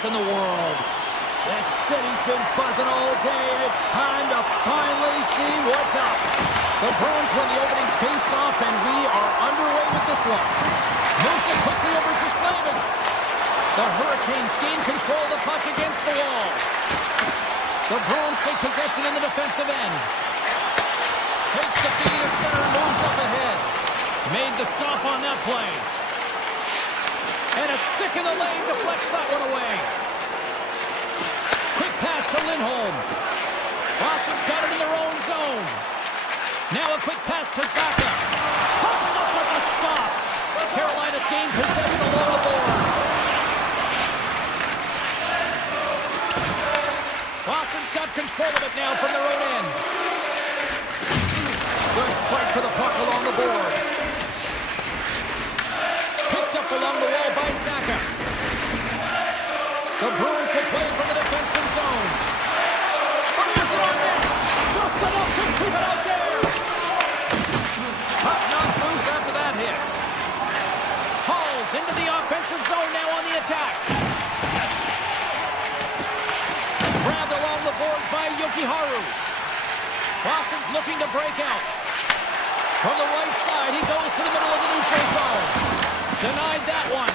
fans in the world. This city's been buzzing all day, and it's time to finally see what's up. The Bruins win the opening face-off, and we are underway with this one. Moves it quickly over to Slavin. The Hurricanes gain control of the puck against the wall. The Bruins take possession in the defensive end. Takes the feed at center and moves up ahead. Made the stop on that play. And a stick in the lane deflects that one away. Quick pass to Lindholm. Boston's got it in their own zone. Now a quick pass to Zaka. Pumps up with the stop. Carolina's gained possession along the boards. Boston's got control of it now from their own end. Good fight for the puck along the boards. Picked up along the wall by Zaka. The Bruins will play from the defensive zone. Fires it on net. Just enough to keep it out there. Puck not loose after that hit. Hauls into the offensive zone now on the attack. Grabbed along the boards by Yokiharu. Boston's looking to break out. From the right side, he goes to the middle of the neutral zone. Denied that one.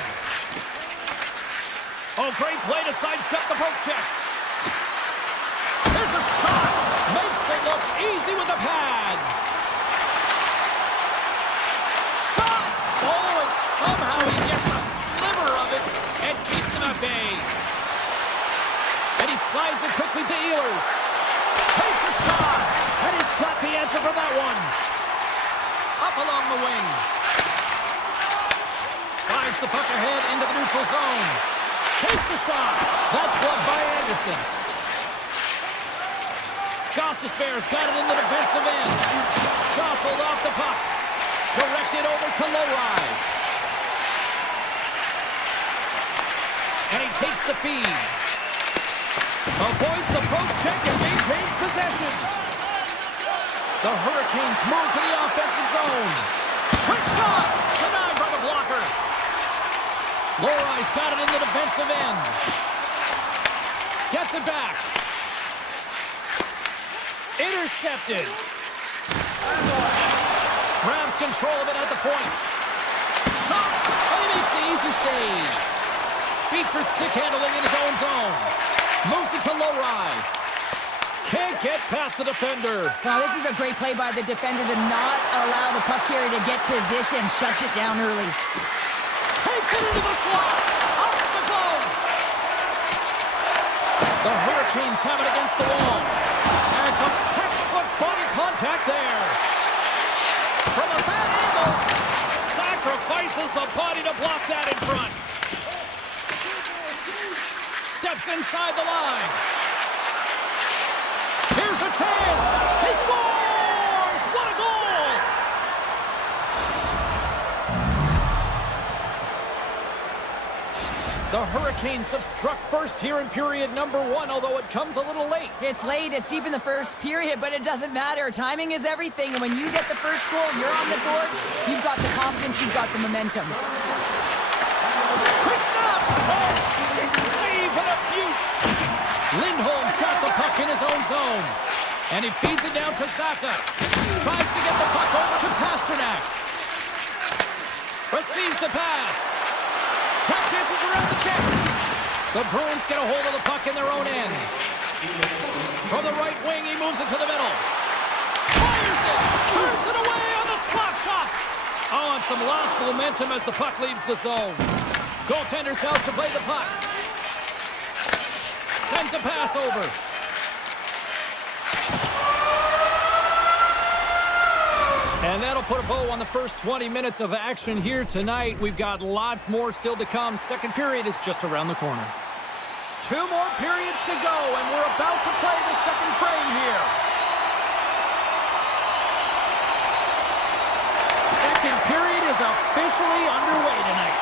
Oh, great play to sidestep the poke check. There's a shot. Makes it look easy with the pad. Shot. Oh, and somehow he gets a sliver of it and keeps him at bay. And he slides it quickly to Ehlers. Takes a shot. And he's got the answer for that one. Up along the wing. Slides the puck ahead into the neutral zone. Takes a shot. That's blocked by Anderson. Gostisbehere's got it in the defensive end. Jostled off the puck. Directed over to Lowry. And he takes the feed. Avoids the poke check and maintains possession. The Hurricanes move to the offensive zone. Quick shot! Denied by the blocker. Lowry's got it in the defensive end. Gets it back. Intercepted. Grabs control of it at the point. Shot! And he makes the easy save. Beecher's stick handling in his own zone. Moves it to Lowry. Can't get past the defender. Now, this is a great play by the defender to not allow the puck carrier to get position. Shuts it down early. Takes it into the slot. Off the glove. The Hurricanes have it against the wall. And some textbook body contact there. From a bad angle. Sacrifices the body to block that in front. Steps inside the line. Here's a chance. He scores! What a goal! The Hurricanes have struck first here in period number 1, although it comes a little late. It's late. It's deep in the first period, but it doesn't matter. Timing is everything, and when you get the first goal, you're on the board. You've got the confidence. You've got the momentum. Quick stop! Oh, stick save and a beaut! Lindholm's got the puck in his own zone. And he feeds it down to Zaka. Tries to get the puck over to Pasternak. Receives the pass. Tap dances around the check. The Bruins get a hold of the puck in their own end. From the right wing, he moves it to the middle. Fires it! Turns it away on the slap shot! Oh, and some lost momentum as the puck leaves the zone. Goaltender's help to play the puck. Sends a pass over. And that'll put a bow on the first 20 minutes of action here tonight. We've got lots more still to come. Second period is just around the corner. 2 more periods to go, and we're about to play the second frame here. Second period is officially underway tonight.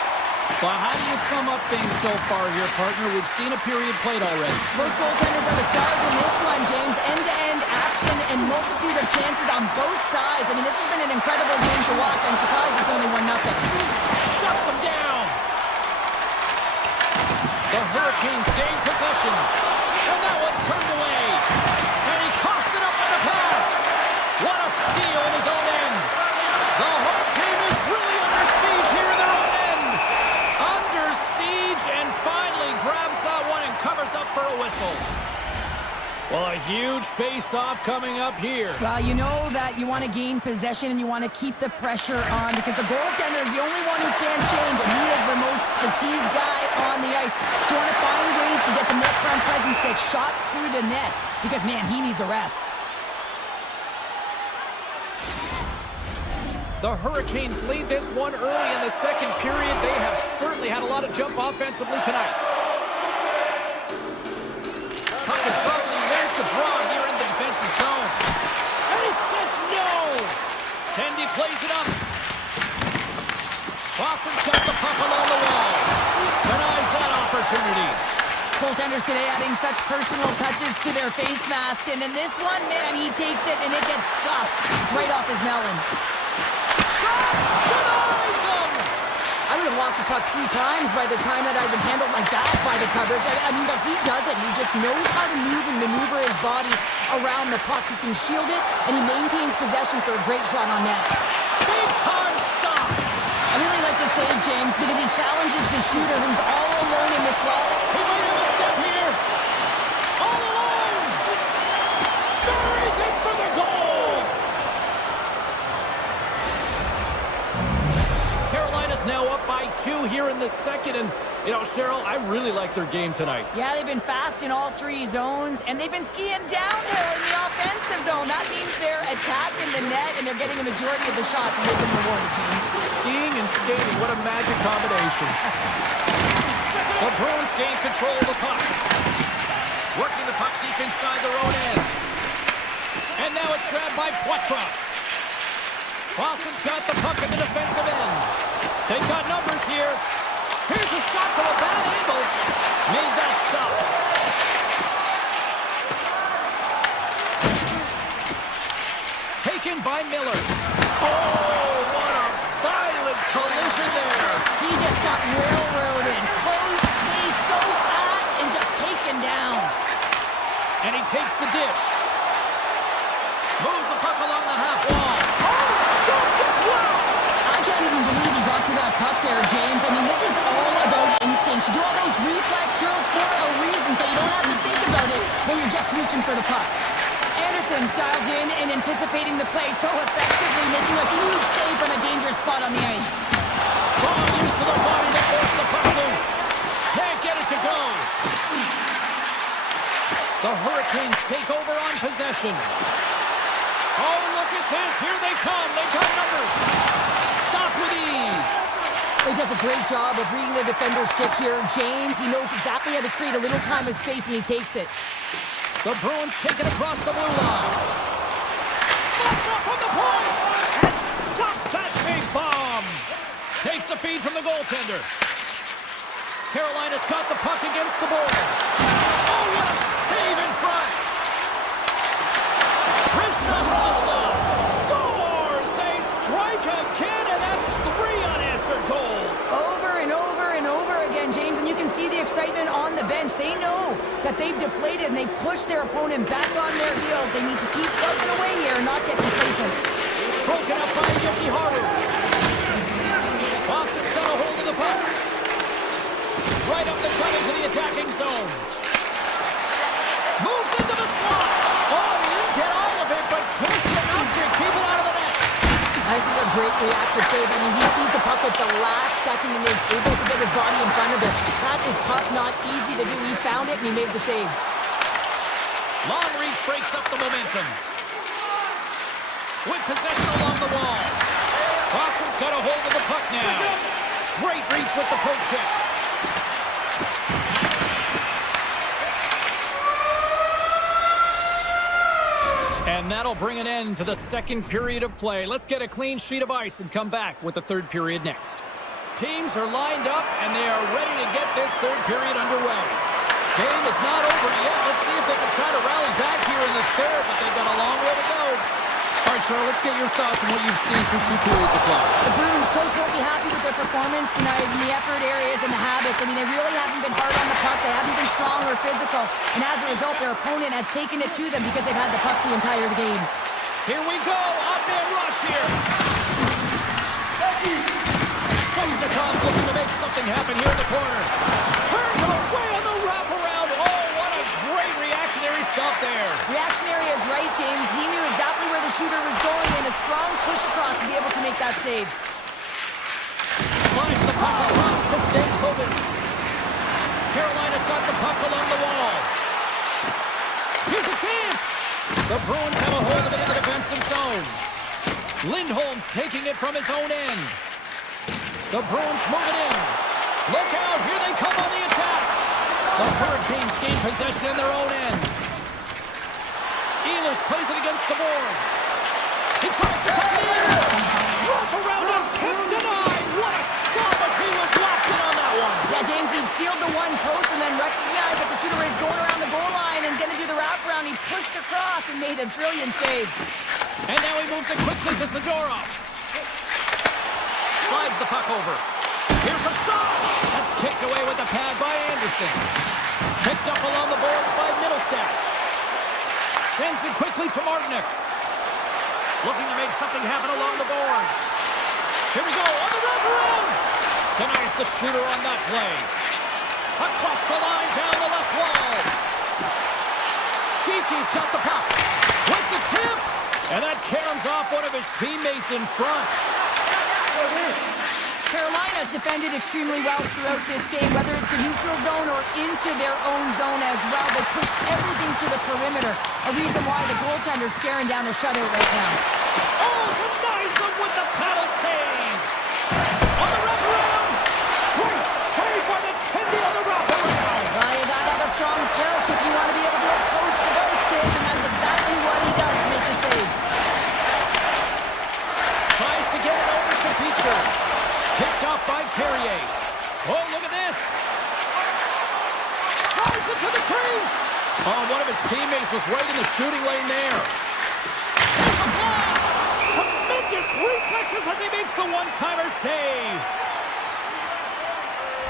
Well, how do you sum up things so far here, partner? We've seen a period played already. Both goaltenders are the stars in this one, James. End-to-end action and multitude of chances on both sides. I mean, this has been an incredible game to watch. I'm surprised it's only 1-0. Shuts him down. The Hurricanes gain possession. And that one's turned away. And he coughs it up with the pass. What a steal in his own end. The home team is really under siege here in their own end. Under siege, and finally grabs that one and covers up for a whistle. Well, a huge face-off coming up here. Well, you know that you want to gain possession and you want to keep the pressure on because the goaltender is the only one who can change, and he is the most fatigued guy on the ice. So you want to find ways to get some net front presence, get shots through the net, because, man, he needs a rest. The Hurricanes lead this one early in the second period. They have certainly had a lot of jump offensively tonight. Puck is dropped and he wins the draw here in the defensive zone. And he says no! Tendy plays it up. Boston's got the puck along the wall. Denies that opportunity. Goaltenders today adding such personal touches to their face mask. And in this one, man, he takes it and it gets stuffed. It's right off his melon. Shot! Denies him! I would have lost the puck 3 times by the time that I've been handled like that by the coverage. I mean, but he doesn't. He just knows how to move and maneuver his body around the puck. He can shield it, and he maintains possession for a great shot on net. Big time stop! I really like the save, James, because he challenges the shooter who's all alone in the slot. He might have a step here. All alone! Buries it for the goal! Carolina's now up by 2 here in the second, and, you know, Cheryl, I really like their game tonight. Yeah, they've been fast in all 3 zones, and they've been skiing downhill in the offensive zone. That means they're attacking the net, and they're getting a majority of the shots, and they've been rewarded, James. Skiing and skating, what a magic combination. The Bruins gain control of the puck. Working the puck deep inside their own end. And now it's grabbed by Poitras. Boston's got the puck in the defensive end. They've got numbers here. Here's a shot from a bad angle. Made that stop. Taken by Miller. Oh, what a violent collision there. He just got railroaded. Closed space so fast and just taken down. And he takes the dish. Moves the puck along the half wall. I can't even believe he got to that puck there, James. I mean, this is all about instinct. You do all those reflex drills for a reason, so you don't have to think about it when you're just reaching for the puck. Anderson styled in and anticipating the play so effectively, making a huge save from a dangerous spot on the ice. Strong use of the body to force the puck loose. Can't get it to go. The Hurricanes take over on possession. Oh, look at this. Here they come. They've got numbers. Stop with ease. He does a great job of reading the defender's stick here. James, he knows exactly how to create a little time and space, and he takes it. The Bruins take it across the blue line. Slots up from the point and stops that big bomb. Takes the feed from the goaltender. Carolina's got the puck against the boards. Oh, what a save in front. Wrist shot from the slot. Scores! They strike again, and that's 3 unanswered goals. Over and over and over again, James, and you can see the excitement on the bench. They know that they've deflated and they pushed their opponent back on their heels. They need to keep plugging away here and not get complacent. Broken up by Yoki-Haru. Boston's got a hold of the puck. Right up the gut into the attacking zone. Moves into the slot. Oh, he didn't get all of it, but just enough to keep it out of the net. This is a great reactive save. I mean, he sees the puck at the last second and is able to get his body in front of it. That is tough, not easy to do. He found it and he made the save. Long reach breaks up the momentum. With possession along the wall. Boston's got a hold of the puck now. Great reach with the poke check. And that'll bring an end to the second period of play. Let's get a clean sheet of ice and come back with the third period next. Teams are lined up, and they are ready to get this third period underway. Game is not over yet. Let's see if they can try to rally back here in the third, but they've got a long way to go. All right, Charles, let's get your thoughts on what you've seen through 2 periods of play. The Bruins coach won't be happy with their performance tonight in the effort areas and the habits. I mean, they really haven't been hard on the puck. They haven't been strong or physical. And as a result, their opponent has taken it to them because they've had the puck the entire game. Here we go. Up-man rush here. Sends the cross, looking to make something happen here in the corner. Turned away on the wraparound. Oh, what a great reactionary stop there. Reactionary is right, James. He knew exactly where the shooter was going and a strong push across to be able to make that save. Slides the puck across to Stankoven. Carolina's got the puck along the wall. Here's a chance. The Bruins have a hold of it in the defensive zone. Lindholm's taking it from his own end. The Bruins move it in. Look out, here they come on the attack. The Hurricanes gain possession in their own end. Ehlers plays it against the boards. He tries to take it in. Drop around and tip denied. What a stop as he was locked in on that one. Yeah, James, he sealed the one post and then recognized that the shooter is going around the goal line and going to do the wraparound. He pushed across and made a brilliant save. And now he moves it quickly to Zadorov. Slides the puck over. Here's a shot. That's kicked away with the pad by Anderson. Picked up along the boards by Middlestat. Sends it quickly to Martinick. Looking to make something happen along the boards. Here we go on the wraparound. Denies the shooter on that play. Across the line down the left wall. Geechee's got the puck. With the tip. And that caroms off one of his teammates in front. Carolina's defended extremely well throughout this game, whether it's the neutral zone or into their own zone as well. They pushed everything to the perimeter, a reason why the goaltender's staring down a shutout right now. Oh, denies him with the paddle save. On the wraparound. Great save by the Tindy on the wraparound. Well, you gotta have a strong push if you want to be able to go post to those kids, and that's exactly what he does to make the save. Tries to get it over to Beecher. Picked up by Carrier. Oh, look at this. Drives it to the crease. Oh, one of his teammates was right in the shooting lane there. There's a blast. Tremendous reflexes as he makes the one-timer save.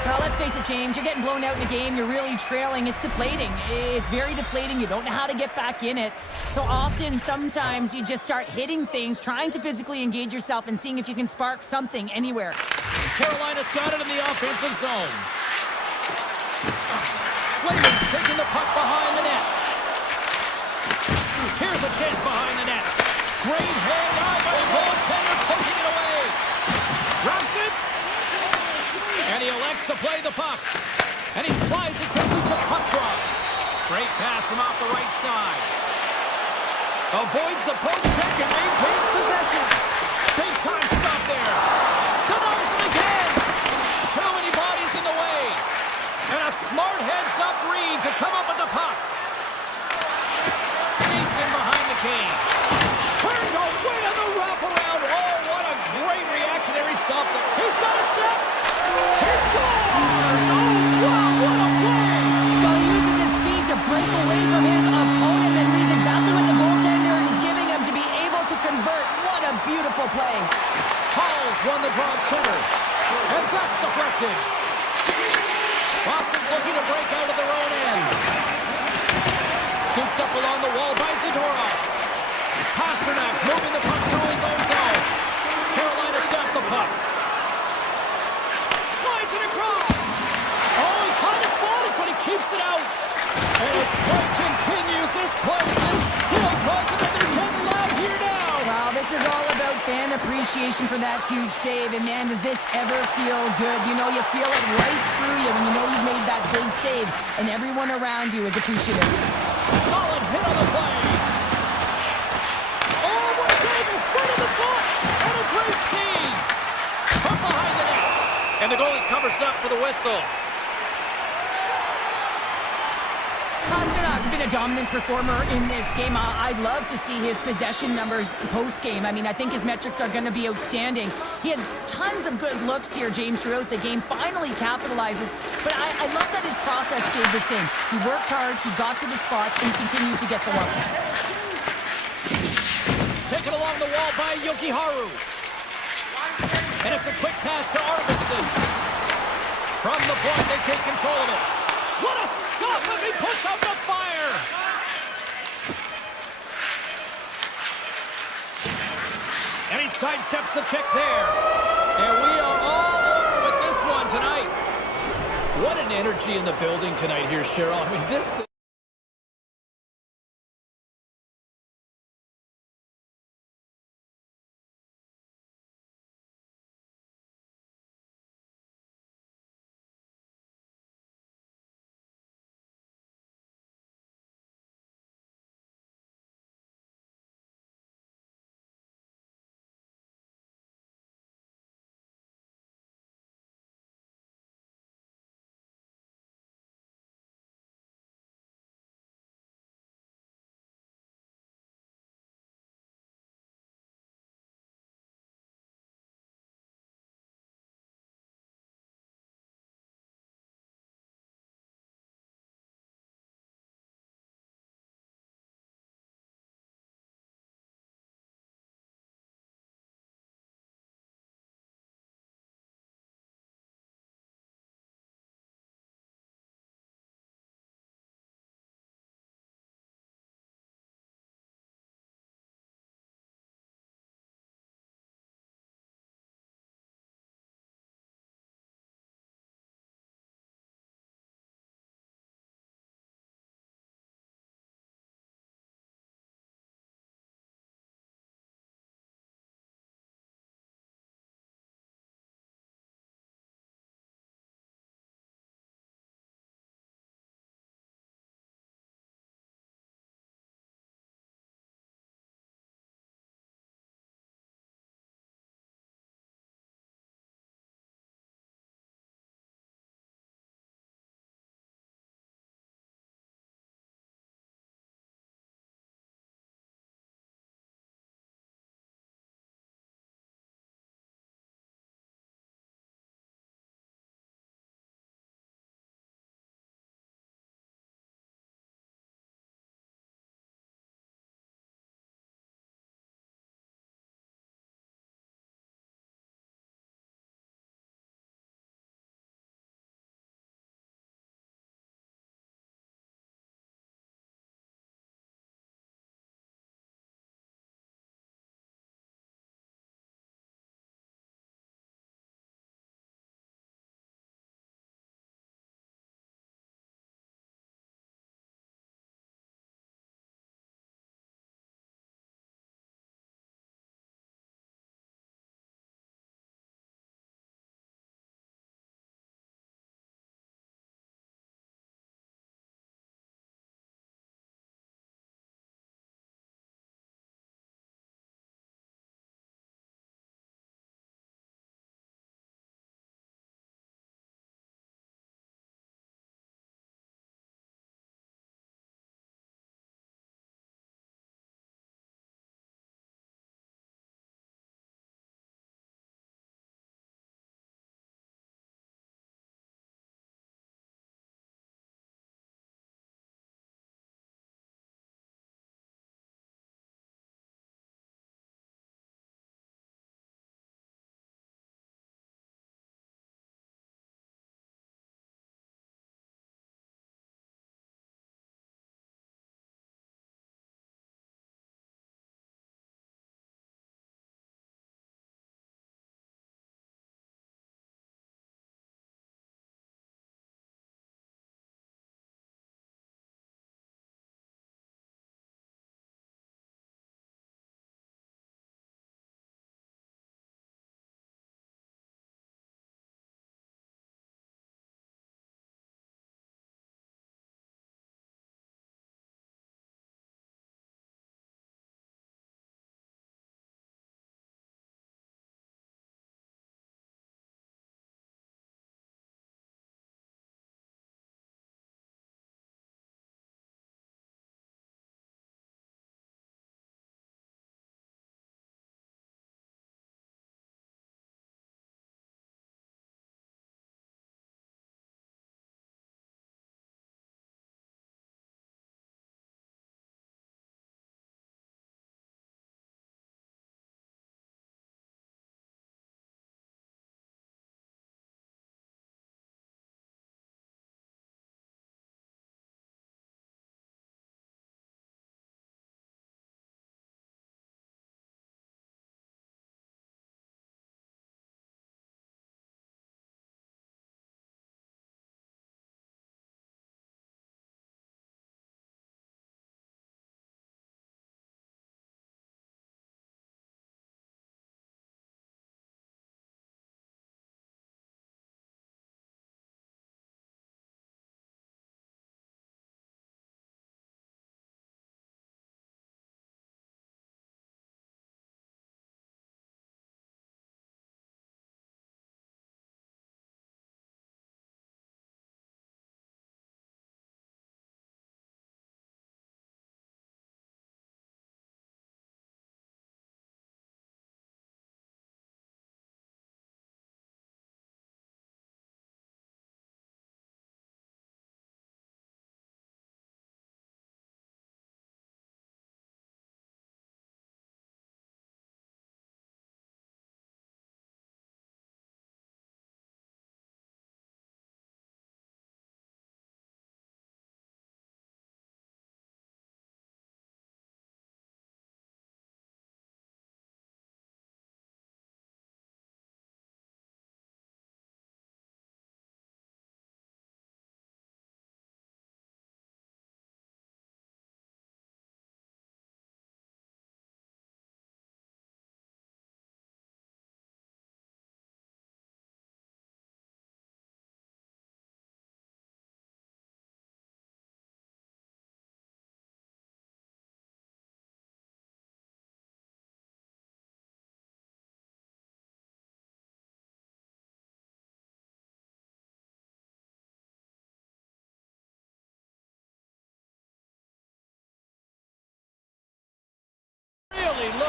Well, let's face it, James, you're getting blown out in a game, you're really trailing, it's deflating. It's very deflating, you don't know how to get back in it. So often, sometimes, you just start hitting things, trying to physically engage yourself and seeing if you can spark something anywhere. Carolina's got it in the offensive zone. Slavens taking the puck behind the net. Here's a chance behind the net. Great hand eye by the goaltender, poking it away. Wraps it. And he elects to play the puck. And he slides it quickly to Putrov. Great pass from off the right side. Avoids the poke check and maintains possession. Big time stop there. Denies him again. Too many bodies in the way. And a smart heads-up read to come up with the puck. Sneaks in behind the cage. Turned away on the wraparound. Oh, what a great reactionary stop there. He's got a step. He scores! Oh, wow, what a play! Well, he uses his speed to break away from his opponent and reads exactly what the goaltender is giving him to be able to convert. What a beautiful play. Halls won the draw at center. And that's deflected. Boston's looking to break out of their own end. Scooped up along the wall by Zadorov. Pasternak's moving the puck through his own zone. Carolina's got the puck. Slides it across. Oh, he kind of fought it, but he keeps it out. And as play continues, this place is still buzzing, and they're getting loud here now. Well, this is all about fan appreciation for that huge save. And man, does this ever feel good? You know, you feel it right through you when you know you've made that big save, and everyone around you is appreciative. Solid hit on the play. Oh, what a dig! Right in the slot! And a great save! From behind the net. And the goalie covers up for the whistle. Pasternak's been a dominant performer in this game. I'd love to see his possession numbers post-game. I mean, I think his metrics are going to be outstanding. He had tons of good looks here, James, throughout the game. Finally capitalizes. But I love that his process stayed the same. He worked hard, he got to the spots, and he continued to get the looks. Taken along the wall by Yokiharu. And it's a quick pass to Arvidsson. From the point, they take control of it. What a stop as he puts up the fire! And he sidesteps the check there. And we are all over with this one tonight. What an energy in the building tonight here, Cheryl. I mean, this...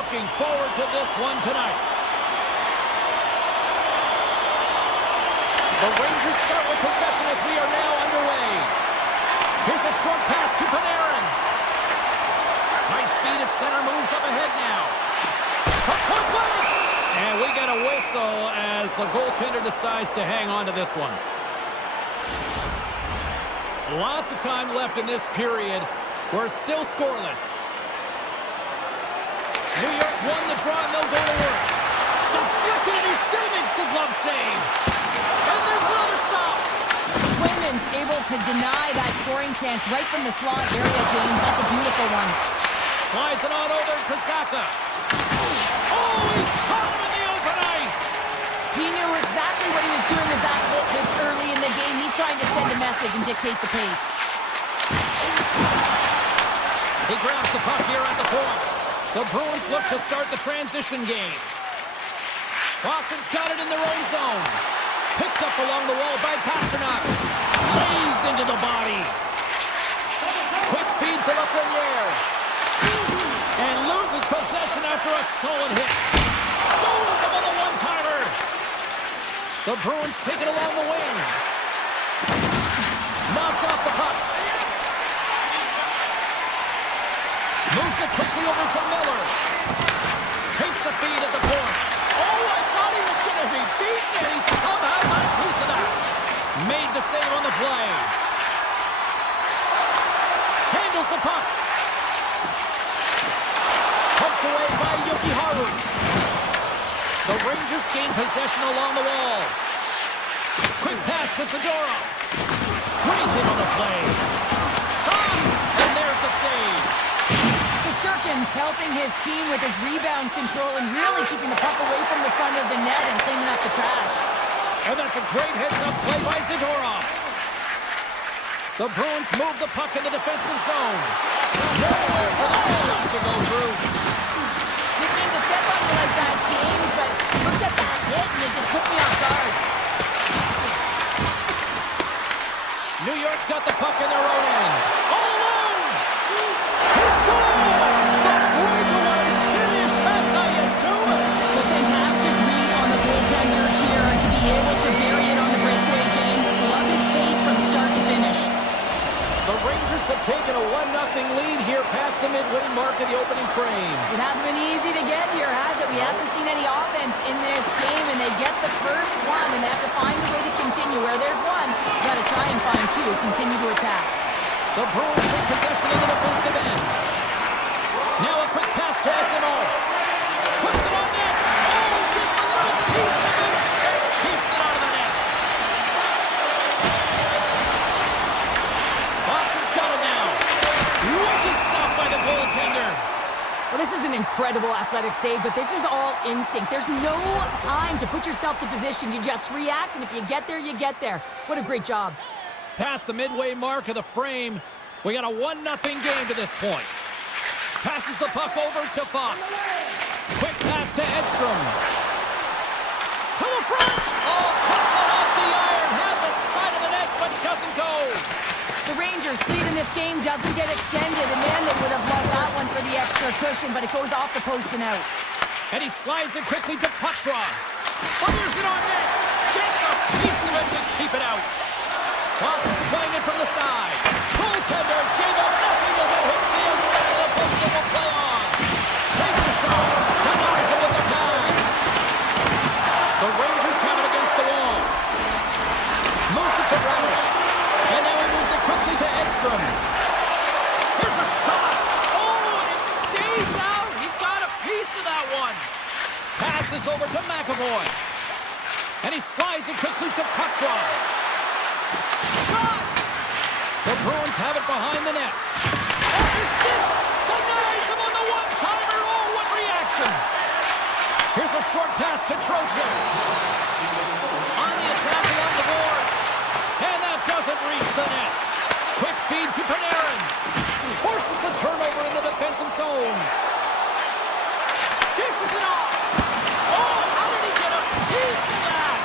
looking forward to this one tonight. The Rangers start with possession as we are now underway. Here's a short pass to Panarin. Nice feed at center, moves up ahead now. From point blank! And we got a whistle as the goaltender decides to hang on to this one. Lots of time left in this period. We're still scoreless. New York's won the draw and they'll go to work. Deflected and he still makes the glove save. And there's another stop. Swayman's able to deny that scoring chance right from the slot area, James. That's a beautiful one. Slides it on over to Saka. Oh, he caught him in the open ice. He knew exactly what he was doing with that hit this early in the game. He's trying to send a message and dictate the pace. He grabs the puck here at the point. The Bruins look to start the transition game. Boston's got it in their own zone. Picked up along the wall by Pasternak. Lays into the body. Quick feed to Lafreniere. And loses possession after a solid hit. Stones him on the one-timer. The Bruins take it along the wing. Knocked off the puck. Moves it quickly over to Miller. Takes the feed at the point. Oh, I thought he was going to be beaten, and he somehow got a piece of that. Made the save on the play. Handles the puck. Poked away by Yokiharu. The Rangers gain possession along the wall. Quick pass to Zadorov. Great hit on the play. And there's the save. Sirkin's helping his team with his rebound control and really keeping the puck away from the front of the net and cleaning up the trash. And that's a great heads-up play by Zadorov. The Bruins move the puck in the defensive zone. Nowhere for the ball to go through. Didn't mean to step on you like that, James, but looked at that hit and it just took me off guard. New York's got the puck in their own end. All alone! He scores! The breakaway finish! That's how you do it! The fantastic read on the goaltender here to be able to bury it on the breakaway, James. Love his pace from start to finish. The Rangers have taken a 1-0 lead here past the midway mark of the opening frame. It hasn't been easy to get here, has it? We haven't seen any offense in this game, and they get the first one, and they have to find a way to continue. Where there's one, got to try and find two, continue to attack. The Bruins take possession in the defensive end. Now a quick pass to SNO. Puts it on net. Oh, gets a little piece of it and keeps it out of the net. Boston's got it now. Wicked stop by the goaltender. Well, this is an incredible athletic save, but this is all instinct. There's no time to put yourself to position. You just react, and if you get there, you get there. What a great job. Past the midway mark of the frame, we got a 1-0 game to this point. Passes the puck over to Fox. Quick pass to Edstrom. To the front! Oh, cuts it off the iron. Had the side of the net, but doesn't go. The Rangers' lead in this game doesn't get extended, and then they would have loved that one for the extra cushion, but it goes off the post and out. And he slides it quickly to Patra. Fires it on net. Gets a piece of it to keep it out. Boston's playing it from the side. Goaltender gave up nothing as it hits the outside of the post and will play on. Takes a shot. Denies it with the pad. The Rangers have it against the wall. Moves it to Radish. And now he moves it quickly to Edstrom. Here's a shot. Oh, and it stays out. He got a piece of that one. Passes over to McAvoy. And he slides it quickly to Patra. Shot! The Bruins have it behind the net. Off his stick! Denies him on the one-timer! Oh, what reaction! Here's a short pass to Trojan. On the attack along the boards. And that doesn't reach the net. Quick feed to Panarin. Forces the turnover in the defensive zone. Dishes it off. Oh, how did he get a piece of that?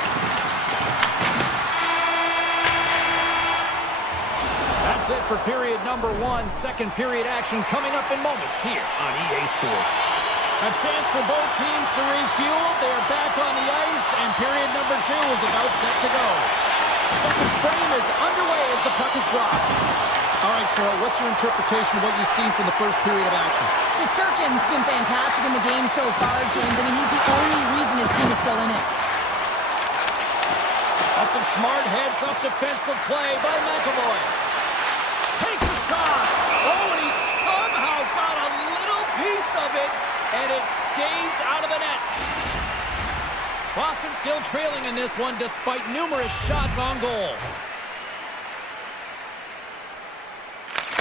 That's it for period number 1. Second period action coming up in moments here on EA Sports. A chance for both teams to refuel. They are back on the ice, and period number 2 is about set to go. Second frame is underway as the puck is dropped. All right, Cheryl, what's your interpretation of what you've seen from the first period of action? Shesterkin's been fantastic in the game so far, James. I mean, he's the only reason his team is still in it. That's some smart heads-up defensive play by McAvoy. Takes a shot. Oh, and he somehow got a little piece of it, and it stays out of the net. Boston still trailing in this one despite numerous shots on goal.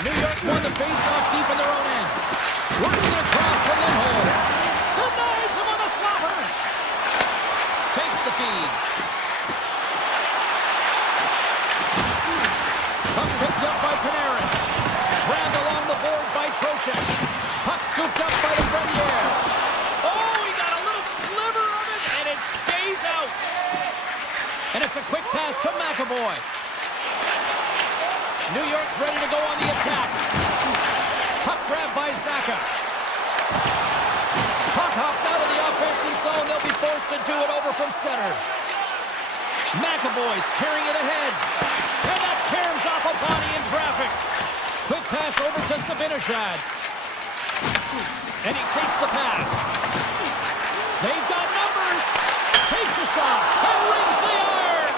New York won the face-off deep in their own end. Working it across to Lindholm. Denies him on the slapper. Takes the feed. Puck picked up by Panarin. Grabbed along the boards by Trocheck. Puck scooped up by the Frenier. Oh, he got a little sliver of it, and it stays out. And it's a quick pass to McAvoy. New York's ready to go on the attack. Puck grabbed by Zaka. Puck hops out of the offensive zone. They'll be forced to do it over from center. McAvoy's carrying it ahead. And that caroms off a body in traffic. Quick pass over to Sabinishad. And he takes the pass. They've got numbers. Takes a shot. And rings the iron.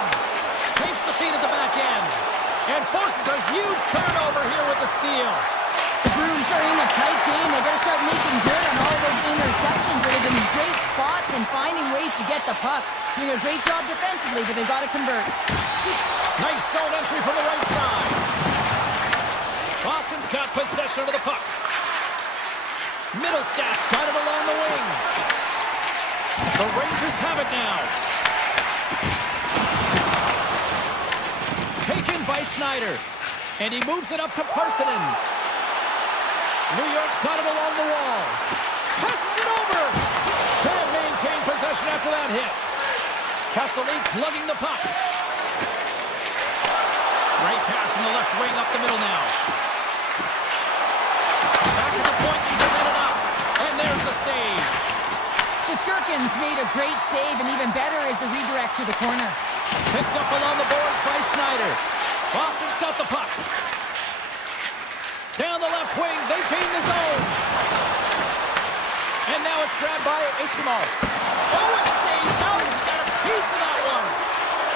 Takes the feed at the back end. And forces a huge turnover here with the steal. The Bruins are in a tight game. They got to start making good on all those interceptions where they've been in great spots and finding ways to get the puck. Doing a great job defensively, but they've got to convert. Nice zone entry from the right side. Boston's got possession of the puck. Middlestats got it along the wing. The Rangers have it now. Taken by Schneider. And he moves it up to Parsonen. New York's got it along the wall. Passes it over. Can't maintain possession after that hit. Castelline's lugging the puck. Great pass from the left wing up the middle now. Back to the point, he set it up. And there's the save. Shesterkin's made a great save, and even better is the redirect to the corner. Picked up along the boards by Schneider. Boston's got the puck. Down the left wing, they gain the zone. And now it's grabbed by Isimo. Oh, it stays out. He got a piece of that one.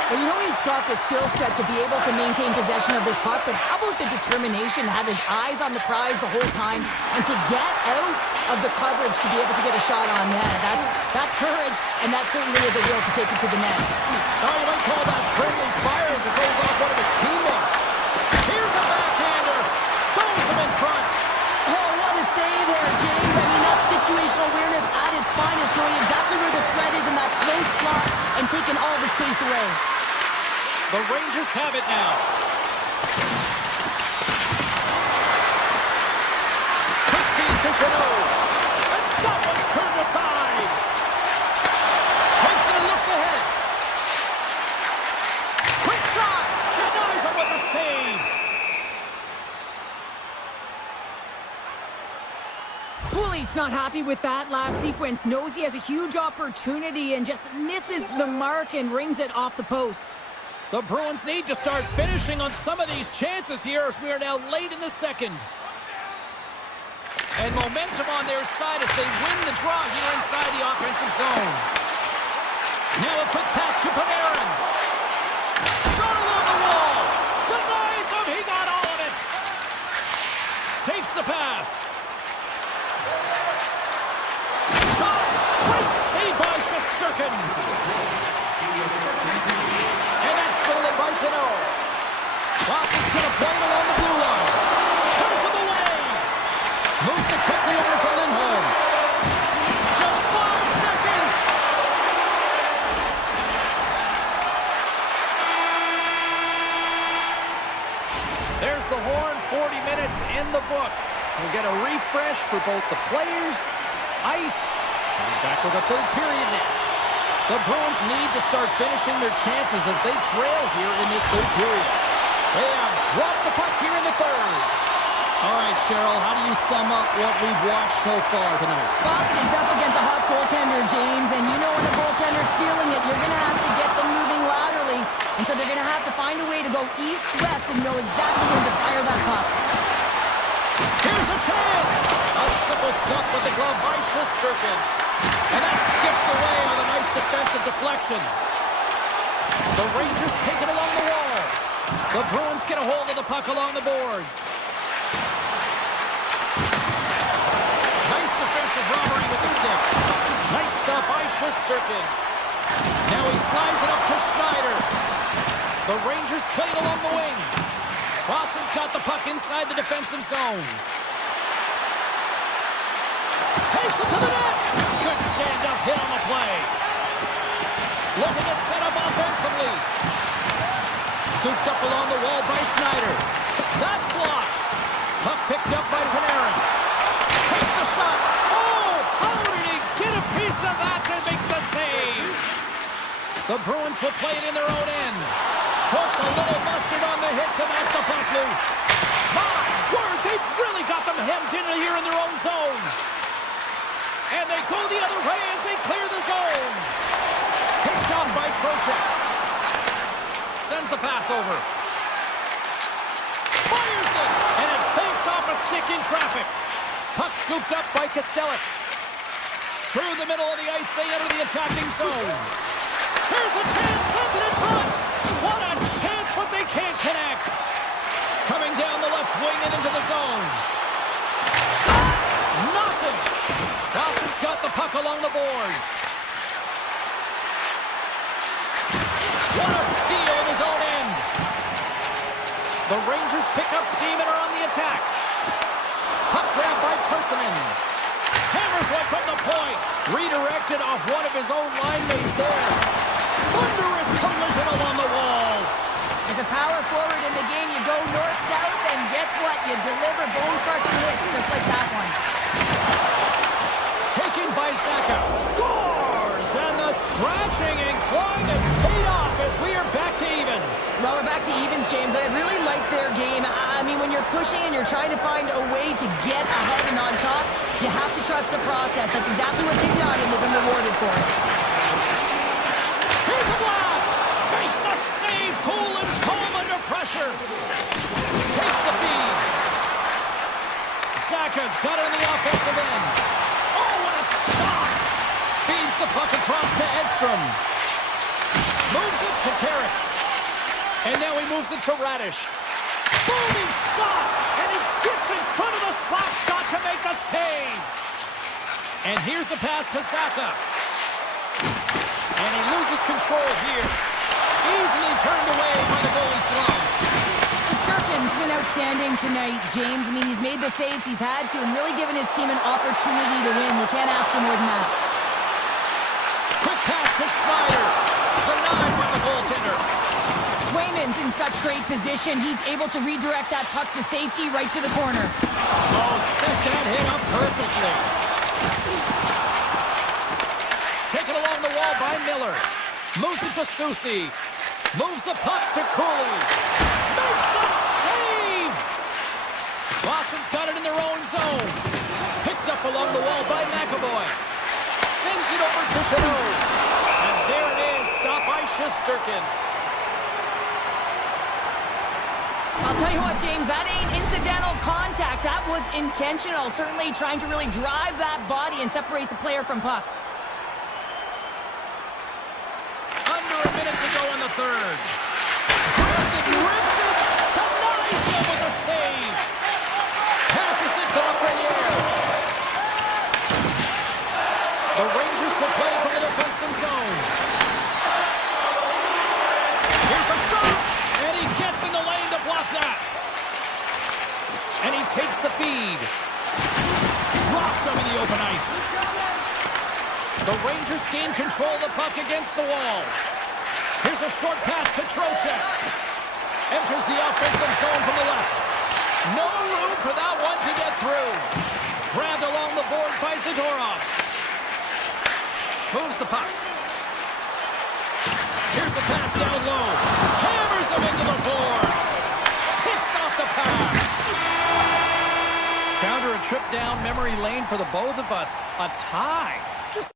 Well, you know he's got the skill set to be able to maintain possession of this puck, but how about the determination to have his eyes on the prize the whole time and to get out of the coverage to be able to get a shot on net? That's courage, and that certainly is a will to take it to the net. Oh, you might call that friendly fire as it goes off one of his teammates. Here's a backhander. Stones him in front. Oh, what a save there, James. I mean, that's situational awareness at its finest, knowing exactly where the threat is in that slow slot and taking all the space away. The Rangers have it now. Quick feed to Chanot. And that one's turned aside. Takes it and looks ahead. Quick shot. Denies him with the save. Cooley's not happy with that last sequence. Knows he has a huge opportunity and just misses the mark and rings it off the post. The Bruins need to start finishing on some of these chances here as we are now late in the second. And momentum on their side as they win the draw here inside the offensive zone. Now a quick pass to Panarin. Shot along the wall. Denies him. He got all of it. Takes the pass. Shot. Great save by Shesterkin. Stolen by Chanot. Boston's going to play it along the blue line. Turns him away. Moves it quickly over to Lindholm. Just 5 seconds. There's the horn. 40 minutes in the books. We'll get a refresh for both the players, ice, and back with a third period next. The Bruins need to start finishing their chances as they trail here in this third period. They have dropped the puck here in the third. All right, Cheryl, how do you sum up what we've watched so far tonight? Boston's up against a hot goaltender, James, and you know when the goaltender's feeling it, you're going to have to get them moving laterally. And so they're going to have to find a way to go east-west and know exactly when to fire that puck. Here's a chance! A simple stop with the glove by Shesterkin. And that skips away on a nice defensive deflection. The Rangers take it along the wall. The Bruins get a hold of the puck along the boards. Nice defensive robbery with the stick. Nice stop by Shesterkin. Now he slides it up to Schneider. The Rangers play it along the wing. Boston's got the puck inside the defensive zone. Takes it to the net. Good stand-up hit on the play. Looking to set up offensively. Scooped up along the wall by Schneider. That's blocked. Puck picked up by Panarin. Takes a shot. Oh, how did he get a piece of that to make the save? The Bruins will play it in their own end. Puts a little mustard on the hit to knock the puck loose. My word, they've really got them hemmed in here in their own zone. And they go the other way as they clear the zone. Picked up by Trocheck. Sends the pass over. Fires it, and it banks off a stick in traffic. Puck scooped up by Kostelic. Through the middle of the ice, they enter the attacking zone. Here's a chance, sends it in front. What a chance, but they can't connect. Coming down the left wing and into the zone. Shot, nothing. Boston's got the puck along the boards. What a steal in his own end. The Rangers pick up steam and are on the attack. Puck grab by Perssonen. Hammers one from the point. Redirected off one of his own line mates there. Thunderous collision along the wall. With a power forward in the game, you go north-south, and guess what? You deliver bone-crushing hits just like that one. Taken by Zacha. Scores! And the scratching and clawing has paid off as we are back to even. Well, we're back to evens, James. I really like their game. I mean, when you're pushing and you're trying to find a way to get ahead and on top, you have to trust the process. That's exactly what they've done, and they've been rewarded for it. Here's a blast! Makes the save, cool and calm under pressure. Takes the feed. Zacha's got it on the offensive end. Oh, what a stop! Feeds the puck across to Edstrom. Moves it to Carrick. And now he moves it to Radish. Booming shot! And he gets in front of the slap shot to make the save. And here's the pass to Zacha. And he loses control here. Easily turned away by the goalie's glove. Shesterkin's been outstanding tonight, James. I mean, he's made the saves he's had to and really given his team an opportunity to win. You can't ask for more than that. Quick pass to Schneider. Denied by the goaltender. Swayman's in such great position. He's able to redirect that puck to safety right to the corner. Oh, set that hit up perfectly. Taken along the wall by Miller. Moves it to Soucy. Moves the puck to Cooley. Makes the save! Boston's got it in their own zone. Picked up along the wall by McAvoy. Sends it over to Chanot. And there it is. Stop by Shesterkin. I'll tell you what, James, that ain't incidental contact. That was intentional. Certainly trying to really drive that body and separate the player from puck. Under a minute to go in the third. Grips it, rips it, denies him with a save. Passes it to Lafreniere. The Rangers will play from the defensive zone. Here's a shot, and he gets in the lane to block that. And he takes the feed. Dropped him in the open ice. The Rangers gain control of the puck against the wall. Here's a short pass to Trocheck. Enters the offensive zone from the left. No room for that one to get through. Grabbed along the board by Zadorov. Moves the puck. Here's the pass down low. Hammers him into the boards. Picks off the pass. down memory lane for the both of us. A tie. Just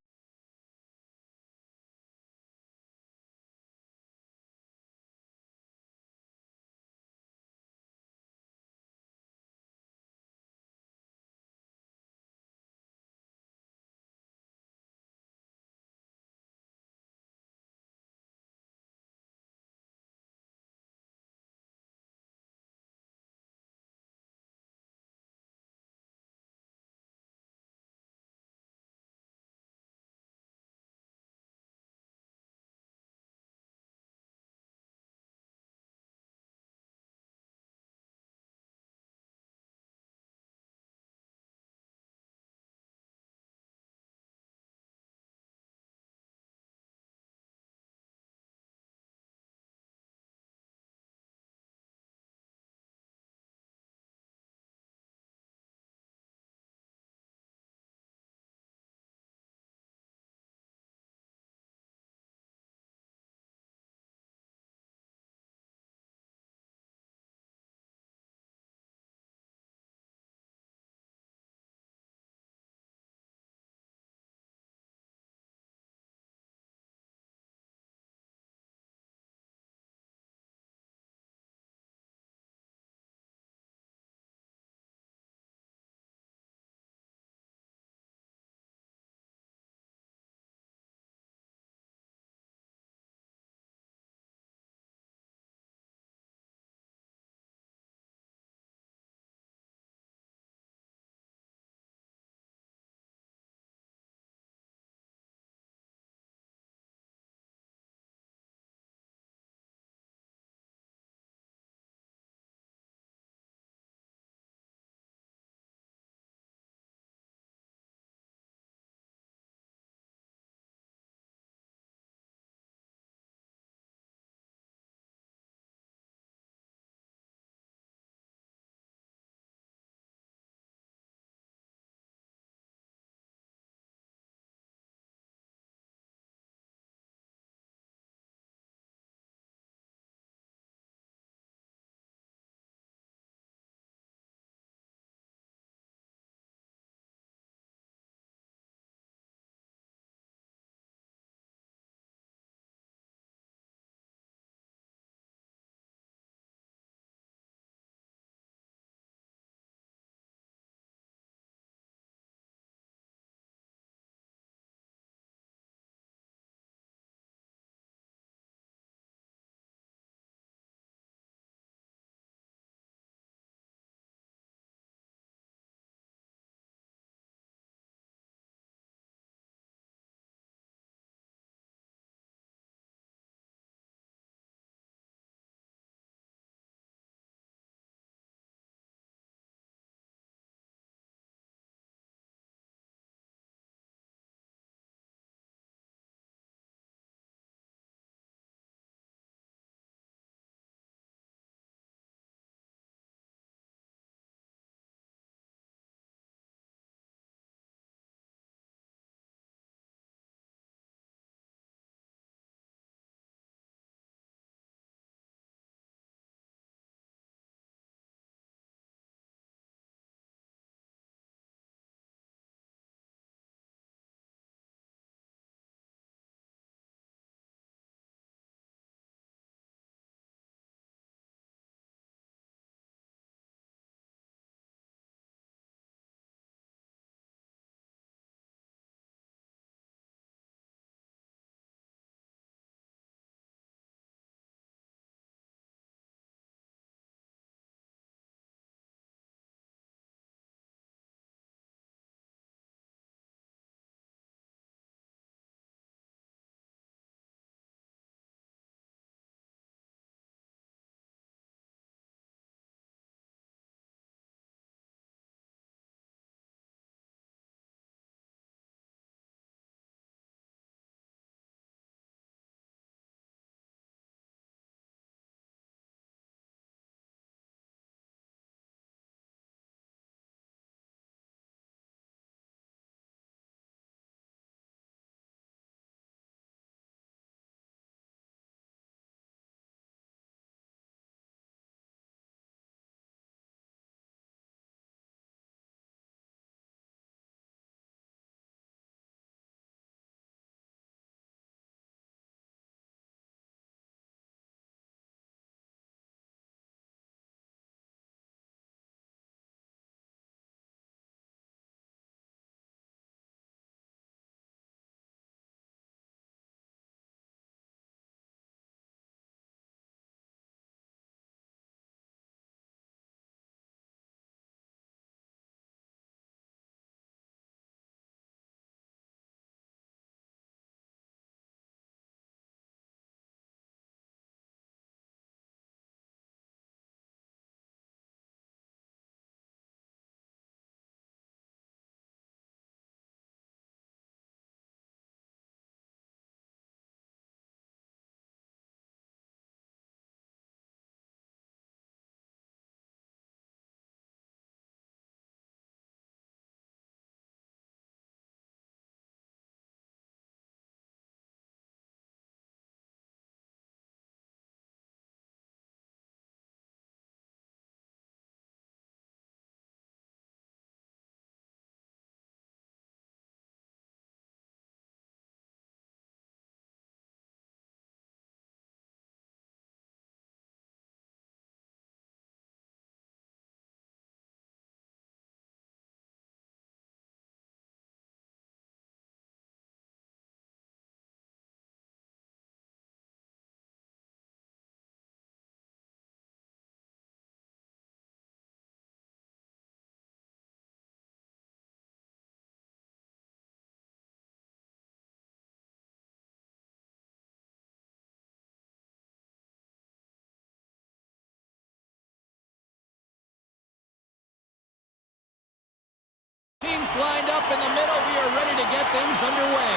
players lined up in the middle. We are ready to get things underway.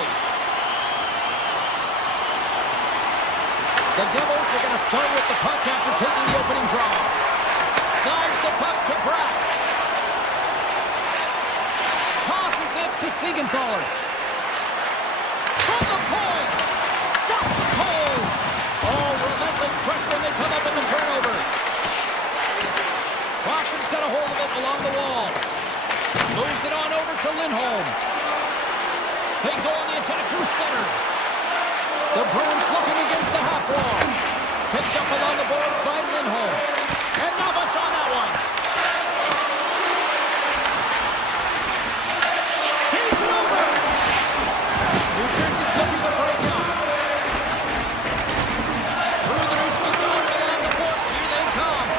The Devils are going to start with the puck after taking the opening draw. Slides the puck to Bratt. Tosses it to Siegenthaler. From the point. Stops Cole. Oh, relentless pressure, and they come up with the turnover. Boston's got a hold of it along the wall. Moves it on over to Lindholm. They go on the attack through center. The Bruins looking against the half wall. Picked up along the boards by Lindholm. And not much on that one. Feeds it over. New Jersey's looking to break out. Through the neutral zone and along the boards. Here they come.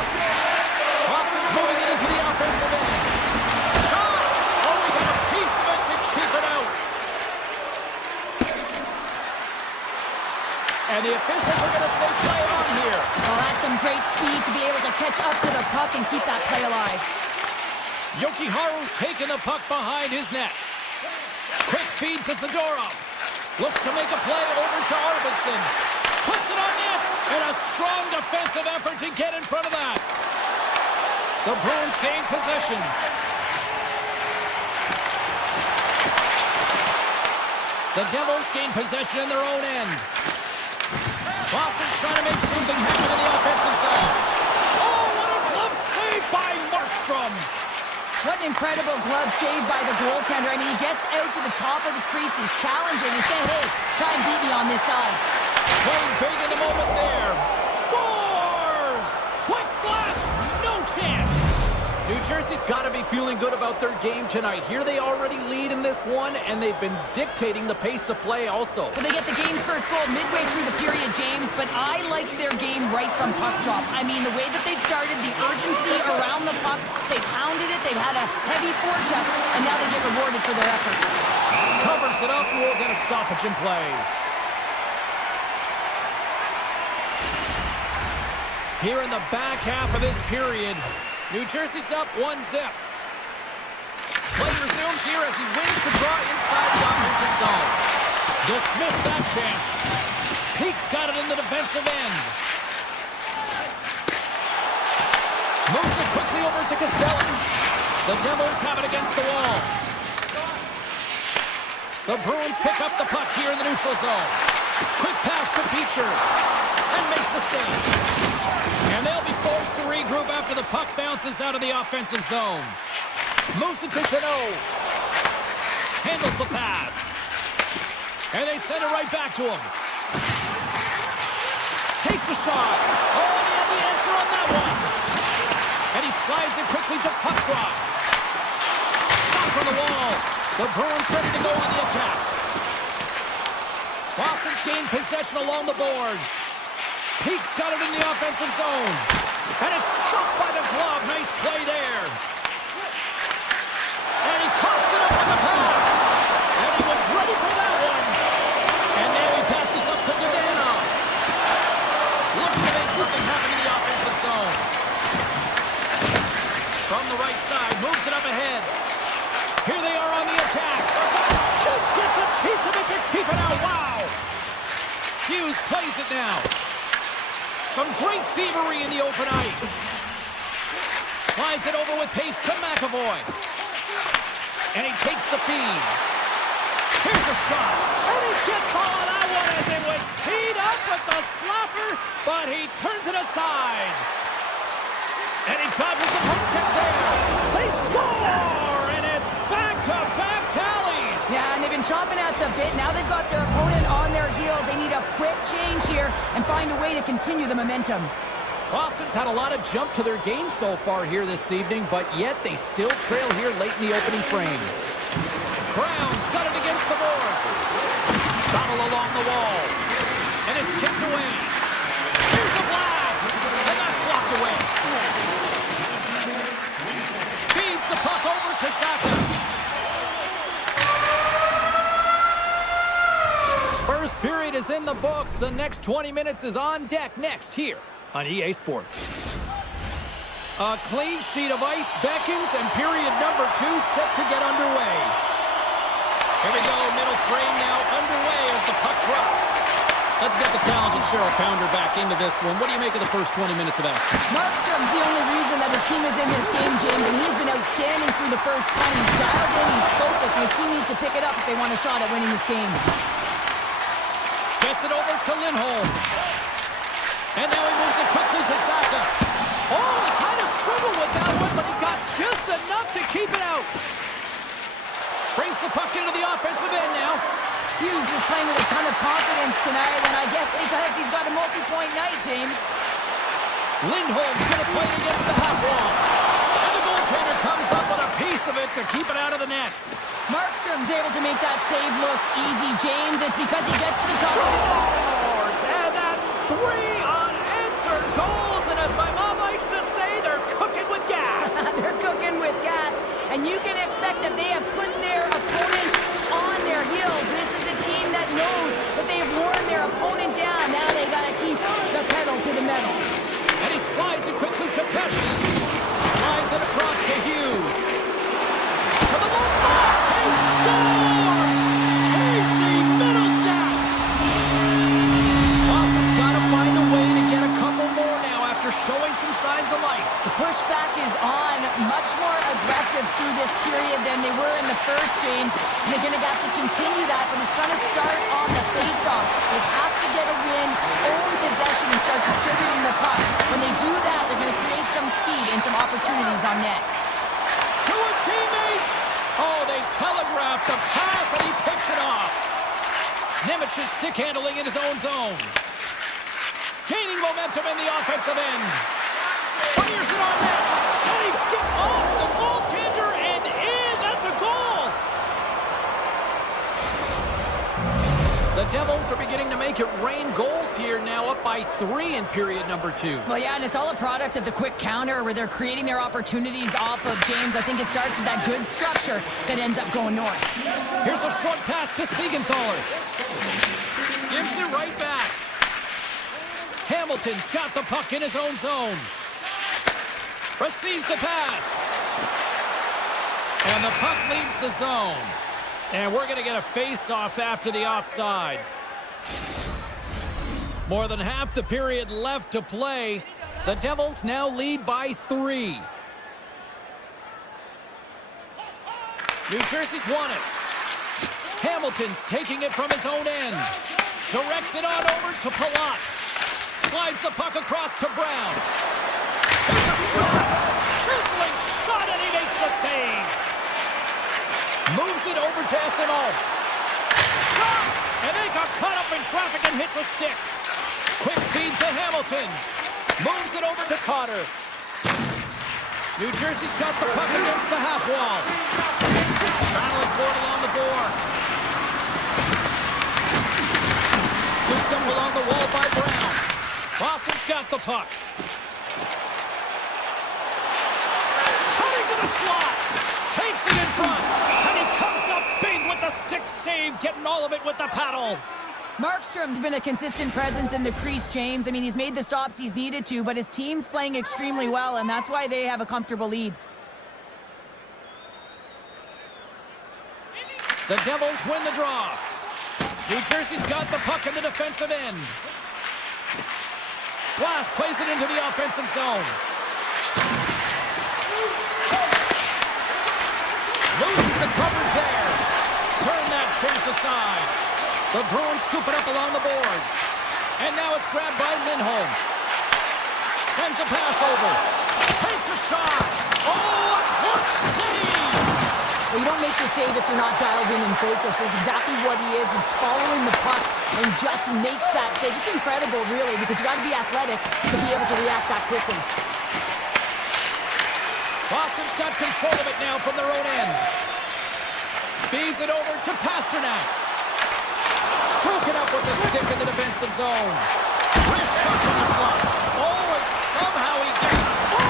Boston's moving it into the offensive end. Shot! Oh, we got a piece of it to keep it out. And the officials are going to say play it on here. Well, that's some great speed to be able to catch up to the puck and keep that play alive. Jokiharju's taking the puck behind his net. Quick feed to Zadorov. Looks to make a play over to Arvidsson. Puts it on net. And a strong defensive effort to get in front of that. The Bruins gain possession. The Devils gain possession in their own end. Boston's trying to make something happen in the offensive zone. Oh, what a glove save by Markstrom. What an incredible glove save by the goaltender. I mean, he gets out to the top of his crease. He's challenging. He's saying, hey, try and beat me on this side. Playing big in the moment there. Scores! Quick blast! No chance! New Jersey's got to be feeling good about their game tonight. Here they already lead in this one, and they've been dictating the pace of play also. Well, they get the game's first goal midway through the period, James, but I liked their game right from puck drop. I mean, the way that they started, the urgency around the puck, they pounded it, they had a heavy forecheck, and now they get rewarded for their efforts. Covers it up, we'll get a stoppage in play. Here in the back half of this period, New Jersey's up 1-0. Play resumes here as he wins the draw inside the offensive zone. Dismissed that chance. Peake's got it in the defensive end. Moves it quickly over to Costello. The Devils have it against the wall. The Bruins pick up the puck here in the neutral zone. Quick pass to Beecher. And makes the save. And they'll be forced to regroup after the puck bounces out of the offensive zone. Moves it to Chanot. Handles the pass. And they send it right back to him. Takes a shot. Oh, he had the answer on that one. And he slides it quickly to puck drop. Shots on the wall. The Bruins ready to go on the attack. Boston's gained possession along the boards. Peake's got it in the offensive zone. And it's stopped by the glove. Nice play there. And he coughs it up with the pass. And he was ready for that one. And now he passes up to Dadano. Looking to make something happen in the offensive zone. From the right side, moves it up ahead. Here they are on the attack. Just gets a piece of it to keep it out. Wow. Hughes plays it now. Some great thievery in the open ice. Slides it over with pace to McAvoy. And he takes the feed. Here's a shot. And he gets all of that one as it was teed up with the slapper, but he turns it aside. And he dodges the poke check there. They score! And it's back-to-back tallies. Yeah, and they've been chomping at the bit. Now they've got their opponent on their heel. They need a quick change here and find a way to continue the momentum. Boston's had a lot of jump to their game so far here this evening, but yet they still trail here late in the opening frame. Brown's got it against the boards. Battle along the wall. And it's kicked away. Here's a blast. And that's blocked away. Feeds the puck over to Saka. First period is in the books. The next 20 minutes is on deck next here on EA Sports. A clean sheet of ice beckons, and period number 2 set to get underway. Here we go, middle frame now underway as the puck drops. Let's get the talented Cheryl Pounder back into this one. What do you make of the first 20 minutes of action? Markstrom's the only reason that his team is in this game, James, and he's been outstanding through the first 20. He's dialed in, he's focused, and his team needs to pick it up if they want a shot at winning this game. Gets it over to Lindholm. And now he moves it quickly to Saka. Oh, he kind of struggled with that one, but he got just enough to keep it out. Brings the puck into the offensive end now. Hughes is playing with a ton of confidence tonight, and I guess because he's got a multi-point night, James. Lindholm's going to play against the half wall. And the goaltender comes up with a piece of it to keep it out of the net. Markstrom's able to make that save look easy, James. It's because he gets to the top of his... Scores! And that's 3 unanswered goals, and as my mom likes to say, they're cooking with gas. They're cooking with gas, and you can expect that they have put their opponents on their heels. This is a team that knows that they have worn their opponent down. Now they got to keep the pedal to the metal. And he slides it quickly to Pesci. Slides it across to Hughes. To the low slot. He scores! Casey Middlestat! Boston's got to find a way to get a couple more now after showing some signs of life. The pushback is on, much more aggressive through this period than they were in the first, James. And they're going to have to continue that, but it's going to start on the face-off. They have to get a win, own possession, and start distributing the puck. When they do that, they're going to create some speed and some opportunities on net. To his teammate! Oh, they telegraphed the pass, and he picks it off. Nemec's stick handling in his own zone. Gaining momentum in the offensive end. Fires it on net. And he gets off the goaltender and in. That's a goal. The Devils are beginning to make it rain goals here, now up by 3 in period number 2. Well, yeah, and it's all a product of the quick counter where they're creating their opportunities off of James. I think it starts with that good structure that ends up going north. Here's a short pass to Siegenthaler. Gives it right back. Hamilton's got the puck in his own zone. Receives the pass. And the puck leaves the zone. And we're going to get a face-off after the offside. More than half the period left to play. The Devils now lead by 3. New Jersey's won it. Hamilton's taking it from his own end. Directs it on over to Palat. Slides the puck across to Brown. There's a shot! Sizzling shot, and he makes the save! Moves it over to SMO. Shot! And they got caught up in traffic and hits a stick. Quick feed to Hamilton. Moves it over to Cotter. New Jersey's got the puck against the half wall. Battling for it along the boards. Scooped up along the wall by Brown. Boston's got the puck. Coming to the slot. Takes it in front. And he comes up big with the stick save, getting all of it with the paddle. Markstrom's been a consistent presence in the crease, James. I mean, he's made the stops he's needed to, but his team's playing extremely well, and that's why they have a comfortable lead. The Devils win the draw. New Jersey's got the puck in the defensive end. Glass plays it into the offensive zone. Loses the coverage there. Turn that chance aside. The Bruins scoop it up along the boards. And now it's grabbed by Lindholm. Sends a pass over. Takes a shot. Oh, a clutch save! Well, you don't make the save if you're not dialed in and focused. That's exactly what he is. He's following the puck and just makes that save. It's incredible, really, because you got to be athletic to be able to react that quickly. Boston's got control of it now from their own end. Feeds it over to Pasternak. Broken up with the stick in the defensive zone. Wrist shot from the slot. Oh, and somehow he gets it. Oh,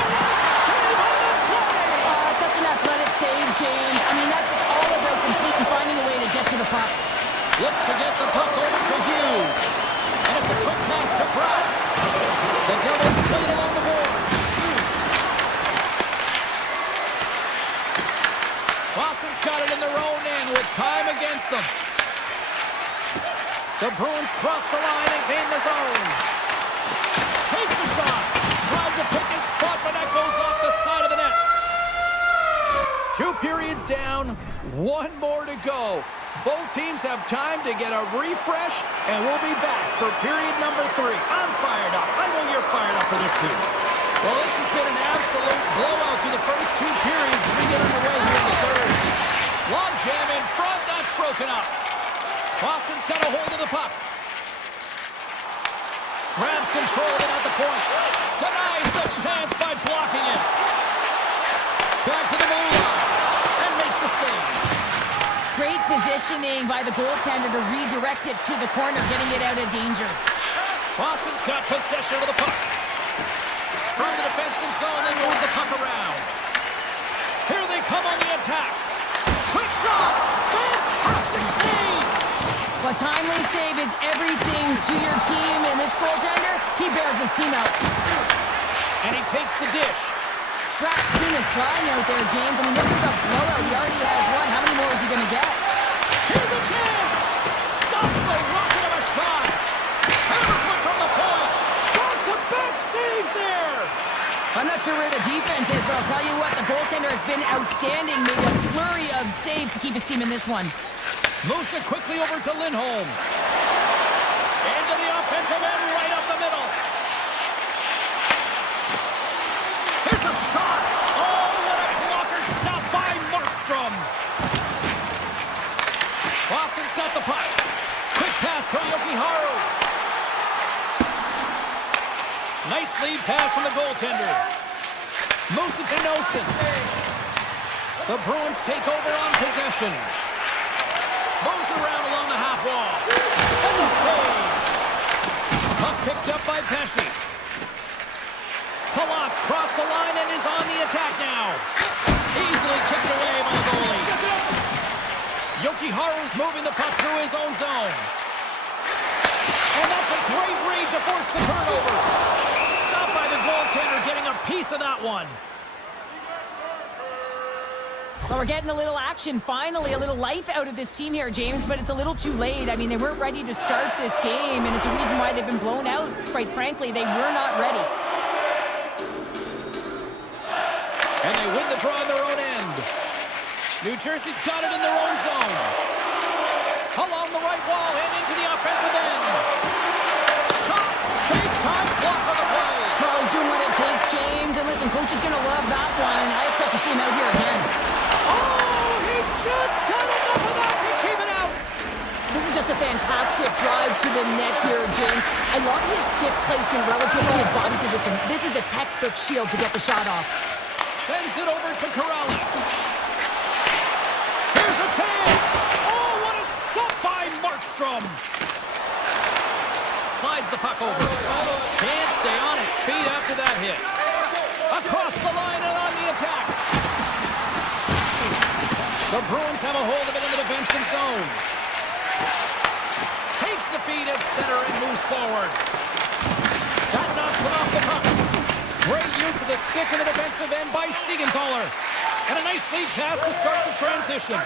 save on the play! Such an athletic save, James. I mean, that's just all about completely finding a way to get to the puck. Looks to get the puck over to Hughes. And it's a quick pass to Pratt. The Devils play it along the boards. The Bruins cross the line and gain the zone. Takes a shot. Tried to pick his spot, but that goes off the side of the net. 2 periods down, 1 more to go. Both teams have time to get a refresh, and we'll be back for period number 3. I'm fired up. I know you're fired up for this too. Well, this has been an absolute blowout through the first 2 periods as we get underway here in the third. Long jam in front, that's broken up. Boston's got a hold of the puck. Grabs control of it at the point. Denies the chance by blocking it. Back to the goal line and makes the save. Great positioning by the goaltender to redirect it to the corner, getting it out of danger. Boston's got possession of the puck. From the defensive zone, they move the puck around. Here they come on the attack. Quick shot! Fantastic save! A timely save is everything to your team, and this goaltender, he bails his team out. And he takes the dish. Brack's team is flying out there, James. I mean, this is a blowout. He already has 1. How many more is he going to get? Here's a chance! Stops the rocket of a shot! Hammers one from the point! Back-to-back saves there! I'm not sure where the defense is, but I'll tell you what, the goaltender has been outstanding. Made a flurry of saves to keep his team in this one. Moves it quickly over to Lindholm. Into the offensive end, right up the middle. Here's a shot. Oh, what a blocker stop by Markstrom. Boston's got the puck. Quick pass to Yokiharu. Nice lead pass from the goaltender. Moves it to Nelson. The Bruins take over on possession. Moves around along the half wall. And the save. Puck picked up by Pesci. Palat's crossed the line and is on the attack now. Easily kicked away by the goalie. Yokiharu's moving the puck through his own zone. And that's a great read to force the turnover. Stopped by the goaltender, getting a piece of that one. Well, we're getting a little action, finally, a little life out of this team here, James, but it's a little too late. I mean, they weren't ready to start this game, and it's a reason why they've been blown out. Quite frankly, they were not ready. And they win the draw on their own end. New Jersey's got it in their own zone. Along the right wall and into the offensive end. Shot! Big time block on the play. Well, he's doing what it takes, James, and listen, coach is going to love that one, and I expect to see him out here again. Oh, he just got enough of that to keep it out. This is just a fantastic drive to the net here, James. I love his stick placement relative to his body position. This is a textbook shield to get the shot off. Sends it over to Corrali. Here's a chance. Oh, what a stop by Markstrom. Slides the puck over. Can't stay on his feet after that hit. Across the line and on the attack. The Bruins have a hold of it in the defensive zone. Takes the feed at center and moves forward. That knocks it off the puck. Great use of the stick in the defensive end by Siegenthaler. And a nice lead pass to start the transition.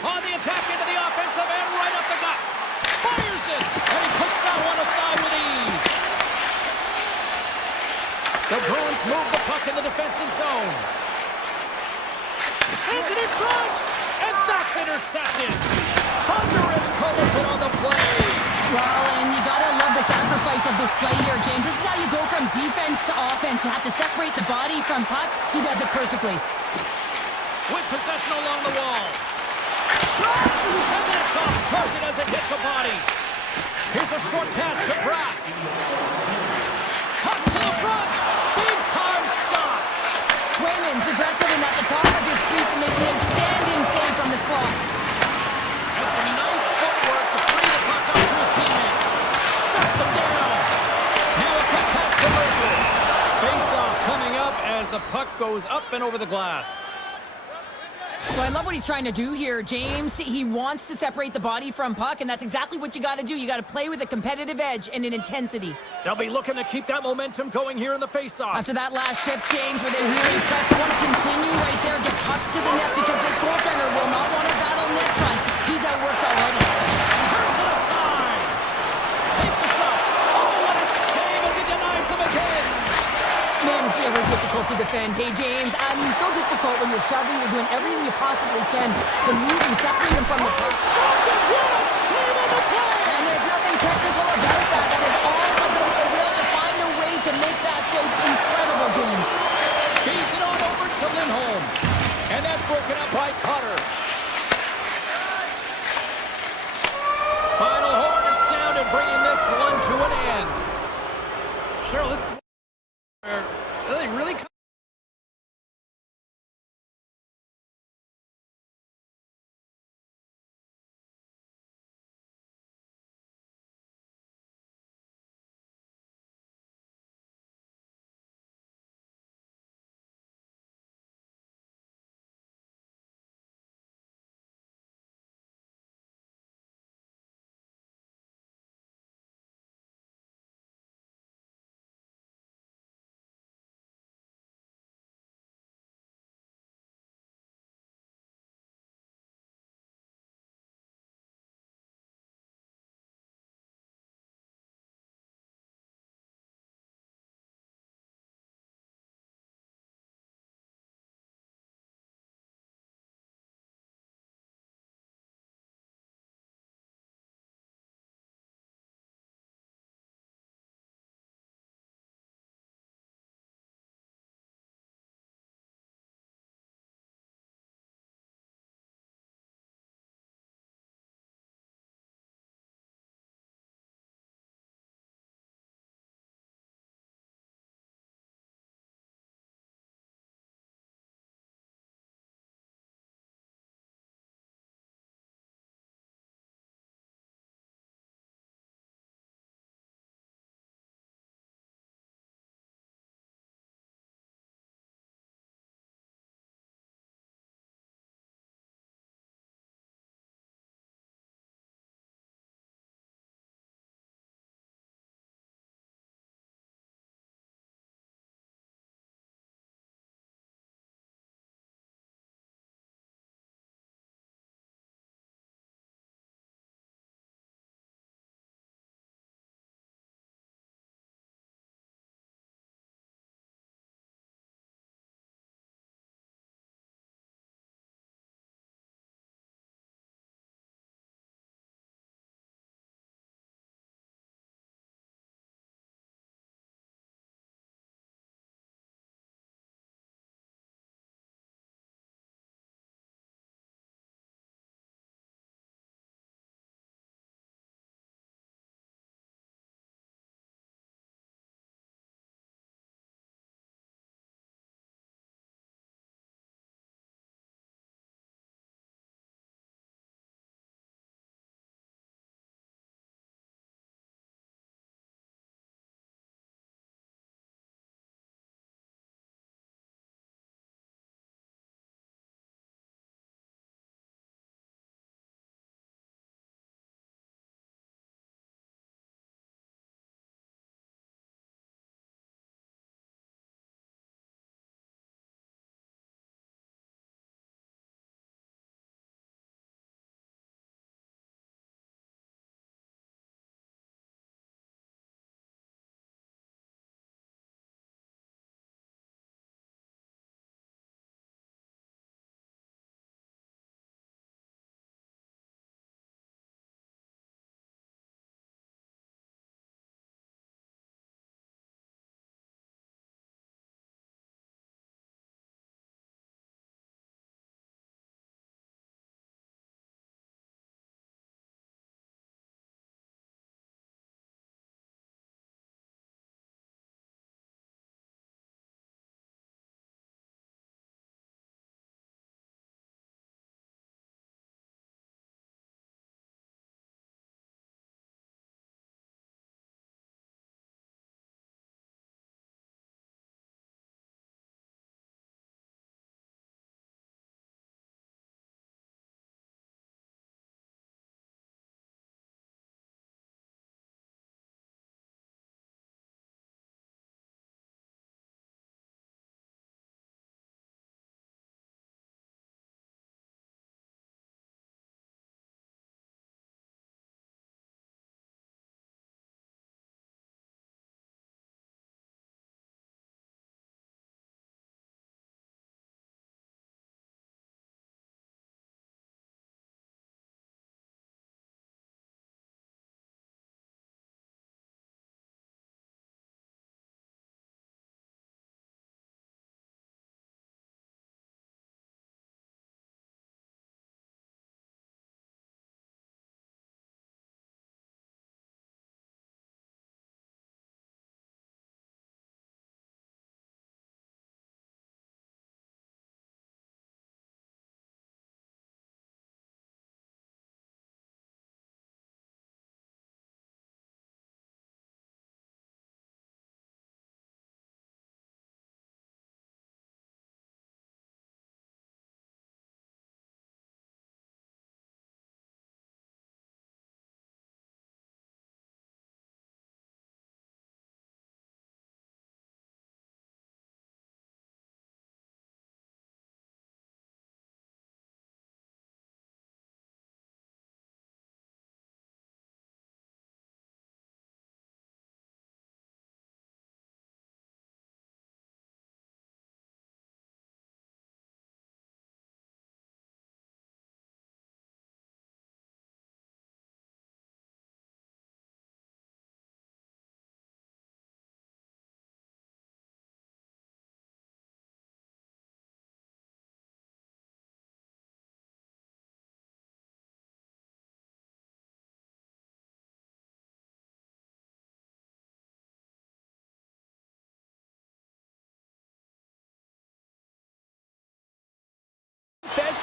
On the attack into the offensive end, right up the gut. Fires it, and he puts that one aside with ease. The Bruins move the puck in the defensive zone. Sends it in front, and that's intercepted. Thunderous collision on the play. Well, and you gotta love the sacrifice of this play here, James. This is how you go from defense to offense. You have to separate the body from puck. He does it perfectly. With possession along the wall. Shot! And that's off target as it hits a body. Here's a short pass to Brack. Cuts to the front. Big time stop. Swayman's aggressive and at the top of his crease and makes an outstanding save from the slot. And some nice footwork to free the puck up to his teammate. Shuts him down. Now a quick pass to Mercer. Face-off coming up as the puck goes up and over the glass. Well, I love what he's trying to do here, James. He wants to separate the body from puck, and that's exactly what you got to do. You got to play with a competitive edge and an intensity. They'll be looking to keep that momentum going here in the face-off. After that last shift change where they really press, they want to continue right there, get pucks to the net, because this goaltender will not want to battle net front. He's outworked already. difficult to defend. Hey, James, I mean, so difficult when you're shoving, you're doing everything you possibly can to move and separate him from the puck. What a save on the play! And there's nothing technical about that. That is all about the will to find a way to make that save incredible, James. Feeds it on over to Lindholm. And that's broken up by Cutter. Final horn is sounded, bringing this one to an end. Cheryl, this is where they really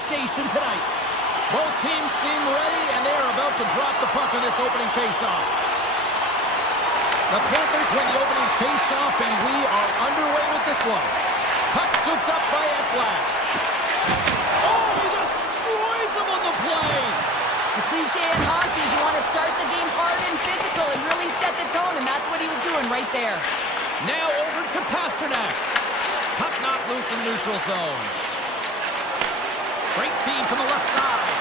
station tonight. Both teams seem ready, and they are about to drop the puck in this opening face-off. The Panthers win the opening face-off, and we are underway with this one. Puck scooped up by Ekblad. Oh, he destroys him on the play! The cliche in hockey is you want to start the game hard and physical and really set the tone, and that's what he was doing right there. Now over to Pasternak. Puck knocked loose in neutral zone. Great feed from the left side.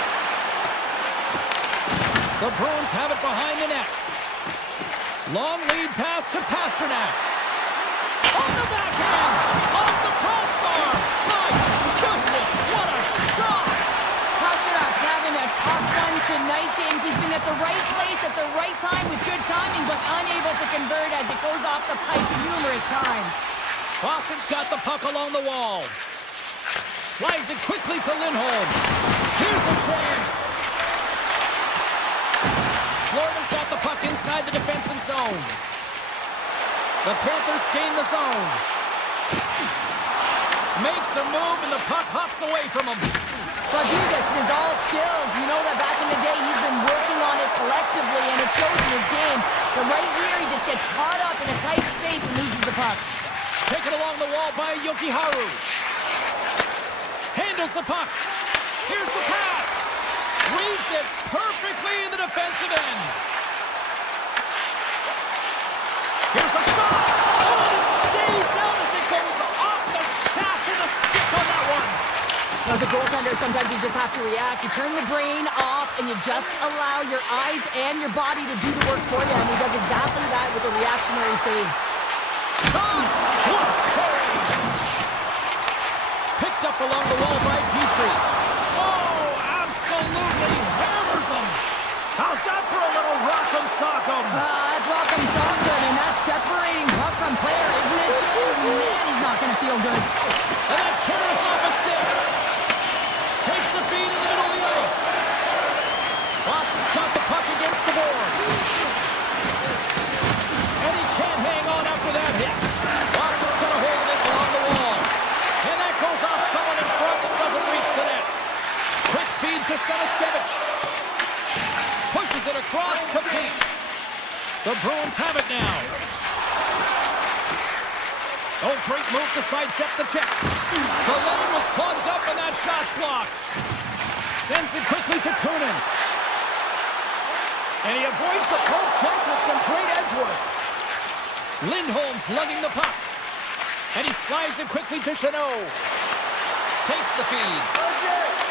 The Bruins have it behind the net. Long lead pass to Pasternak. On the backhand! Off the crossbar! My goodness, what a shot! Pasternak's having a tough one tonight, James. He's been at the right place at the right time with good timing, but unable to convert as it goes off the pipe numerous times. Boston's got the puck along the wall. Slides it quickly to Lindholm. Here's a chance. Florida's got the puck inside the defensive zone. The Panthers gain the zone. Makes a move, and the puck hops away from him. Rodriguez is all skills. You know that back in the day, he's been working on it collectively, and it shows in his game. But right here, he just gets caught up in a tight space and loses the puck. Taken along the wall by Jokiharju. Handles the puck. Here's the pass. Reads it perfectly in the defensive end. Here's a shot. Oh, it stays out as it goes off the shaft of the stick on that one. As a goaltender, sometimes you just have to react. You turn the brain off, and you just allow your eyes and your body to do the work for you, and he does exactly that with a reactionary save. Good save! Picked up along the wall by Petrie. Oh, absolutely hammers him! How's that for a little rock'em sock'em? That's rock'em sock'em, and that's separating puck from player, isn't it, James? Man, he's not going to feel good. And that carries off a stick. Takes the feed in the middle of the ice. Boston's got the puck against the boards. And he can't hang on after that hit. Boston's got a hold of it along the wall. And that goes off someone in front that doesn't reach the net. Quick feed to Semiskevich. Pushes it across to Pete. The Bruins have it now. Oh, great move to sidestep the check. The lane was plugged up and that shot's blocked. Sends it quickly to Kunin. And he avoids the poke check with some great edge work. Lindholm's lugging the puck. And he slides it quickly to Chanot. Takes the feed.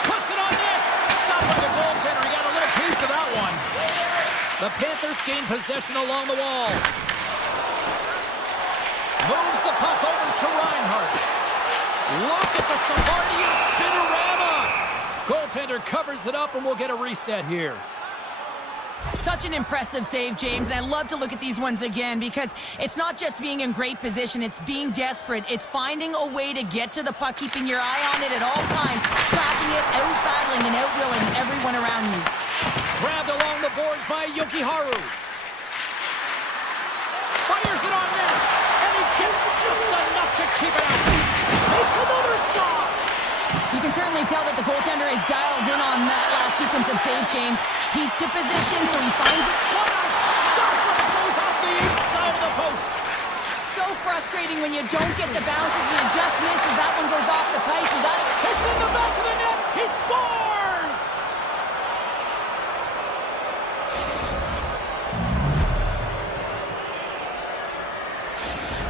Puts it on net. Stopped by the goaltender. He got a little piece of that one. The Panthers gain possession along the wall. Moves the puck over to Reinhart. Look at the Savardian spinorama. Goaltender covers it up, and we'll get a reset here. Such an impressive save, James, and I love to look at these ones again because it's not just being in great position, it's being desperate. It's finding a way to get to the puck, keeping your eye on it at all times, tracking it, out-battling and out-willing everyone around you. Grabbed along the boards by Jokiharju. Fires it on net, and he gets just enough to keep it out. Makes another stop. You can certainly tell that the goaltender is dialed in on that last sequence of saves, James. He's to position, so he finds it. What a shot when it goes out the east side of the post. So frustrating when you don't get the bounces and you just miss as that one goes off the pipe. You got it. It's in the back of the net. He scores!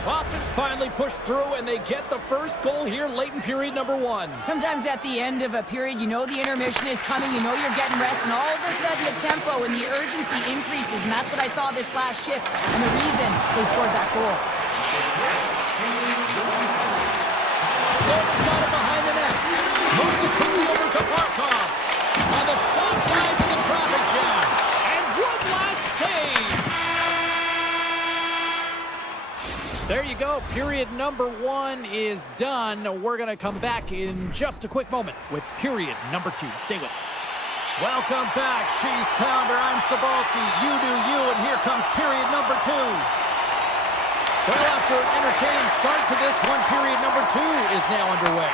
Boston's finally pushed through, and they get the first goal here late in period number one. Sometimes at the end of a period, you know the intermission is coming, you know you're getting rest, and all of a sudden the tempo and the urgency increases, and that's what I saw this last shift, and the reason they scored that goal. Florida's got it behind the net. Moves it quickly over to Barkov. And the shot dies in the traffic jam. And one last save. There you go. Period number one is done. We're going to come back in just a quick moment with period number two. Stay with us. Welcome back, Cheese Pounder. I'm Sabalski. You do you, and here comes period number two. Well, after an entertaining start to this one, period number two is now underway.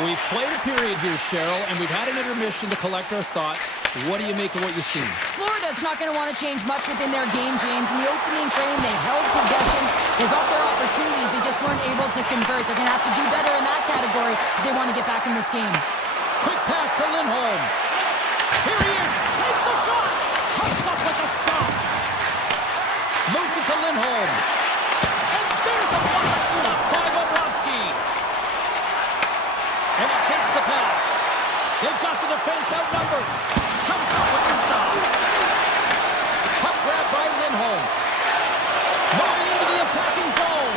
We've played a period here, Cheryl, and we've had an intermission to collect our thoughts. What do you make of what you've seen? Florida's not going to want to change much within their game, James. In the opening frame, they held possession. They got their opportunities. They just weren't able to convert. They're going to have to do better in that category if they want to get back in this game. Quick pass to Lindholm. Here he is. Takes the shot. Comes up with a stop. Moves it to Lindholm. And there's a stop by Bobrovsky. And he takes the pass. They've got the defense outnumbered. Comes up with the stop. Puck grab by Lindholm. Moving into the attacking zone.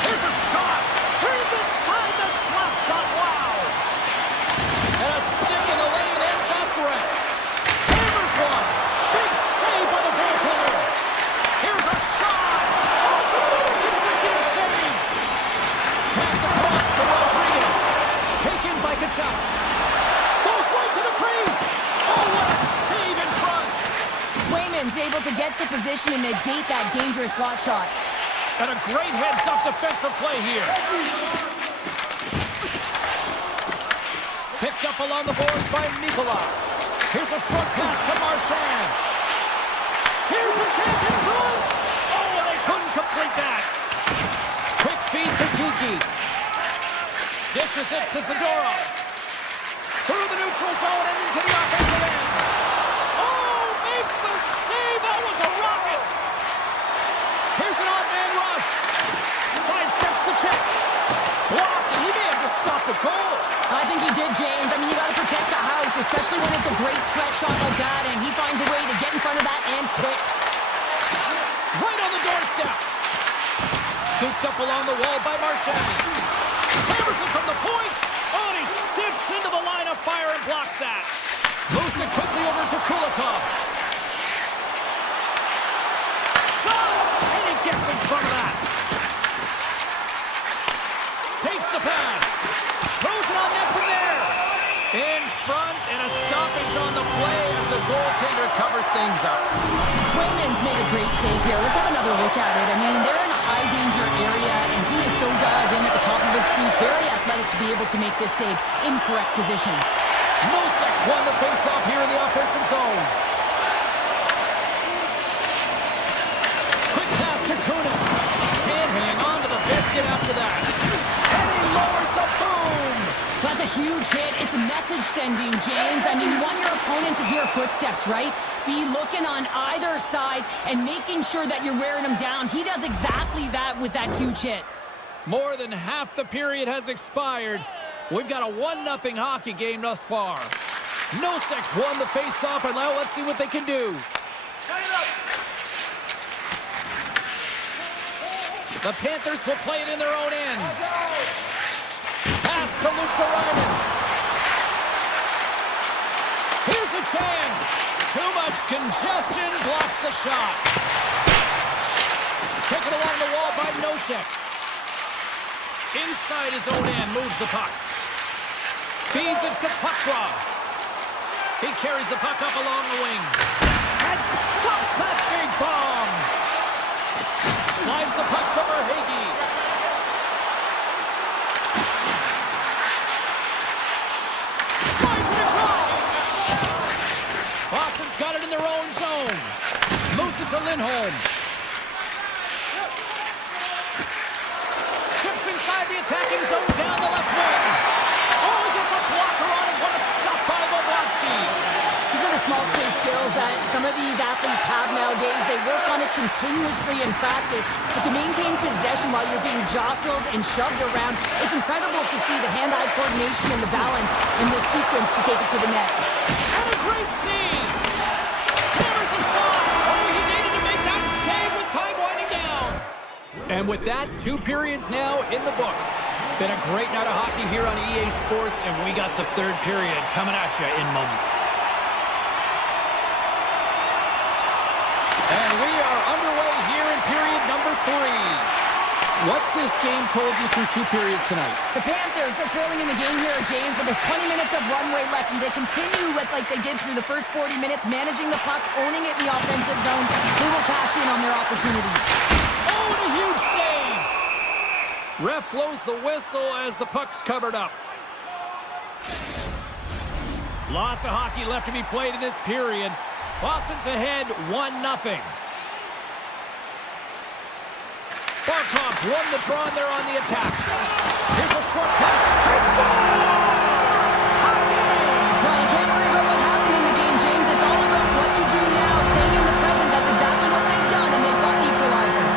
Here's a shot. Here's aside the slap shot. Wow. And a stick in the lane ends that threat. Hammers one. Big save by the goaltender. Here's a shot. Oh, it's another consecutive save. Pass across to Rodriguez. Taken by Kachuk. Goes right to the crease. Oh, what a save in front. Swayman's able to get to position and negate that dangerous slot shot. And a great heads-up defensive play here. Picked up along the boards by Mikola. Here's a short pass to Marchand. Here's a chance in front. Oh, and they couldn't complete that. Quick feed to Kiki. Dishes it to Zadorov. Through the neutral zone and into the offensive end. Oh, makes the save. That was a rocket. Here's an odd-man rush. Sidesteps the check. Blocked, and he may have just stopped a goal. I think he did, James. I mean, you got to protect the house, especially when it's a great threat shot like that, and he finds a way to get in front of that and quick. Right on the doorstep. Scooped up along the wall by Marchand. Hammers it from the point. Oh, and he steps into the line of fire and blocks that. Moves it quickly over to Kulikov. Shot! And he gets in front of that. Takes the pass. Throws it on net from there. In front, and a stoppage on the play as the goaltender covers things up. Swayman's made a great save here. Let's have another look at it. I mean, they're in a high-danger area, and he is so dialed in at the top of his crease. Very athletic to be able to make this save in correct position. Nosek's won the face-off here in the offensive zone. Quick pass to Kunin. Can't hang on to the biscuit after that. And he lowers the boom. That's a huge hit. It's a message sending, James. I mean, you want your opponent to hear footsteps, right? Be looking on either side and making sure that you're wearing them down. He does exactly that with that huge hit. More than half the period has expired. We've got a 1-0 hockey game thus far. Nosek's won the face-off, and now let's see what they can do. The Panthers will play it in their own end. Pass to Luosterainen. Here's a chance. Too much congestion blocks the shot. Taken along the wall by Nosek. Inside his own end, moves the puck. Feeds it to Petrov. He carries the puck up along the wing. And stops that big bomb. Slides the puck to Verhaeghe. Slides it across. Boston's got it in their own zone. Moves it to Lindholm. Steps inside the attacking zone down the left wing. Oh, he gets a blocker on it. What a stop by Bobrovsky. These are the small space skills that some of these athletes have nowadays. They work on it continuously in practice. But to maintain possession while you're being jostled and shoved around, it's incredible to see the hand-eye coordination and the balance in this sequence to take it to the net. And a great save. Hammers the shot. Oh, he needed to make that save with time winding down. And with that, 2 periods now in the books. Been a great night of hockey here on EA Sports, and we got the 3rd period coming at you in moments. And we are underway here in period number 3. What's this game told you through 2 periods tonight? The Panthers are trailing in the game here, James, but there's 20 minutes of runway left, and they continue with like they did through the first 40 minutes, managing the puck, owning it in the offensive zone. They will cash in on their opportunities. Oh, and a huge save! Ref blows the whistle as the puck's covered up. Lots of hockey left to be played in this period. Boston's ahead 1-0. Barkov's won the draw and they're on the attack. Here's a short pass. He scores! Tie game! Well, you can't worry about what happened in the game, James. It's all about what you do now. Staying in the present, that's exactly what they've done, and they've got the equalizer.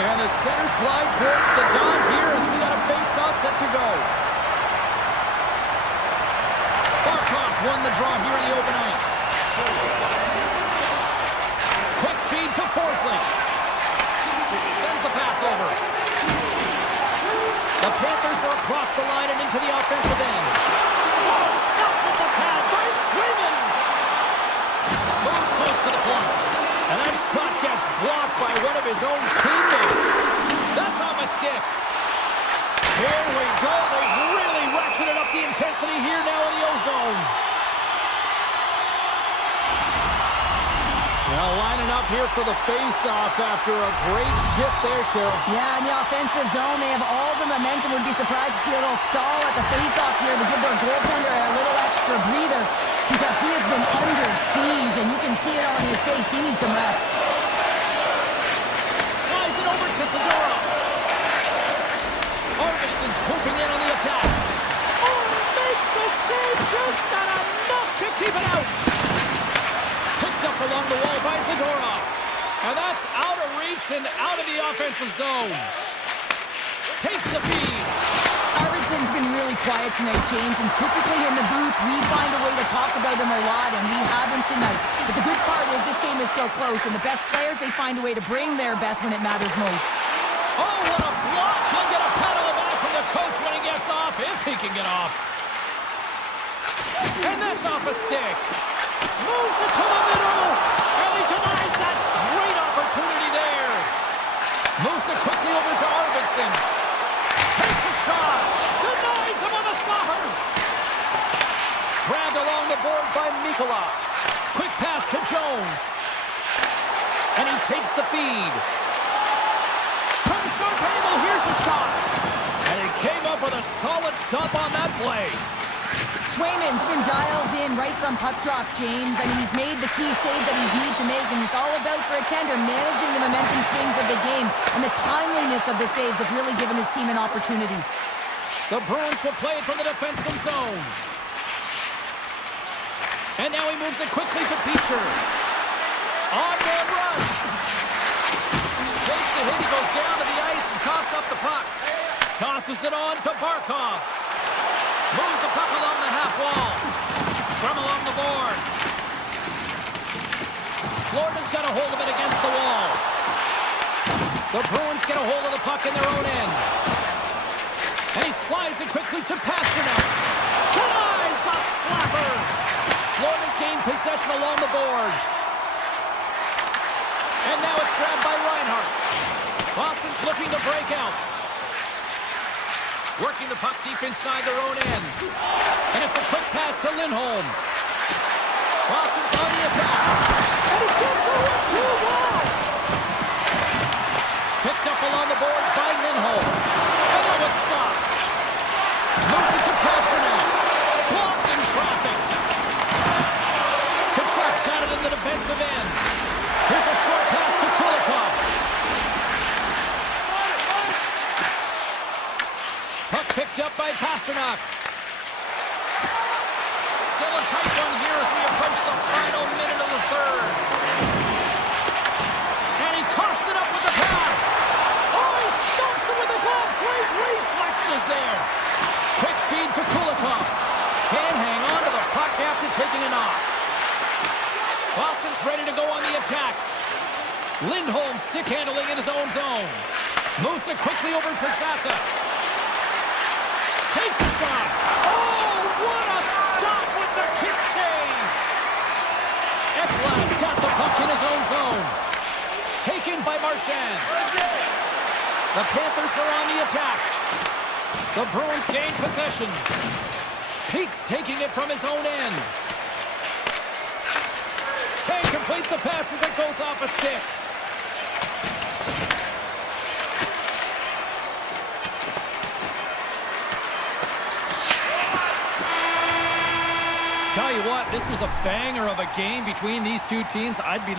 And the centers glide towards the dot here as we got a face-off set to go. Barkov's won the draw here in the open ice. Quick feed to Forsling. Sends the pass over. The Panthers are across the line and into the offensive end. Oh, stop with the pad by Swayman. Moves close to the point. And that shot gets blocked by one of his own teammates. That's on the stick. Here we go. They've really ratcheted up the intensity here now in the O-zone. Now lining up here for the face-off after a great shift there, Cheryl. Yeah, in the offensive zone, they have all the momentum. Would be surprised to see a little stall at the face-off here to give their goaltender a little extra breather because he has been under siege, and you can see it on his face. He needs some rest. Slides it over to Segura. Arvidsson swooping in on the attack. Oh, makes the save, just not enough to keep it out. Picked up along the wall by Zadorov. And that's out of reach and out of the offensive zone. Takes the feed. Arvidsson's been really quiet tonight, James, and typically in the booth, we find a way to talk about him a lot, and we have him tonight. But the good part is this game is still close, and the best players, they find a way to bring their best when it matters most. Oh, what a block. He'll get a pat on the back from the coach when he gets off, if he can get off. And that's off a stick. Moves it to the middle, and he denies that great opportunity there. Moves it quickly over to Arvidsson. Takes a shot, denies him on the slapper. Grabbed along the boards by Mikkola. Quick pass to Jones. And he takes the feed. From the short angle, here's a shot. And he came up with a solid stop on that play. Swayman's been dialed in right from puck drop, James. I mean, he's made the key save that he's needed to make, and it's all about, for a tender, managing the momentum swings of the game, and the timeliness of the saves have really given his team an opportunity. The Bruins will play it from the defensive zone. And now he moves it quickly to Beecher. On-man rush. Takes a hit, he goes down to the ice and coughs up the puck. Tosses it on to Barkov. Moves the puck along the half wall. Scrum along the boards. Florida's got a hold of it against the wall. The Bruins get a hold of the puck in their own end. And he slides it quickly to Pasternak. Denies the slapper. Florida's gained possession along the boards. And now it's grabbed by Reinhart. Boston's looking to break out. Working the puck deep inside their own end. And it's a quick pass to Lindholm. Boston's on the attack. And he gets over too well. Picked up along the boards by Lindholm. And now it's stopped. Moves it to Pasternak. Blocked in traffic. Kachuk's got it in the defensive end. Here's a short pass to Kulikov. Puck picked up by Pasternak. Still a tight one here as we approach the final minute of the third. And he coughs it up with the pass. Oh, he stumps it with the glove. Great reflexes there. Quick feed to Kulikov. Can't hang on to the puck after taking a knock. Boston's ready to go on the attack. Lindholm stick handling in his own zone. Moves it quickly over to Saka. Takes a shot. Oh, what a stop with the kick save. Ekblad's got the puck in his own zone. Taken by Marchand. The Panthers are on the attack. The Bruins gain possession. Peaks taking it from his own end. Can't complete the pass as it goes off a stick. Tell you what, this was a banger of a game between these two teams. I'd be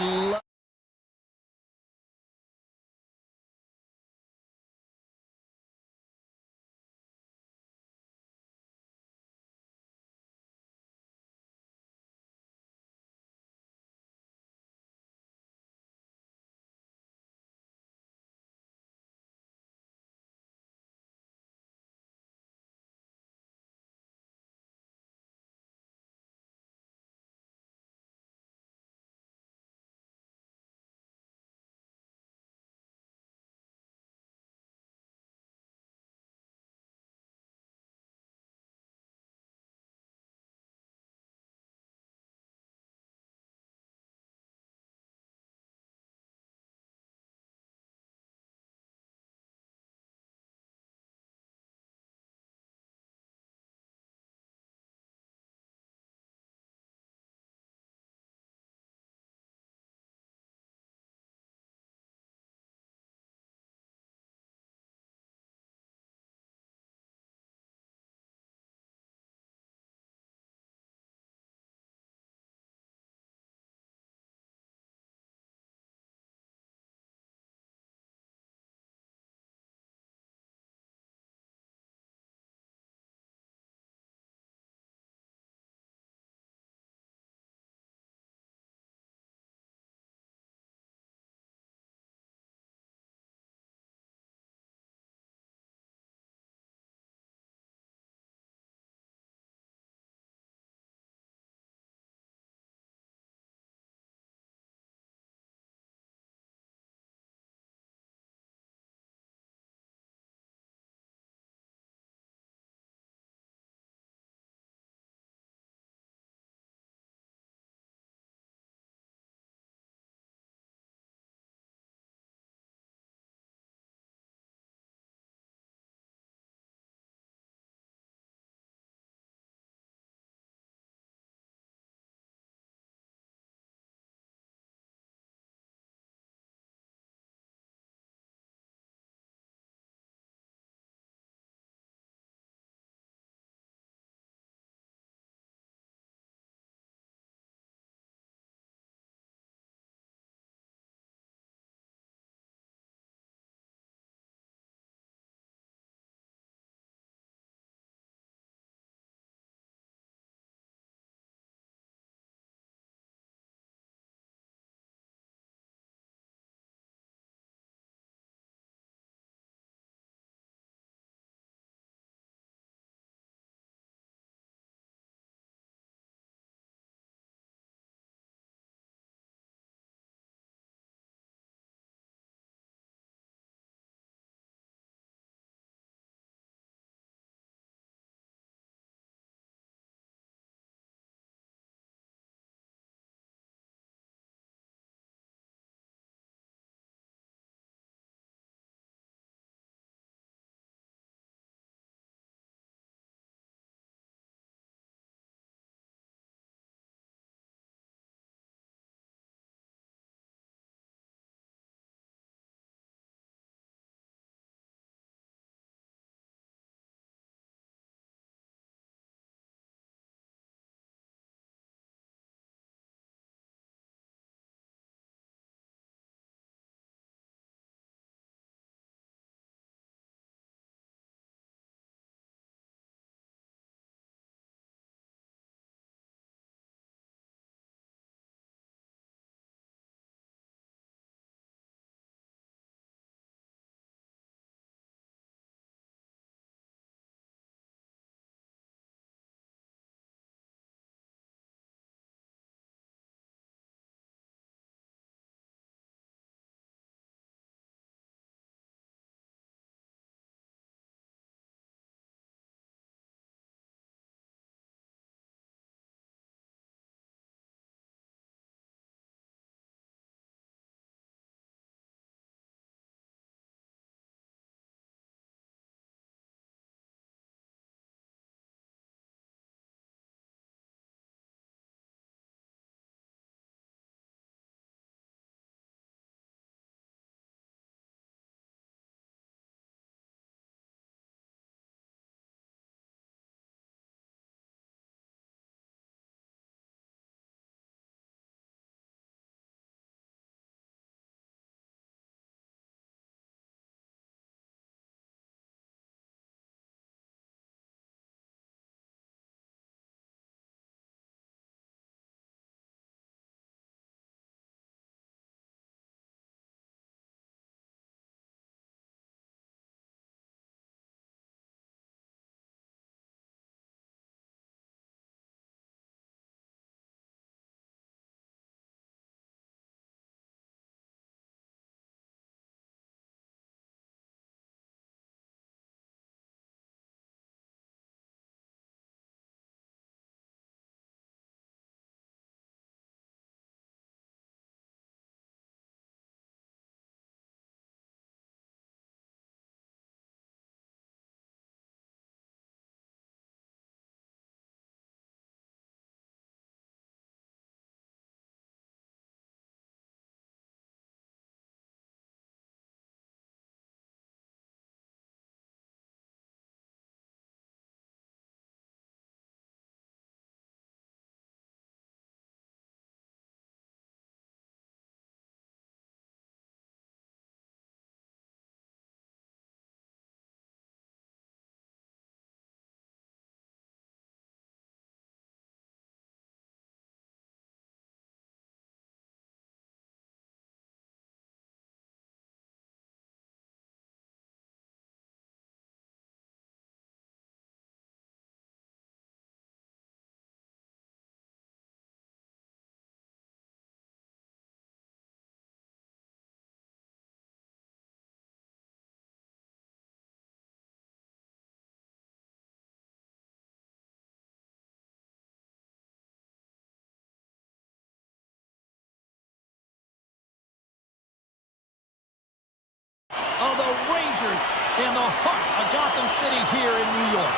of the Rangers in the heart of Gotham City here in New York.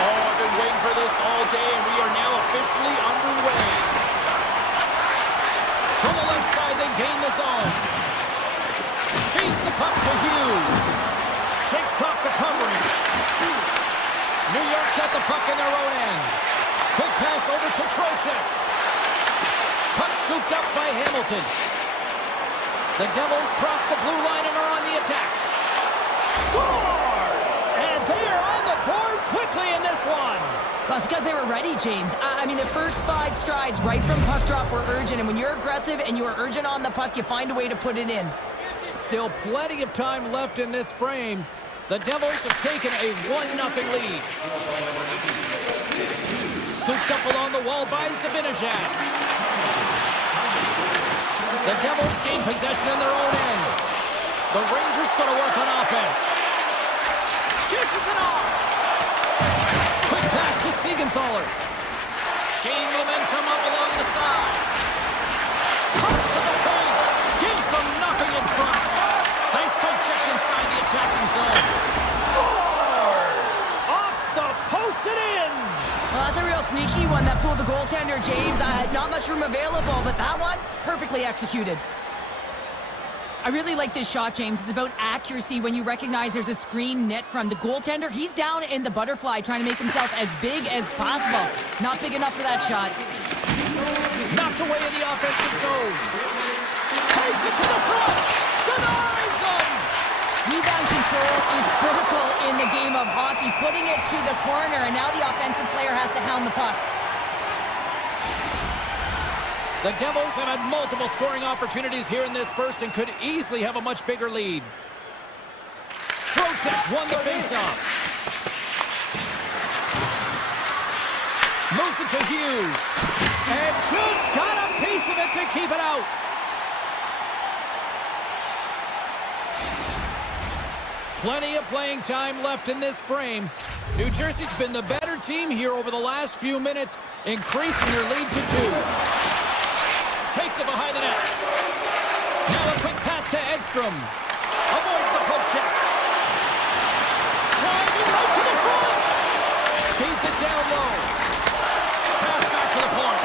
Oh, I've been waiting for this all day, and we are now officially underway. From the left side, they gain the zone. Beats the puck to Hughes. Shakes off the coverage. New York's got the puck in their own end. Quick pass over to Trocheck. Puck scooped up by Hamilton. The Devils cross the blue line and are on the attack. Scores! And they are on the board quickly in this one. Well, it's because they were ready, James. I mean, the first 5 strides right from puck drop were urgent, and when you're aggressive and you are urgent on the puck, you find a way to put it in. Still plenty of time left in this frame. The Devils have taken a 1-0 lead. Scooped up along the wall by Zibanejad. The Devils gain possession in their own end. The Rangers going to work on offense. Dishes it off. Quick pass to Siegenthaler. Gaining momentum up along the side. Comes to the paint. Gives them nothing in front. Nice poke check inside the attacking zone. Scores! Off the post and in! Well, that's a real sneaky one that fooled the goaltender, James. Not much room available, but that one, perfectly executed. I really like this shot, James. It's about accuracy when you recognize there's a screen net from the goaltender. He's down in the butterfly trying to make himself as big as possible. Not big enough for that shot. Knocked away in the offensive zone. Takes it to the front. Denies him. Rebound control is critical in the game of hockey. Putting it to the corner, and now the offensive player has to hound the puck. The Devils have had multiple scoring opportunities here in this first and could easily have a much bigger lead. Trocheck won the faceoff. Moves it to Hughes. And just got a piece of it to keep it out. Plenty of playing time left in this frame. New Jersey's been the better team here over the last few minutes, increasing their lead to 2. Takes it behind the net. Now a quick pass to Edstrom. Avoids the poke check. Driving right to the front. Feeds it down low. Pass back to the point.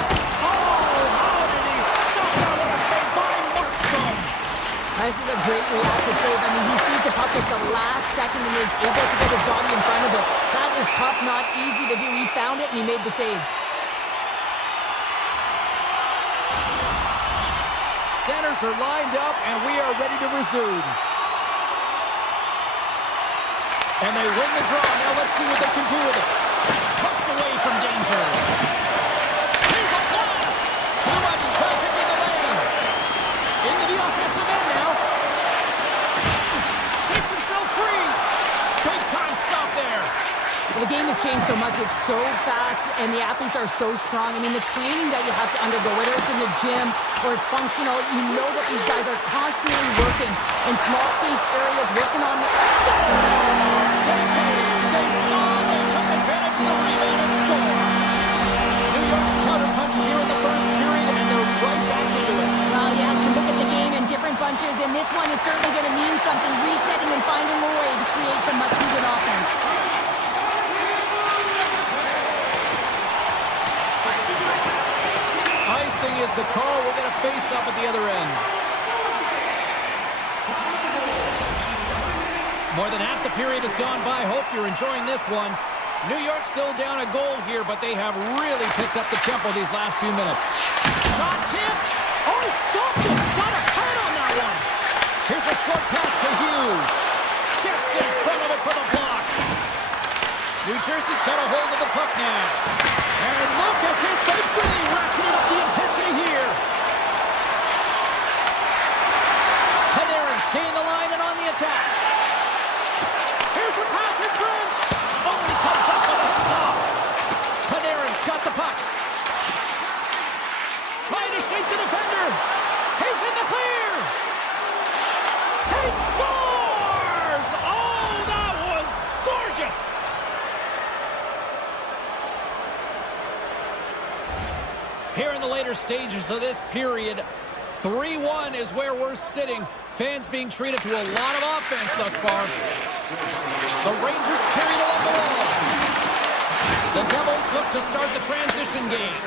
Oh, how did he stop that? What a save by Markstrom. This is a great reactive save. I mean, he sees the puck at the last second and is able to get his body in front of it. That is tough, not easy to do. He found it and he made the save. Centers are lined up, and we are ready to resume. And they win the draw. Now let's see what they can do with it. Pucked away from danger. Here's a blast. Too much traffic in the lane. Into the offensive end now. Shakes himself free. Big time stop there. Well, the game has changed so much. It's so fast, and the athletes are so strong. I mean, the training that you have to undergo, whether it's in the gym or it's functional, you know that these guys are constantly working in small space areas, working on the... They saw, they took advantage of the rebound and scored. New York's counter-punched here in the first period, and they're right back into it. Well, yeah, you can look at the game in different bunches, and this one is certainly going to mean something, resetting and finding a way to create some much-needed offense. Icing is the call. We're going to face up at the other end. More than half the period has gone by. Hope you're enjoying this one. New York still down a goal here, but they have really picked up the tempo these last few minutes. Shot tipped. Oh, he stopped it. Got a hurt on that one. Here's a short pass to Hughes. Gets in front of it for the block. New Jersey's got a hold of the puck now. And look at this. They've really ratcheted up the intensity here. Panarin's gained the line and on the attack. Here's a pass in front. Only comes up with a stop. Panarin's got the puck. Trying to shake the defender. He's in the clear. He scores! Oh, that was gorgeous. Here in the later stages of this period, 3-1 is where we're sitting. Fans being treated to a lot of offense thus far. The Rangers carried along the wall. The Devils look to start the transition game.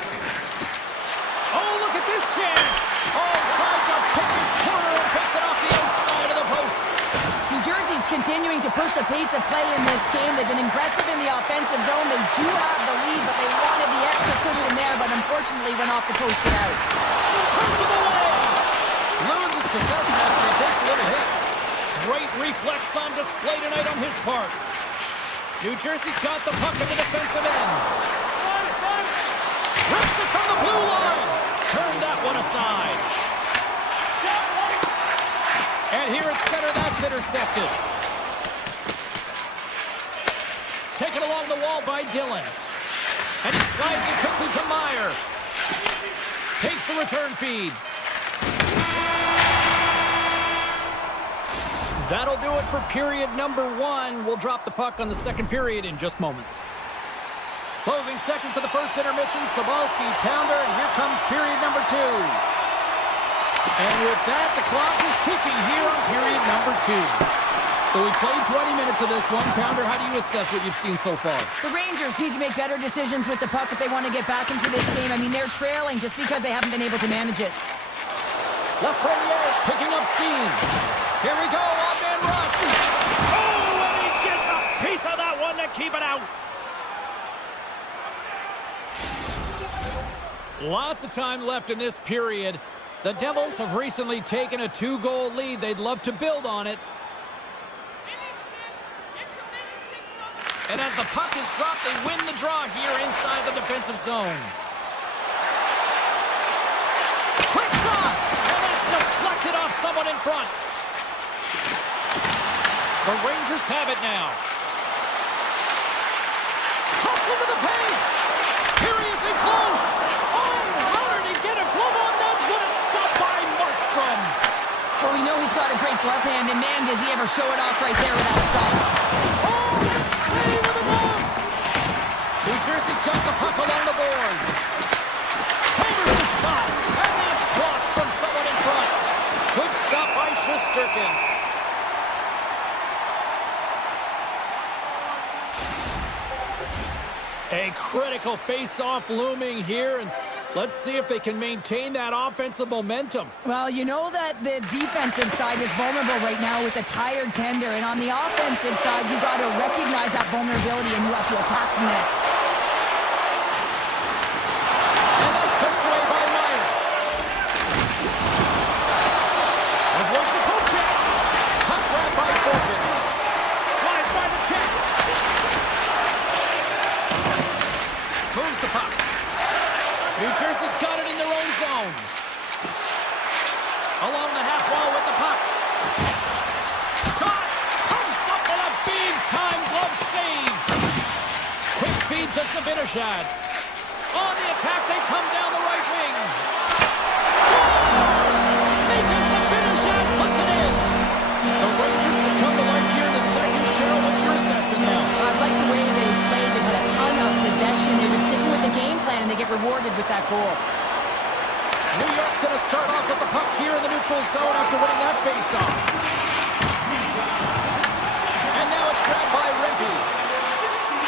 Oh, look at this chance. Oh, tried to pick his corner and picks it off the outside of the post. New Jersey's continuing to push the pace of play in this game. They've been aggressive in the offensive zone. They do have the lead, but they wanted the extra cushion there, but unfortunately went off the post and out. Turns him away. Loses possession after he takes a little hit. Great reflex on display tonight on his part. New Jersey's got the puck at the defensive end. Rips it from the blue line. Turned that one aside. And here at center, that's intercepted. Taken along the wall by Dillon. And he slides it quickly to Meyer. Takes the return feed. That'll do it for period number 1. We'll drop the puck on the second period in just moments. Closing seconds of the first intermission, Sobalski, pounder, and here comes period number 2. And with that, the clock is ticking here on period number 2. So we played 20 minutes of this one. Pounder, how do you assess what you've seen so far? The Rangers need to make better decisions with the puck if they want to get back into this game. I mean, they're trailing just because they haven't been able to manage it. Lafreniere is picking up steam. Here we go, one-man rush. Oh, and he gets a piece of that one to keep it out. Lots of time left in this period. The Devils have recently taken a 2-goal lead. They'd love to build on it. And as the puck is dropped, they win the draw here inside the defensive zone. Quick shot! And it's deflected off someone in front. The Rangers have it now. Cuts into the paint. Here he is in close. Oh, how did he get a glove on that? What a stop by Markstrom. Well, we know he's got a great glove hand, and man, does he ever show it off right there with that stop. Oh, what a save with the glove. New Jersey's got the puck along the boards. Hammers the shot, and that's blocked from someone in front. Good stop by Shesterkin. A critical face-off looming here, and let's see if they can maintain that offensive momentum. Well, you know that the defensive side is vulnerable right now with a tired tender, and on the offensive side, you got to recognize that vulnerability and you have to attack the net. And that's picked away by Meyer. Avoids the poke check. Puck grabbed by Borkin. Slides by the check. Moves the puck. New Jersey's got it in their own zone. Along the half wall with the puck. Shot! Comes up with a big-time glove save. Quick feed to Zibanejad. On the attack, they come down the right wing. Scores! Mika Zibanejad puts it in. The Rangers have come to life here in the second. Cheryl, what's your assessment now? I like the way they played. They got a ton of possession. They were sitting with the game plan, and they get rewarded with that goal. New York's going to start off with the puck here in the neutral zone after winning that faceoff. And now it's grabbed by Rempe.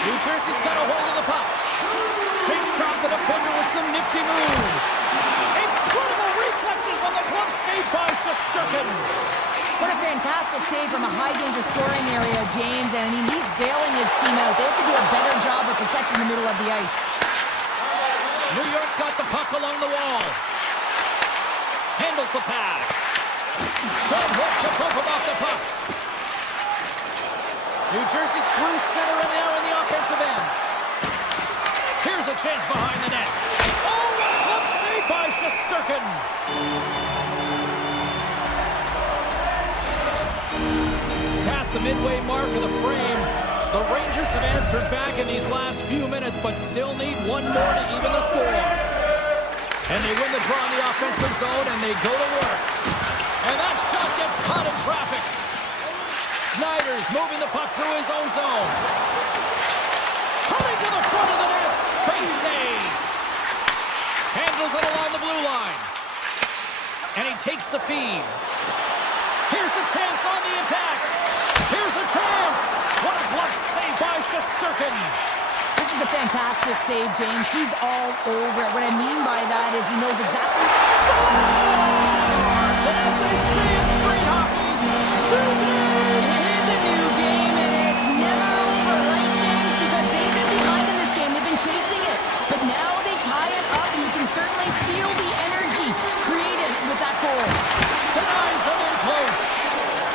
New Jersey's got a hold of the puck. Shakes off the defender with some nifty moves. Incredible reflexes on the glove save by Shesterkin. What a fantastic save from a high-danger scoring area, James. And, I mean, he's bailing his team out. They have to do a better job of protecting the middle of the ice. New York's got the puck along the wall. Handles the pass. Good hook to bump him off the puck. New Jersey's through center and now in the offensive end. Here's a chance behind the net. Oh, what a glove save by Shesterkin. Past the midway mark of the frame, the Rangers have answered back in these last few minutes, but still need one more to even the score. And they win the draw in the offensive zone, and they go to work. And that shot gets caught in traffic. Snyder's moving the puck through his own zone. Coming to the front of the net. Big save. Handles it along the blue line. And he takes the feed. Here's a chance on the attack. Here's a chance. What a glove save by Shesterkin. This is a fantastic save, James. He's all over it. What I mean by that is he knows exactly... Scores! And as they say in street hockey, new game! It is a new game, and it's never over, right, James? Because they've been behind in this game. They've been chasing it. But now they tie it up, and you can certainly feel the energy created with that goal. Denies him in close.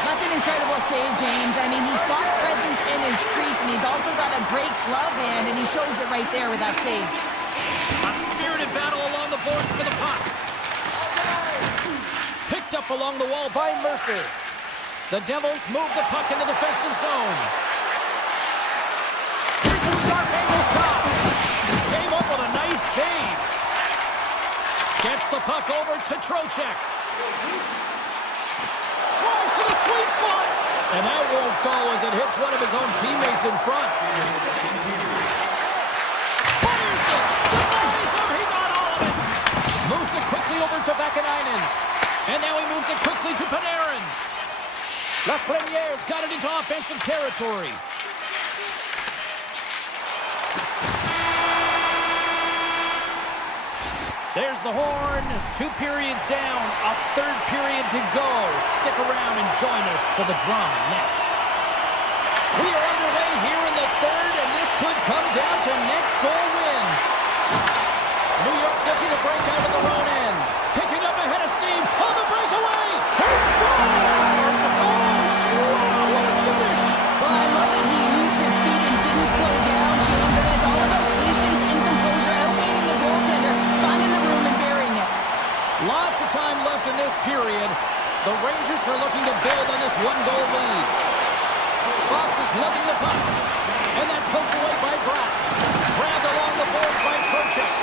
That's an incredible save, James. I mean, he's got presence in his crease, and he's also got a great glove hand, and he shows it right there with that save. A spirited battle along the boards for the puck. Picked up along the wall by Mercer. The Devils move the puck in the defensive zone. Here's a sharp angle shot. Came up with a nice save. Gets the puck over to Trocheck. Drives to the sweet spot. And that won't go as it hits one of his own teammates in front. Fires it. Denies him. He got all of it. Moves it quickly over to Vakanainen. And now he moves it quickly to Panarin. Lafreniere's got it into offensive territory. There's the horn. 2 periods down. A third period to go. Stick around and join us for the drama next. We are underway here in the third, and this could come down to next goal wins. New York's looking to break out of their own end. Picking up ahead of steam on the breakaway. He scores! Oh, wow, what a finish! Well, I love that he used his speed and didn't slow down, James, and it's all about patience and composure, outweighing the goaltender, finding the room and burying it. Lots of time left in this period. The Rangers are looking to build on this one-goal lead. Fox is lugging the puck, and that's poked away by Bratt. Grabbed along the boards by Trocheck.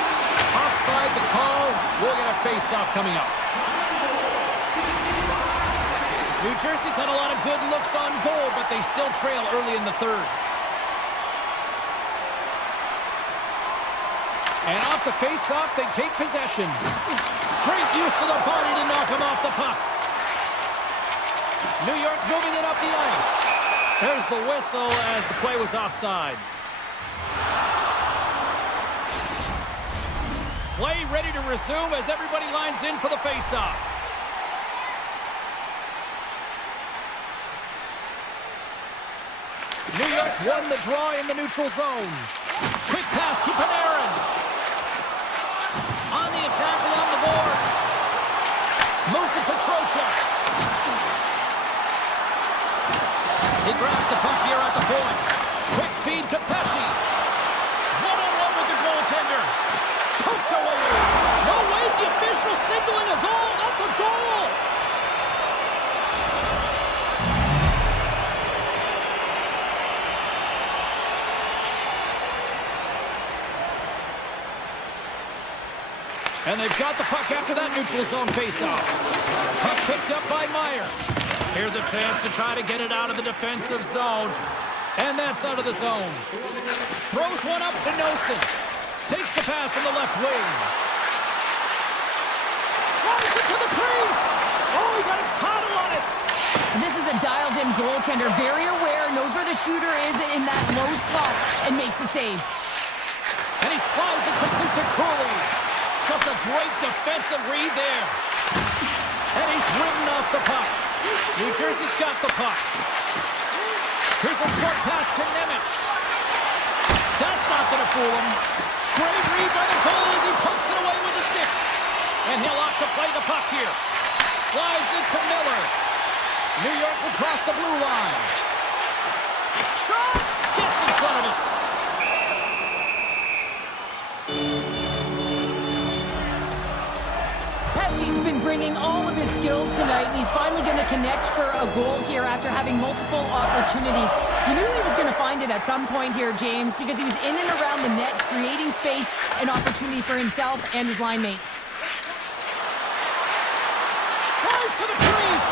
Offside the call. We'll get a face-off coming up. New Jersey's had a lot of good looks on goal, but they still trail early in the third. And off the face-off, they take possession. Great use of the body to knock him off the puck. New York's moving it up the ice. There's the whistle as the play was offside. Play ready to resume as everybody lines in for the face-off. New York's won the draw in the neutral zone. Quick pass to Panarin. On the attack along the boards. Moves it to Trocheck. He grabs the puck here at the point. Quick feed to Pesci. One-on-one with the goaltender. Poked away. No, wait, the official signaling a goal. That's a goal. And they've got the puck after that neutral zone faceoff. Puck picked up by Meyer. Here's a chance to try to get it out of the defensive zone. And that's out of the zone. Throws one up to Nosen. Takes the pass from the left wing. Drives it to the crease. Oh, he got a paddle on it. This is a dialed-in goaltender, very aware, knows where the shooter is in that low slot, and makes the save. And he slides it quickly to Cooley. Just a great defensive read there. And he's ridden off the puck. New Jersey's got the puck. Here's a short pass to Nemec. That's not going to fool him. Great read by the goalie as he pokes it away with a stick. And he'll opt to play the puck here. Slides it to Miller. New York's across the blue line. Shot! Gets in front of it. Pesci's been bringing all of his skills tonight, and he's finally going to connect for a goal here after having multiple opportunities. You knew he was going to find it at some point here, James, because he was in and around the net, creating space and opportunity for himself and his line mates. Tries to the crease.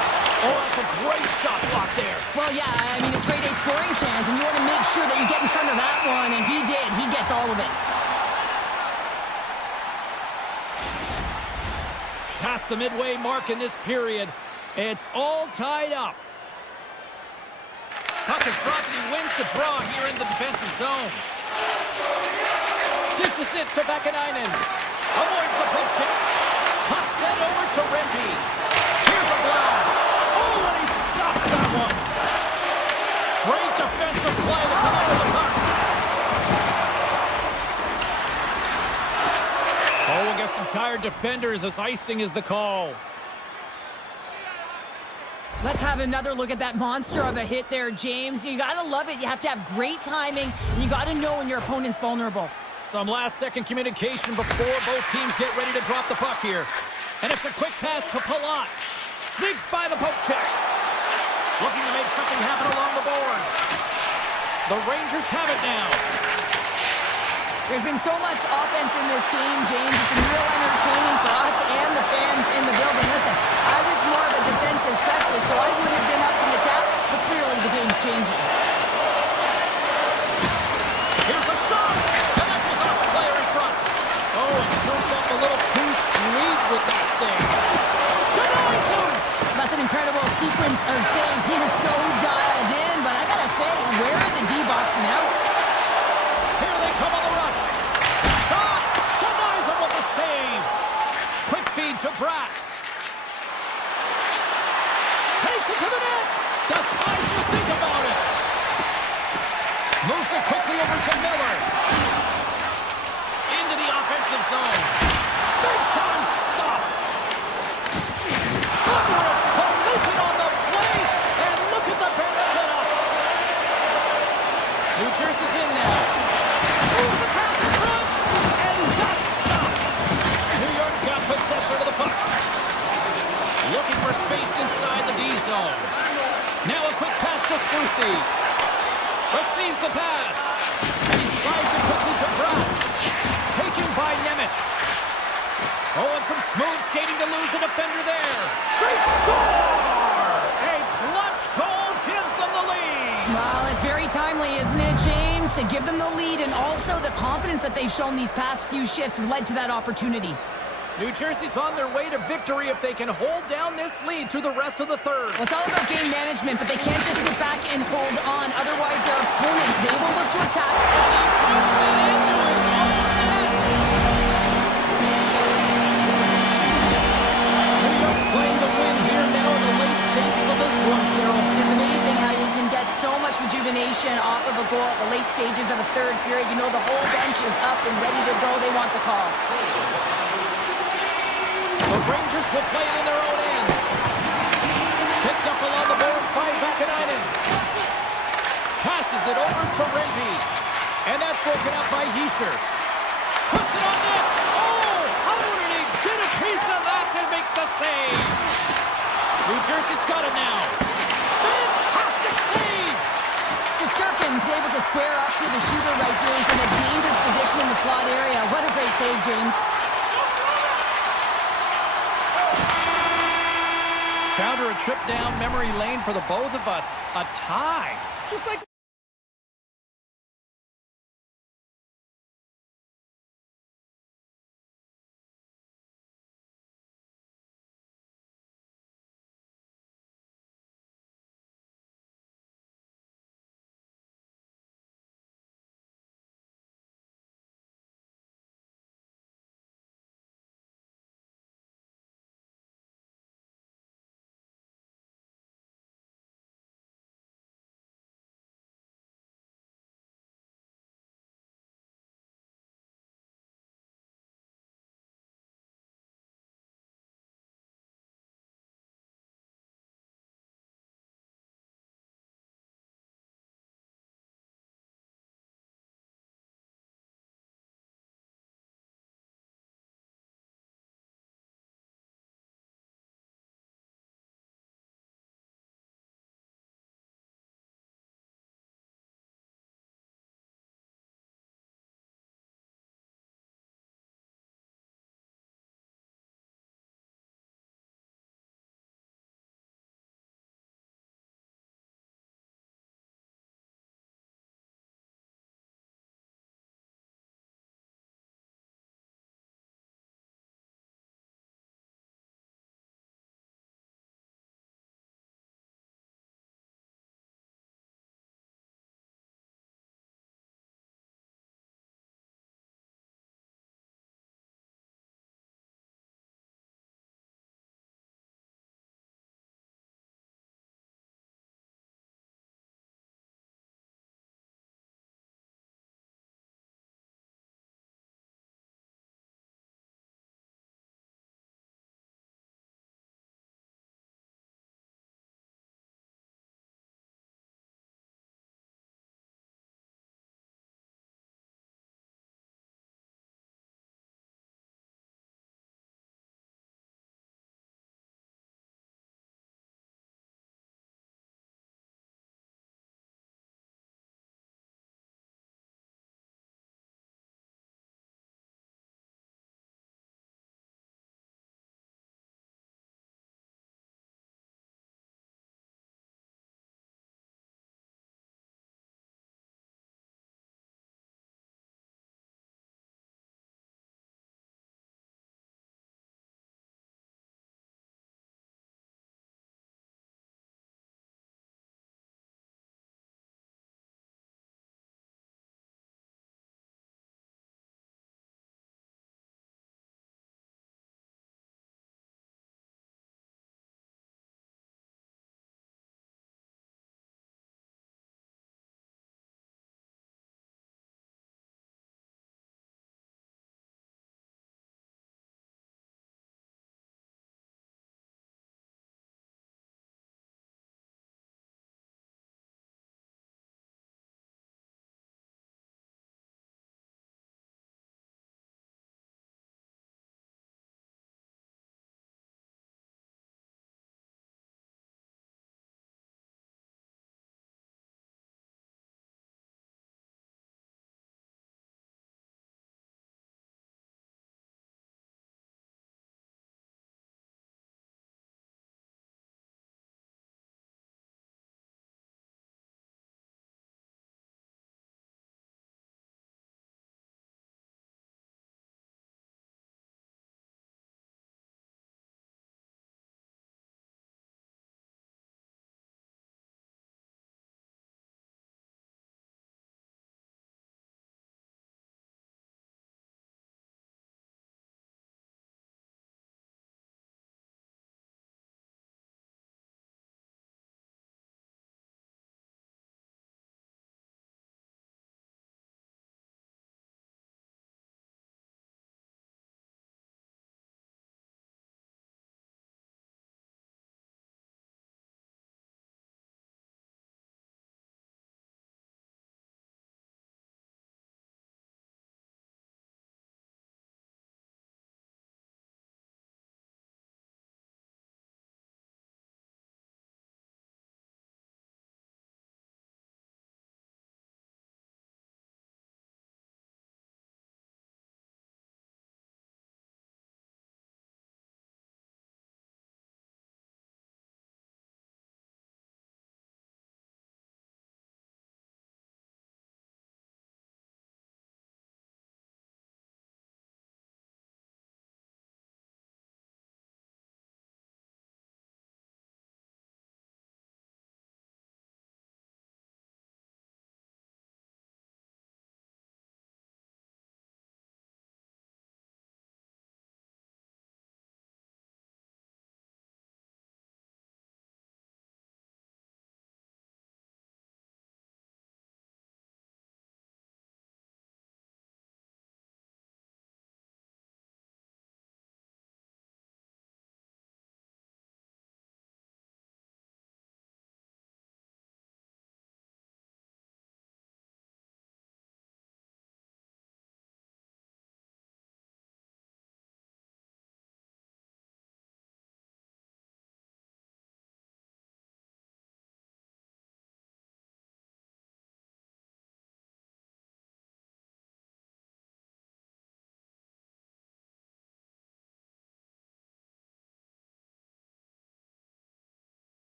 Oh, that's a great shot block there. Well, yeah, I mean, it's grade A scoring chance, and you want to make sure that you get in front of that one, and he did. He gets all of it. Past the midway mark in this period. It's all tied up. Puck is dropped and he wins the draw here in the defensive zone. Dishes it to Vakanainen. Avoids the poke check. Puck sent over to Rempe. Here's a blast. Oh, and he stops that one. Great defensive play to come out of the puck. Oh, we'll get some tired defenders as icing is the call. Let's have another look at that monster of a hit there, James. You gotta love it. You have to have great timing, and you gotta know when your opponent's vulnerable. Some last-second communication before both teams get ready to drop the puck here. And it's a quick pass to Palat. Sneaks by the poke check. Looking to make something happen along the boards. The Rangers have it now. There's been so much offense in this game, James. It's been real entertaining for us and the fans in the building. Listen, I was more of a defensive specialist, so I wouldn't have been up in the tap, but clearly the game's changing. Here's a shot, and that goes off the player in front. Oh, it serves up a little too sweet with that save. Denies him! That's an incredible sequence of saves. He is so dialed in, but I gotta say, where are the D-boxing out? Here they come on the rush. Shot! Denies him with the save. Quick feed to Bratt. Takes it to the net. Decides to think about it. Moves it quickly over to Miller. Into the offensive zone. Big time stop. Thunderous collision on the play. And look at the bench set up. New Jersey's in now. Moves the pass in front. And that's stopped. New York's got possession of the puck. Looking for space inside the D zone. Now a quick pass to Susie. Receives the pass. And he slides it quickly to Bratt. Taken by Nemeth. Oh, and some smooth skating to lose the defender there. They score! A clutch goal gives them the lead. Well, it's very timely, isn't it, James? To give them the lead, and also the confidence that they've shown these past few shifts have led to that opportunity. New Jersey's on their way to victory if they can hold down this lead through the rest of the third. Well, it's all about game management, but they can't just sit back and hold on. Otherwise, their opponent, they will look to attack. And he puts it into his own net. New York's playing to win here now in the late stages of this one, Cheryl. It's amazing how you can get so much rejuvenation off of a goal at the late stages of a third period. You know the whole bench is up and ready to go. They want the call. The Rangers will play it in their own end. Picked up along the boards by Vakanainen. Passes it over to Rempe. And that's broken up by Hischier. Puts it on net. Oh, how did he get a piece of that to make the save? New Jersey's got it now. Fantastic save. Shesterkin's able to square up to the shooter right here. He's in a dangerous position in the slot area. What a great save, James. Counter a trip down memory lane for the both of us. A tie. Just like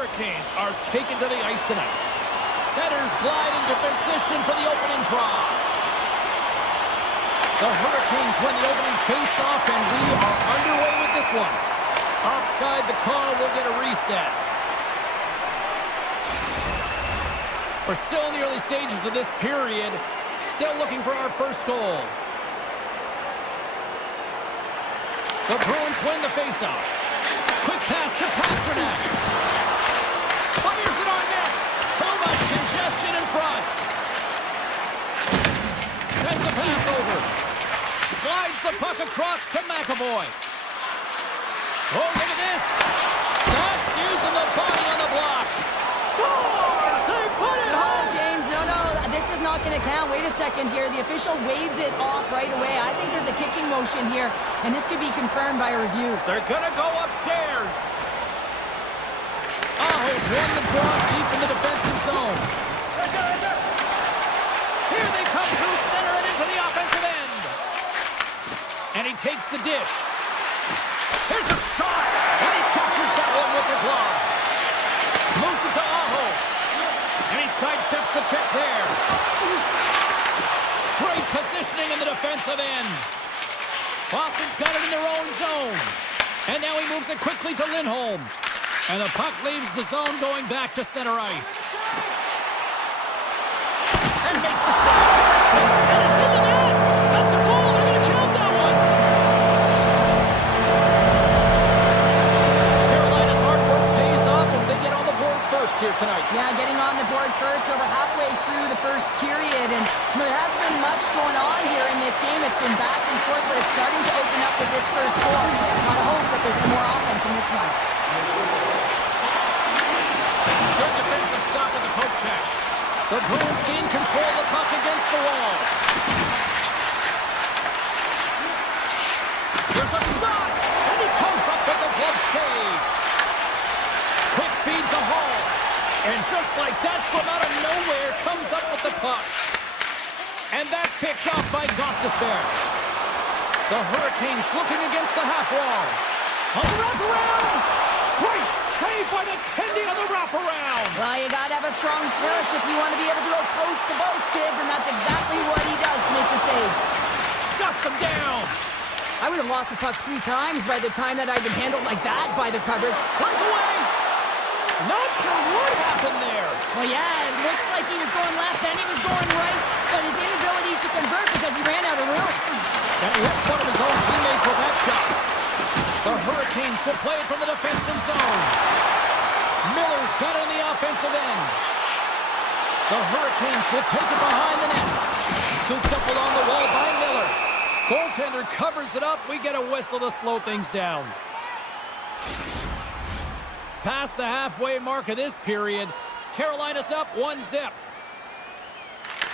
Hurricanes are taken to the ice tonight. Centers glide into position for the opening draw. The Hurricanes win the opening face-off, and we are underway with this one. Offside the call, will get a reset. We're still in the early stages of this period. Still looking for our first goal. The Bruins win the face-off. Quick pass to Pasternak. Fires it on net. Too much congestion in front. Sends a pass over. Slides the puck across to McAvoy. Oh, look at this. That's using the body on the block. Scores! They put it home! James, no. This is not going to count. Wait a second here. The official waves it off right away. I think there's a kicking motion here, and this could be confirmed by a review. They're going to go upstairs. Aho's won the draw deep in the defensive zone. Here they come through center and into the offensive end. And he takes the dish. Here's a shot, and he catches that one with the glove. Moves it to Aho. And he sidesteps the check there. Great positioning in the defensive end. Boston's got it in their own zone. And now he moves it quickly to Lindholm. And the puck leaves the zone going back to center ice. And makes the save. And it's in the net. That's a goal. They're going to count that one. Carolina's hard work pays off as they get on the board first here tonight. Yeah, getting on the board first over halfway through the first period. And there hasn't been much going on here in this game. It's been back and forth, but it's starting to open up with this first goal. Gotta hope that there's some more offense in this one. Good defensive stop at the poke check. The Bruins gain control of the puck against the wall. There's a shot, and he comes up with the glove save. Quick feed to Hall. And just like that, from out of nowhere, comes up with the puck. And that's picked off by Gostisbehere. The Hurricanes looking against the half wall. On the wraparound. Great save by the Tendy on the wraparound. Well, you got to have a strong push if you want to be able to go post to post, kids, and that's exactly what he does to make the save. Shuts him down. I would have lost the puck 3 times by the time that I'd been handled like that by the coverage. Breakaway. Not sure what happened there. Well, yeah, it looks like he was going left, then he was going right, but his inability to convert because he ran out of room. And he hits one of his own teammates with that shot. The Hurricanes will play it from the defensive zone. Miller's got it on the offensive end. The Hurricanes will take it behind the net. Scooped up along the wall by Miller. Goaltender covers it up. We get a whistle to slow things down. Past the halfway mark of this period, Carolina's up 1-0.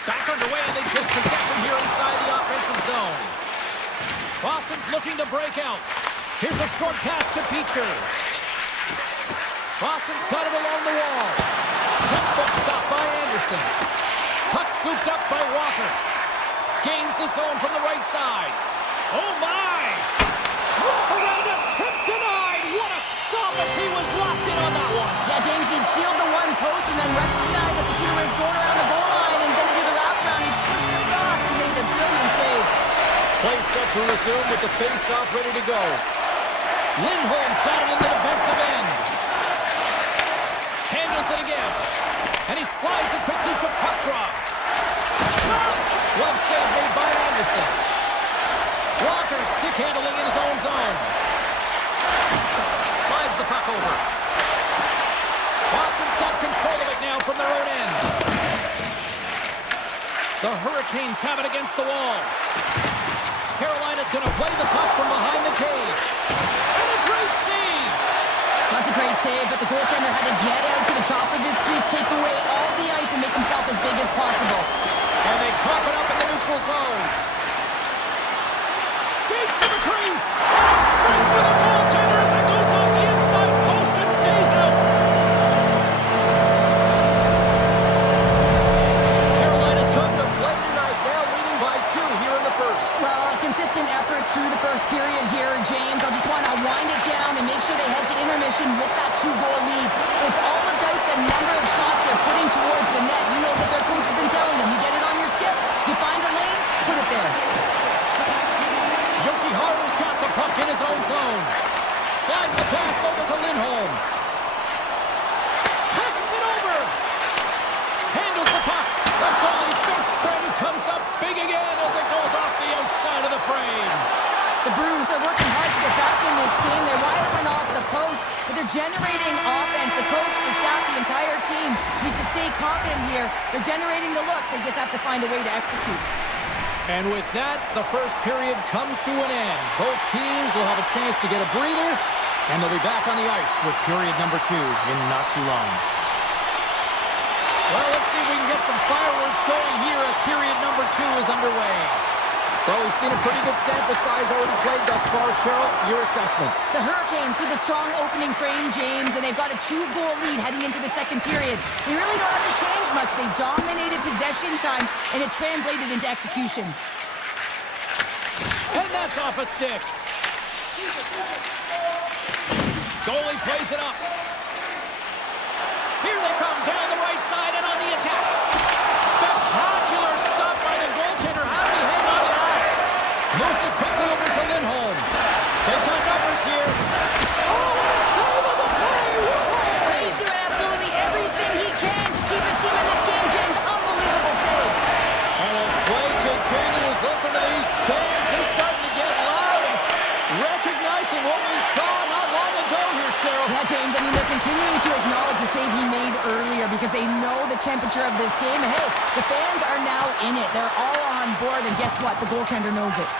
Back underway, and they take possession here inside the offensive zone. Boston's looking to break out. Here's a short pass to Beecher. Boston's got it along the wall. Textbook stop by Anderson. Puck scooped up by Walker. Gains the zone from the right side. Oh my! Walk around a tip denied. What a stop as he was locked in on that one. Yeah, James, he'd sealed the one post and then recognized that the shooter was going around the goal line and going to do the wraparound. He pushed across and made a brilliant save. Play set to resume with the face-off ready to go. Lindholm's got it in the defensive end. Handles it again. And he slides it quickly to Petrov. Shot! Glove save made by Anderson. Walker stick handling in his own zone. Slides the puck over. Boston's got control of it now from their own end. The Hurricanes have it against the wall. Carolina's going to play the puck from behind the cage. And a great save! That's a great save, but the goaltender had to get out to the top of his crease, take away all the ice, and make himself as big as possible. And they cough it up in the neutral zone. Skates to the crease. Right for the goaltender as it goes off the inside post and stays out. Carolina's come to play tonight, now leading by 2 here in the first. Well, a consistent effort through the first period here, James. I just want to wind it down and make sure they head to intermission position with that 2-goal lead. It's all about the number of shots they're putting towards the net. You know that their coach has been telling them, you get it on your stick, you find a lane, put it there. Haru's got the puck in his own zone. Slides the pass over to Lindholm. Passes it over. Handles the puck. The goalie's best friend comes up big again as it goes off the outside of the frame. The Bruins are working hard to get back in this game. Their wire went off the post, but they're generating offense. The coach, the staff, the entire team needs to stay confident here. They're generating the looks. They just have to find a way to execute. And with that, the first period comes to an end. Both teams will have a chance to get a breather, and they'll be back on the ice with period number 2 in not too long. Well, let's see if we can get some fireworks going here as period number 2 is underway. Well, we've seen a pretty good sample size already played thus far. Cheryl, your assessment. The Hurricanes with a strong opening frame, James, and they've got a 2-goal lead heading into the second period. They really don't have to change much. They dominated possession time, and it translated into execution. And that's off a stick. Goalie plays it up. Here they come down the right side and on the attack. Spectacular stop by the goaltender. How did he hang on to that? Moves it quickly over to Lindholm. They've got numbers here. Oh, what a save on the play! Whoa! He's doing absolutely everything he can to keep his team in this game, James. Unbelievable save. And as play continues, listen to these fans. They're starting to get loud, recognizing what we saw not long ago here, Cheryl. Yeah, James, I mean, they're continuing to acknowledge the save he made earlier because they know the temperature of this game. And hey, the fans are now in it. They're all on board, and guess what? The goaltender knows it.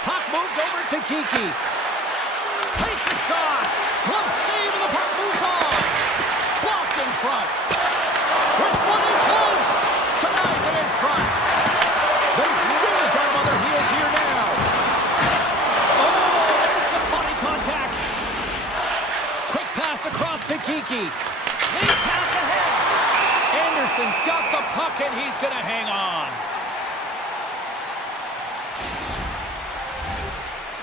Puck moved over to Kiki. Takes a shot. Glove save, and the puck moves on. Blocked in front. Whistling in close. Denies him in front. They've really got him on their heels here now. Oh, there's some body contact. Quick pass across to Kiki. Lead pass ahead. Anderson's got the puck, and he's going to hang on.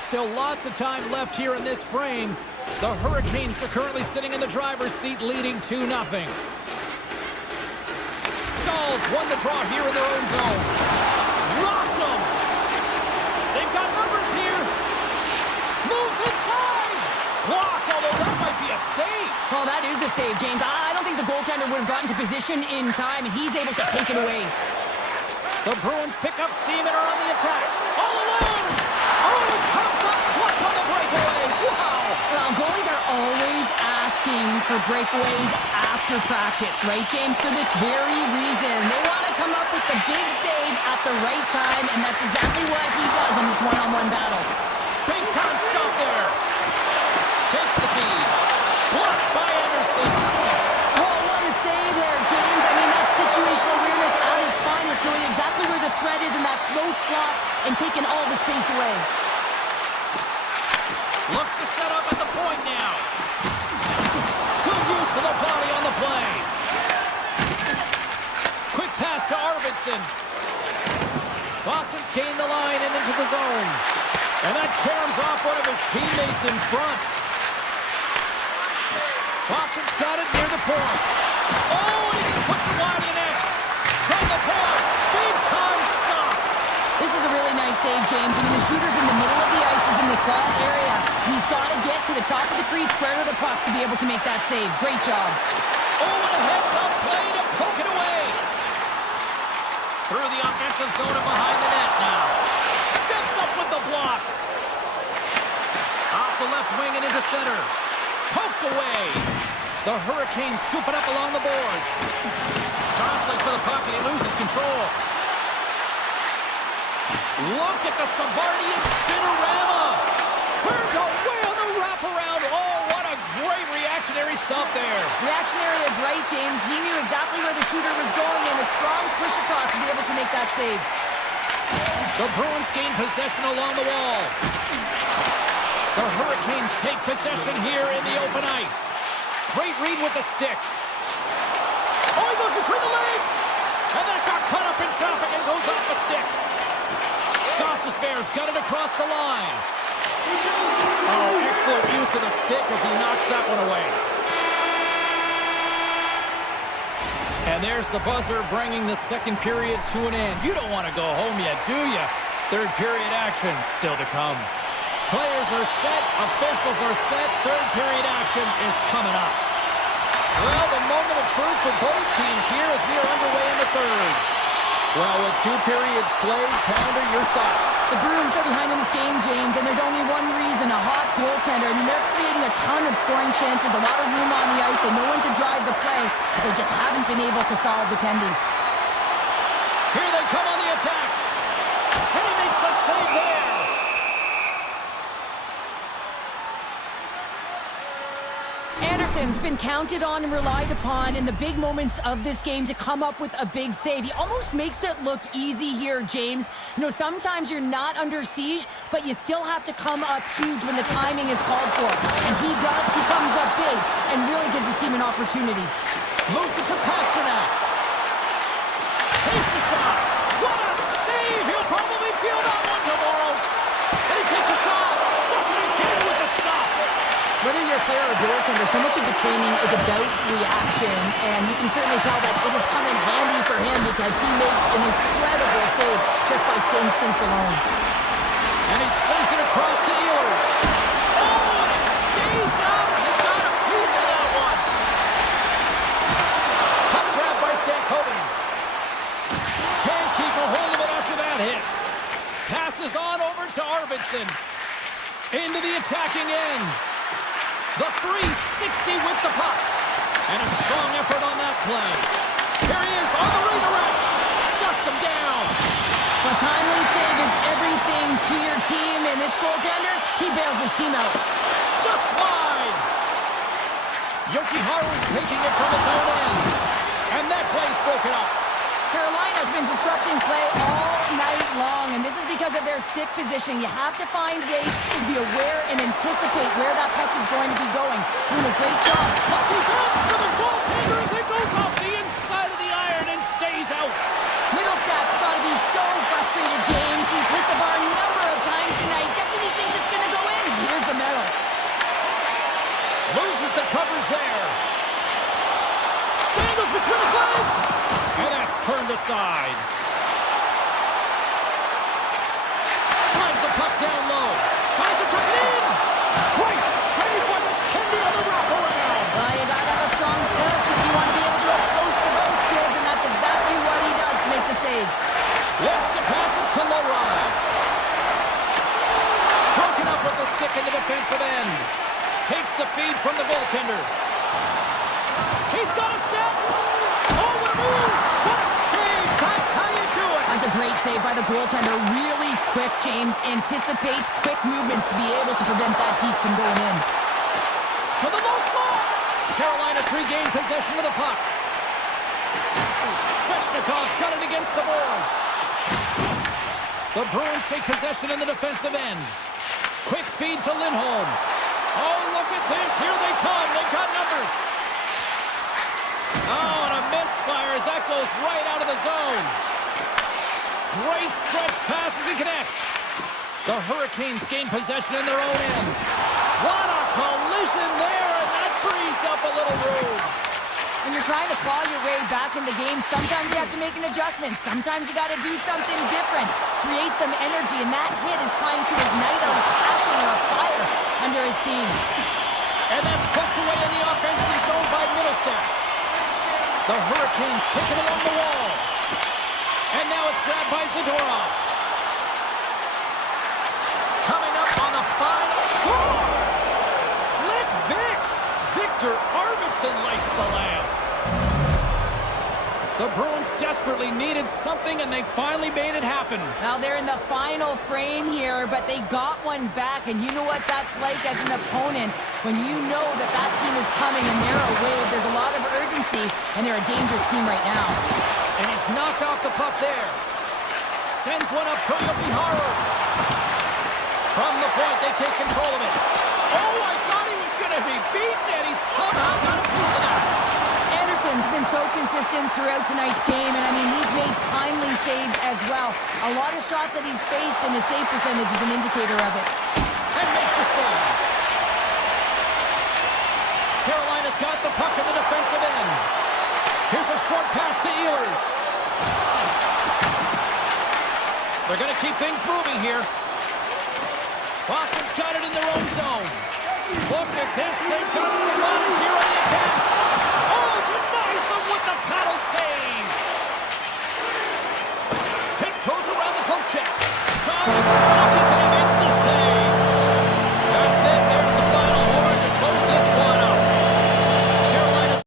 Still lots of time left here in this frame. The Hurricanes are currently sitting in the driver's seat, leading 2-0. Stalls won the draw here in their own zone. Rocked them. They've got numbers here. Moves inside. Blocked, although that might be a save. Well, that is a save, James. I don't think the goaltender would have gotten to position in time, and he's able to take it away. The Bruins pick up steam and are on the attack. All alone. Oh, comes up clutch on the breakaway. Wow. Well, goalies are always asking for breakaways after practice, right, James? For this very reason. They want to come up with the big save at the right time, and that's exactly what he does in this one-on-one battle. Big time stop there. Takes the feed. Blocked by Anderson. Oh, what a save there, James. I mean, that's situational awareness at its finest, knowing exactly where the threat is in that slow slot and taking all the space away. Looks to set up at the point now. Good use of the body on the play. Quick pass to Arvidsson. Boston's gained the line and into the zone. And that caroms off one of his teammates in front. Boston's got it near the point. Oh, and he just puts it wide of the net. From the point. Big time stop. This is a really nice save, James. I mean, the shooter's in the middle of the ice, is in the slot area. He's got to get to the top of the crease, square to the puck to be able to make that save. Great job. Oh, and a heads-up play to poke it away. Through the offensive zone and behind the net now. Steps up with the block. Off the left wing and into center. Poked away. The Hurricanes scoop it up along the boards. Jostling for the puck, and he loses control. Look at the Savardian spinorama. Turned away on the wraparound. Oh, what a great reactionary stop there. Reactionary is right, James. He knew exactly where the shooter was going, and a strong push across to be able to make that save. The Bruins gain possession along the wall. The Hurricanes take possession here in the open ice. Great read with the stick. Oh, he goes between the legs. And that got cut up in traffic and goes off the stick. Costas Bears got it across the line. Oh, excellent use of to the stick as he knocks that one away. And there's the buzzer bringing the second period to an end. You don't want to go home yet, do you? Third period action still to come. Players are set, officials are set, third period action is coming up. Well, the moment of truth for both teams here as we are underway in the third. Well, with 2 periods played, Pounder, your thoughts? The Bruins are behind in this game, James, and there's only one reason, a hot goaltender. I mean, they're creating a ton of scoring chances, a lot of room on the ice. They know when to drive the play, but they just haven't been able to solve the tending. Here they come on the attack. And he makes a save there. Anderson's been counted on and relied upon in the big moments of this game to come up with a big save. He almost makes it look easy here, James. You know, sometimes you're not under siege, but you still have to come up huge when the timing is called for. And he does. He comes up big and really gives his team an opportunity. Moves it for Pasternak. Takes the shot. What a save! He'll probably feel that one tomorrow. And he takes a shot. Does it again with the stop. Whether you're a player or a goaltender, so much of the training is about reaction, and you can certainly tell that it has come in handy for him because he makes an incredible save just by instincts alone. And he sends it across to Ehlers. Oh, and it stays out. He got a piece of that one. Puck grab by Stankoven. Can't keep a hold of it after that hit. Passes on over to Arvidsson. Into the attacking end. The 360 with the puck. And a strong effort on that play. Here he is on the redirect. Shuts him down. A timely save is everything to your team, and this goaltender, he bails his team out. Just wide. Jokiharju's taking it from his own end. And that play's broken up. Carolina's been disrupting play all night long, and this is because of their stick position. You have to find ways to be aware and anticipate where that puck is going to be going. Doing a great job. Lucky bounce to the goaltender as it goes off the inside of the iron and stays out. Middlesat's got to be so frustrated, James. He's hit the bar a number of times tonight just when he thinks it's going to go in. Here's the medal. Loses the coverage there. Dangles between his legs. And that's turned aside. Slides the puck down low. Tries to tuck it in. Great save by the Kendi on the wraparound. Well, you got to have a strong push if you want to be able to go post-to-post skills, and that's exactly what he does to make the save. Looks to pass it to Lowry. Broken up with the stick in the defensive end. Takes the feed from the goaltender. He's got a step. Oh, what a move. What a save. That's how you do it. That's a great save by the goaltender. Really quick, James. Anticipates quick movements to be able to prevent that deep from going in. To the low slot. Carolina's regained possession of the puck. Svechnikov's got it against the boards. The Bruins take possession in the defensive end. Quick feed to Lindholm. Oh, look at this. Here they come. They got numbers. Oh, and a misfire as that goes right out of the zone. Great stretch pass as he connects. The Hurricanes gain possession in their own end. What a collision there, and that frees up a little room. When you're trying to claw your way back in the game, sometimes you have to make an adjustment. Sometimes you got to do something different. Create some energy, and that hit is trying to ignite a passion or a fire under his team. And that's poked away in the offensive zone by Middlestat. The Hurricanes take it along the wall. And now it's grabbed by Zadorov. Coming up on the final scores. Slick Vic. Victor Arvidsson lights the lamp. The Bruins desperately needed something, and they finally made it happen. Now they're in the final frame here, but they got one back, and you know what that's like as an opponent when you know that that team is coming and they're away. There's a lot of urgency, and they're a dangerous team right now. And he's knocked off the puck there. Sends one up from Jokiharju. From the point, they take control of it. Oh, I thought he was going to be beaten, and he somehow got a piece of that. Anderson's been so consistent throughout tonight's game, and I mean, he's made timely saves as well. A lot of shots that he's faced, and his save percentage is an indicator of it. And makes the save. He's got the puck in the defensive end. Here's a short pass to Ehlers. They're going to keep things moving here. Boston's got it in their own zone. Look at this. They've got Simonis here on the attack. Oh, denies them with the paddle save. Tiptoes around the poke check. Giants seconds and he makes the save. That's it. There's the final horn to close this one up. Carolina's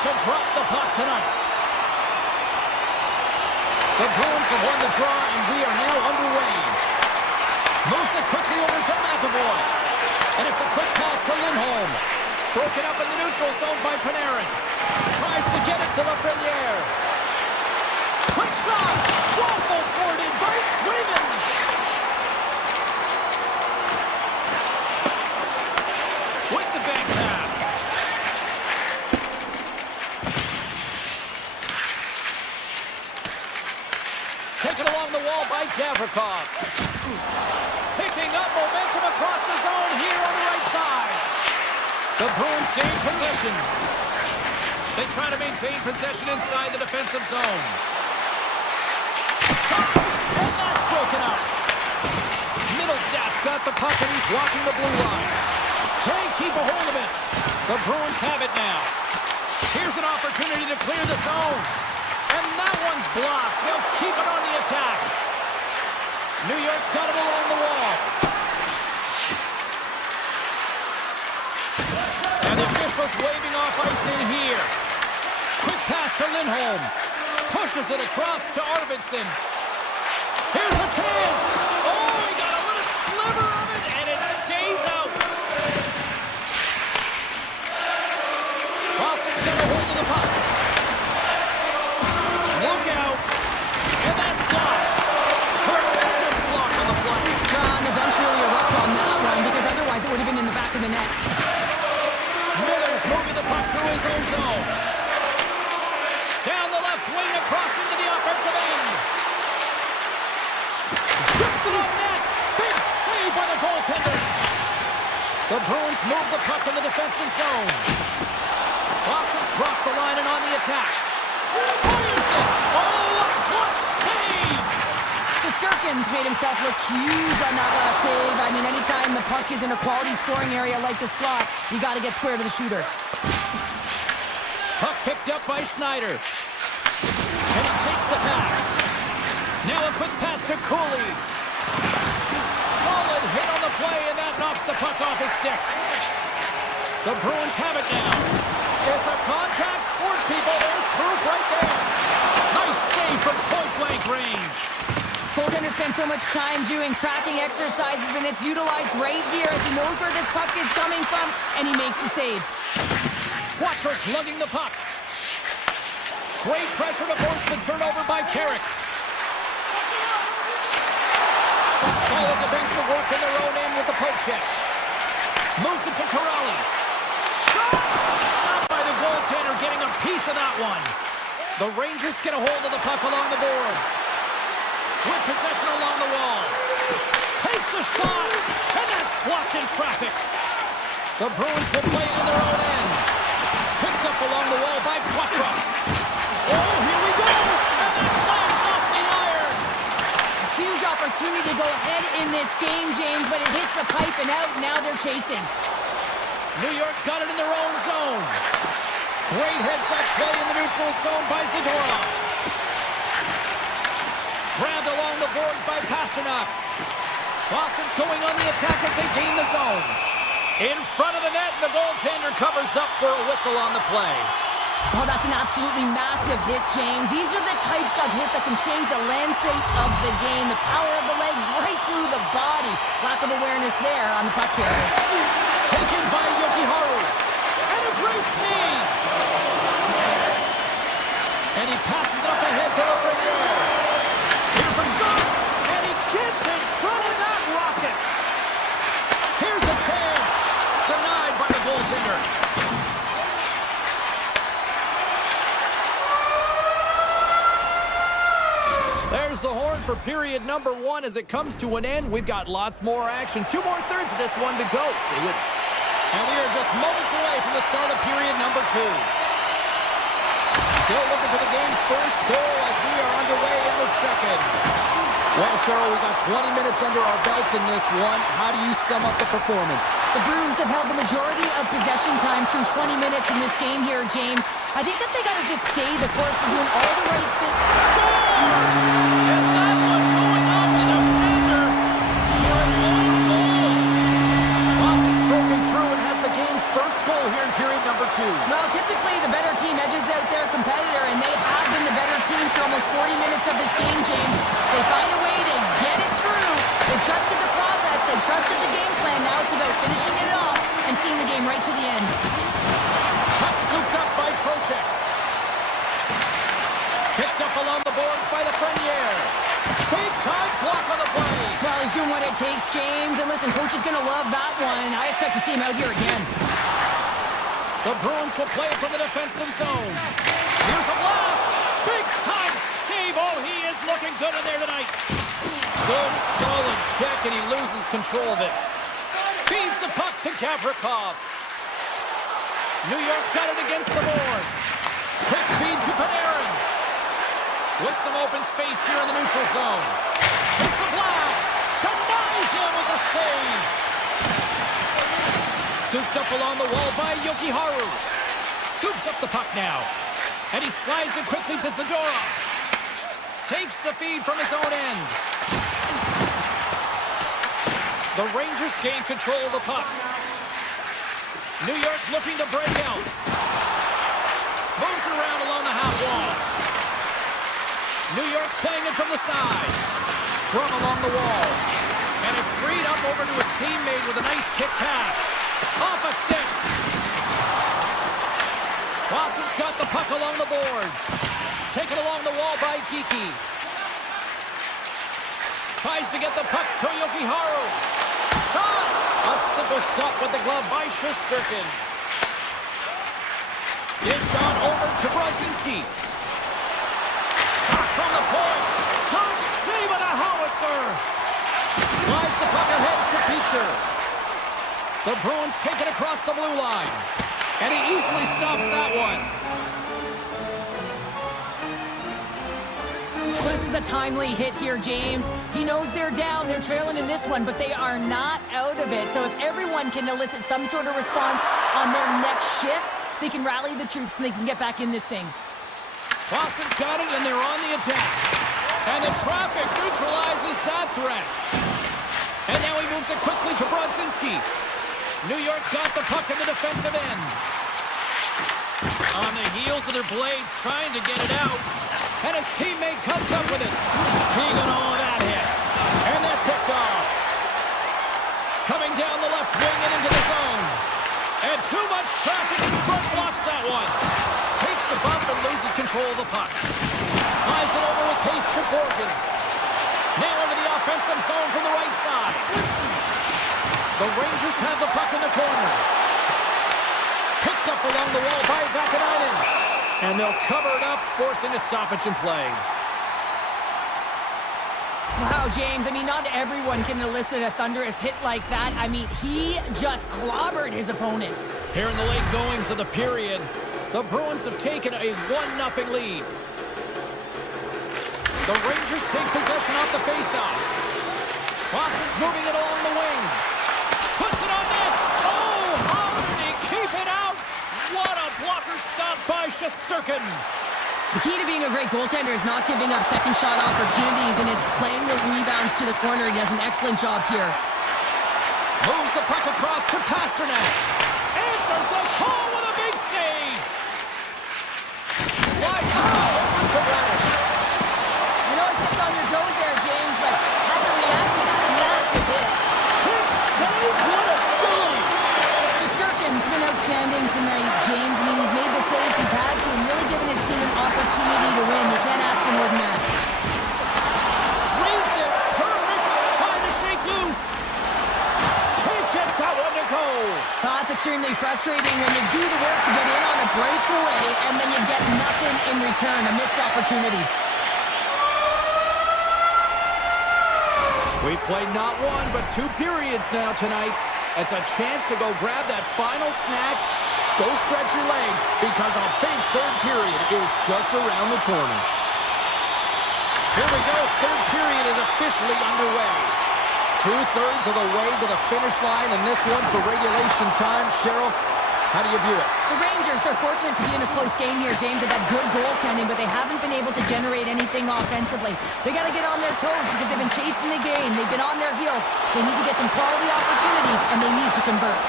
to drop the puck tonight. The Bruins have won the draw, and we are now underway. Moves it quickly over to McAvoy. And it's a quick pass to Lindholm. Broken up in the neutral zone by Panarin. Tries to get it to Lafreniere. Quick shot! Waffle boarded by Swayman. With the back pass. Taken along the wall by Gavrikov. Picking up momentum across the zone here on the right side. The Bruins gain possession. They try to maintain possession inside the defensive zone. Shot! And that's broken up. Middlestad's got the puck and he's walking the blue line. Can't keep a hold of it. The Bruins have it now. Here's an opportunity to clear the zone. And that one's blocked. They'll keep it on the attack. New York's got it along the wall. And the officials waving off ice in here. Quick pass to Lindholm. Pushes it across to Arvidsson. Here's a chance. Oh, he got a little sliver of it, and it stays out. Boston's got a hold of the puck. Look out. And that's blocked. Tremendous block on the play. And the bench really erupts on that one, because otherwise it would have been in the back of the net. Miller's moving the puck through his own zone. Down the left wing, across into the offensive end. Puts it on net. Big save by the goaltender. The Bruins move the puck in the defensive zone. Boston's crossed the line and on the attack. Fires it. Oh, a clutch save. Sirkins made himself look huge on that last save. I mean, anytime the puck is in a quality scoring area like the slot, you got to get square to the shooter. Puck picked up by Schneider. And he takes the pass. Now a quick pass to Cooley. Solid hit on the play, and that knocks the puck off his stick. The Bruins have it now. It's a contact sport, people. There's proof right there. Nice save from point-blank range. Goaltender spends so much time doing tracking exercises, and it's utilized right here as he knows where this puck is coming from, and he makes the save. Quattro's lugging the puck. Great pressure to force the turnover by Carrick. Some solid defensive work in their own end with the poke check. Moves it to Corrali. Shot! Stopped by the goaltender, getting a piece of that one. The Rangers get a hold of the puck along the boards. With possession along the wall. Takes a shot, and that's blocked in traffic. The Bruins will play it in their own end. Picked up along the wall by Quattro. Oh, here we go! And that slams off the iron. A huge opportunity to go ahead in this game, James, but it hits the pipe and out. Now they're chasing. New York's got it in their own zone. Great heads-up play in the neutral zone by Zadorov. Grabbed along the boards by Pasternak. Boston's going on the attack as they gain the zone. In front of the net, the goaltender covers up for a whistle on the play. Oh, that's an absolutely massive hit, James. These are the types of hits that can change the landscape of the game. The power of the legs right through the body. Lack of awareness there on the puck carrier. Taken by Yokiharu. And a great save. And he passes it up ahead to Lafreniere. Here's a shot. And he gets in front of that rocket. Here's a chance. Denied by the goaltender. There's the horn for period number 1 as it comes to an end. We've got lots more action. 2 more thirds of this one to go. Stay with us. And we are just moments away from the start of period number 2. Still looking for the game's first goal as we are underway in the second. Well, Cheryl, we got 20 minutes under our belts in this one. How do you sum up the performance? The Bruins have held the majority of possession time through 20 minutes in this game here, James. I think that they got to just stay the course of doing all the right things. Scores! And that one going off the defender for an own goal. Boston's broken through and has the game's first goal here in period number 2. Well, typically the better team edges it takes, James. And listen, coach is going to love that one. I expect to see him out here again. The Bruins will play it from the defensive zone. Here's a blast. Big time save. Oh, he is looking good in there tonight. Good solid check, and he loses control of it. Feeds the puck to Gavrikov. New York's got it against the boards. Quick feed to Panarin. With some open space here in the neutral zone. Takes a blast. Denies him with a save. Scooped up along the wall by Jokiharju. Scoops up the puck now. And he slides it quickly to Zadorov. Takes the feed from his own end. The Rangers gain control of the puck. New York's looking to break out. Moves it around along the half wall. New York's playing it from the side. Scrum along the wall. And it's freed up over to his teammate with a nice kick pass. Off a stick. Boston's got the puck along the boards. Taken along the wall by Geeky. Tries to get the puck to Jokiharju. Shot! A simple stop with the glove by Shesterkin. Dished on over to Brodzinski. Shot from the point. Top save and a howitzer. Slides the puck ahead to Beecher. The Bruins take it across the blue line. And he easily stops that one. This is a timely hit here, James. He knows they're down. They're trailing in this one, but they are not out of it. So if everyone can elicit some sort of response on their next shift, they can rally the troops and they can get back in this thing. Boston's got it, and they're on the attack. And the traffic neutralizes that threat. And now he moves it quickly to Brodzinski. New York's got the puck in the defensive end. On the heels of their blades, trying to get it out. And his teammate comes up with it. He got all of that hit. And that's picked off. Coming down the left wing and into the zone. And too much traffic, and Brook blocks that one. Takes the bump and loses control of the puck. Slides it over with pace to Borgen. Now into the offensive zone from the right side. The Rangers have the puck in the corner. Picked up along the wall by Vakanainen. And they'll cover it up, forcing a stoppage in play. Wow, James, I mean, not everyone can elicit a thunderous hit like that. I mean, he just clobbered his opponent. Here in the late goings of the period, the Bruins have taken a 1-0 lead. The Rangers take possession off the faceoff. Boston's moving it along the wing. Puts it on net. Oh, how did he keep it out? What a blocker stop by Shesterkin. The key to being a great goaltender is not giving up second shot opportunities, and it's playing the rebounds to the corner. He does an excellent job here. Moves the puck across to Pasternak. Answers the call with a big save. Slides over to Radish. You know, it's on your toes there, James, but had to react to that massive hit. Quick save, what agility. Shesterkin's been outstanding tonight, James. I mean, he's made the saves he's had to and really given his team an opportunity to win. You can't ask for more than that. Reads it, perfect, trying to shake loose. Can't get that one to go. Well, that's extremely frustrating when you do the work to get in on a breakaway and then you get nothing in return, a missed opportunity. We've played not one, but 2 periods now tonight. It's a chance to go grab that final snack. Go stretch your legs, because a big third period is just around the corner. Here we go. Third period is officially underway. 2/3 of the way to the finish line, and this one for regulation time. Cheryl, how do you view it? The Rangers are fortunate to be in a close game here, James. They've had good goaltending, but they haven't been able to generate anything offensively. They got to get on their toes because they've been chasing the game. They've been on their heels. They need to get some quality opportunities, and they need to convert.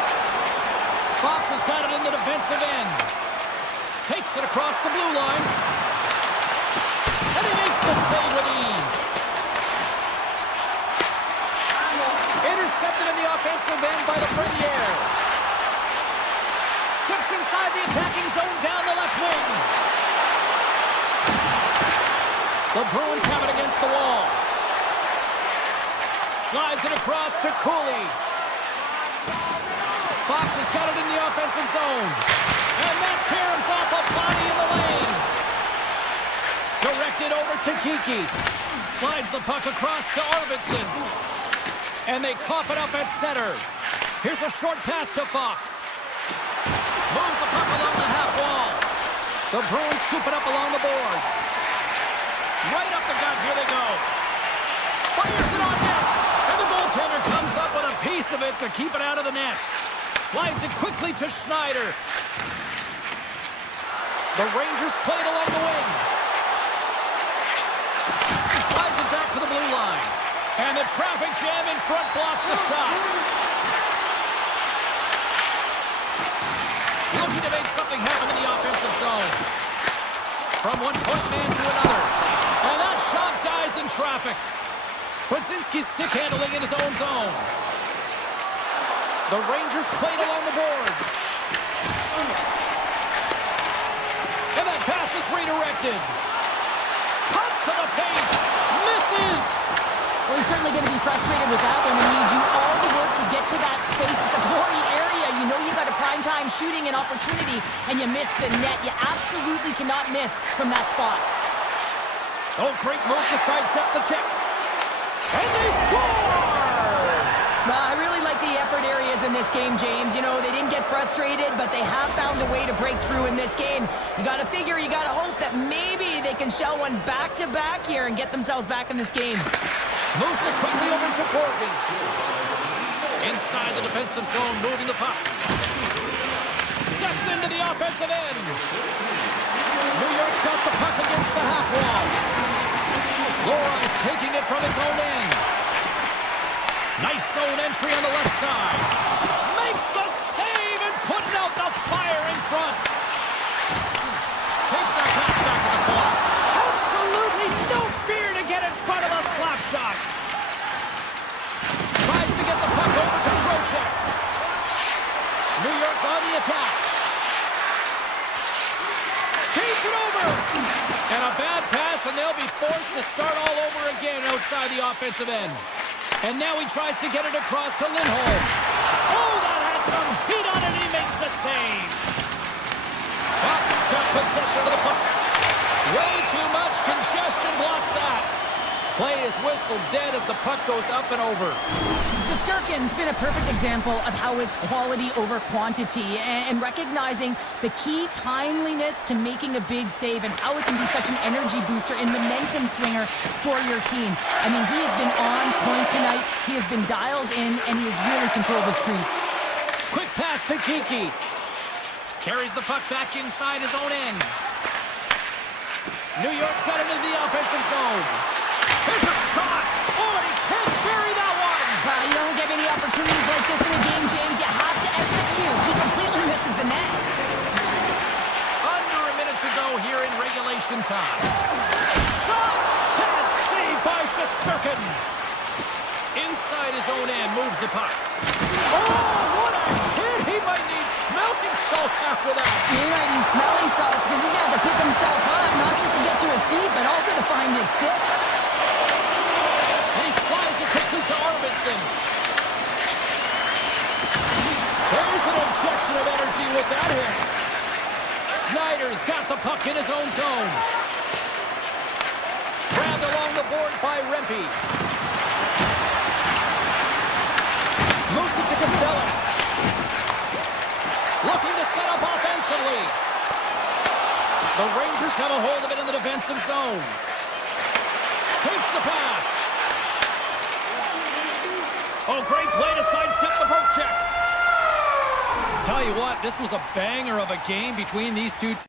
Fox has got it in the defensive end. Takes it across the blue line. And he makes the save with ease. Intercepted in the offensive end by Lafreniere. Steps inside the attacking zone down the left wing. The Bruins have it against the wall. Slides it across to Cooley. Fox has got it in the offensive zone. And that tears off a body in the lane. Directed over to Kiki. Slides the puck across to Arvidsson. And they cough it up at center. Here's a short pass to Fox. Moves the puck along the half wall. The Bruins scoop it up along the boards. Right up the gut, here they go. Fires it on net. And the goaltender comes up with a piece of it to keep it out of the net. Slides it quickly to Schneider. The Rangers play it along the wing. Slides it back to the blue line. And the traffic jam in front blocks the shot. Looking to make something happen in the offensive zone. From one point man to another. And that shot dies in traffic. Brzezinski's stick handling in his own zone. The Rangers played along the boards. And that pass is redirected. Cuts to the paint. Misses. Well, he's certainly going to be frustrated with that one, and you do all the work to get to that space. It's a glory area. You know you got a primetime shooting an opportunity, and you miss the net. You absolutely cannot miss from that spot. Oh, great move to sidestep the check. And they score! I really like the effort areas in this game, James. You know, they didn't get frustrated, but they have found a way to break through in this game. You got to figure, you got to hope that maybe they can shell one back-to-back here and get themselves back in this game. Moves it quickly over to Corrigan. Inside the defensive zone, moving the puck. Steps into the offensive end. New York's got the puck against the half wall. Lohrein's taking it from his own end. Nice zone entry on the left side. Makes the save and putting out the fire in front. Takes that pass back to the point. Absolutely no fear to get in front of the slap shot. Tries to get the puck over to Trocheck. New York's on the attack. Feeds it over. And a bad pass, and they'll be forced to start all over again outside the offensive end. And now he tries to get it across to Lindholm. Oh, that has some heat on it. He makes the save. Boston's got possession of the puck. Way too much congestion blocks that. Play is whistled dead as the puck goes up and over. Shesterkin's been a perfect example of how it's quality over quantity and recognizing the key timeliness to making a big save and how it can be such an energy booster and momentum swinger for your team. I mean, he has been on point tonight. He has been dialed in, and he has really controlled this crease. Quick pass to Kiki. Carries the puck back inside his own end. New York's got it into the offensive zone. Here's a shot. Oh, and he can't bury that one. You don't get many opportunities like this in a game, James. You have to execute. He completely misses the net. Under a minute to go here in regulation time. Shot! And saved by Shesterkin. Inside his own end, moves the puck. Oh, what a hit! He might need smelling salts after that. He might need smelling salts because he's going to have to pick himself up, not just to get to his feet, but also to find his stick. And he slides it quickly to Arvidsson. There's an injection of energy with that hit. Schneider's got the puck in his own zone. Grabbed along the board by Rempe. Moves it to Costello. Looking to set up offensively. The Rangers have a hold of it in the defensive zone. Takes the pass. Oh, great play to sidestep the poke check. Tell you what, this was a banger of a game between these two teams.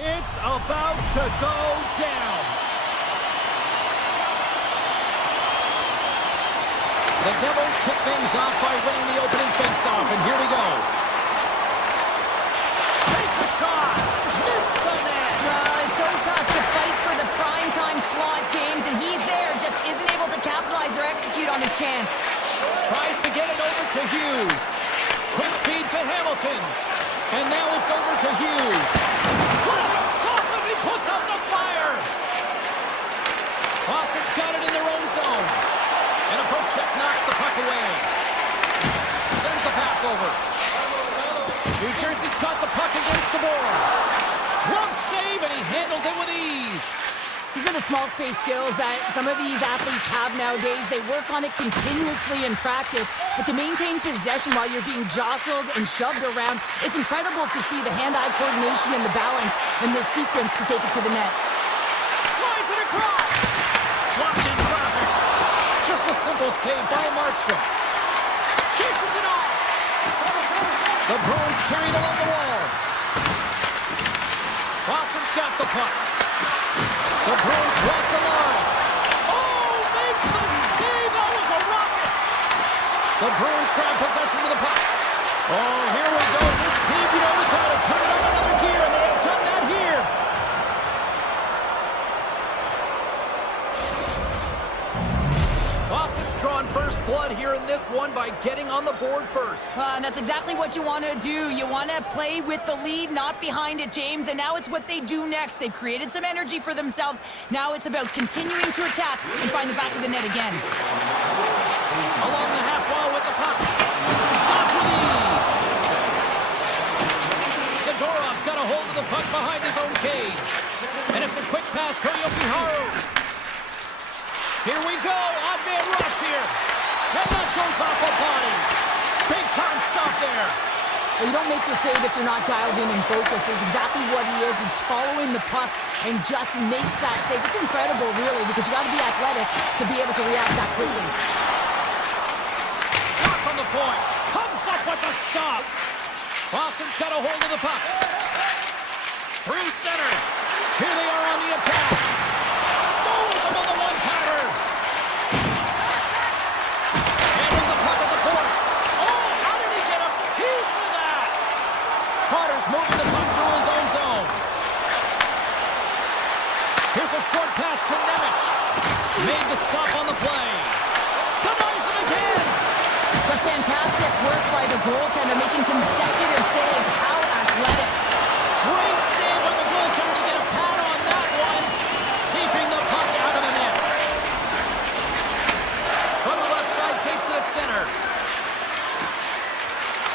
It's about to go down. The Devils kick things off by winning the opening faceoff, and here we go. Takes a shot. Missed the net. It's so tough to fight for the primetime slot, James, and he's there, just isn't able to capitalize or execute on his chance. Tries to get it over to Hughes. Quick feed to Hamilton. And now it's over to Hughes. What a stop as he puts out the fire. Boston's got it in their own zone. And a poke check knocks the puck away. Sends the pass over. New Jersey's got the puck against the boards. Glove save, and he handles it with ease. These are the small space skills that some of these athletes have nowadays. They work on it continuously in practice, but to maintain possession while you're being jostled and shoved around, it's incredible to see the hand-eye coordination and the balance in this sequence to take it to the net. Slides it across. Blocked in traffic. Just a simple save by Markstrom. Dishes it off. The Bruins carried along the wall. Boston's got the puck. The Bruins walk the line. Oh, makes the save. That was a rocket. The Bruins grab possession of the puck. Oh, here we go. This team knows how to turn it up another gear, and they have done that here. Boston's drawn first blood here in this one by getting on the board first. And that's exactly what you want to do. You want to play with the lead, not behind it, James. And now it's what they do next. They've created some energy for themselves. Now it's about continuing to attack and find the back of the net again. Along the half wall with the puck. Stopped with ease. Zadorov's got a hold of the puck behind his own cage. And it's a quick pass for Yokiharu. Here we go, odd man rush here. And that goes off a body. Big time stop there. Well, you don't make the save if you're not dialed in and focused. That's exactly what he is. He's following the puck and just makes that save. It's incredible, really, because you got to be athletic to be able to react that quickly. Shot from the point. Comes up with the stop. Boston's got a hold of the puck. Through center. Here they are on the attack. Stones him on the one-timer. Handles the puck at the corner. Oh, how did he get a piece of that? Carter's moving the puck through his own zone. Here's a short pass to Nemec. Made the stop on the play. Denies him again. Just fantastic work by the goaltender, making consecutive saves. How athletic. Great save by the goaltender to get a pad on that one. Keeping the puck out of the net. From the left side, takes it at center.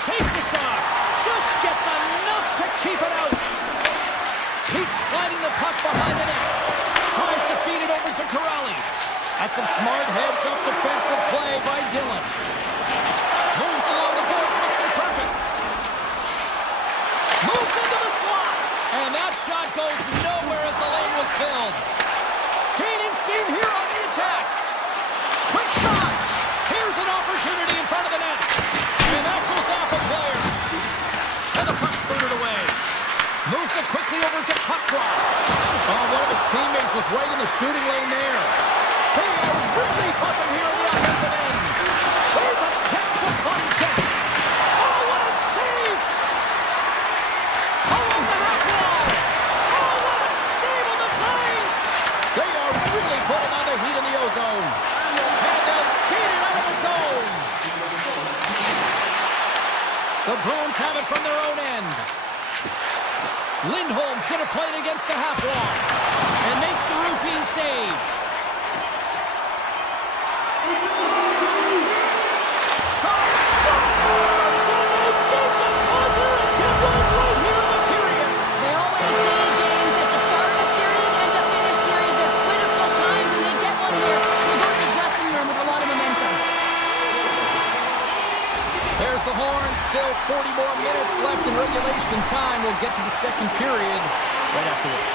Takes the shot. Just gets enough to keep it out. Keeps sliding the puck behind the net. Tries to feed it over to Corrali. That's some smart heads-up defensive play by Dillon. Moves along the boards with some purpose. Moves into the slot. And that shot goes nowhere as the lane was filled. Gaining steam here on the attack. Quick shot. Here's an opportunity in front of the net. And that goes off a player. And the puck's booted away. Moves it quickly over to puck drop. Oh, one of his teammates was right in the shooting lane there. They are really buzzing here on the offensive end. There's a textbook body check. Oh, what a save! Along the half wall. Oh, what a save on the play! They are really putting on the heat in the ozone. And they'll skate it out of the zone. The Bruins have it from their own end. Lindholm's going to play it against the half wall. And makes the routine save. Shot scores! And they beat the buzzer and get one right here in the period. They always say, James, that to start a period and to finish periods at critical times, and they get one here. They go to the dressing room with a lot of momentum. There's the horn. Still 40 more minutes left in regulation time. We'll get to the second period right after this.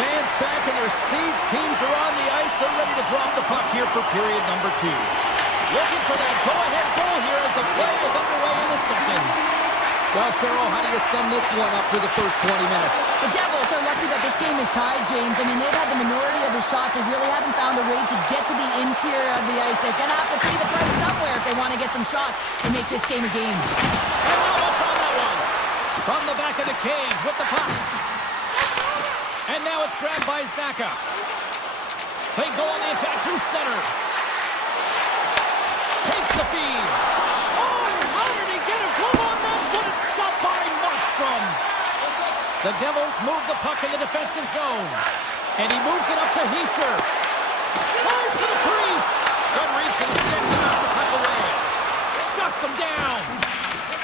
Fans back in their seats. Teams are on the ice. They're ready to drop the puck here for period number 2. Looking for that go-ahead goal here as the play is underway in the second. Well, Cheryl, how do you sum this one up through the first 20 minutes? The Devils are lucky that this game is tied, James. I mean, they've had the minority of the shots. They really haven't found a way to get to the interior of the ice. They're going to have to pay the price somewhere if they want to get some shots to make this game a game. And not much on that one. From the back of the cage with the puck. And now it's grabbed by Zaka. They go on the attack through center. Takes the feed. Oh, and how did he get a goal on that? What a stop by Markstrom. The Devils move the puck in the defensive zone. And he moves it up to Hischers. Flies to the crease. Good reach to the stick to knock the puck away. Shuts him down.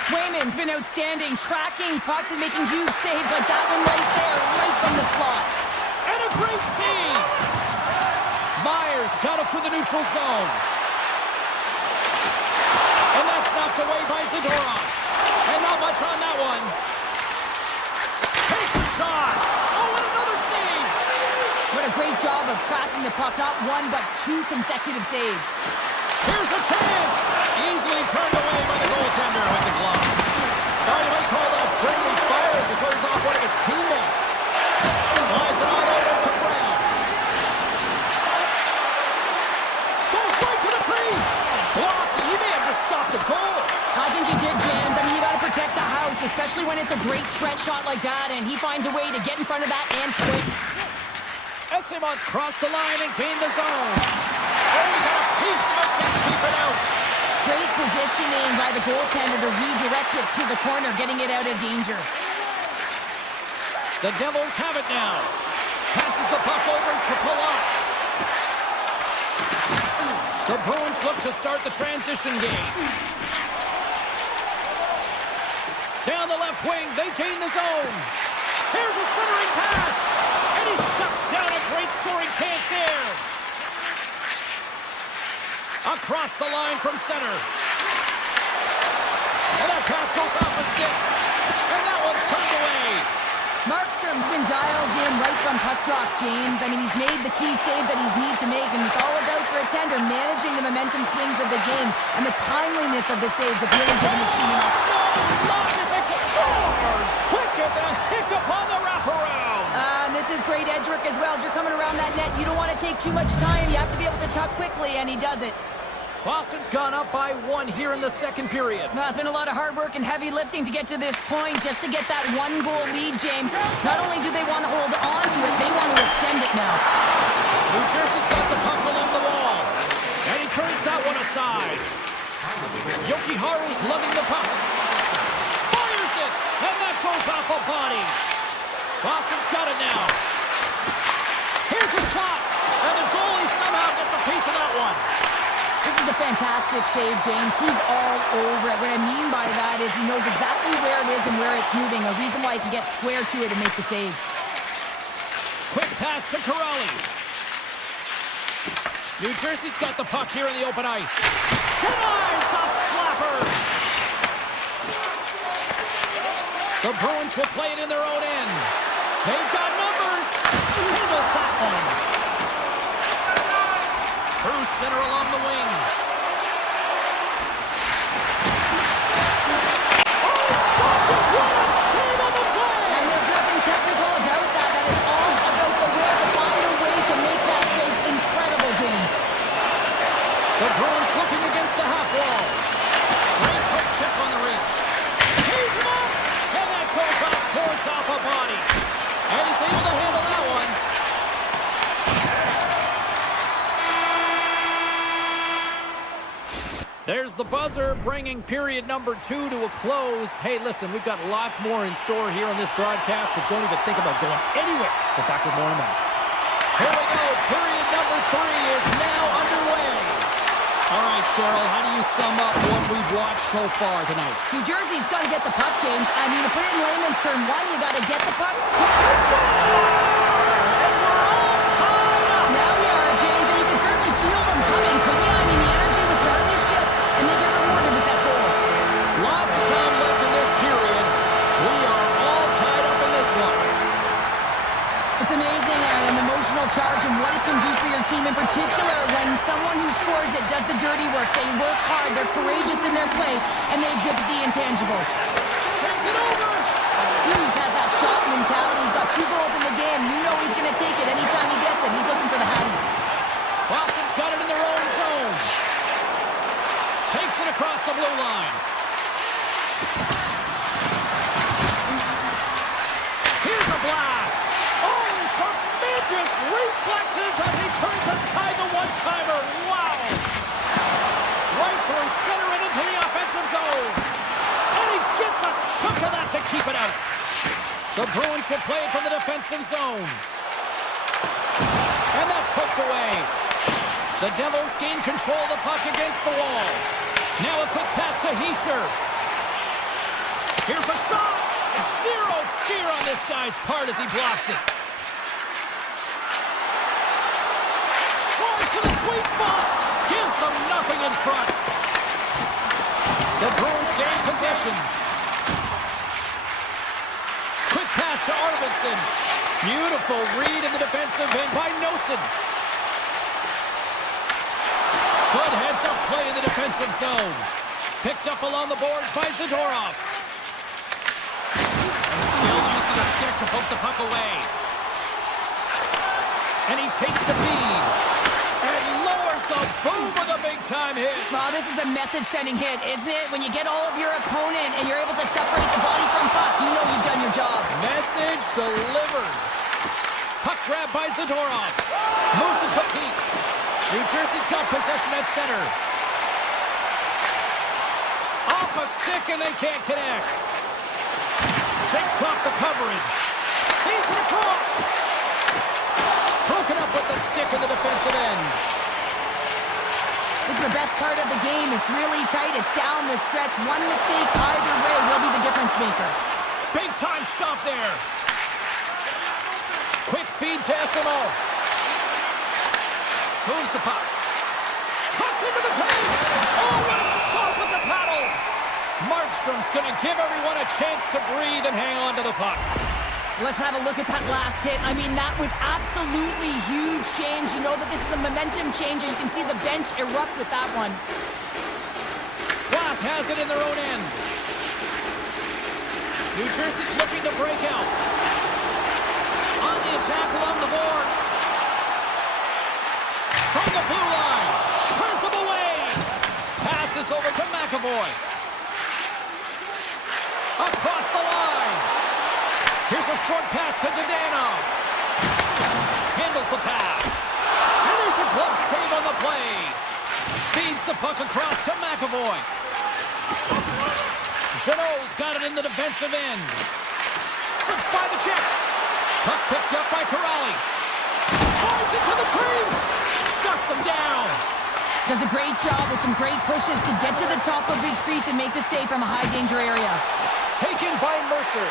Swayman's been outstanding, tracking pucks and making huge saves like that one right there, right from the slot. And a great save. Myers got it through the neutral zone. And that's knocked away by Zadorov. And not much on that one. Takes a shot. Oh, and another save. What a great job of tracking the puck, not one but two consecutive saves. Here's a chance. Easily turned away by the goaltender with the glove. Now he might call that friendly fire as it goes off one of his teammates. Slides it on over to Brown. Goes right to the crease. Blocked. He may have just stopped the goal. I think he did, James. I mean, you got to protect the house, especially when it's a great threat shot like that, and he finds a way to get in front of that and quick. Esimons crossed the line and gained the zone. Oh, he got a piece of it to keep it out. Great positioning by the goaltender to redirect it to the corner, getting it out of danger. The Devils have it now. Passes the puck over to Palat. The Bruins look to start the transition game. Down the left wing, they gain the zone. Here's a centering pass. And he shuts down a great scoring chance there. Across the line from center. And that pass goes off a stick. And that one's turned away. Markstrom's been dialed in right from puck drop, James. I mean, he's made the key saves that he's need to make, and it's all about for a tender managing the momentum swings of the game and the timeliness of the saves have really given his team enough. Launches it, scores! Quick as a hiccup on the wraparound. And this is great edge work as well. As you're coming around that net, you don't want to take too much time. You have to be able to tuck quickly, and he does it. Boston's gone up by 1 here in the second period. No, it's been a lot of hard work and heavy lifting to get to this point just to get that one-goal lead, James. Not only do they want to hold on to it, they want to extend it now. New Jersey's got the puck along the wall. And he turns that one aside. Yokiharu's lugging the puck. Fires it! And that goes off a body. Boston's got it now. Here's a shot. And the goalie somehow gets a piece of that one. This is a fantastic save, James. He's all over it. What I mean by that is he knows exactly where it is and where it's moving. A reason why he can get square to it and make the save. Quick pass to Corrali. New Jersey's got the puck here in the open ice. Denies the slapper. The Bruins will play it in their own end. They've got numbers. Handles that one. Through center along the wing. Oh, stopped it! What a save on the play! And there's nothing technical about that. That is all about the will to find a way to make that save incredible, James. The Bruins looking against the half wall. Great quick check on the reach. Tees him up! And that goes off, course off a body. And he's able to handle that one. There's the buzzer, bringing period number 2 to a close. Hey, listen, we've got lots more in store here on this broadcast, so don't even think about going anywhere. We're back with more in a minute. Here we go. Period number 3 is now underway. All right, Cheryl, how do you sum up what we've watched so far tonight? New Jersey's got to get the puck, James. I mean, to put it in layman's term, one, you got to get the puck. Let's go! And we're all tied up. Now we are, James, and you can certainly feel them coming, couldn't you? I mean, the energy was starting to shift, and they get rewarded with that goal. Lots of time left in this period. We are all tied up in this one. It's amazing an emotional charge and what it can do for your team, in particular when someone who scores it does the dirty work. They work hard, they're courageous in their play, and they exhibit the intangible. Sends it over. Hughes has that shot mentality. He's got 2 goals in the game. You know he's going to take it anytime he gets it. He's looking for the hattie. Boston's got it in their own zone. Takes it across the blue line. Here's a blast. Oh, tremendous reflexes as he turns aside the one-timer. Wow. Right through center and into the offensive zone. And he gets a chunk of that to keep it out. The Bruins will play it from the defensive zone. And that's poked away. The Devils gain control of the puck against the wall. Now a quick pass to Hischier. Here's a shot. Zero fear on this guy's part as he blocks it. Tries to the sweet spot. Gives them nothing in front. The Bruins gain possession. Quick pass to Arvidsson. Beautiful read in the defensive end by Nosen. Good heads-up play in the defensive zone. Picked up along the boards by Zadorov. And still using a stick to poke the puck away. And he takes the feed. And lowers the boom with a big-time hit. Well, this is a message-sending hit, isn't it? When you get all of your opponent and you're able to separate the body from puck, you know you've done your job. Message delivered. Puck grab by Zadorov. Moves it to Peak. New Jersey's got possession at center. Off a stick and they can't connect. Shakes off the coverage. Feeds it across. Broken up with the stick in the defensive end. This is the best part of the game. It's really tight. It's down the stretch. One mistake either way will be the difference maker. Big time stop there. Quick feed to SMO. Moves the puck. Cuts into the paint. Oh, what a stop with the paddle. Markstrom's going to give everyone a chance to breathe and hang on to the puck. Let's have a look at that last hit. I mean, that was absolutely huge change. You know that this is a momentum changer. You can see the bench erupt with that one. Glass has it in their own end. New Jersey's looking to break out. On the attack along the boards. From the blue line. Turns him away. Passes over to McAvoy. Across the line. Here's a short pass to Dadonov. Handles the pass. And there's a glove save on the play. Feeds the puck across to McAvoy. Jeannot's got it in the defensive end. Slips by the check. Puck picked up by Corrali. Drives it to the crease. Shuts him down. Does a great job with some great pushes to get to the top of his crease and make the save from a high-danger area. Taken by Mercer.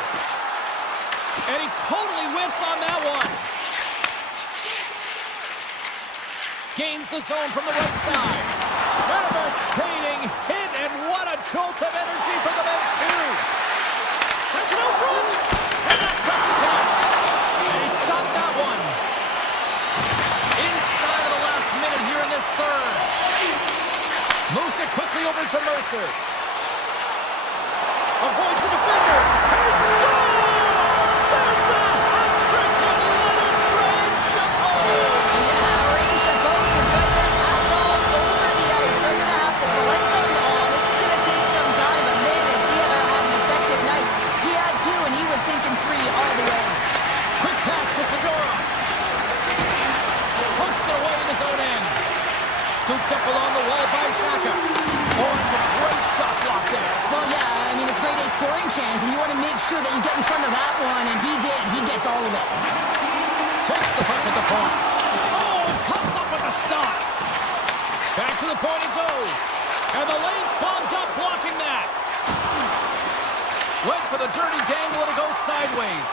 And he totally whiffs on that one. Gains the zone from the right side. Devastating hit, and what a jolt of energy for the bench, too. Sends it out front. And that doesn't connect. And he stopped that one. Inside of the last minute here in this third. Moves it quickly over to Mercer. Avoids the defender. And he scores! There's the hat trick of Leonard Brand Chabot. Yeah, Ray Chabot is right there. Hats all over the ice. They're going to have to collect them all. This is going to take some time, but man, has he ever had an effective night. He had 2, and he was thinking 3 all the way. Quick pass to Segura. Hooks it away in his own end. Scooped up along the wall by Saka. Oh, it's a great shot block there. Well, yeah, I mean, it's grade A scoring chance, and you want to make sure that you get in front of that one, and he did. He gets all of it. Takes the puck at the point. Oh, comes up with a stop. Back to the point it goes. And the lane's clogged up, blocking that. Went for the dirty dangle, and it goes sideways.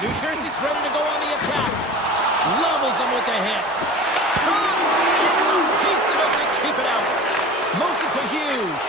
New Jersey's ready to go on the attack. Levels them with the hit. Gets a piece of it to keep it out. Moves it to Hughes.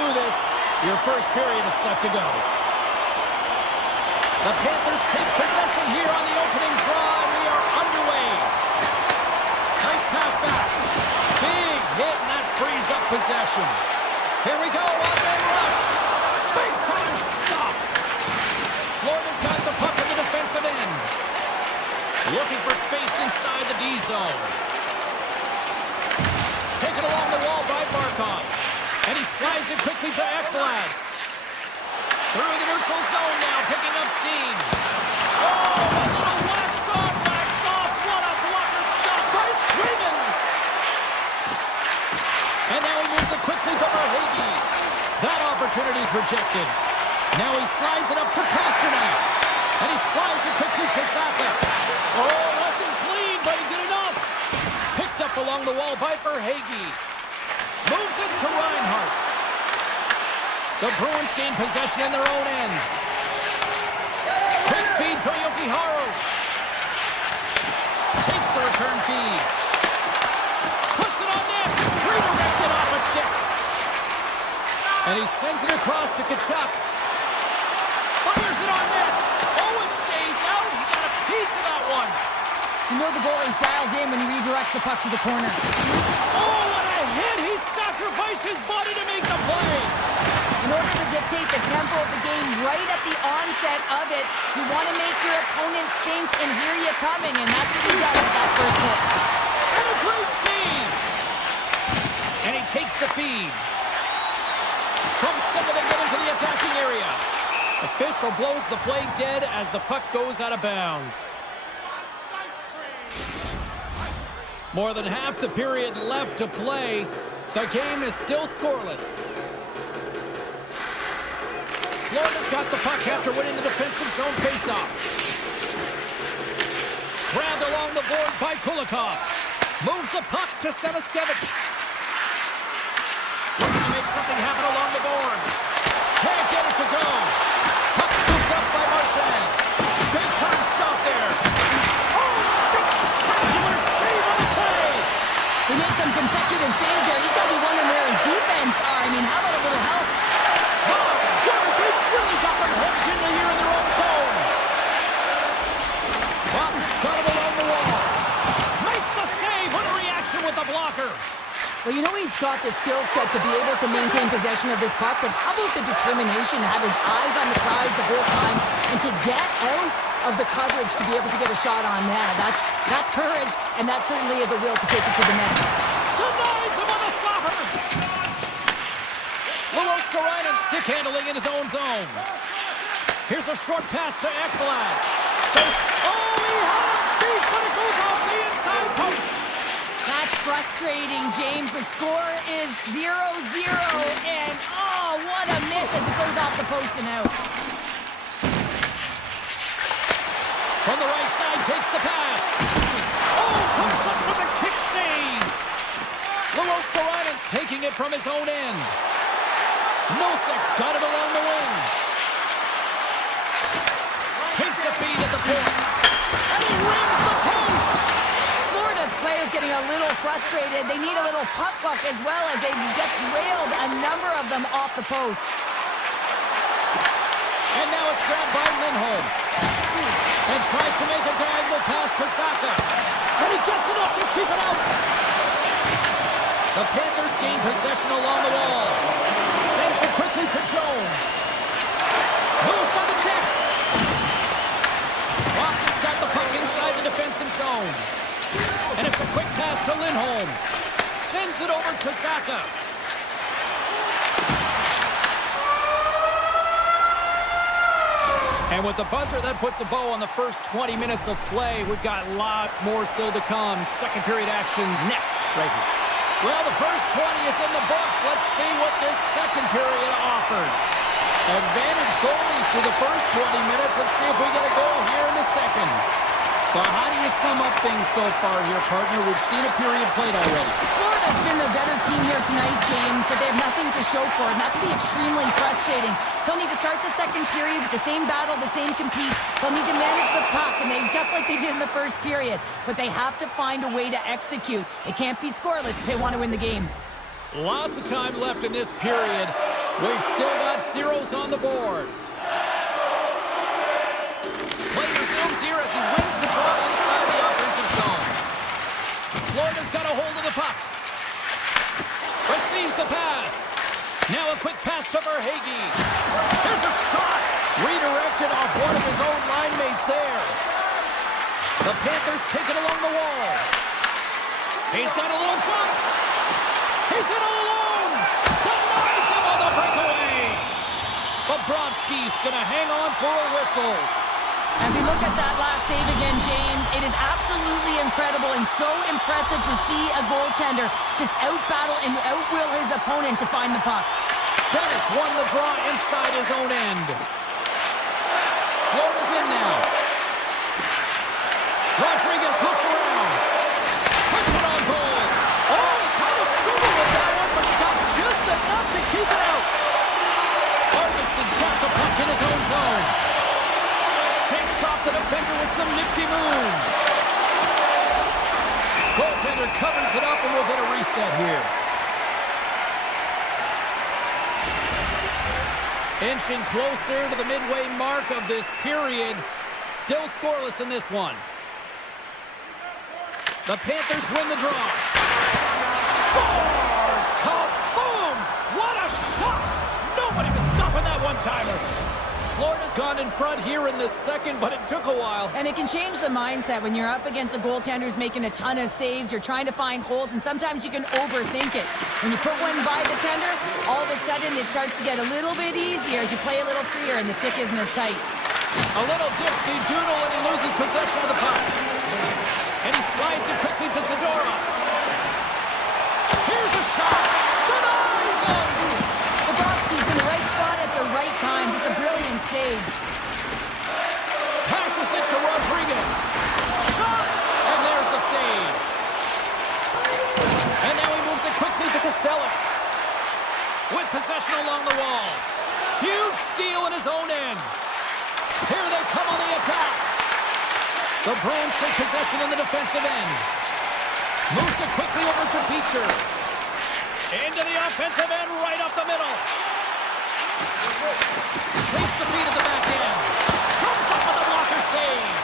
do this. Your first period is set to go. The Panthers take possession here on the opening draw, and we are underway. Nice pass back. Big hit, and that frees up possession. Here we go, one-man rush. Big time stop. Florida's got the puck in the defensive end. Looking for space inside the D zone. Taken along the wall by Barkov. And he slides it quickly to Ekblad. Through the neutral zone now, picking up steam. Oh, a little wax off. What a blocker stop by Sweden. And now he moves it quickly to Verhaeghe. That opportunity's rejected. Now he slides it up to Pasternak. And he slides it quickly to Saka. Oh, wasn't clean, but he did enough. Picked up along the wall by Verhaeghe. Moves it to Reinhardt. The Bruins gain possession in their own end. Quick feed to Yokiharu. Takes the return feed. Puts it on net. Redirected off a stick. And he sends it across to Kachuk. Fires it on net. Oh, it stays out. He got a piece of that one. You know the goalie's dialed in when he redirects the puck to the corner. Oh, what a hit! He sacrificed his body to make the play. In order to dictate the tempo of the game right at the onset of it, you want to make your opponent think and hear you coming, and that's what he does with that first hit. And a great save! And he takes the feed. From center they get into the attacking area. Official blows the play dead as the puck goes out of bounds. More than half the period left to play. The game is still scoreless. Florida's got the puck after winning the defensive zone faceoff. Grabbed along the board by Kulikov. Moves the puck to Semiskevich. Looking to make something happen along the board. Can't get it to go. Puck scooped up by Marchand. Big time stop there. Oh, spectacular save on the play. He makes some consecutive saves there. He's got to be wondering where his defense are. I mean, how about a little help? Oh, they've really got them hooked into here in their own zone. Boston's got him along the wall. Makes the save. What a reaction with the blocker. Well, you know he's got the skill set to be able to maintain possession of this puck, but how about the determination to have his eyes on the prize the whole time and to get out of the coverage to be able to get a shot on net? That's courage, and that certainly is a will to take it to the net. Denies him on the slapper. Luos Karainen stick handling in his own zone. Here's a short pass to Ekblad. Oh, he had it beat, but it goes off the inside post. That's frustrating, James. The score is 0-0, and oh, what a miss as it goes off the post and out. From the right side, takes the pass. Oh, comes up with a kick save. Luos Karainen's taking it from his own end. Nosek's got it along the wing. Takes the feed at the point. And he rings the post. Florida's players getting a little frustrated. They need a little puck luck as well as they've just railed a number of them off the post. And now it's grabbed by Lindholm. And tries to make a diagonal pass to Saka. And he gets enough to keep it out. The Panthers gain possession along the wall. Sends it quickly to Jones. Moves by the check. Boston's got the puck inside the defensive zone. And it's a quick pass to Lindholm. Sends it over to Saka. And with the buzzer, that puts a bow on the first 20 minutes of play. We've got lots more still to come. Second period action next, right here. Well, the first 20 is in the books. Let's see what this second period offers. Advantage goalies through the first 20 minutes. Let's see if we get a goal here in the second. Well, how do you sum up things so far here, partner? We've seen a period played already. Florida's been the better team here tonight, James, but they have nothing to show for it, and that can be extremely frustrating. They'll need to start the second period with the same battle, the same compete. They'll need to manage the puck, and just like they did in the first period. But they have to find a way to execute. It can't be scoreless if they want to win the game. Lots of time left in this period. We've still got zeros on the board. Play resumes here as he wins the draw inside the offensive zone. Florida's got a hold of the puck. Receives the pass. Now a quick pass to Verhaeghe. There's a shot. Redirected off one of his own line mates there. The Panthers take it along the wall. He's got a little jump. He's in all alone. Denies him on the breakaway. Bobrovsky's going to hang on for a whistle. As we look at that last save again, James, it is absolutely incredible and so impressive to see a goaltender just out-battle and out-will his opponent to find the puck. Bennett's won the draw inside his own end. Florida's in now. Rodriguez looks around. Puts it on goal. Oh, he kind of struggled with that one, but he got just enough to keep it out. Arvidsson's got the puck in his own zone. Shakes off the defender with some nifty moves. Goaltender covers it up and we'll get a reset here. Inching closer to the midway mark of this period. Still scoreless in this one. The Panthers win the draw. Scores! Kaboom! What a shot! Nobody was stopping that one-timer. Florida's gone in front here in the second, but it took a while. And it can change the mindset when you're up against a goaltender who's making a ton of saves. You're trying to find holes, and sometimes you can overthink it. When you put one by the tender, all of a sudden it starts to get a little bit easier as you play a little freer and the stick isn't as tight. A little dipsy doodle and he loses possession of the puck. And he slides it quickly to Zadora. Here's a shot. Denies him. Bobrovsky's in the right spot at the right time. Just a brilliant save. Passes it to Rodriguez. Shot. And there's the save. And now he moves it quickly to Kostelic. With possession along the wall. Huge steal in his own end. Here they come on the attack. The Bruins take possession in the defensive end. Moves it quickly over to Beecher. Into the offensive end, right up the middle. Takes the feed at the back end. Comes up with a blocker save.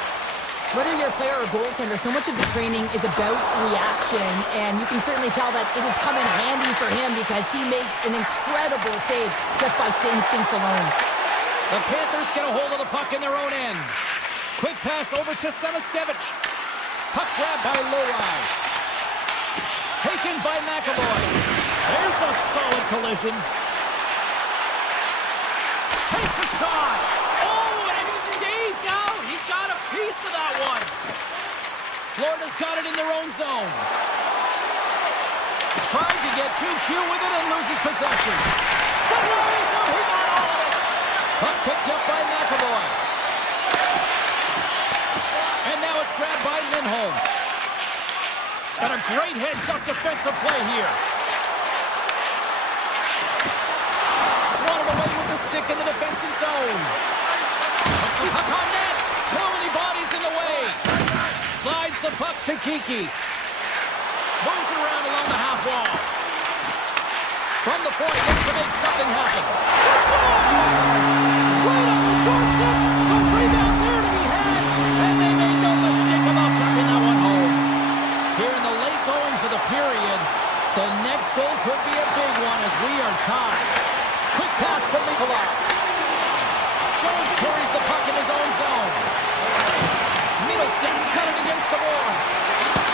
Whether you're a player or a goaltender, so much of the training is about reaction, and you can certainly tell that it has come in handy for him because he makes an incredible save just by instincts alone. The Panthers get a hold of the puck in their own end. Quick pass over to Samaskevich. Puck grab by Lurai. Taken by McAvoy. There's a solid collision. Takes a shot. Oh, and it stays out. He got a piece of that one. Florida's got it in their own zone. Tried to get 2Q with it and loses possession. Denies him. He got all of it. Puck picked up by McAvoy. And now it's grabbed by Lindholm. Got a great heads-up defensive play here. Swatted away with the stick in the defensive zone. Puts the puck on net. Too many bodies in the way. Slides the puck to Kiki. Moves it around along the half wall. From the point, looks to make something happen. That's it! Right on the doorstep. The rebound there to be had. And they made no mistake about tapping that one home. Here in the late goings of the period, the next goal could be a big one as we are tied. Quick pass to Nikolai. Jones carries the puck in his own zone. Mittelstadt's got it against the boards.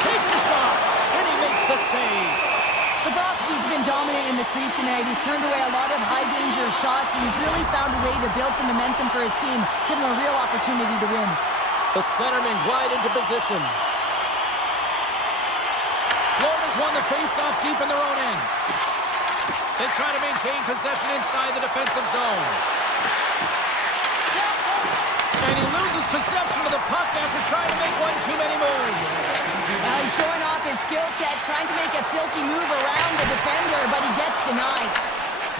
Takes a shot, and he makes the save. Bobrovsky's been dominant in the crease tonight. He's turned away a lot of high-danger shots, and he's really found a way to build some momentum for his team, give him a real opportunity to win. The centermen glide into position. Florida's won the face-off deep in their own end. They try to maintain possession inside the defensive zone. And he loses possession of the puck after trying to make one too many moves. Well, he's showing off his skill set, trying to make a silky move around the defender, but he gets denied.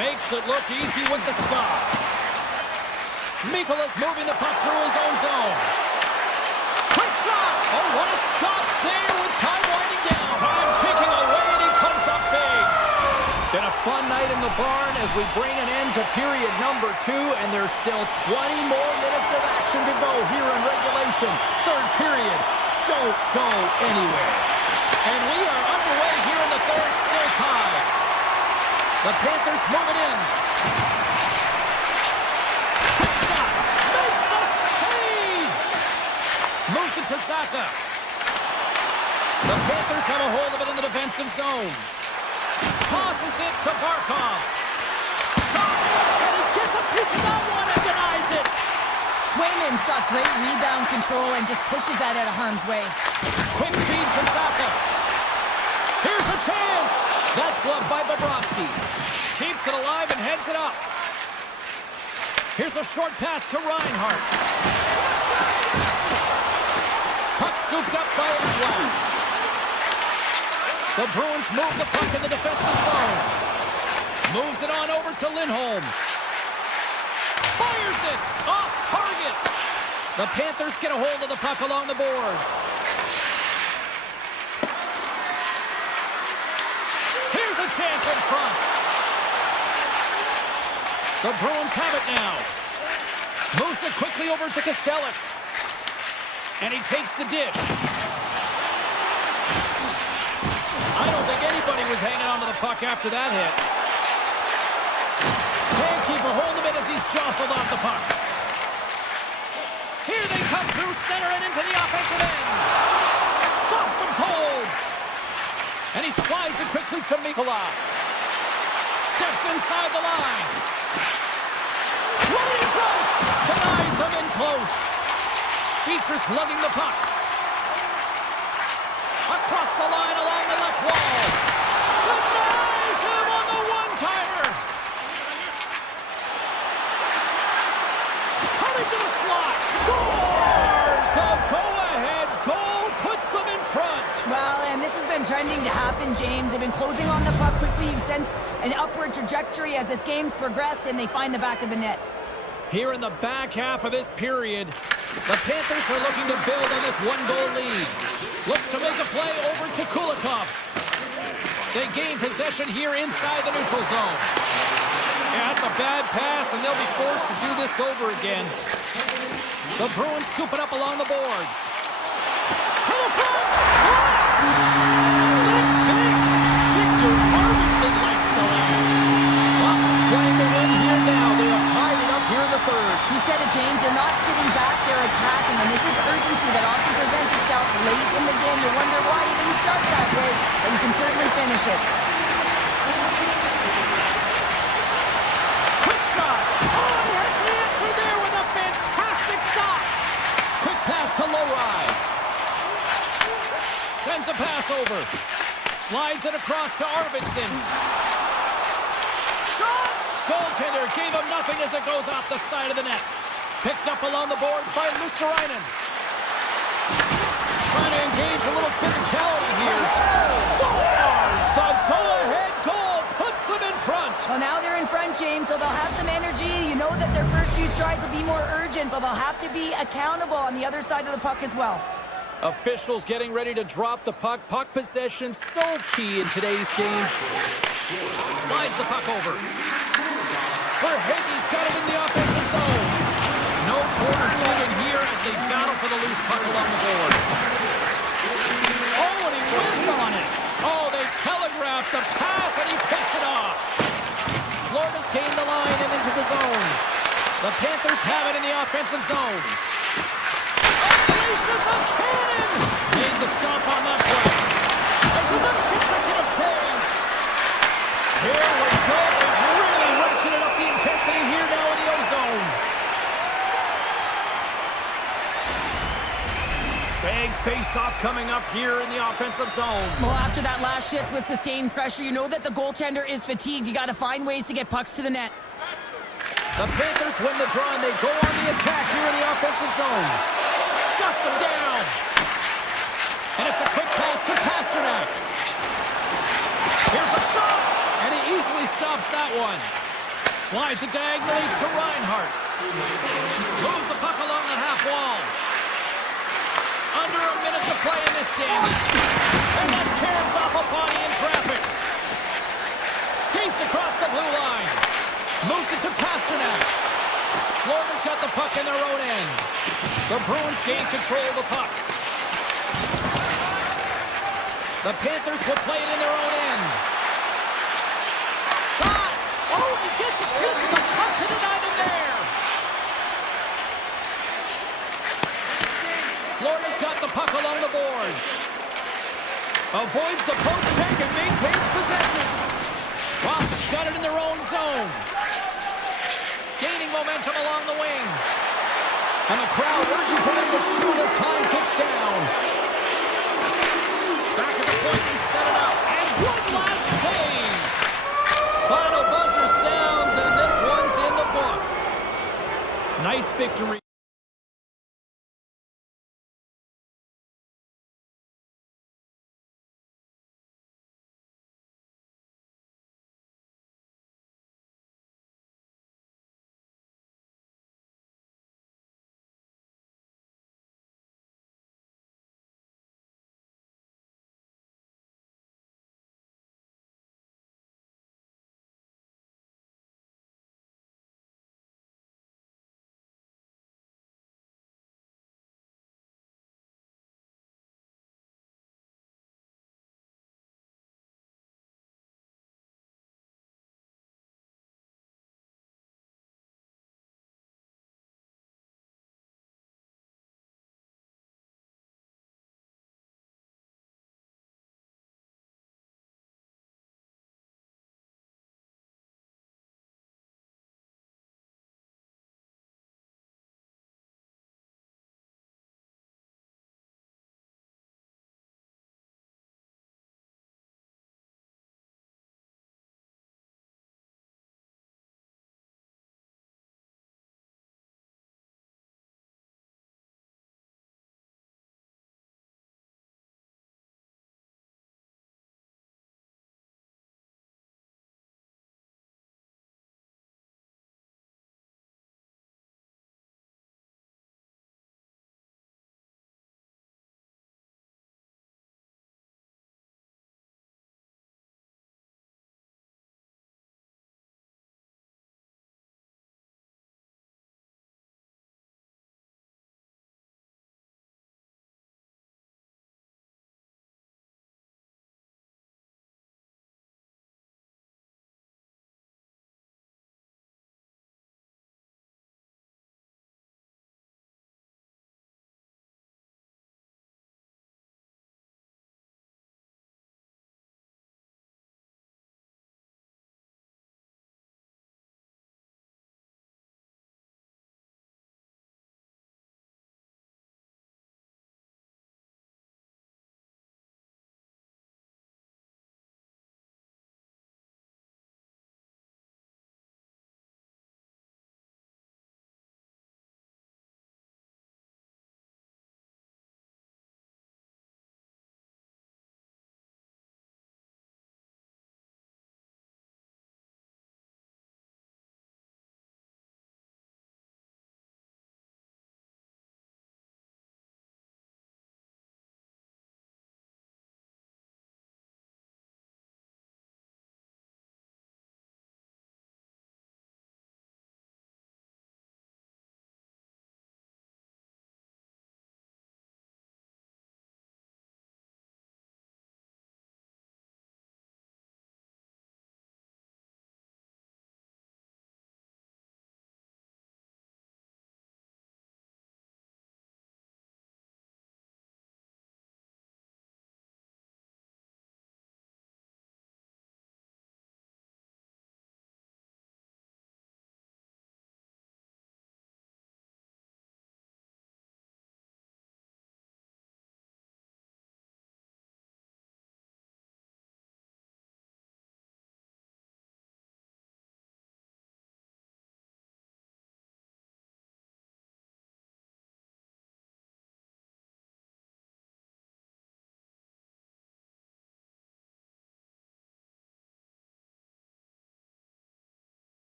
Makes it look easy with the stop. Mikola's moving the puck through his own zone. Quick shot! Oh, what a stop there with time winding down. Time ticking away, and he comes up big. Been a fun night in the the barn as we bring an end to period number 2, and there's still 20 more minutes of action to go here in regulation. Third period. Don't go anywhere. And we are underway here in the third, still tied. The Panthers move it in. Quick shot. Makes the save. Moves it to Saka. The Panthers have a hold of it in the defensive zone. Tosses it to Barkov. Shot. And he gets a piece of that one and denies it. Swayman's got great rebound control and just pushes that out of harm's way. Quick feed to Saka. Here's a chance. That's gloved by Bobrovsky. Keeps it alive and heads it up. Here's a short pass to Reinhardt. Puck scooped up by Edwin. The Bruins move the puck in the defensive zone. Moves it on over to Lindholm. Fires it! Off target! The Panthers get a hold of the puck along the boards. Here's a chance in front. The Bruins have it now. Moves it quickly over to Kostelic. And he takes the dish. I don't think anybody was hanging on to the puck after that hit. Can't keep a hold of it as he's jostled off the puck. Here they come through center and into the offensive end. Stops him cold. And he slides it quickly to Mikola. Steps inside the line. Right in front. Denies him in close. Beatrice lugging the puck. Across the line along the left wall. Denies him on the one-timer. Coming to the slot. Scores! The go-ahead goal puts them in front. Well, and this has been trending to happen, James. They've been closing on the puck quickly. You've sensed an upward trajectory as this game's progressed, and they find the back of the net. Here in the back half of this period, the Panthers are looking to build on this one-goal lead. Looks to make a play over to Kulikov. They gain possession here inside the neutral zone. Yeah, that's a bad pass, and they'll be forced to do this over again. The Bruins scoop it up along the boards. To the front! Slick finish! Victor Arvidsson lights the lead. Boston's trying to win here now. They have tied it up here in the third. You said it, James. They're not sitting back. They're attacking. And this is urgency that often presents itself late in the game. You wonder why it didn't start that way, but you can certainly finish it. Quick shot! Oh, he has the answer there with a fantastic stop! Quick pass to Lowride. Sends a pass over. Slides it across to Arvidsson. Shot! Goaltender gave him nothing as it goes off the side of the net. Picked up along the boards by Luosterainen. Trying to engage a little physicality here. Scores! The go-ahead goal puts them in front. Well, now they're in front, James, so they'll have some energy. You know that their first few strides will be more urgent, but they'll have to be accountable on the other side of the puck as well. Officials getting ready to drop the puck. Puck possession so key in today's game. Slides the puck over. Verhaeghe's got it in the offensive zone. No quarter given here as they battle for the loose puck along the boards. Oh, and he whiffs on it. Oh, they telegraphed the pass and he picks it off. Florida's gained the line and into the zone. The Panthers have it in the offensive zone. Unleashes a cannon! Made the stop on that play. There's another consecutive save. Here we go. They've really ratcheted up the intensity here now in the O-zone. Big face-off coming up here in the offensive zone. Well, after that last shift with sustained pressure, you know that the goaltender is fatigued. You got to find ways to get pucks to the net. The Panthers win the draw and they go on the attack here in the offensive zone. Shuts him down. And it's a quick pass to Pasternak. Here's a shot. And he easily stops that one. Slides it diagonally to Reinhardt. Moves the puck along the half wall. Under a minute to play in this game. And that carries off a body in traffic. Skates it across the blue line. Moves it to Pasternak. Florida's got the puck in their own end. The Bruins gain control of the puck. The Panthers will play it in their own end. Shot! Oh, he gets it! Uses the puck to deny them there! Florida's got the puck along the boards. Avoids the poke check and maintains possession. Boston's got it in their own zone. Gaining momentum along the wing. And the crowd urging for them to shoot as time ticks down. Back at the point, they set it up. And one last save. Final buzzer sounds, and this one's in the books. Nice victory.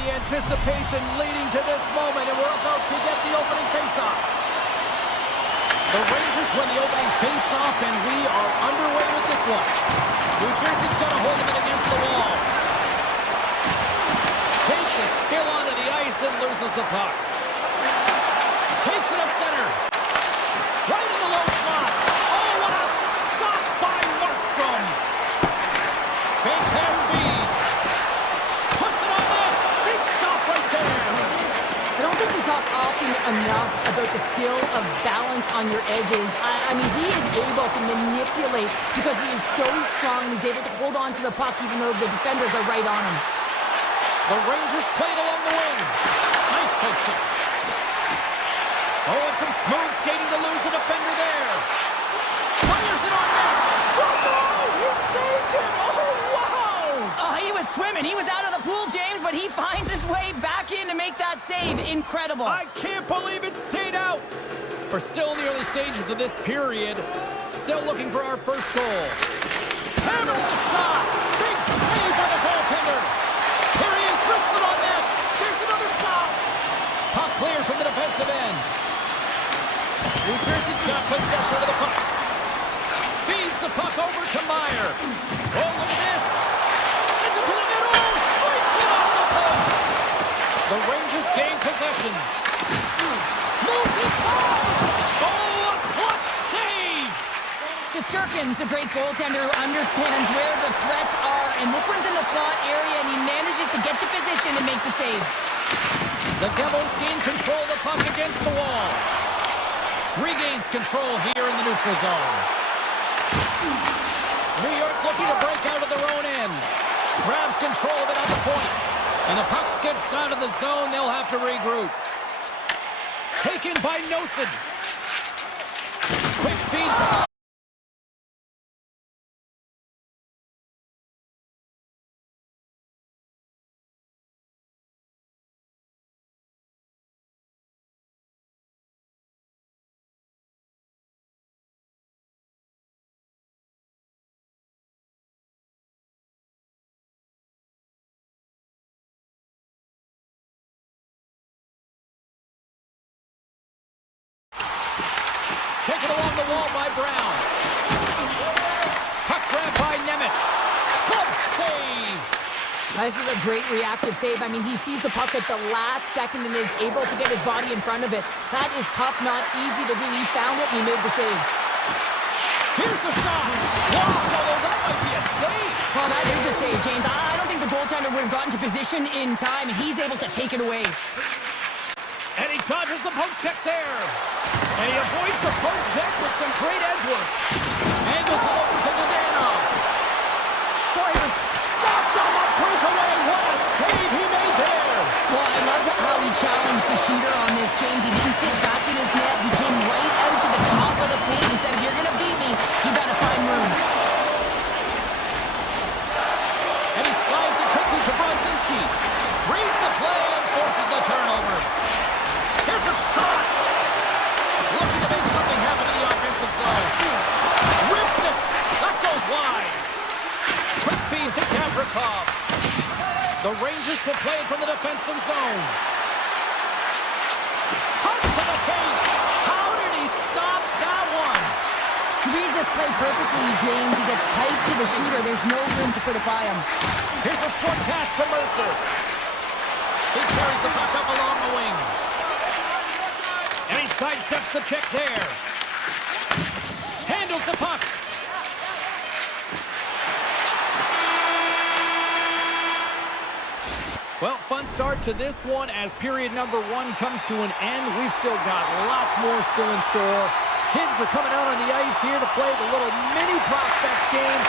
the anticipation leading to this moment, and we're about to get the opening face-off. The Rangers win the opening face-off, and we are underway with this one. New Jersey's got a hold of it against the wall. Takes a spill onto the ice and loses the puck. Takes it to center. Right in the low slot. Oh, what a stop by Markstrom. Big pass feed. Puts it on net. Big stop right there. I don't think we talk often enough about the skill of balance on your edges. I mean, he is able to manipulate because he is so strong. He's able to hold on to the puck even though the defenders are right on him. The Rangers played along the wing. Nice poke check. Oh, and some smooth skating to lose the defender there. Fires it on net. Score! He saved it. Oh, wow! Oh, he was swimming. He was out of the pool, James, but he finds his way back in to make that save. Incredible. I can't believe it stayed out. We're still in the early stages of this period. Still looking for our first goal. Hammers the shot. Big save by the goaltender. Here he is, wrists it on net. There's another stop. Puck cleared from the defensive end. New Jersey's got possession of the puck. Feeds the puck over to Meyer. Oh, look at this. Sends it to the middle. Breaks it off the post. The Rangers gain possession. Moves inside. Oh, a clutch save. Shesterkin's a great goaltender who understands where the threats are, and this one's in the slot area, and he manages to get to position and make the save. The Devils gain control of the puck against the wall. Regains control here in the neutral zone. New York's looking to break out of their own end. Grabs control of it at the point. And the puck skips out of the zone. They'll have to regroup. Taken by Nosen. Quick feed to... Taken along the wall by Brown. Puck grabbed by Nemeth. Glove save. This is a great reactive save. I mean, he sees the puck at the last second and is able to get his body in front of it. That is tough, not easy to do. He found it and he made the save. Here's the shot. Blocked, although that might be a save. Well, that is a save, James. I don't think the goaltender would have gotten to position in time, and he's able to take it away. And he dodges the poke check there. And he avoids the poke check with some great edge work. Angles it over to Dadonov. Sorry, was stopped on the breakaway. What a save he made there. Well, I love how he challenged the shooter on this, James. He didn't sit back in his net. He came right out to the top of the paint and said, if you're going to beat me, you got to find room. And he slides it quickly to Brodzinski. Reads the play and forces the turnover. Here's a shot. Looking to make something happen in the offensive zone. Rips it. That goes wide. Quick feed to Gavrikov. The Rangers will play it from the defensive zone. Touch to the paint. How did he stop that one? He reads this play perfectly, James. He gets tight to the shooter. There's no room to put it by him. Here's a short pass to Mercer. He carries the puck up along the wing. And he sidesteps the check there. Handles the puck. Well, fun start to this one as period number one comes to an end. We've still got lots more still in store. Kids are coming out on the ice here to play the little mini prospects game.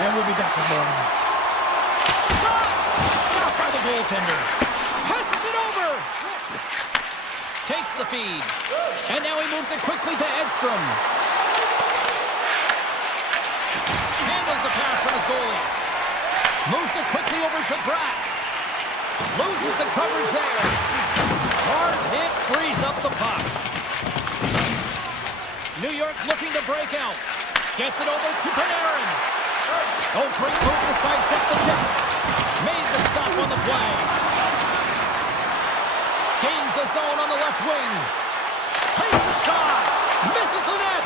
And we'll be back in the morning. Shot! Stopped by the goaltender. Passes it over. Takes the feed. And now he moves it quickly to Edstrom. Handles the pass from his goalie. Moves it quickly over to Bratt. Loses the coverage there. Hard hit frees up the puck. New York's looking to break out. Gets it over to Panarin. Oh, great move to sidestep the check. Made the stop on the play. wing. Takes a shot. Misses the net.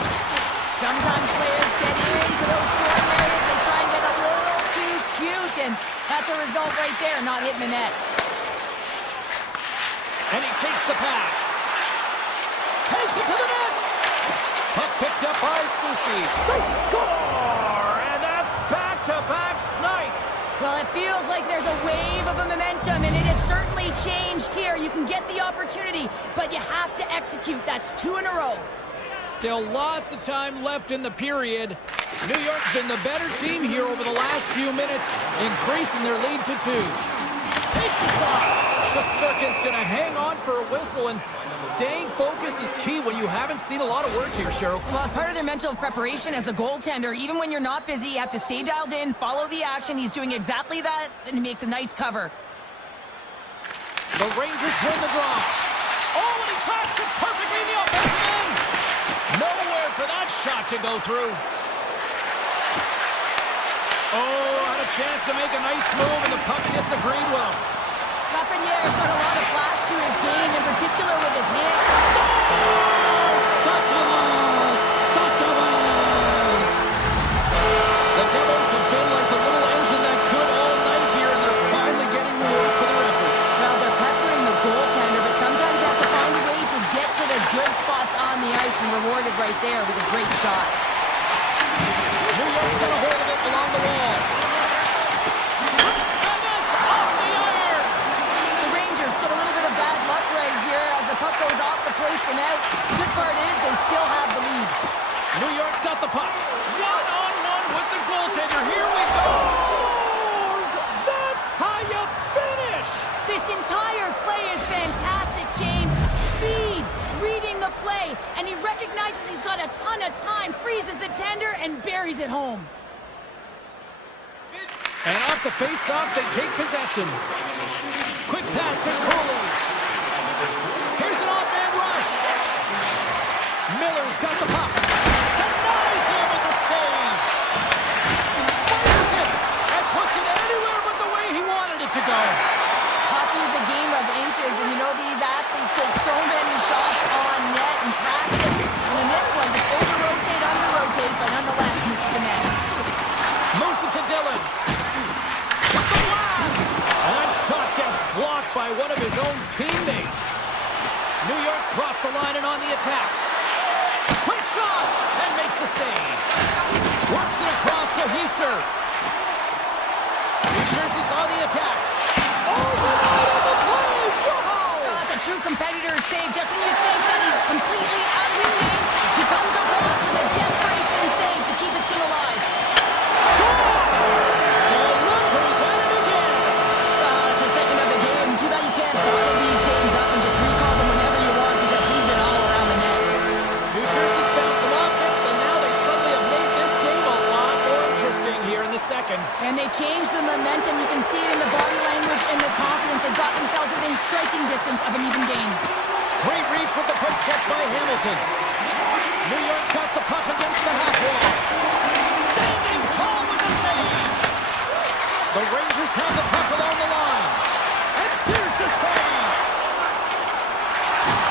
Sometimes players get into those scoring areas. They try and get a little too cute, and that's a result right there, not hitting the net. And he takes the pass. Takes it to the net. Puck picked up by Susi. They score! And that's back-to-back snipes. Well, it feels like there's a wave of a momentum, and it has certainly changed here. You can get the opportunity, but you have to execute. That's 2 in a row. Still lots of time left in the period. New York's been the better team here over the last few minutes, increasing their lead to 2. Takes a shot. Shesterkin's going to hang on for a whistle, and staying focused is key when you haven't seen a lot of work here, Cheryl. Well, it's part of their mental preparation as a goaltender. Even when you're not busy, you have to stay dialed in, follow the action. He's doing exactly that, and he makes a nice cover. The Rangers win the draw. Oh, and he cracks it perfectly in the offensive end. Nowhere for that shot to go through. Oh, had a chance to make a nice move, and the puck disagreed with him. Lafreniere's got a lot of flash to his game, in particular with his hands. Scores! The Devils! The Devils! The Devils have been like the little engine that could all night here, and they're finally getting reward for their efforts. Well, they're peppering the goaltender, but sometimes you have to find a way to get to the good spots on the ice and rewarded right there with a great shot. New York's got a hold of it along the wall. And that's off the iron! The Rangers get a little bit of bad luck right here as the puck goes off the post and out. The good part is they still have the lead. New York's got the puck. One-on-one with the goaltender. Here we go! That's how you finish! This entire play is fantastic, James. Speed, reading the play, and he recognizes he's got a ton of time, freezes the tender, and buries it home. And off the face-off, they take possession. Quick pass to Cooley. Here's an off-man rush. Miller's got the puck. Denies him with the save. Fires it and puts it anywhere but the way he wanted it to go. Hockey is a game of inches, and you know these athletes take so many shots on net in practice. And in this one, just over-rotate, under-rotate, but nonetheless misses the net. Moves it to Dillon. With the blast. And that shot gets blocked by one of his own teammates. New York's crossed the line and on the attack. Quick shot and makes the save. Works it across to Hischer. New Jersey's on the attack. Oh, the play! Whoa! That's a true competitor's save. Just when you think that he's completely out of your James, he comes across with a desperation save to keep his team alive. Score! So look who's at it again. It's the second of the game. Too bad you can't follow these games up and just recall them whenever you want because he's been all around the net. New Jersey's found some offense, and now they suddenly have made this game a lot more interesting here in the second. And they changed the momentum. You can see it in the body language and the confidence. They got themselves within striking distance of an even game. Great reach with the poke check by Hamilton. New York's got the puck against the half wall. Standing tall with the save. The Rangers have the puck along the line. And there's the save.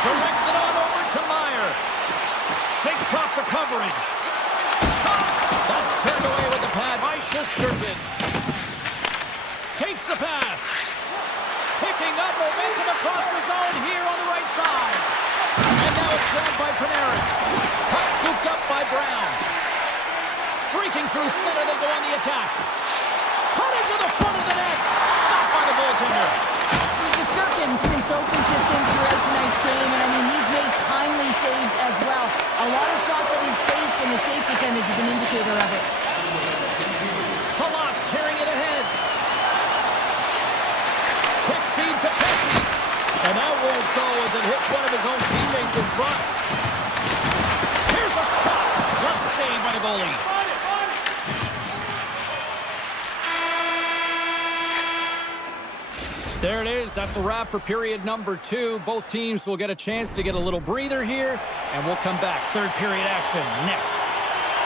Directs it on over to Meyer. Shakes off the coverage. Shot. That's turned away with the pad by Shesterkin. Takes the pass. Picking up momentum across the zone here on the right side. And now it's grabbed by Panarin. Puck scooped up by Brown. Streaking through center, they go on the attack. Cutting to the front of the net. Stopped by the goaltender. Shesterkin's been so consistent throughout tonight's game, and I mean, he's made timely saves as well. A lot of shots that he's faced, and his save percentage is an indicator of it. Palat's carrying it ahead. Quick feed to Pesci. And that won't go as it hits one of his own teammates in front. Here's a shot. That's saved by the goalie. There it is. That's a wrap for period number 2. Both teams will get a chance to get a little breather here, and we'll come back. Third period action next.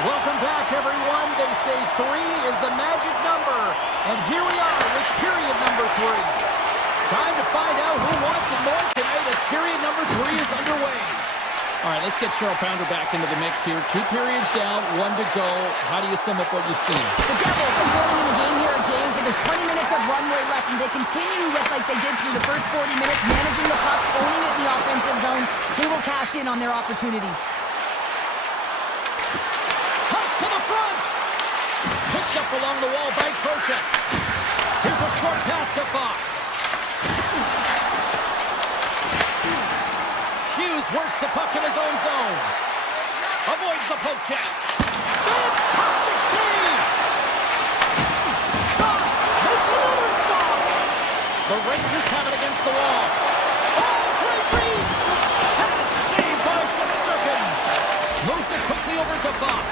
Welcome back, everyone. They say 3 is the magic number, and here we are with period number 3. Time to find out who wants it more tonight as period number 3 is let's get Cheryl Pounder back into the mix here. 2 periods down, 1 to go. How do you sum up what you've seen? The Devils are trailing in the game here, James, but there's 20 minutes of runway left, and they continue with like they did through the first 40 minutes, managing the puck, owning it in the offensive zone. They will cash in on their opportunities. Comes to the front. Picked up along the wall by Krocek. Here's a short pass to Fox. Hughes works the puck in his own zone. Avoids the poke check. Fantastic save! Shot! Makes another stop! The Rangers have it against the wall. Oh, great read! And it's saved by Shesterkin. Moves it quickly over to Fox.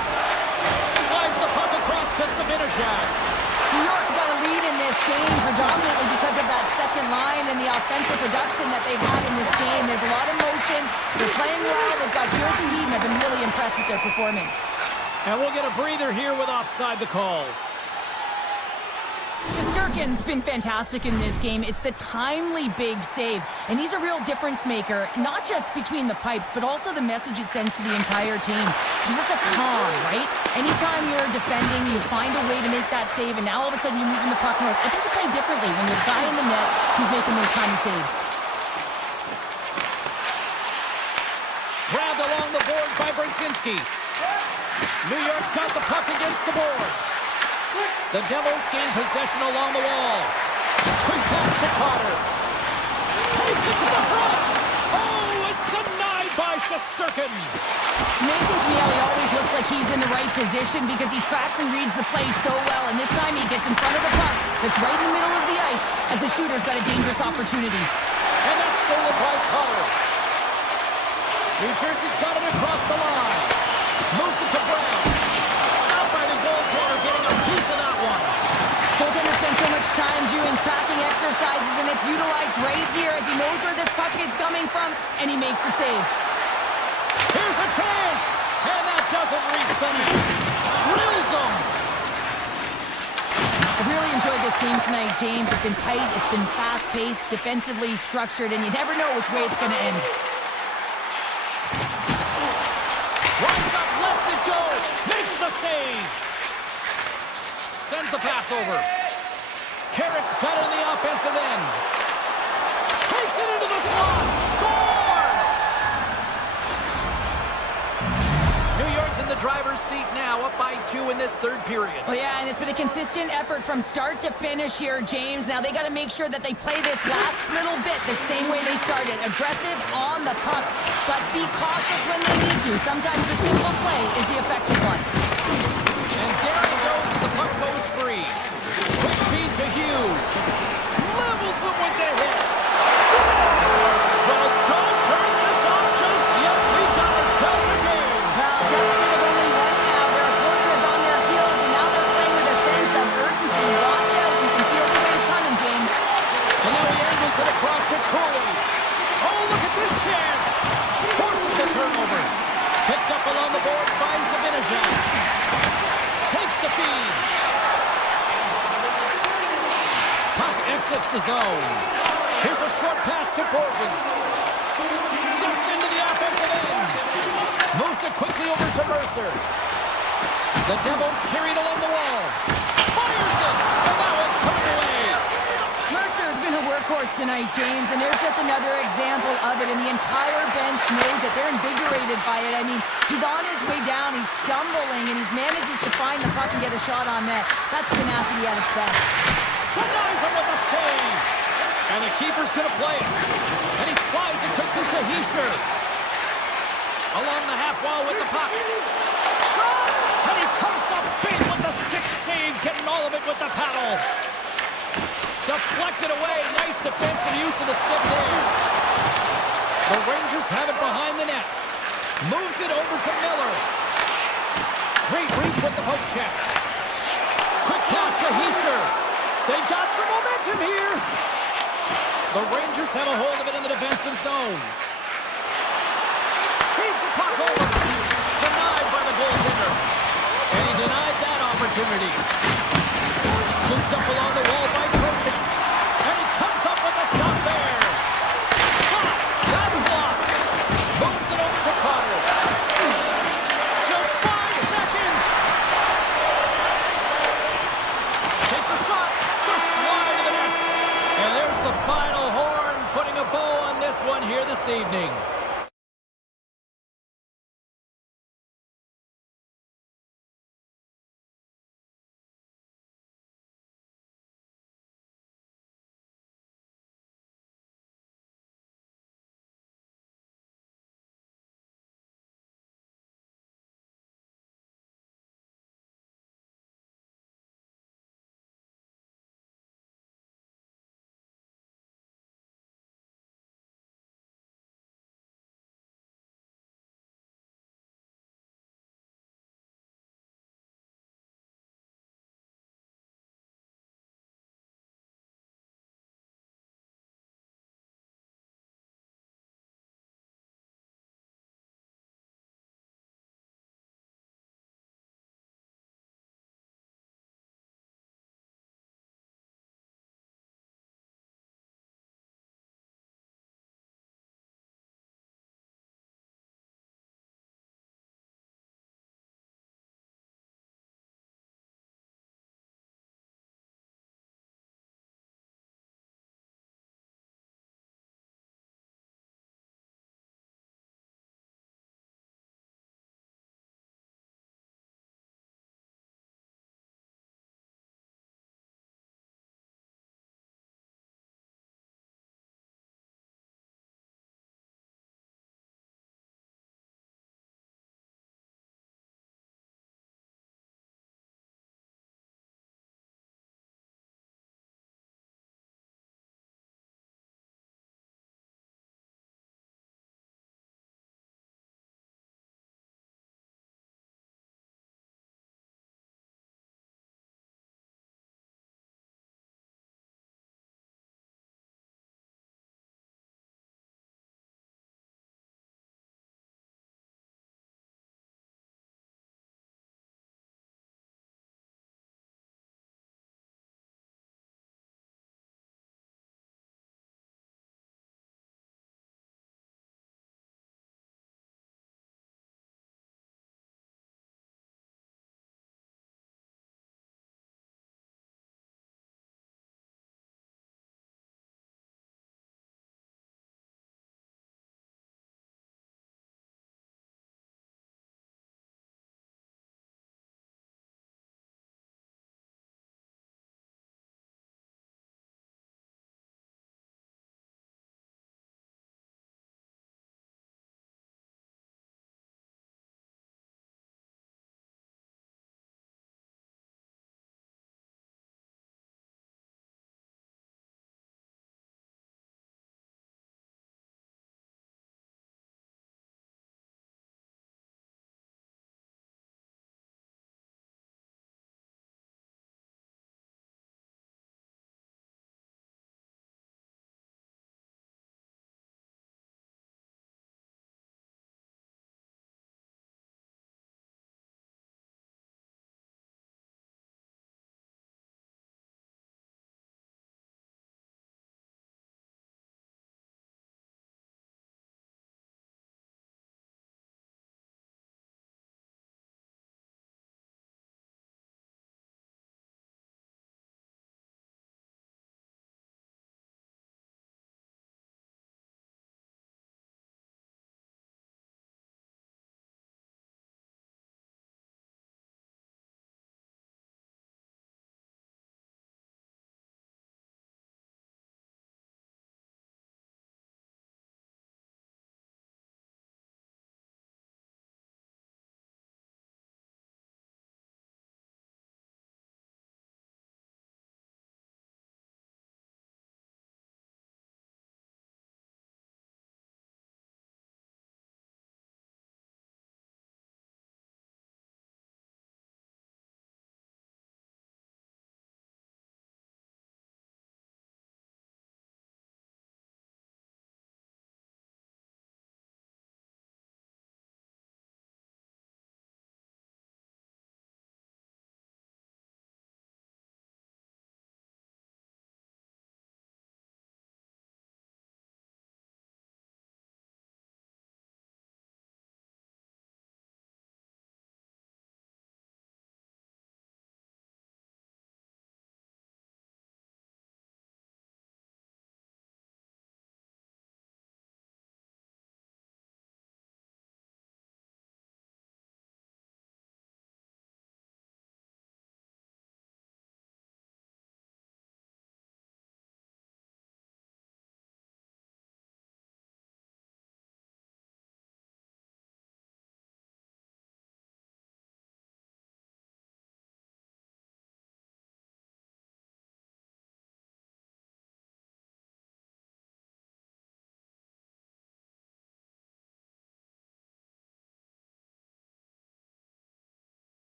Slides the puck across to Zibanejad. New York's got a lead in this game predominantly because of that second line and the offensive production that they've had in this game. There's a lot of motion. They're playing well. They've got good speed, and I've been really impressed with their performance. And we'll get a breather here with offside the call. Shesterkin's been fantastic in this game. It's the timely big save, and he's a real difference maker, not just between the pipes, but also the message it sends to the entire team. He's just a calm, right? Anytime you're defending, you find a way to make that save, and now all of a sudden you're moving the puck north. I think you play differently when you're the guy in the net who's making those kind of saves. Grabbed along the boards by Brzezinski. New York's got the puck against the boards. The Devils gain possession along the wall. Quick pass to Carter. Takes it to the front. Oh, it's denied by Shesterkin. It's amazing to me how he always looks like he's in the right position because he tracks and reads the play so well, and this time he gets in front of the puck that's right in the middle of the ice as the shooter's got a dangerous opportunity. And that's stolen by Carter. New Jersey's got it across the line. Moves it to Brown. Stopped by the goaltender, getting a piece of that one. Goaltender spends so much time doing tracking exercises, and it's utilized right here as he knows where this puck is coming from, and he makes the save. Here's a chance, and that doesn't reach the net. Drills them. I've really enjoyed this game tonight, James. It's been tight, it's been fast-paced, defensively structured, and you never know which way it's going to end. Winds up, lets it go, makes the save. Sends the pass over. Carrick's got it in the offensive end. Takes it into the slot, scores! New York's in the driver's seat now, up by 2 in this third period. Well, yeah, and it's been a consistent effort from start to finish here, James. Now they got to make sure that they play this last little bit the same way they started. Aggressive on the puck, but be cautious when they need to. Sometimes the simple play is the effective one. And there it goes as the puck goes free. Quick feed to Hughes. Levels him with the hit. Scores! Well, don't turn this off just yet. We've got ourselves a game. Well, deficit of only 1 now. Their opponent is on their heels, and now they're playing with a sense of urgency. Watch out. You can feel the wave coming, James. And now he angles it across to Cooley. Oh, look at this chance. Forces the turnover. Picked up along the boards by Zibanejad. Takes the feed. Puck exits the zone. Here's a short pass to Borgen. Steps into the offensive end. Moves it quickly over to Mercer. The Devils carried along the wall. Fires it, and that one's turned away. Mercer's been a workhorse tonight, James, and there's just another example of it, and the entire bench knows that they're invigorated by it. I mean, he's on his way down, he's stumbling, and he manages to find the puck and get a shot on net. That's tenacity at its best. Denies him with a save. And the keeper's going to play it. And he slides it quickly to Hischier. Along the half wall with the puck. Shot! And he comes up big with the stick save, getting all of it with the paddle. Deflected away. Nice defensive use of the stick there. The Rangers have it behind the net. Moves it over to Miller. Great reach with the poke check. Quick pass to Hischier. They've got some momentum here. The Rangers have a hold of it in the defensive zone. Feeds the puck over. Denied by the goaltender. And he denied that opportunity. Scooped up along the wall by Krocek. And he comes up with a stop there. Shot. That's blocked. Moves it over to Carter. final horn, putting a bow on this one here this evening.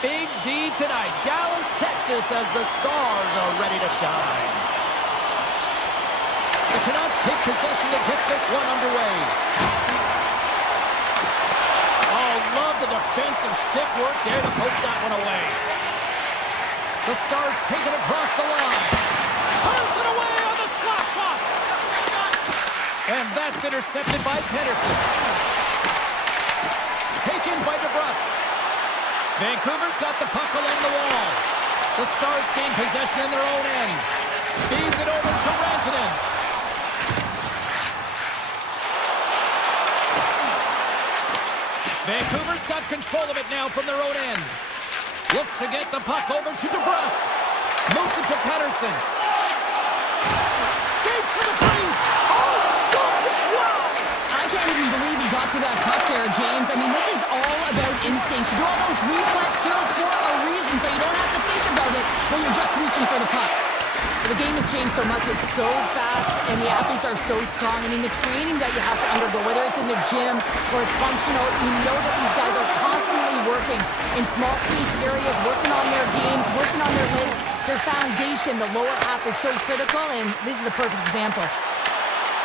Big D tonight. Dallas, Texas, as the Stars are ready to shine. The Canucks take possession to get this one underway. Oh, love the defensive stick work there to poke that one away. The Stars take it across the line. Turns it away on the slap shot. And that's intercepted by Pedersen. Taken by DeBrusque. Vancouver's got the puck along the wall. The Stars gain possession in their own end. Feeds it over to Rantanen. Vancouver's got control of it now from their own end. Looks to get the puck over to DeBrusque. Moves it to Pedersen. Skates to the crease. Oh, stopped it. Wow! I can't even believe he got to that puck there, James. I mean, this is all about instinct. You do all those reflex drills for a reason, so you don't have to think about it when you're just reaching for the puck. The game has changed so much. It's so fast, and the athletes are so strong. I mean, the training that you have to undergo, whether it's in the gym or it's functional, you know that these guys are constantly working in small space areas, working on their games, working on their legs. Their foundation, the lower half, is so critical, and this is a perfect example.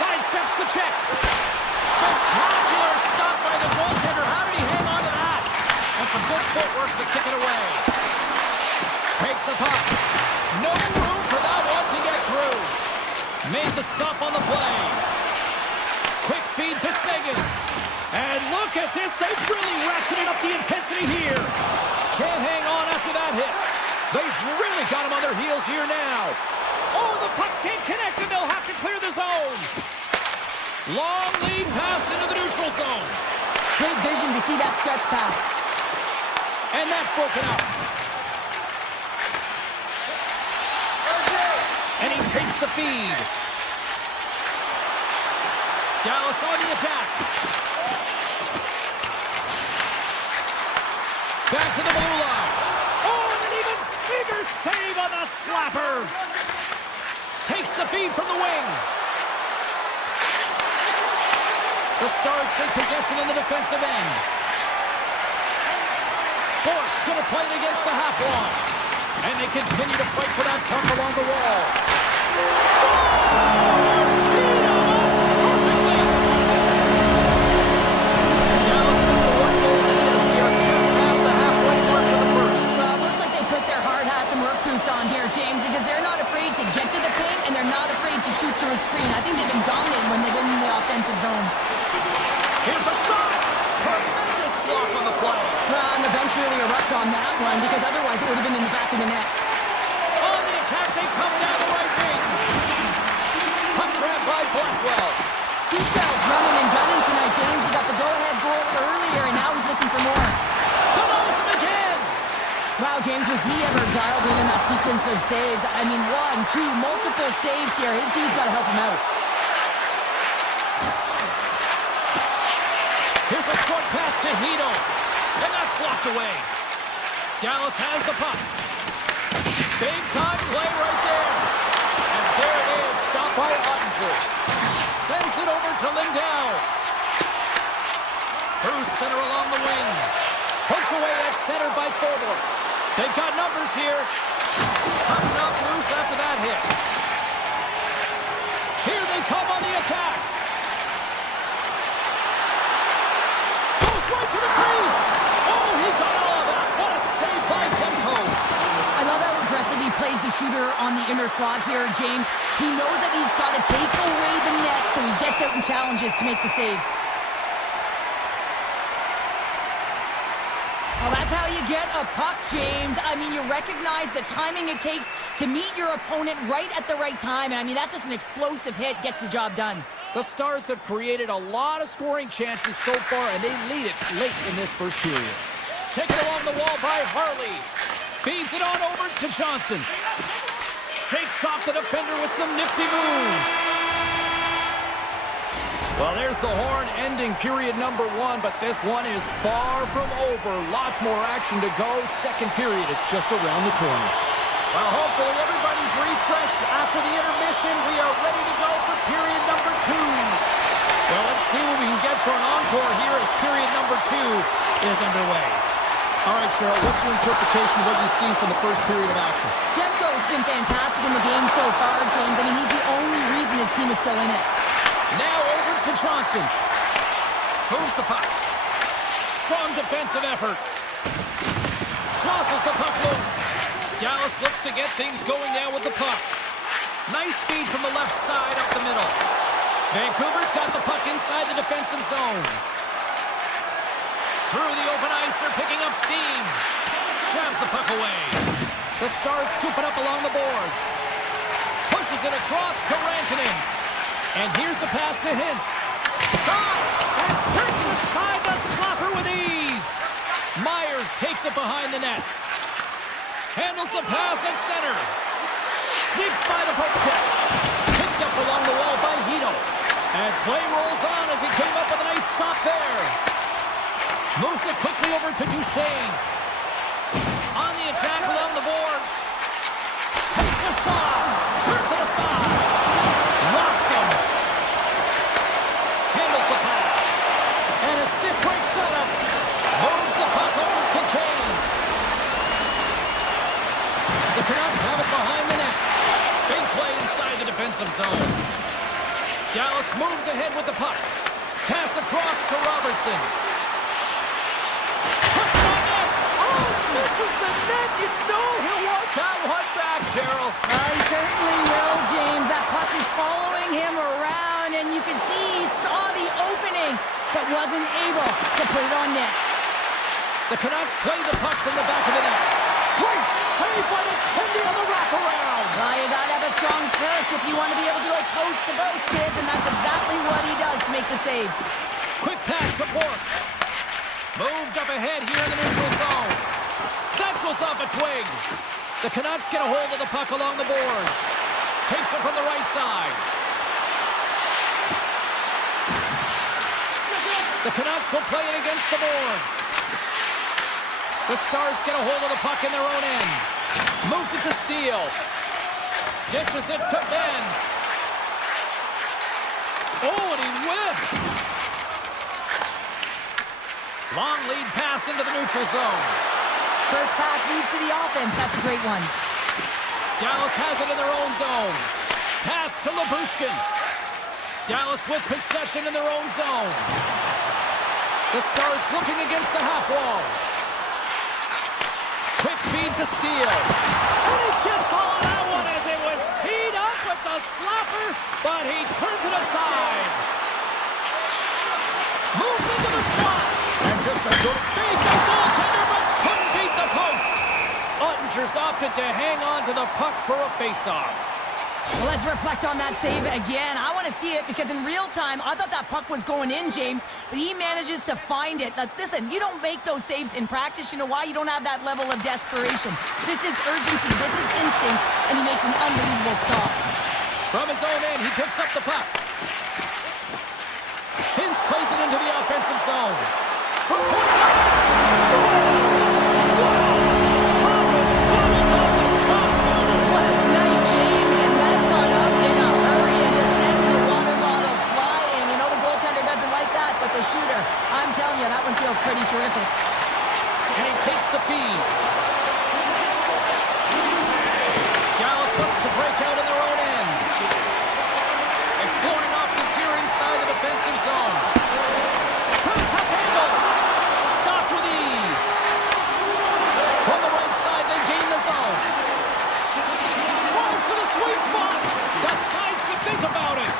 Sidesteps the check. Spectacular stop by the goaltender. How did he hang on to that? And some good footwork to kick it away. Takes the puck. No room for that one to get through. Made the stop on the play. Quick feed to Seguin. And look at this. They've really ratcheted up the intensity here. Can't hang on after that hit. They've really got him on their heels here now. Oh, the puck can't connect, and they'll have to clear the zone. Long lead pass into the neutral zone. Great vision to see that stretch pass. And that's broken up. And he takes the feed. Dallas on the attack. Back to the blue line. Oh, and an even bigger save on the slapper. Takes the feed from the wing. The Stars take possession in the defensive end. Bork's going to play it against the half wall. And they continue to fight for that puck along the wall. Stars teed him up perfectly. Dallas takes a 1-goal lead as we are just past the halfway mark of the first. Well, it looks like they put their hard hats and work boots on here, James, because they're not afraid to get to the paint, and they're not afraid to shoot through a screen. I think they've been dominant when they've been in the offensive zone. Here's a shot. Tremendous block on the play. Well, and the bench really erupts on that one, because otherwise it would have been in the back of the net. On the attack, they come down the right wing. Puck grab by Blackwell. Bichel's running and gunning tonight, James. He got the go-ahead goal earlier, and now he's looking for more. Denies him again. Wow, James, was he ever dialed in that sequence of saves? I mean, 1, 2, multiple saves here. His D's got to help him out. Here's a short pass to Hito. And that's blocked away. Dallas has the puck. Big time play right there. And there it is, stopped by Ottinger. Sends it over to Lindell. Through center along the wing. Poked away at center by Thorborg. They've got numbers here. Puck knocked loose after that hit. Here they come on the attack. Goes right to the crease. Oh, he got all of that. What a save by Demko. I love how aggressive he plays the shooter on the inner slot here, James. He knows that he's got to take away the net, so he gets out and challenges to make the save. Well, that's how you get a puck, James. I mean, you recognize the timing it takes to meet your opponent right at the right time. And I mean, that's just an explosive hit, gets the job done. The Stars have created a lot of scoring chances so far, and they lead it late in this first period. Taken along the wall by Harley. Feeds it on over to Johnston. Shakes off the defender with some nifty moves. Well, there's the horn ending period number 1, but this one is far from over. Lots more action to go. Second period is just around the corner. Well, hopefully everybody's refreshed after the intermission. We are ready to go for period number 2. Well, let's see what we can get for an encore here as period number 2 is underway. All right, Cheryl, what's your interpretation of what you've seen from the first period of action? Demko's been fantastic in the game so far, James. I mean, he's the only reason his team is still in it. Now over to Johnston. Moves the puck. Strong defensive effort. Crosses the puck loose. Dallas looks to get things going now with the puck. Nice feed from the left side up the middle. Vancouver's got the puck inside the defensive zone. Through the open ice, they're picking up steam. Jabs the puck away. The Stars scoop it up along the boards. Pushes it across to Rantanen. And here's the pass to Hintz. Shot! And turns aside the slapper with ease. Myers takes it behind the net. Handles the pass at center. Sneaks by the poke check. Picked up along the wall by Hito. And play rolls on as he came up with a nice stop there. Moves it quickly over to Duchesne. On the attack along the boards. Takes a shot. Turns it aside. Rocks him. Handles the pass. And a stiff break setup. Moves the puck over to Kane. The Canucks have it behind the net. Big play inside the defensive zone. Dallas moves ahead with the puck. Pass across to Robertson. Puts it on net. Oh, misses the net. You know he'll want that one back, Cheryl. He certainly will, James. That puck is following him around, and you can see he saw the opening, but wasn't able to put it on net. The Canucks play the puck from the back of the net. Great save by the Kendi on the wraparound. Well, you gotta have a strong push if you want to be able to go post to post, kids, and that's exactly what he does to make the save. Quick pass to Bork. Moved up ahead here in the neutral zone. That goes off a twig. The Canucks get a hold of the puck along the boards. Takes it from the right side. The Canucks will play it against the boards. The Stars get a hold of the puck in their own end. Moves it to Steele. Dishes it to Ben. Oh, and he whiffs. Long lead pass into the neutral zone. First pass leads to the offense. That's a great one. Dallas has it in their own zone. Pass to Labushkin. Dallas with possession in their own zone. The Stars looking against the half wall. Quick feed to Steele. And he gets all of that one as it was teed up with the slapper, but he turns it aside. Moves into the slot. And just a good beat the goaltender, but couldn't beat the post. Ottinger's opted to hang on to the puck for a face-off. Well, let's reflect on that save again. I want to see it because in real time, I thought that puck was going in, James, but he manages to find it. Now, listen, you don't make those saves in practice. You know why? You don't have that level of desperation. This is urgency. This is instincts, and he makes an unbelievable stop. From his own end, he picks up the puck. Hintz plays it into the offensive zone. From point to scores! Wow! Poppin' bubbles off the top corner. What a snipe, James, and that got up in a hurry and just sends the water bottle flying. You know the goaltender doesn't like that, but the shooter, I'm telling you, that one feels pretty terrific. And he takes the feed. Dallas looks to break out in their own end. Exploring options here inside the defensive zone. From a tough angle. Stopped with ease. From the right side, they gain the zone. Drives to the sweet spot. Decides to think about it.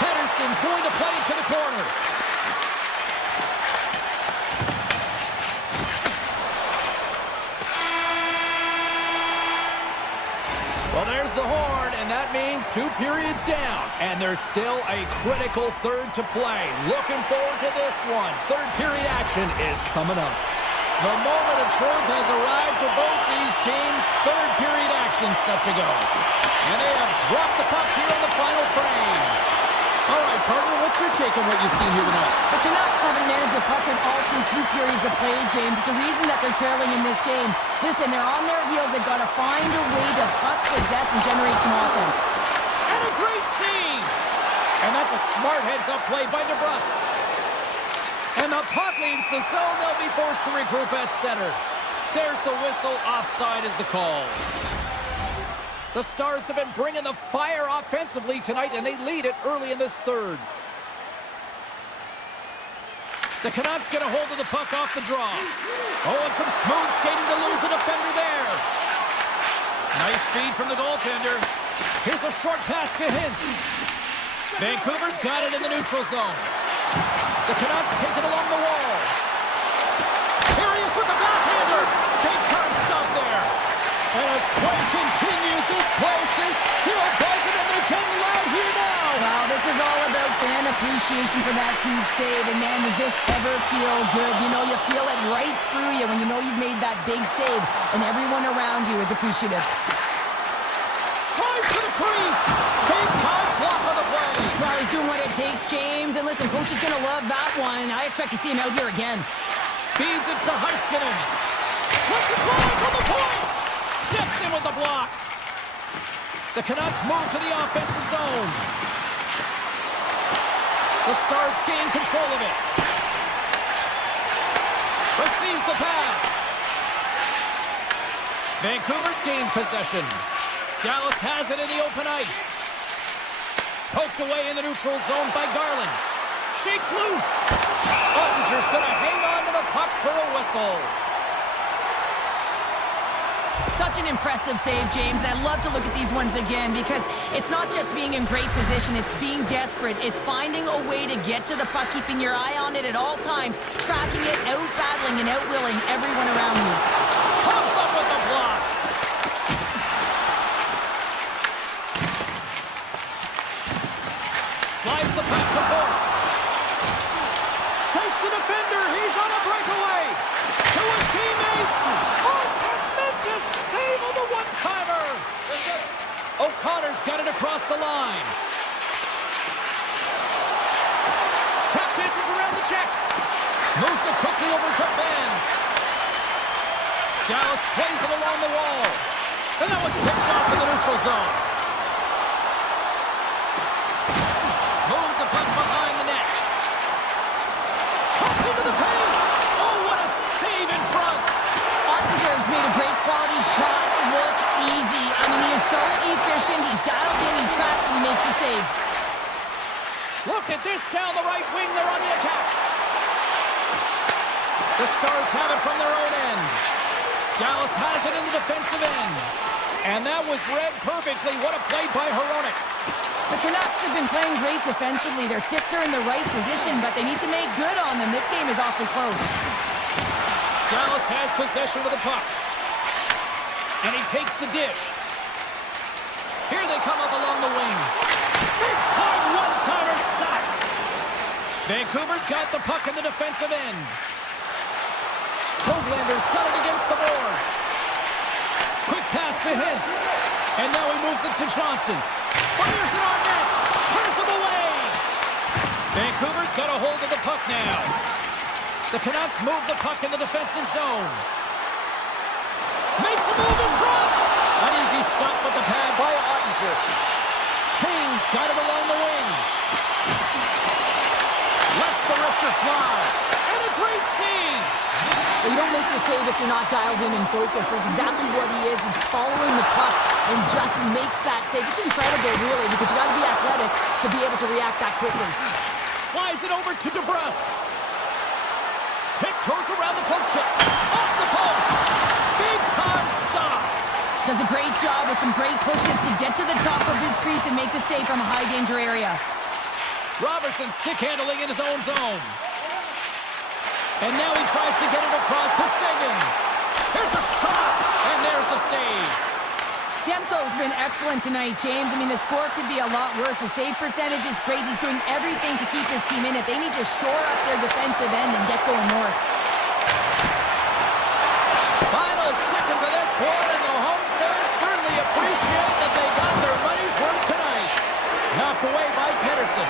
Pedersen's going to play it to the corner. Well, there's the horn, and that means 2 periods down. And there's still a critical third to play. Looking forward to this one. Third period action is coming up. The moment of truth has arrived for both these teams. Third period action set to go. And they have dropped the puck here on the final frame. All right, partner, what's your take on what you've seen here tonight? The Canucks haven't managed the puck in all through 2 periods of play, James. It's a reason that they're trailing in this game. Listen, they're on their heels. They've got to find a way to puck possess and generate some offense. And a great save! And that's That's a smart heads-up play by DeBrusque. And the puck leaves the zone. They'll be forced to regroup at center. There's the whistle. Offside is the call. The Stars have been bringing the fire offensively tonight, and they lead it early in this third. The Canucks get a hold of the puck off the draw. Oh, and some smooth skating to lose a defender there. Nice feed from the goaltender. Here's a short pass to Hintz. Vancouver's got it in the neutral zone. The Canucks take it along the wall. Here he is with the backhander. Big time stop there. And as play continues, this place is still buzzing, and they're getting loud here now. Well, this is all about fan appreciation for that huge save. And man, does this ever feel good. You know, you feel it right through you when you know you've made that big save, and everyone around you is appreciative. Drives to the crease. Big time block on the play. Well, he's doing what it takes, James. And listen, coach is going to love that one. I expect to see him out here again. Feeds it to Heiskanen. Let's it fly from the point. Steps in with the block. The Canucks move to the offensive zone. The Stars gain control of it. Receives the pass. Vancouver's gained possession. Dallas has it in the open ice. Poked away in the neutral zone by Garland. Shakes loose. Ottinger's going to hang on to the puck for a whistle. Such an impressive save, James. I love to look at these ones again because it's not just being in great position, it's being desperate. It's finding a way to get to the puck, keeping your eye on it at all times, tracking it, out-battling and out-willing everyone around you. Comes up with the block. Slides the puck to Bork. Shakes the defender. He's on a breakaway. To his teammate. Oh, tremendous save on the one-timer. O'Connor's got it across the line. Tap dances around the check. Moves it quickly over to Ben. Dallas plays it along the wall. And that was picked off in the neutral zone. Moves the puck behind the net. Cuts into the paint. Oh, what a save in front. Ottinger's made a great quality shot look easy. I mean, he is so efficient. He's dialed in, he tracks, and he makes the save. Look at this down the right wing. They're on the attack. The Stars have it from their own end. Dallas has it in the defensive end. And that was read perfectly. What a play by Hronek. The Canucks have been playing great defensively. Their sticks are in the right position, but they need to make good on them. This game is awfully close. Dallas has possession of the puck. And he takes the dish. Here they come up along the wing. Big time one-timer stop. Vancouver's got the puck in the defensive end. Hoaglander's got it against the boards. Quick pass to Hintz. And now he moves it to Johnston. Fires it on net. Turns him away. Vancouver's got a hold of the puck now. The Canucks move the puck in the defensive zone. Makes a move in front. An easy stop with the pad by Ottinger. Kane's got it along the wing. Lets the wrister fly. And a great save. You don't make this save if you're not dialed in and focused. That's exactly what he is. He's following the puck and just makes that save. It's incredible, really, because you got to be athletic to be able to react that quickly. Slides it over to DeBrusque. Tiptoes around the poke check. Off the post. Big time stop. Does a great job with some great pushes to get to the top of his crease and make the save from a high danger area. Robertson stick handling in his own zone. And now he tries to get it across to Seguin. There's a shot, and there's the save. Demko's been excellent tonight, James. I mean, the score could be a lot worse. The save percentage is great. He's doing everything to keep his team in it. They need to shore up their defensive end and get going north. Final seconds of this one, and the home fans certainly appreciate that they got their money's worth tonight. Knocked away by Pettersson.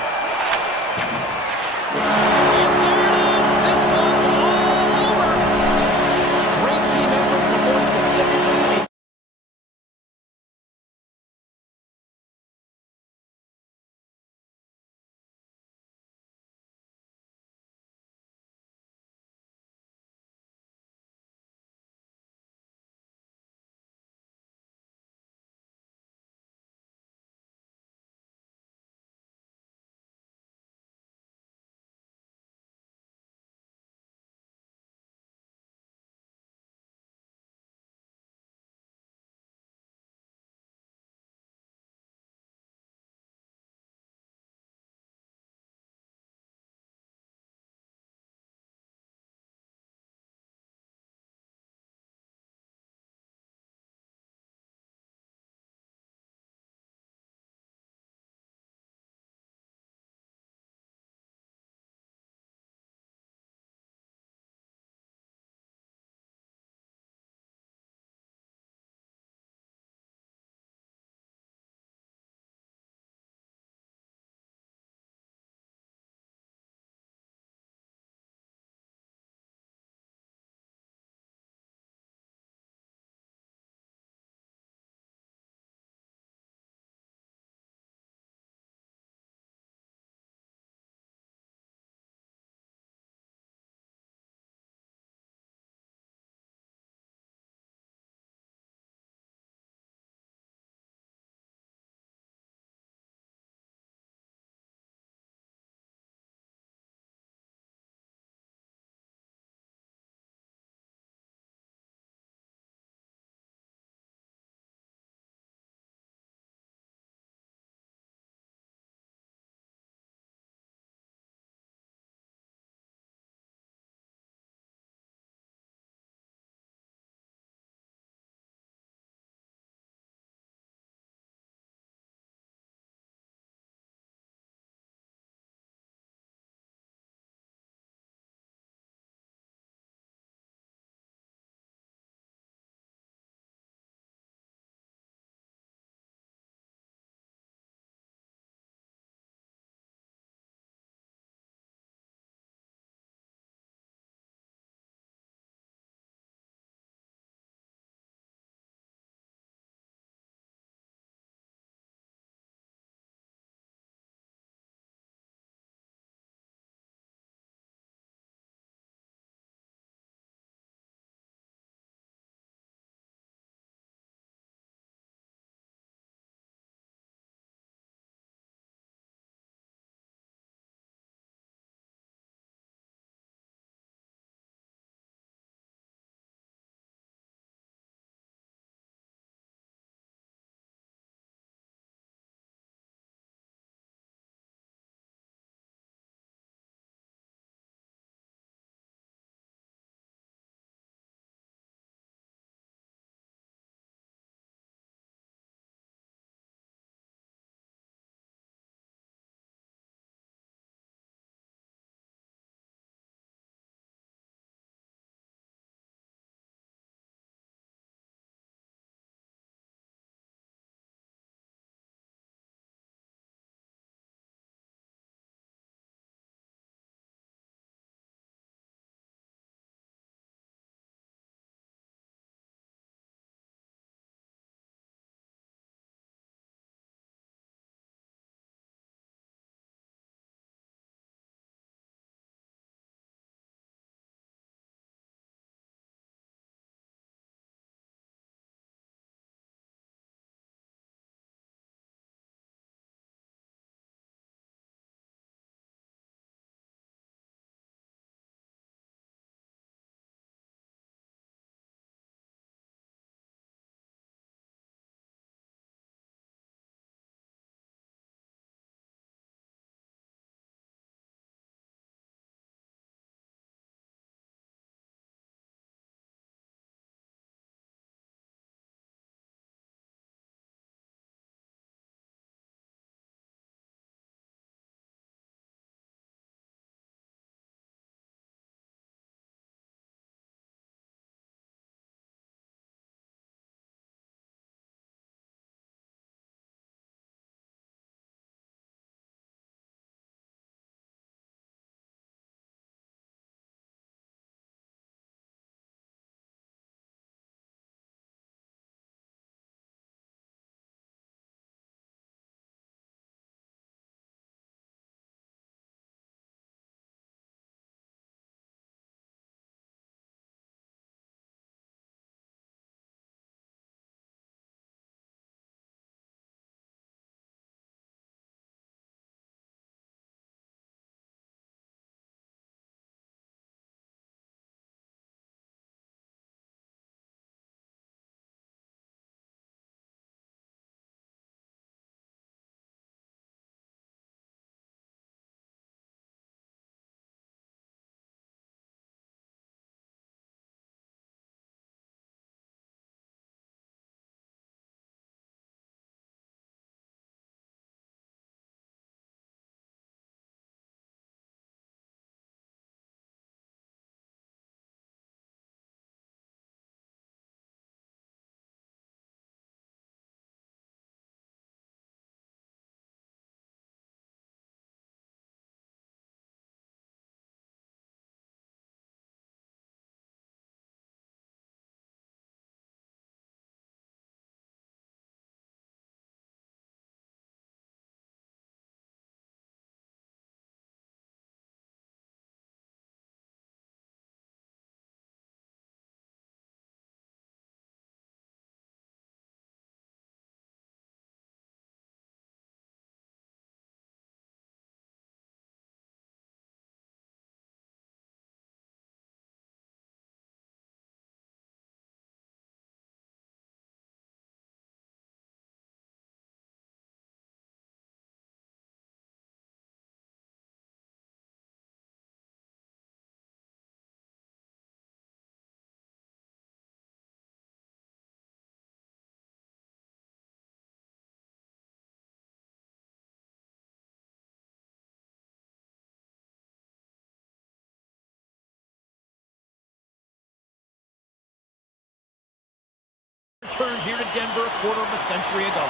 returned here to Denver a quarter of a century ago.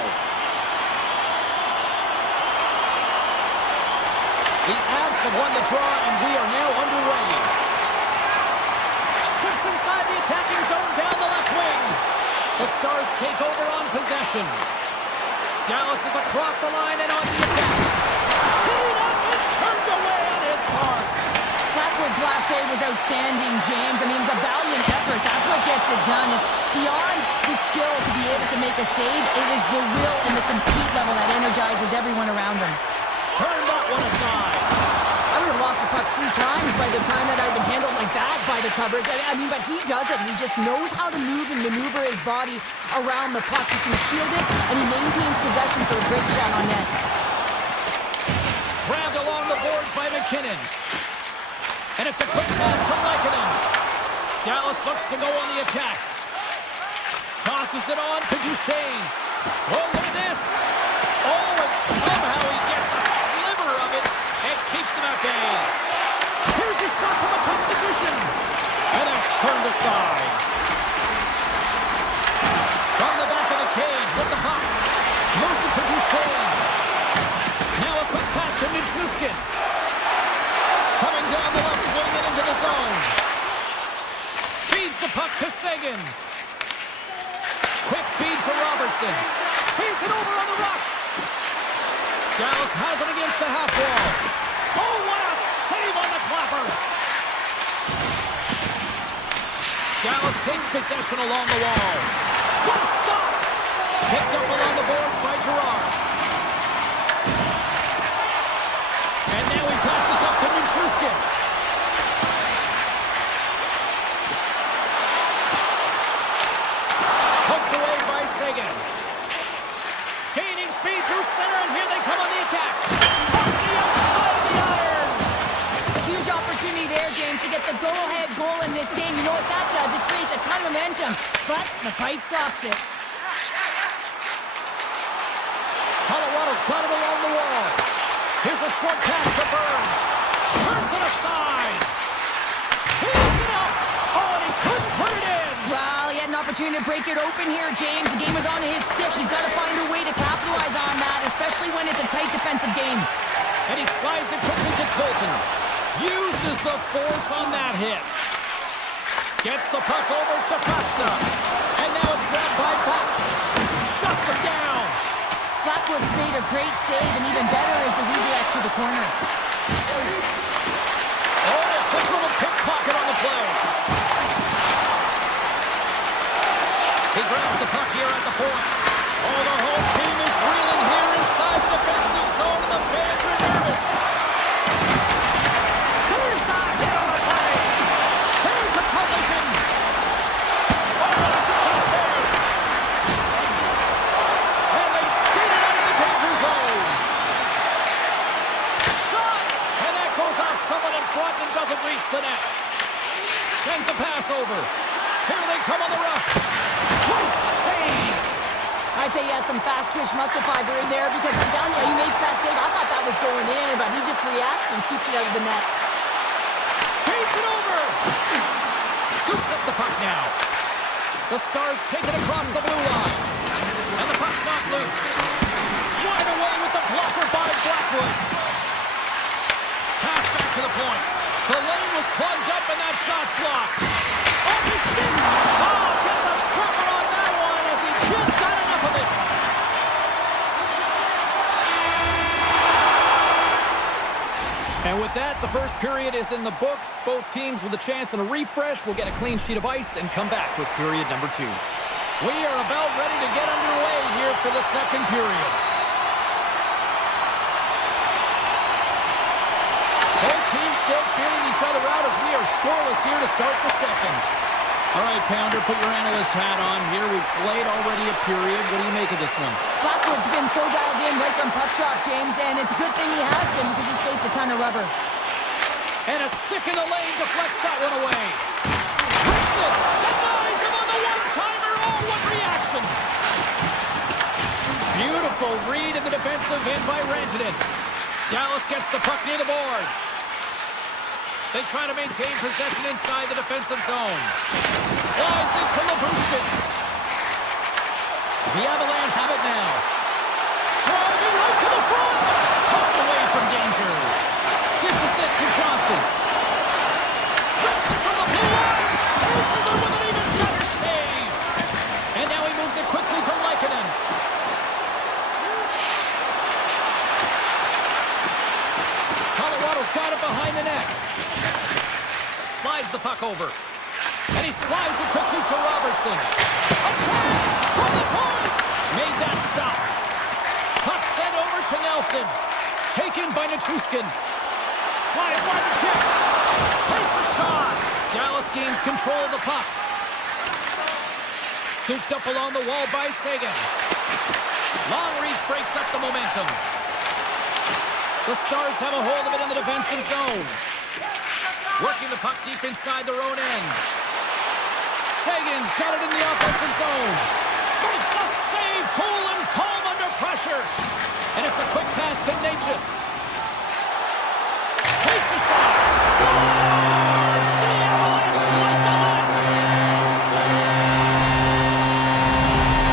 The Avs have won the draw, and we are now underway. Steps inside the attacking zone down the left wing. The Stars take over on possession. Dallas is across the line and on the attack. Teed up and turned away on his part. Blackwood's last save was outstanding, James. I mean, it was a valiant effort. That's what gets it done. It's beyond the skill to be able to make a save. It is the will and the compete level that energizes everyone around him. Turn that one aside. I would have lost the puck 3 times by the time that I'd been handled like that by the coverage. I mean, but he does it. He just knows how to move and maneuver his body around the puck. He can shield it, and he maintains possession for a great shot on net. Grabbed along the boards by McKinnon. And it's a quick pass to Lehkonen. Dallas looks to go on the attack. Tosses it on to Duchesne. Oh, look at this. Oh, and somehow he gets a sliver of it and keeps him at bay. Here's his shot from a top position. And it's turned aside. From the back of the cage with the puck. Moves it to Duchesne. Now a quick pass to Nichushkin. Coming down the left wing and into the zone. Feeds the puck to Seguin. Quick feed to Robertson. Feeds it over on the rush. Dallas has it against the half wall. Oh, what a save on the clapper. Dallas takes possession along the wall. What a stop. Picked up along the boards by Gerard. And now he passes up to Nichushkin. Poked away by Seguin. Gaining speed through center, and here they come on the attack. Off the outside of the iron. A huge opportunity there, James, to get the go-ahead goal in this game. You know what that does? It creates a ton of momentum, but the pipe stops it. Colorado's got it along the wall. Here's a short pass to Burns. Turns it aside. He's it up. Oh, and he couldn't put it in. Well, he had an opportunity to break it open here, James. The game was on his stick. He's got to find a way to capitalize on that, especially when it's a tight defensive game. And he slides it quickly to Colton. Uses the force on that hit. Gets the puck over to Fatsa. And now it's grabbed by Buck. Shuts him down. Blackwood's made a great save, and even better is the redirect to the corner. Oh, a quick little pickpocket on the play. He grabs the puck here at the point. Oh, the whole team is reeling here inside the defensive zone, and the fans are nervous. There's a hit on the play. There's a collision. Oh, what a stop there. And they skated out of the danger zone. Shot! And that goes off someone in front and doesn't reach the net. Sends a pass over. Here they come on the rush. Great save! I'd say he has some fast twitch muscle fiber in there, because I'm telling you, he makes that save. I thought that was going in, but he just reacts and keeps it out of the net. Feeds it over! Scoops up the puck now. The Stars take it across the blue line. And the puck's not loose. Swung away with the blocker by Blackwood. Pass back to the point. The lane was plugged up and that shot's blocked. Off his stick! Oh, gets a tripper on that one as he just got enough of it. And with that, the first period is in the books. Both teams with a chance and a refresh will get a clean sheet of ice and come back with period number 2. We are about ready to get underway here for the second period. Both teams still feeling each other out as we are scoreless here to start the second. All right, Pounder, put your analyst hat on here. We've played already a period. What do you make of this one? Blackwood's been so dialed in right from puck drop, James, and it's a good thing he has been, because he's faced a ton of rubber. And a stick in the lane deflects that one away. Hits it! Denies him on the one-timer! Oh, what reaction! Beautiful read in the defensive end by Rantanen. Dallas gets the puck near the boards. They try to maintain possession inside the defensive zone. Slides into Labushkin. The Avalanche have it now. Driving right to the front. Poked away from danger. Dishes it to Johnston. Rips it from the blue line. Answers it with an even better save. And now he moves it quickly to Lehkonen. Colorado's got it behind the net. Slides the puck over. And he slides it quickly to Robertson. A chance from the point. Made that stop. Puck sent over to Nelson. Taken by Nichushkin. Slides by the check. Takes a shot. Dallas gains control of the puck. Scooped up along the wall by Sagan. Long reach breaks up the momentum. The Stars have a hold of it in the defensive zone. Working the puck deep inside their own end. Sagan's got it in the offensive zone. Makes the save, cool and calm under pressure. And it's a quick pass to Natchez. Takes a shot. Scores! The Avalanche light the lead.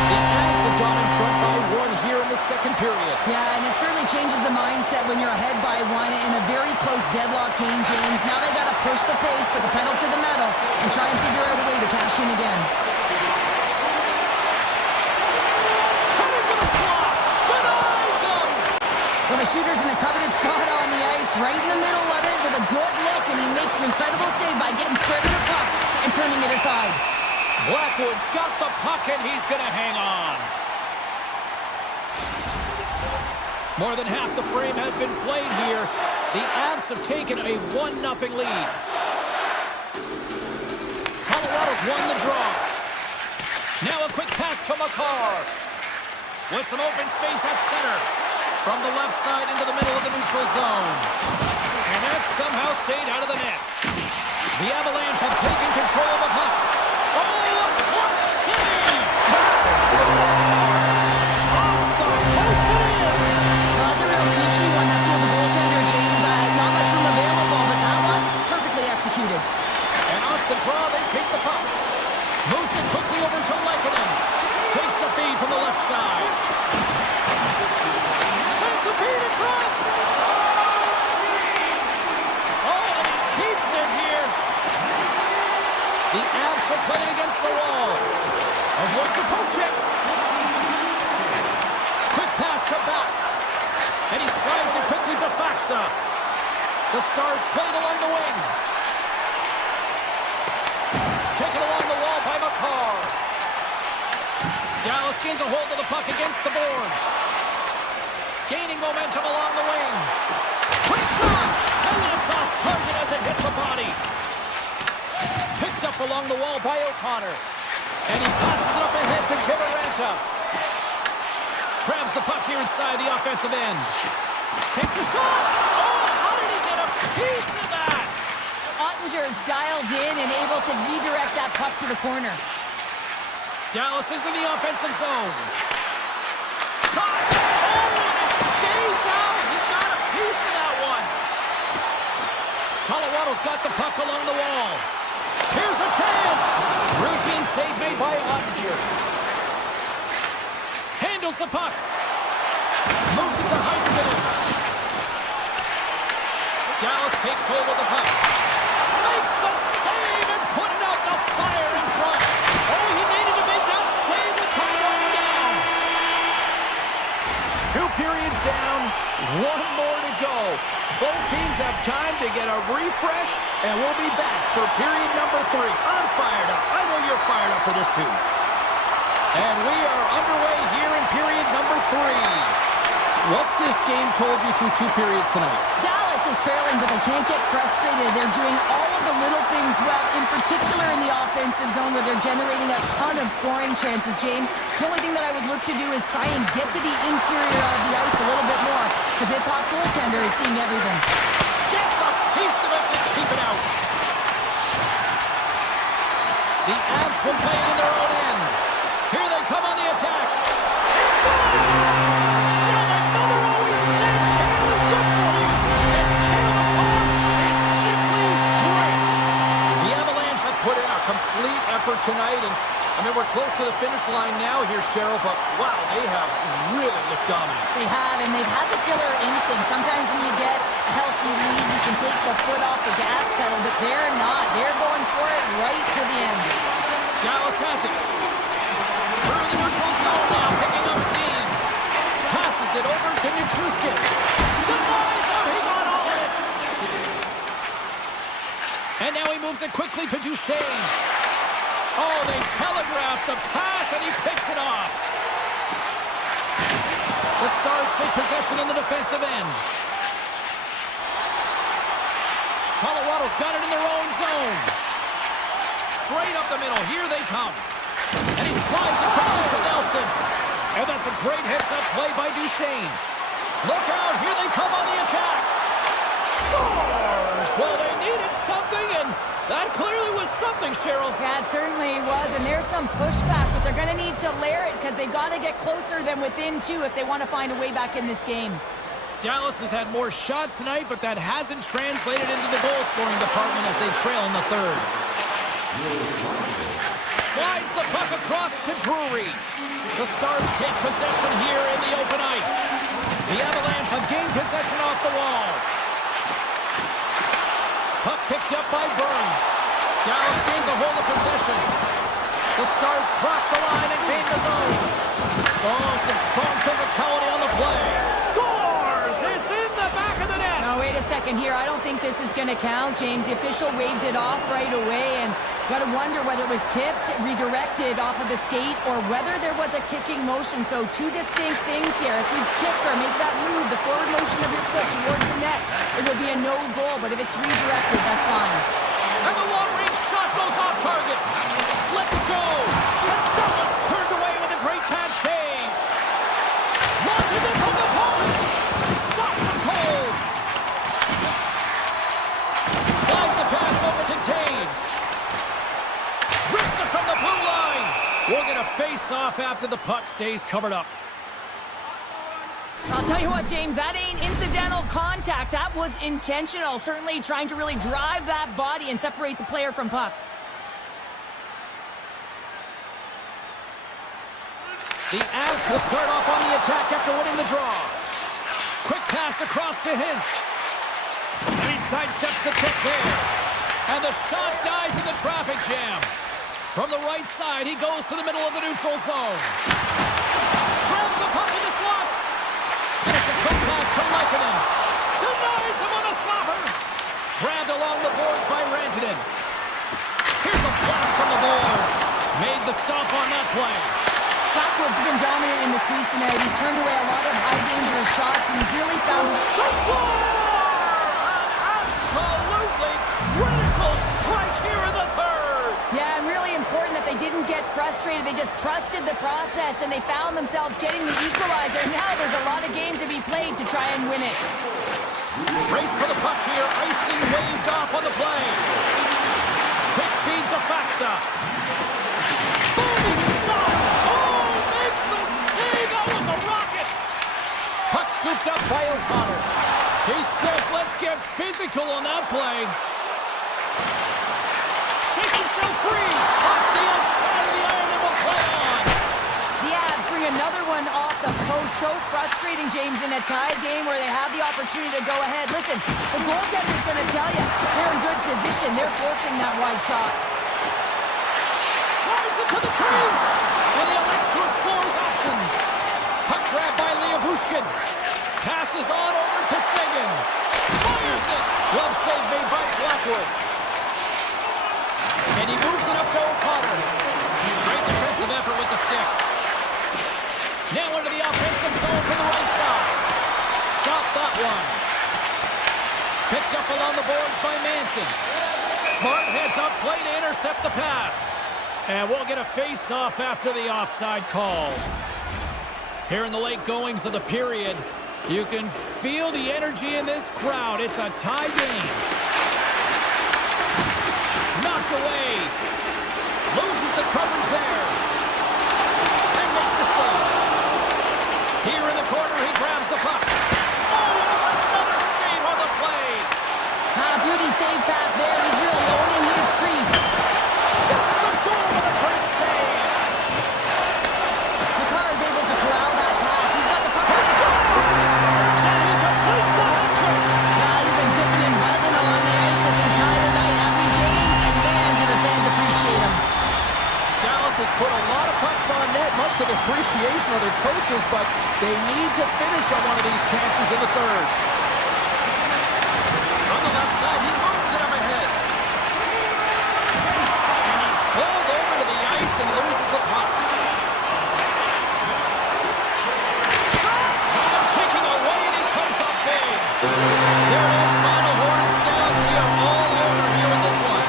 The Avs have gone in front by one here in the second period. Yeah, and it certainly changes the mindset when you're ahead by one in a very close deadlock game, James. Now they got to push the pace, put the pedal to the metal, and try and figure out a way to cash in again. Coming to the slot. Denies him. Well, the shooter's in a coveted spot on the ice, right in the middle of it with a good look, and he makes an incredible save by getting spread of the puck and turning it aside. Blackwood's got the puck, and he's going to hang on. More than half the frame has been played here. The Avs have taken a 1-0 lead. Colorado's won the draw. Now a quick pass to Makar. With some open space at center. From the left side into the middle of the neutral zone. And that somehow stayed out of the net. The Avalanche have taken control of the puck. Oh, a clutch save! Scores! Off the post and in! Well, that's a real sneaky one that fooled the goaltender, James. Not much room available, but that one perfectly executed. And off the draw, they pick the puck. Moves it quickly over to Lehkonen. Takes the feed from the left side. Sends the feed in front. Oh, and he keeps it here. The Avs are playing against the wall. Avoids the poke check. Quick pass to back. And he slides it quickly to Faxa. The Stars played along the wing. Taken along the wall by Makar. Dallas gains a hold of the puck against the boards. Gaining momentum along the wing. Quick shot! And that's off target as it hits the body. Picked up along the wall by O'Connor. And he passes it up ahead to Kiberenta. Grabs the puck here inside the offensive end. Takes the shot! Oh, how did he get a piece of that? Ottinger is dialed in and able to redirect that puck to the corner. Dallas is in the offensive zone. Shot! Oh, and it stays out! He got a piece of that one! Colorado's got the puck along the wall. Here's a chance! Routine save made by Ottinger. Handles the puck. Moves it to Heiskanen. Dallas takes hold of the puck. Makes the save and putting out the fire in front. Oh, he needed to make that save with time running down. 2 periods down, 1 more to go. Both teams have time to get a refresh, and we'll be back for period number 3. I'm fired up. I know you're fired up for this too. And we are underway here in period number 3. What's this game told you through 2 periods tonight? Dallas is trailing, but they can't get frustrated. They're doing all of the little things well, in particular in the offensive zone where they're generating a ton of scoring chances, James. The only thing that I would look to do is try and get to the interior of the ice a little bit more because this hot goaltender is seeing everything. Gets a piece of it to keep it out. The Avs will play it in their own end. Here they come on the attack. They score! Still, my mother always said kale is good for you. And kale McCall is simply great. The Avalanche have put in a complete effort tonight, and I mean, we're close to the finish line now here, Cheryl, but wow, they have really looked dominant. They have, and they've had the killer instinct. Sometimes when you get a healthy lead, you can take the foot off the gas pedal, but they're not. They're going for it right to the end. Dallas has it. Through the neutral zone now, picking up steam. Passes it over to Nichushkin. Denies him, he got all it. And now he moves it quickly to Duchesne. Oh, they telegraphed the pass, and he picks it off. The Stars take possession in the defensive end. Colorado's got it in their own zone. Straight up the middle. Here they come. And he slides it quickly to Nelson. And that's a great heads-up play by Duchesne. Look out. Here they come on the attack. Scores! Well, they needed something, and that clearly was something, Cheryl. Yeah, it certainly was, and there's some pushback, but they're going to need to layer it because they've got to get closer than within two if they want to find a way back in this game. Dallas has had more shots tonight, but that hasn't translated into the goal-scoring department as they trail in the third. Slides the puck across to Drury. The Stars take possession here in the open ice. The Avalanche have gained possession off the wall. Puck picked up by Burns. Dallas gains a hold of possession. The Stars cross the line and gain the zone. Oh, some strong physicality on the play. Scores! It's in the back of the net. Now, wait a second here. I don't think this is going to count, James. The official waves it off right away, and got to wonder whether it was tipped, redirected off of the skate, or whether there was a kicking motion. So two distinct things here. If you kick or make that move, the forward motion of your foot towards the net, it will be a no goal. But if it's redirected, that's fine. And the long-range shot goes off target. Let's it go. And Dunlop's turned away with a great pad save. Launches it from the point. Stops him cold. Slides the pass over to Taves. Rips it from the blue line. We'll get a face-off after the puck stays covered up. I'll tell you what, James, that ain't incidental contact. That was intentional. Certainly trying to really drive that body and separate the player from puck. The Avs will start off on the attack after winning the draw. Quick pass across to Hintz. And he sidesteps the kick there. And the shot dies in the traffic jam. From the right side, he goes to the middle of the neutral zone. Grabs the puck in the slot. And it's a quick pass to Lehkonen. Denies him on a slapper. Grabbed along the boards by Rantanen. Here's a blast from the boards. Made the stop on that play. Blackwood's been dominant in the crease tonight. He's turned away a lot of high-danger shots, and he's really found... They score! An absolutely critical strike here in the third! Yeah, and really important that they didn't get frustrated. They just trusted the process, and they found themselves getting the equalizer. Now there's a lot of game to be played to try and win it. Race for the puck here. Icing waved off on the play. Quick feed to Faxa. Booming shot! Oh, makes the save! That was a rocket! Puck scooped up by O'Connor. He says, let's get physical on that play. Shakes himself free. Off the outside of the iron and will play on. The Avs bring another one off the post. So frustrating, James, in a tie game where they have the opportunity to go ahead. Listen, the goaltender's going to tell you they're in good position. They're forcing that wide shot. Drives it to the crease. And he elects to explore his options. Puck grab by Liabushkin. Passes on over to Seguin. Fires it. Glove save made by Blackwood. And he moves it up to O'Connor. Great defensive effort with the stick. Now into the offensive zone to the right side. Stop that one. Picked up along the boards by Manson. Smart heads up play to intercept the pass. And we'll get a face-off after the offside call. Here in the late goings of the period, you can feel the energy in this crowd. It's a tie game. Knocked away. Loses the coverage there. And makes the save. Here in the corner, he grabs the puck. Oh, and it's another save on the play. Beauty save back there. He's really owning his crease. Shuts the door with a great save. to the appreciation of their coaches, but they need to finish on one of these chances in the third. On the left side, he moves it up ahead. And he's pulled over to the ice and loses the puck. Shot! Time ticking away, and he comes up big. There it is, final horn sounds. We are all over here in this one.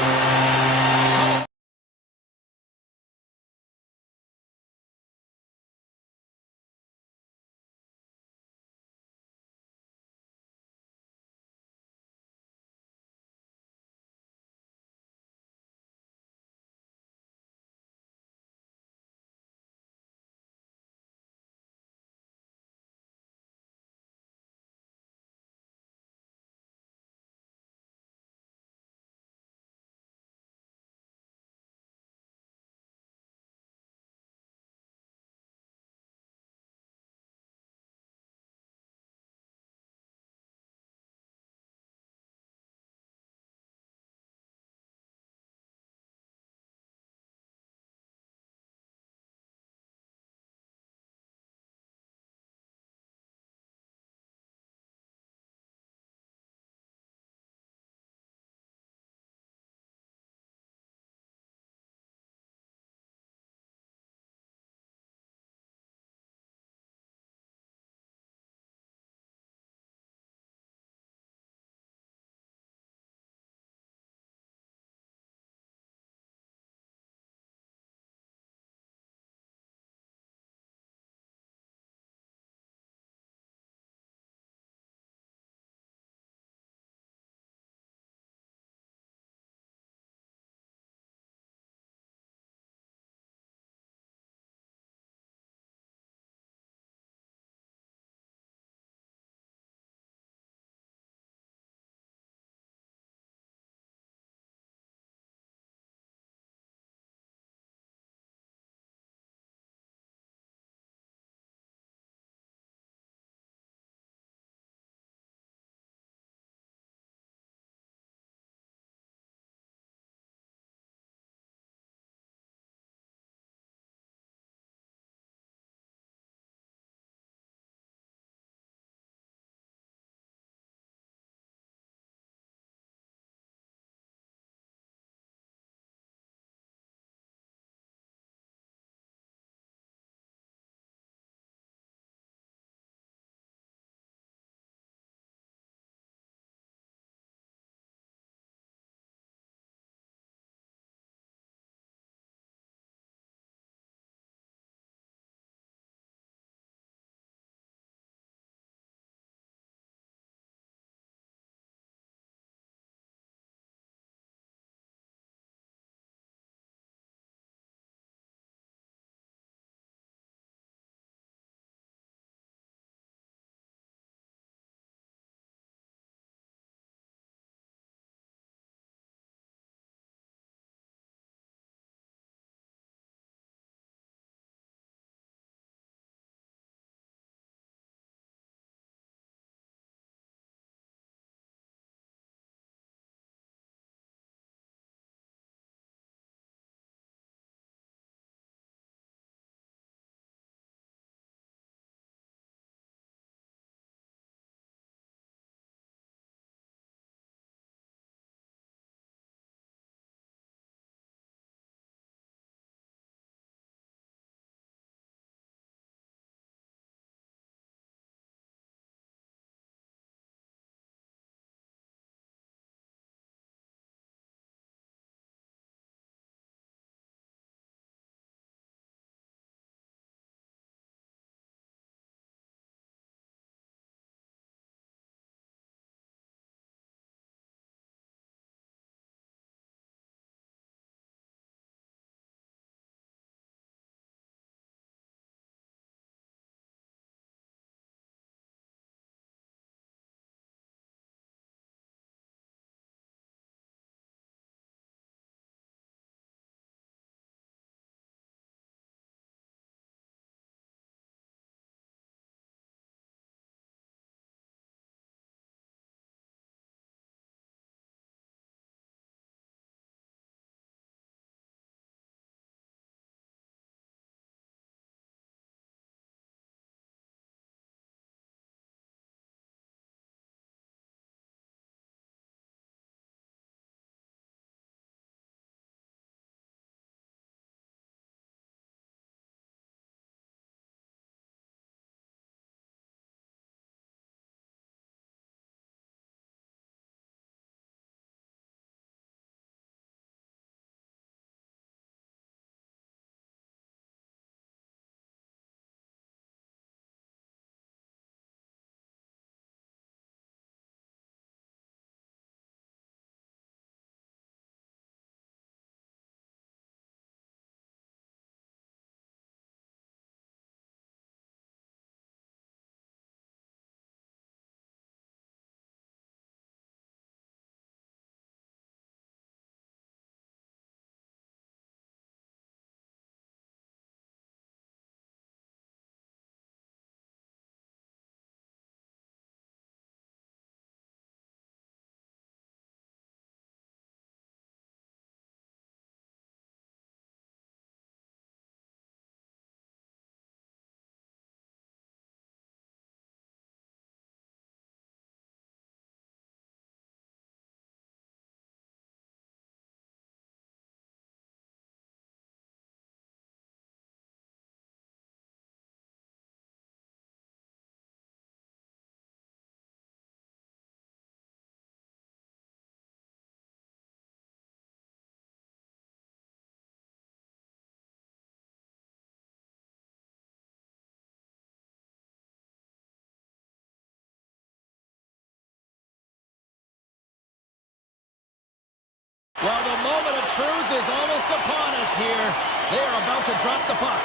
truth is almost upon us here. They are about to drop the puck.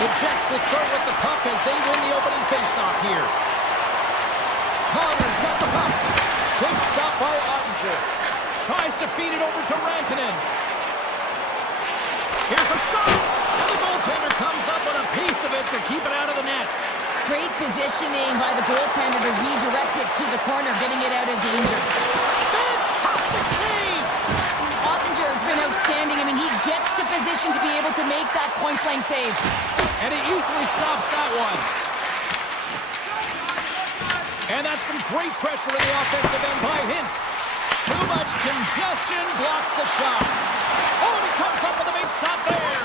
The Jets will start with the puck as they win the opening faceoff here. Connor's got the puck. Quick stop by Ottinger. Tries to feed it over to Rantanen. Here's a shot. And the goaltender comes up with a piece of it to keep it out of the net. Great positioning by the goaltender to redirect it to the corner, getting it out of danger. Fantastic save! Ottinger has been outstanding. I mean, he gets to position to be able to make that point-blank save. And he easily stops that one. And that's some great pressure in the offensive end by Hintz. Too much congestion blocks the shot. Oh, and he comes up with a big stop there.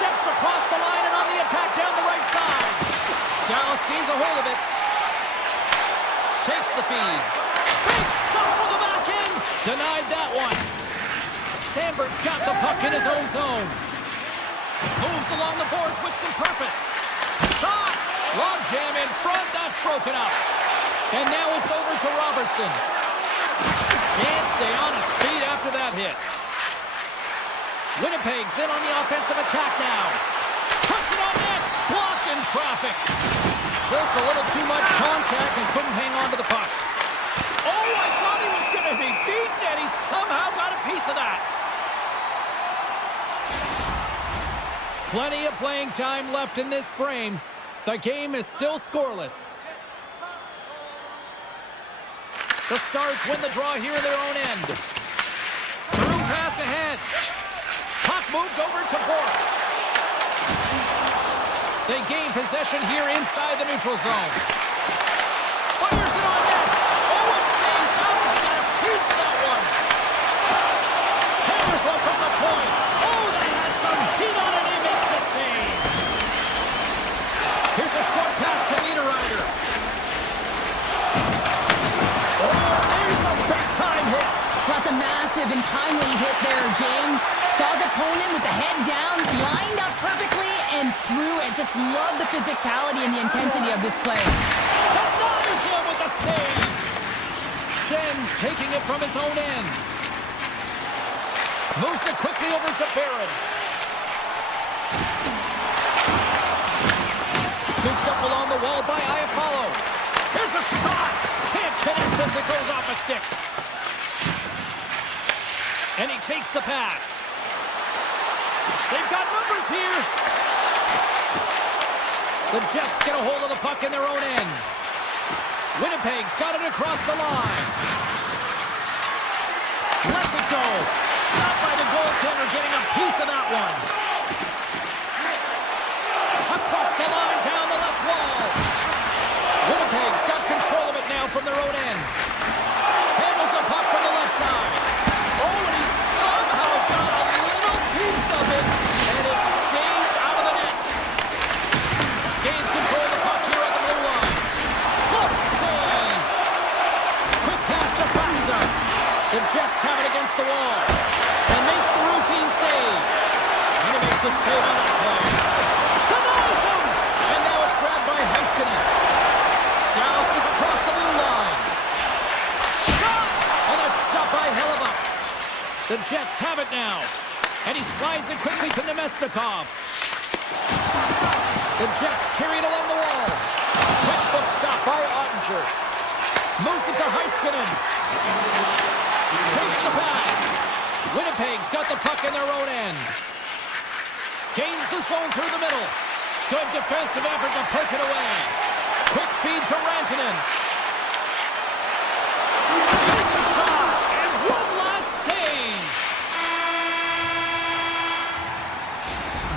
Steps across the line and on the attack down the right side. Dallas gains a hold of it. Takes the feed. Big shot from the back end. Denied that one. Sandberg's got the puck in his own zone. Moves along the boards with some purpose. Shot! Log jam in front, that's broken up. And now it's over to Robertson. Can't stay on his feet after that hit. Winnipeg's in on the offensive attack now. Puts it on net, blocked in traffic. Just a little too much contact and couldn't hang on to the puck. Oh, I thought he was going to be beaten, and he somehow got a piece of that. Plenty of playing time left in this frame. The game is still scoreless. The Stars win the draw here in their own end. Through pass ahead. Puck moved over to Bork. They gain possession here inside the neutral zone. Fires it on net. Oh, it stays out. He got a piece of that one. Hammers one from the point. Oh, that has some heat on it. He makes the save. Here's a short pass to Niederreiter. Oh, there's a big-time hit. Plus a massive and timely hit there, James. Saw his opponent with the head down, lined up perfectly, and threw it. Just love the physicality and the intensity of this play. Denies him with the save. Schen's taking it from his own end. Moves it quickly over to Barron. Scooped up along the wall by Iafallo. Here's a shot. Can't connect as it goes off a stick. And he takes the pass. They've got numbers here. The Jets get a hold of the puck in their own end. Winnipeg's got it across the line. Lets it go. Stopped by the goaltender, getting a piece of that one. Across the line, down the left wall. Winnipeg's got control of it now from their own end. Handles the puck from the left side. Oh, and he somehow got a little piece of it, and it stays out of the net. Gains control of the puck here at the blue line. Good save. Quick pass to Faxa. The Jets have it against the wall. And makes the routine save. And he makes a save on that play. Denies him! And now it's grabbed by Heiskanen. Dallas is across the blue line. Shot! And that's stopped by Hellebuyck. The Jets have it now. And he slides it quickly to Nemestikov. The Jets carry it along the wall. Textbook stop by Ottinger. Moves it to Heiskanen. Takes the pass. Winnipeg's got the puck in their own end. Gains the zone through the middle. Good defensive effort to poke it away. Quick feed to Rantanen. Takes a shot. And one last save.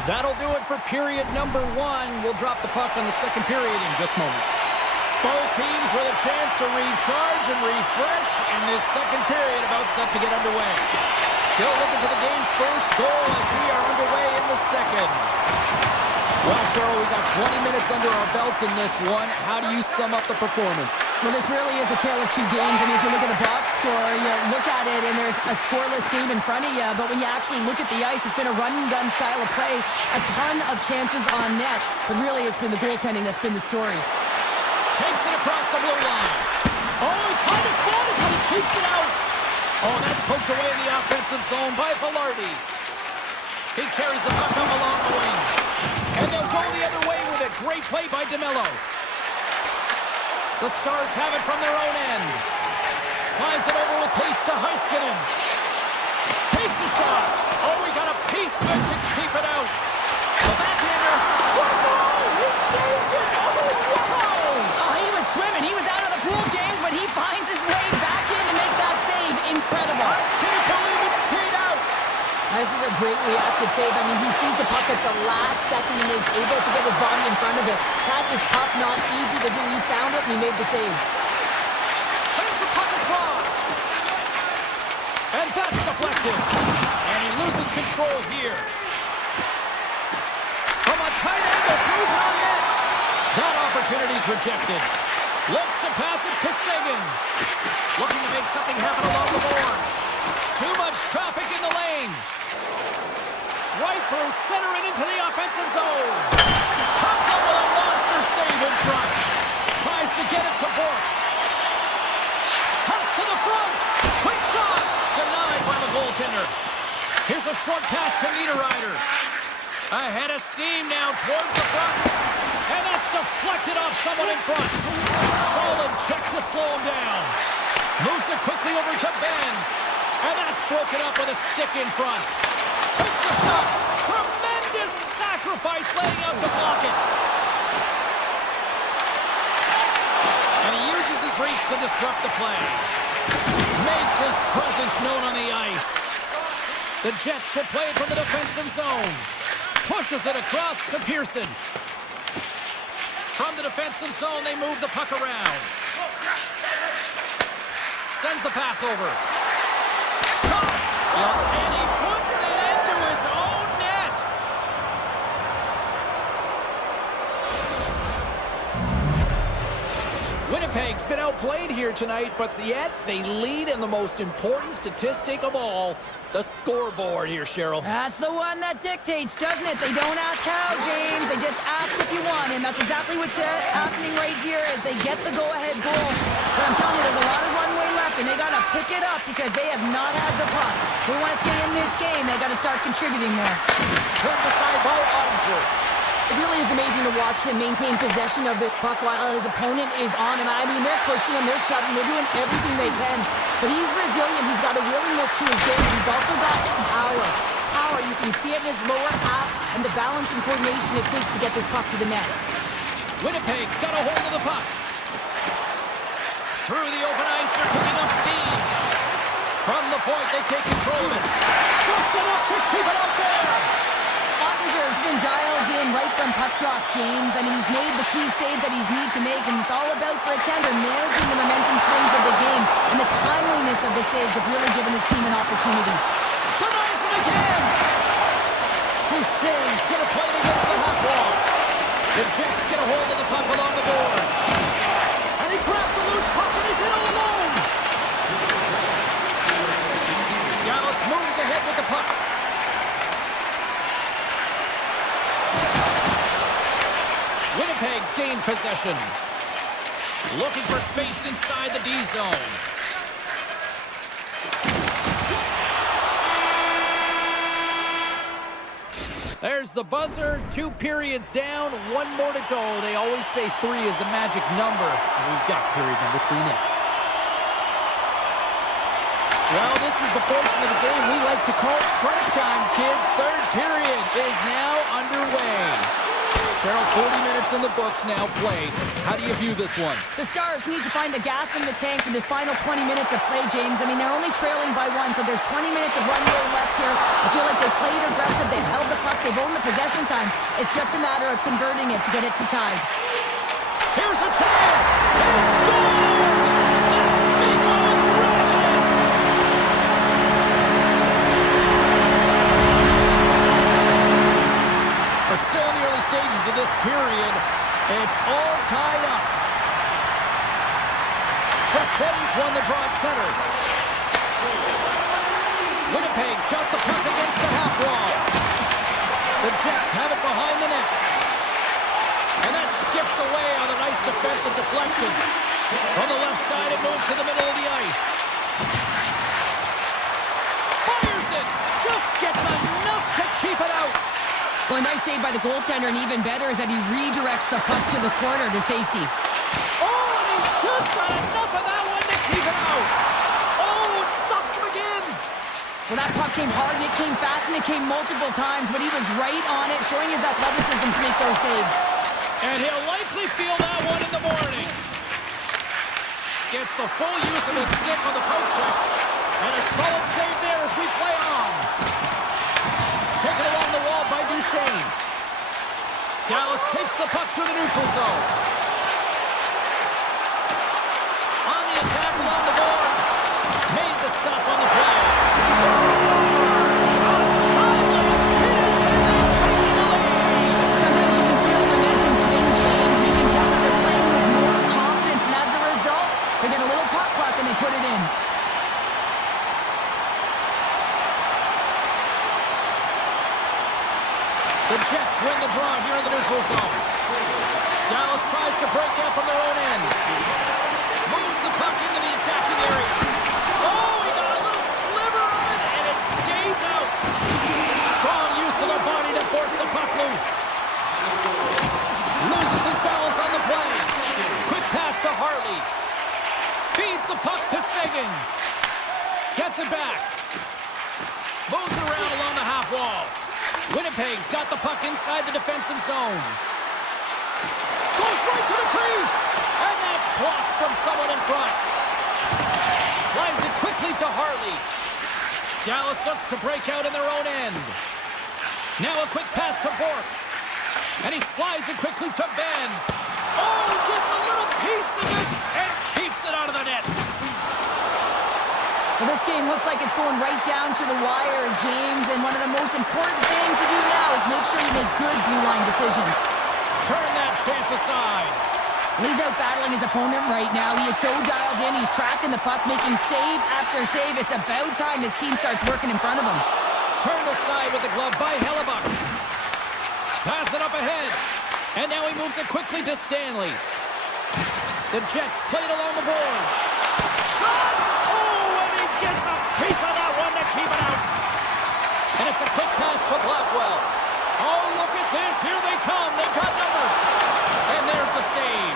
That'll do it for period number one. We'll drop the puck in the second period in just moments. Both teams with a chance to recharge and refresh, and this second period about set to get underway. Still looking to the game's first goal as we are underway in the second. Well, Cheryl, we got 20 minutes under our belts in this one. How do you sum up the performance? Well, this really is a tale of two games. I mean, if you look at the box score, you look at it and there's a scoreless game in front of you. But when you actually look at the ice, it's been a run-and-gun style of play. A ton of chances on net. But really, it's been the goaltending that's been the story. Takes it across the blue line. Oh, he kind of fought Shoots it out. Oh, that's poked away in the offensive zone by Velarde. He carries the puck up along the wing. And they'll go the other way with it. Great play by DeMello. The Stars have it from their own end. Slides it over with pace to Heiskanen. Takes a shot. Oh, he got a piece of it to keep it out. The backhander. Score goal! He saved it! Oh, wow! Oh, he was swimming. He was out of the pool, James, but he finds his way back in to make that save. Incredible. I can't believe it stayed out. This is a great reactive save. I mean, he sees the puck at the last second and is able to get his body in front of it. That is tough, not easy to do. He found it and he made the save. Sends the puck across. And that's deflected. And he loses control here. From a tight angle, throws it on net. That opportunity's rejected. Looks to pass it to Seguin. Looking to make something happen along the boards. Too much traffic in the lane. Right through center and into the offensive zone. Comes up with a monster save in front. Tries to get it to Bork. Cuts to the front. Quick shot. Denied by the goaltender. Here's a short pass to Niederreiter. Ahead of steam now towards the front. And that's deflected off someone in front. Solid check to slow him down. Moves it quickly over to Ben. And that's broken up with a stick in front. Takes a shot. Tremendous sacrifice laying out to block it. And he uses his reach to disrupt the play. Makes his presence known on the ice. The Jets will play it from the defensive zone. Pushes it across to Pearson. From the defensive zone, they move the puck around. Sends the pass over. Shot! And he puts it into his own net. Winnipeg's been outplayed here tonight, but yet they lead in the most important statistic of all, the scoreboard here, Cheryl. That's the one that dictates, doesn't it? They don't ask how, James. They just ask if you want, and that's exactly what's happening right here as they get the go-ahead goal. But I'm telling you, there's a lot of runway left, and they got to pick it up because they have not had the puck. They want to stay in this game. They got to start contributing more. Turned aside by Ottinger. It really is amazing to watch him maintain possession of this puck while his opponent is on him. I mean, they're pushing him, they're shoving, they're doing everything they can. But he's resilient. He's got a willingness to his game. He's also got power. Power, you can see it in his lower half and the balance and coordination it takes to get this puck to the net. Winnipeg's got a hold of the puck. Through the open ice, they're picking up steam. From the point, they take control of it. Just enough to keep it out there. Ottinger's been dialed in right from puck drop, James. I mean, he's made the key save that he's need to make, and it's all about for a tender managing the momentum swings of the game, and the timeliness of the saves have really given his team an opportunity. Denies him again! Duchesne's gonna play it against the half wall. The Jets get a hold of the puck along the boards. And he grabs the loose puck and he's in all alone! Dallas moves ahead with the puck. Winnipeg's gained possession. Looking for space inside the D zone. There's the buzzer. 2 periods down, 1 more to go. They always say 3 is the magic number. And we've got period number 3 next. Well, this is the portion of the game we like to call crunch time, kids. 3rd period is now underway. Cheryl, 40 minutes in the books now played. How do you view this one? The Stars need to find the gas in the tank for this final 20 minutes of play, James. I mean, they're only trailing by 1, so there's 20 minutes of runway left here. I feel like they played aggressive, they've held the puck, they've owned the possession time. It's just a matter of converting it to get it to tie. Here's a chance! He scores! That's Miko Rajan! We're still in the early stages of this period. It's all tied up. Perfetti's won the draw at center. Winnipeg's got the puck against the half wall. The Jets have it behind the net. And that skips away on a nice defensive deflection. On the left side, it moves to the middle of the ice. Fires it! Just gets enough to keep it out! Well, a nice save by the goaltender, and even better is that he redirects the puck to the corner to safety. Oh, and he just got enough of that one to keep it out! Oh, it stops him again! Well, that puck came hard, and it came fast, and it came multiple times, but he was right on it, showing his athleticism to make those saves. And he'll likely feel that one in the morning. Gets the full use of his stick on the poke check. And a solid save there as we play on. Taken along the wall by Boucher. Dallas takes the puck through the neutral zone. On the attack along the boards. Made the stop on the play. Scores! A timely finish, and they've taken the lead. Sometimes you can feel momentum swing, James, and you can tell that they're playing with more confidence, and as a result, they get a little pop clock and they put it in. The Jets win the draw here in the neutral zone. Dallas tries to break out from their own end. Moves the puck into the attacking area. Oh, he got a little sliver of it, and it stays out. Strong use of the body to force the puck loose. Loses his balance on the play. Quick pass to Hartley. Feeds the puck to Sagan. Gets it back. Moves it around along the half wall. Winnipeg's got the puck inside the defensive zone. Goes right to the crease. And that's blocked from someone in front. Slides it quickly to Hartley. Dallas looks to break out in their own end. Now a quick pass to Bourque. And he slides it quickly to Ben. Oh, gets a little piece of it and keeps it out of the net. Well, this game looks like it's going right down to the wire, James, and one of the most important things to do now is make sure you make good blue line decisions. Turn that chance aside. He's out battling his opponent right now. He is so dialed in. He's tracking the puck, making save after save. It's about time his team starts working in front of him. Turned aside with the glove by Hellebuck. Pass it up ahead. And now he moves it quickly to Stanley. The Jets play it along the boards. Shot! Oh, and he gets a piece of that one to keep it out. And it's a quick pass to Blackwell. Oh, look at this. Here they come. They've got numbers. And there's the save.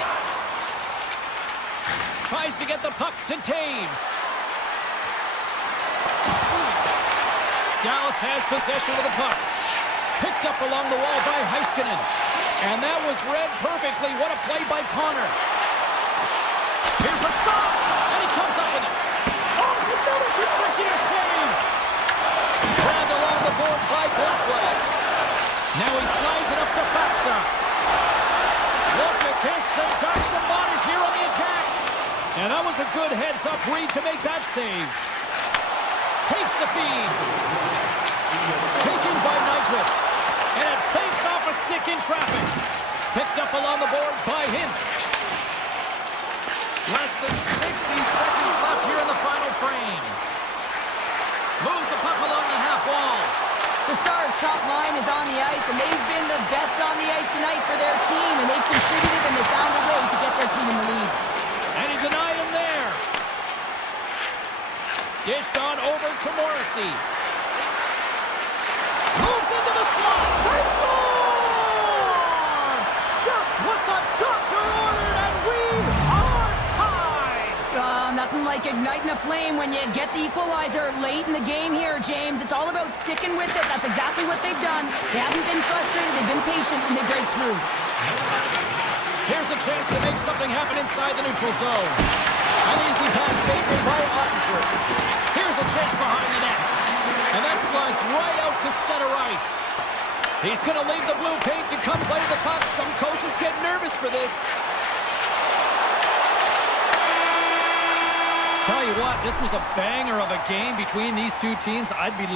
Tries to get the puck to Taves. Dallas has possession of the puck. Picked up along the wall by Heiskanen. And that was read perfectly. What a play by Connor. Here's a shot. And he comes up with it. Oh, it's another consecutive save. Grabbed along the board by Blackwell. Now he slides it up to Faxa. Look at this. They've got some bodies here on the attack. And that was a good heads-up read to make that save. Takes the feed. Taken by Nyquist. And it banks off a stick in traffic. Picked up along the boards by Hintz. Less than 60 seconds left here in the final frame. Moves the puck along the half wall. The Stars' top line is on the ice, and they've been the best on the ice tonight for their team, and they've contributed, and they found a way to get their team in the lead. And he denied him there. Dished on over to Morrissey. Moves into the slot. They score! Just what the doctor ordered, and we are tied! Nothing like igniting a flame when you get the equalizer late in the game here, James. It's all about sticking with it. That's exactly what they've done. They haven't been frustrated. They've been patient, and they break through. Here's a chance to make something happen inside the neutral zone. An easy pass saved by Ottinger. Here's a chance behind the net. And that slides right out to center ice. He's going to leave the blue paint to come play the puck. Some coaches get nervous for this. Tell you what, this was a banger of a game between these two teams. I'd be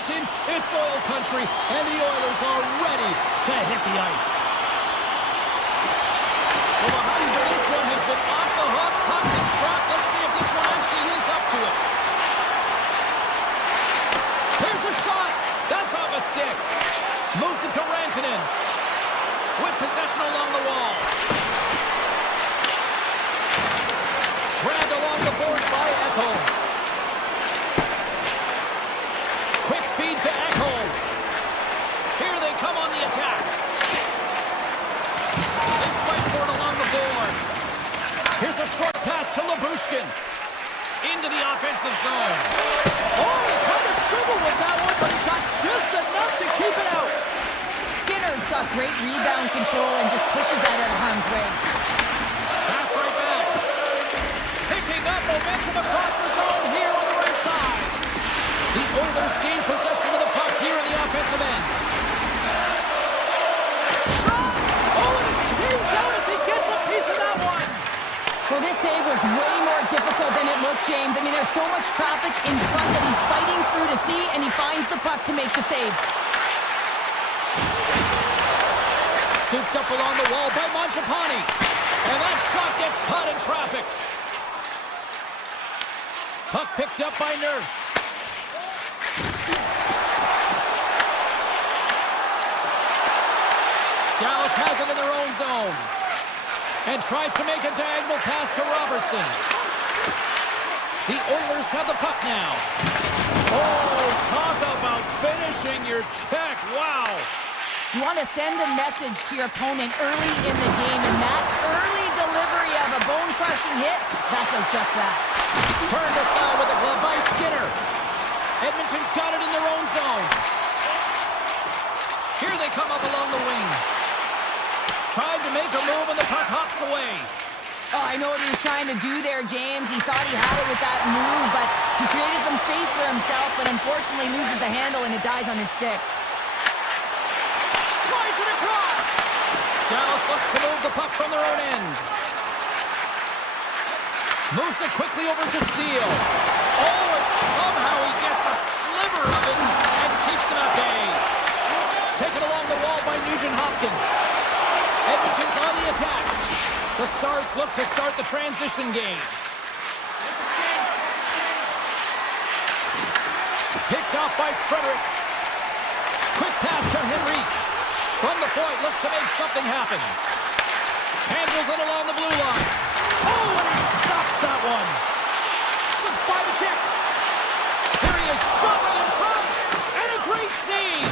Edmonton, it's oil country, and the Oilers are ready to hit the ice. Well, the hype for this one has been off the hook. Puck is struck. Let's see if this one actually lives up to it. Here's a shot. That's off a stick. Moves it to Rantanen. With possession along the wall. Grabbed along the board by Echo. Quick feed to Echo. Here they come on the attack. They fight for it along the boards. Here's a short pass to Labushkin. Into the offensive zone. Oh, he kind of struggled with that one, but he got just enough to keep it out. Skinner's got great rebound control and just pushes that out of harm's way. Pass right back. Picking up momentum across the zone here on the right side. The Oilers gain possession of the puck here in the offensive end. Shot! Oh, and it stays out as he gets a piece of that one. Well, this save was way more difficult than it looked, James. I mean, there's so much traffic in front that he's fighting through to see, and he finds the puck to make the save. Scooped up along the wall by Mangiapane. And that shot gets caught in traffic. Puck picked up by Nurse. Dallas has it in their own zone. And tries to make a diagonal pass to Robertson. The Oilers have the puck now. Oh, talk about finishing your check. Wow. You want to send a message to your opponent early in the game, and that early delivery of a bone-crushing hit, that does just that. Turned aside with a glove by Skinner. Edmonton's got it in their own zone. Here they come up along the wing. Tried to make a move and the puck hops away. Oh, I know what he was trying to do there, James. He thought he had it with that move, but he created some space for himself, but unfortunately loses the handle and it dies on his stick. Slides it across. Dallas looks to move the puck from their own end. Moves it quickly over to Steele. Oh, and somehow he gets a sliver of it and keeps it at bay. Taken along the wall by Nugent-Hopkins. Edmonton's on the attack. The Stars look to start the transition game. Picked off by Frederick. Quick pass to Henrique. From the point, looks to make something happen. Handles it along the blue line. Oh, and he stops that one. Slips by the check. Here he is, shot right in front. And a great save.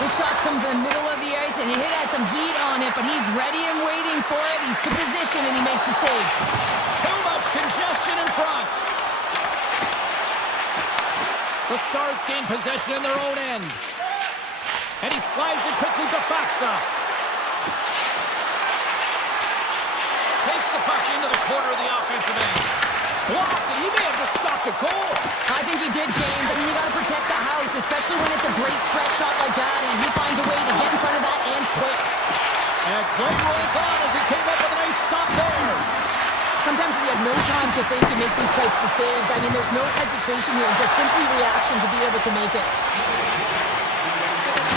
The shots come from the middle of the ice, and he has some heat on it, but he's ready and waiting for it. He's to position, and he makes the save. Too much congestion in front. The Stars gain possession in their own end. And he slides it quickly to Faksa. Takes the puck into the corner of the offensive end. Blocked, and he may have just stopped a goal. I think he did, James. I mean, you got to protect the house, especially when it's a great threat shot like that, and he finds a way to get in front of that and quick. And Clay rolls on as he came up with a nice stop there. Sometimes when you have no time to think to make these types of saves, I mean, there's no hesitation here, just simply reaction to be able to make it.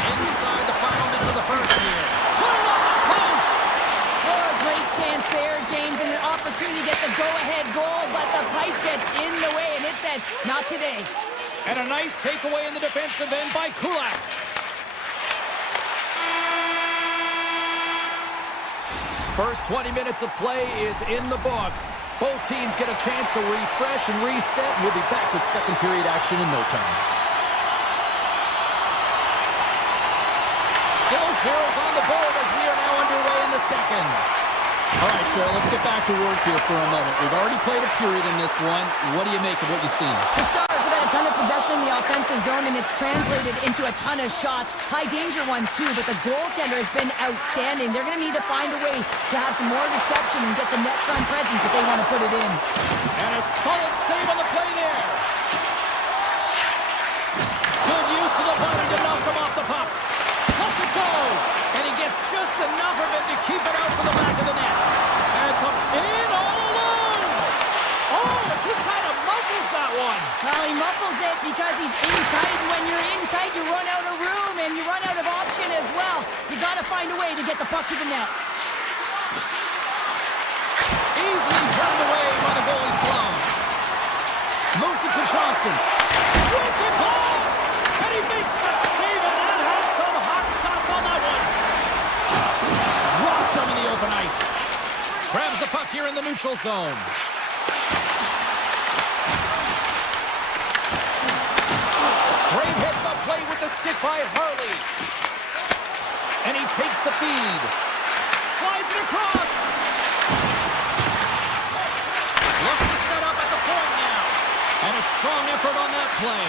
Inside the final minute of the first here. Put it on the post! Oh, a great chance there, James, and an opportunity to get the go-ahead goal, but the pipe gets in the way, and it says, not today. And a nice takeaway in the defensive end by Kulak. First 20 minutes of play is in the books. Both teams get a chance to refresh and reset. We'll be back with second period action in no time. Still zeros on the board as we are now underway in the second. All right, Cheryl, let's get back to work here for a moment. We've already played a period in this one. What do you make of what you've seen? The Stars have had a ton of possession in the offensive zone, and it's translated into a ton of shots. High-danger ones, too, but the goaltender has been outstanding. They're going to need to find a way to have some more reception and get some net front presence if they want to put it in. And a solid save on the play there. Good use of the body to knock them off the puck. Lets it go. And he gets just enough of it to keep it out from the back of the net. And it's up in all alone. Oh, it just kind of muffles that one. Well, he muffles it because he's in tight, and when you're in tight, you run out of room, and you run out of option as well. You gotta find a way to get the puck to the net. Easily turned away by the goalie's glove. Moves it to Johnston. Wicked blast! And he makes the save, and that had some hot sauce on that one. Dropped him in the open ice. Grabs the puck here in the neutral zone. Great hits up play with the stick by Harley. And he takes the feed. Slides it across. Looks to set up at the point now. And a strong effort on that play.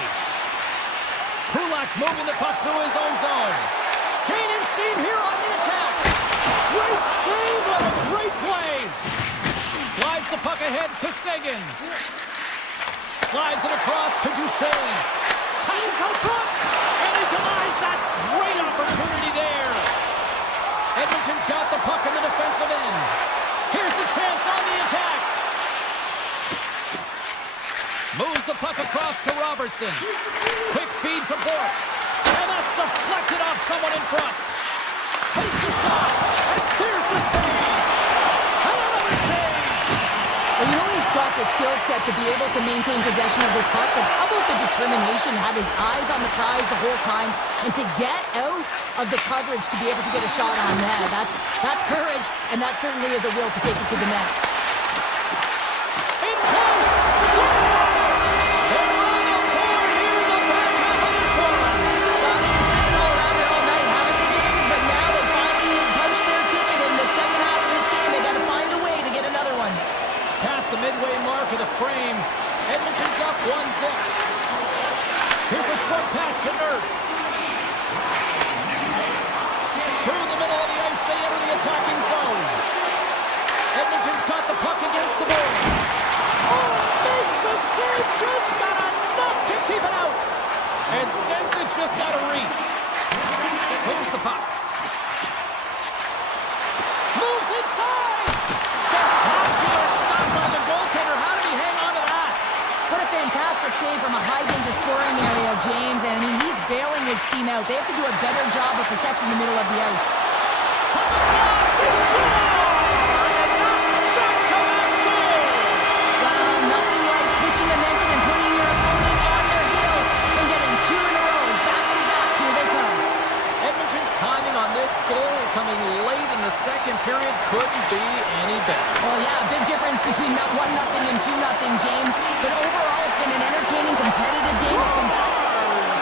Kulak's moving the puck through his own zone. Gaining steam here on the attack. Great save and a great play. Slides the puck ahead to Seguin. Slides it across to Duchesne. Passes out front. And he denies that great opportunity there. Edmonton's got the puck in the defensive end. Here's a chance on the attack. Moves the puck across to Robertson. Quick feed to Bork. And that's deflected off someone in front. Takes a shot. And there's the save. Another save. Well, you know he's got the skill set to be able to maintain possession of this puck, but how about the determination, have his eyes on the prize the whole time, and to get out of the coverage to be able to get a shot on net. That's courage, and that certainly is a will to take it to the net. In close. Scores! They're on the board here in the back half of this one. Well, they've been sniffing all around it all night, haven't they, James? But now they finally punched their ticket in the second half of this game. They got to find a way to get another one. Past the midway mark of the frame, Edmonton's up 1-0. Here's a short pass to Nurse. Through the middle of the ice, they enter the attacking zone. Edmonton's got the puck against the boards. Oh, makes the save, just not enough to keep it out. And sends it just out of reach. Moves the puck. Moves inside. Spectacular stop by the goaltender. How did he hang on to that? What a fantastic save from a high-danger scoring area, James. And I mean, he's bailing his team out. They have to do a better job of protecting the middle of the ice. From the slot, they score! And that's back-to-back goals! Well, nothing like switching momentum and putting your opponent on their heels and getting two in a row. Back-to-back, here they come. Edmonton's timing on this goal coming late in the second period couldn't be any better. Well, yeah, big difference between 1-0 and 2-0, James. But overall, it's been an entertaining, competitive game. It's been...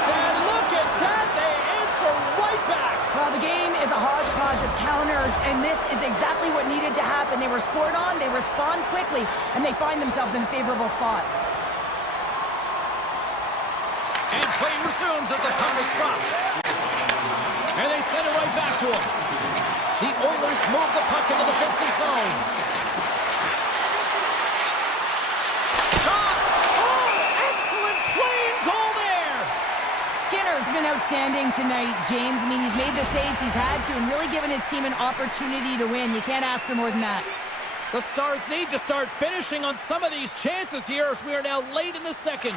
And look at that, they answer right back. Well, the game is a hodgepodge of counters, and this is exactly what needed to happen. They were scored on, they respond quickly, and they find themselves in a favorable spot. And play resumes as the puck is dropped. And they send it right back to him. The Oilers move the puck in the defensive zone. Shot! Oh, excellent play and goal there! Skinner's been outstanding tonight, James. I mean, he's made the saves he's had to and really given his team an opportunity to win. You can't ask for more than that. The Stars need to start finishing on some of these chances here as we are now late in the second.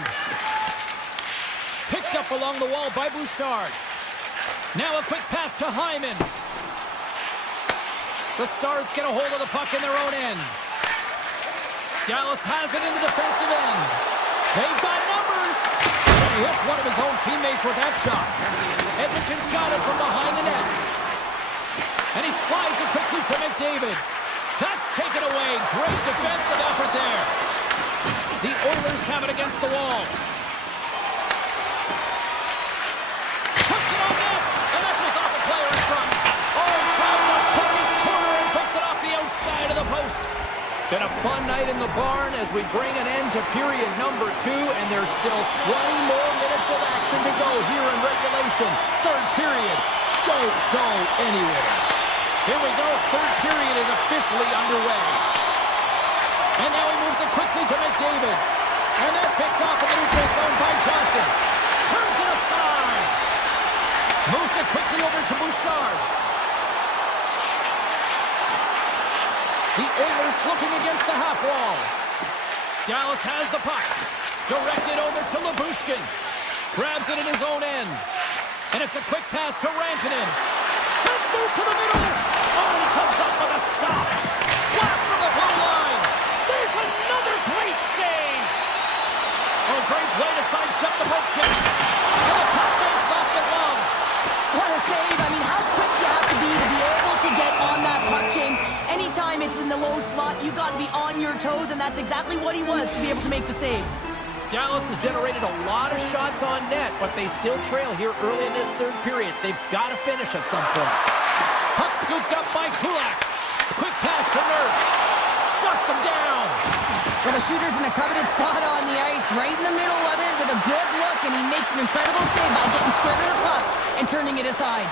Picked up along the wall by Bouchard. Now a quick pass to Hyman. The Stars get a hold of the puck in their own end. Dallas has it in the defensive end. They've got numbers. And he hits one of his own teammates with that shot. Edmonton's got it from behind the net. And he slides it quickly to McDavid. That's taken away. Great defensive effort there. The Oilers have it against the wall. Puts it on net. And that goes off the player in front. Oh, trying to pick his corner and puts it off the outside of the post. Been a fun night in the barn as we bring an end to period number 2, and there's still 20 more minutes of action to go here in regulation. Third period. Don't go anywhere. Here we go. Third period is officially underway. And now he moves it quickly to McDavid. And that's picked off in the neutral zone by Johnston. Turns it aside. Moves it quickly over to Bouchard. The Oilers looking against the half wall. Dallas has the puck. Directed over to Labushkin. Grabs it in his own end. And it's a quick pass to Rantanen. Let's move to the middle. Oh, he comes up with a stop. Blast from the blue line. There's another great save. Oh, great play to sidestep the poke check. And the puck makes off the glove. What a save. I mean, how quick you have to be able to get on that puck, James. Anytime it's in the low slot, you got to be on your toes, and that's exactly what he was to be able to make the save. Dallas has generated a lot of shots on net, but they still trail here early in this third period. They've got to finish at some point. Puck scooped up by Kulak. Quick pass to Nurse. Shuts him down. Well, the shooter's in a coveted spot on the ice, right in the middle of it with a good look, and he makes an incredible save by getting square to the puck and turning it aside.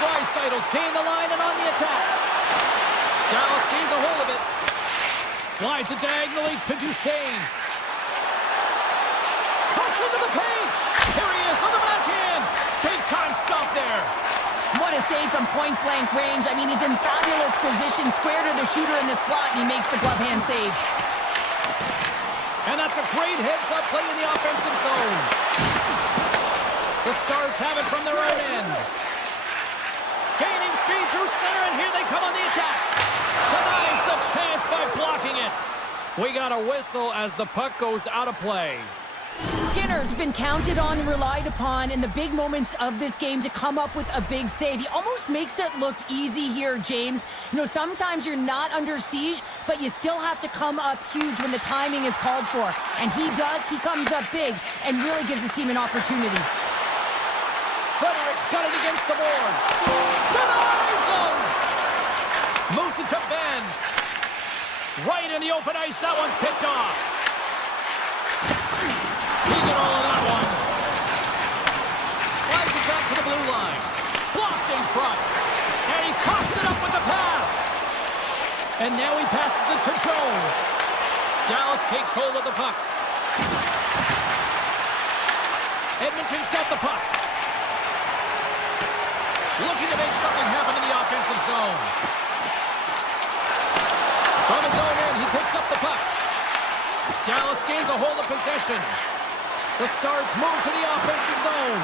Draisaitl's gained the line and on the attack. Dallas gains a hold of it. Slides it diagonally to Duchesne. Cuts into the paint. Here he is on the backhand. Big time stop there. What a save from point-blank range. I mean, he's in fabulous position, square to the shooter in the slot, and he makes the glove hand save. And that's a great heads-up play in the offensive zone. The Stars have it from their own end. Gaining speed through center, and here they come on the attack. Denies the chance by blocking it. We got a whistle as the puck goes out of play. Skinner's been counted on and relied upon in the big moments of this game to come up with a big save. He almost makes it look easy here, James. You know, sometimes you're not under siege, but you still have to come up huge when the timing is called for. And he does. He comes up big and really gives his team an opportunity. Frederick's got it against the boards. Denies him! Moves it to Ben. Right in the open ice. That one's picked off. He got all of that one. Slides it back to the blue line. Blocked in front. And he coughs it up with the pass. And now he passes it to Jones. Dallas takes hold of the puck. Edmonton's got the puck. Looking to make something happen in the offensive zone. From his own end, he picks up the puck. Dallas gains a hold of possession. The Stars move to the offensive zone.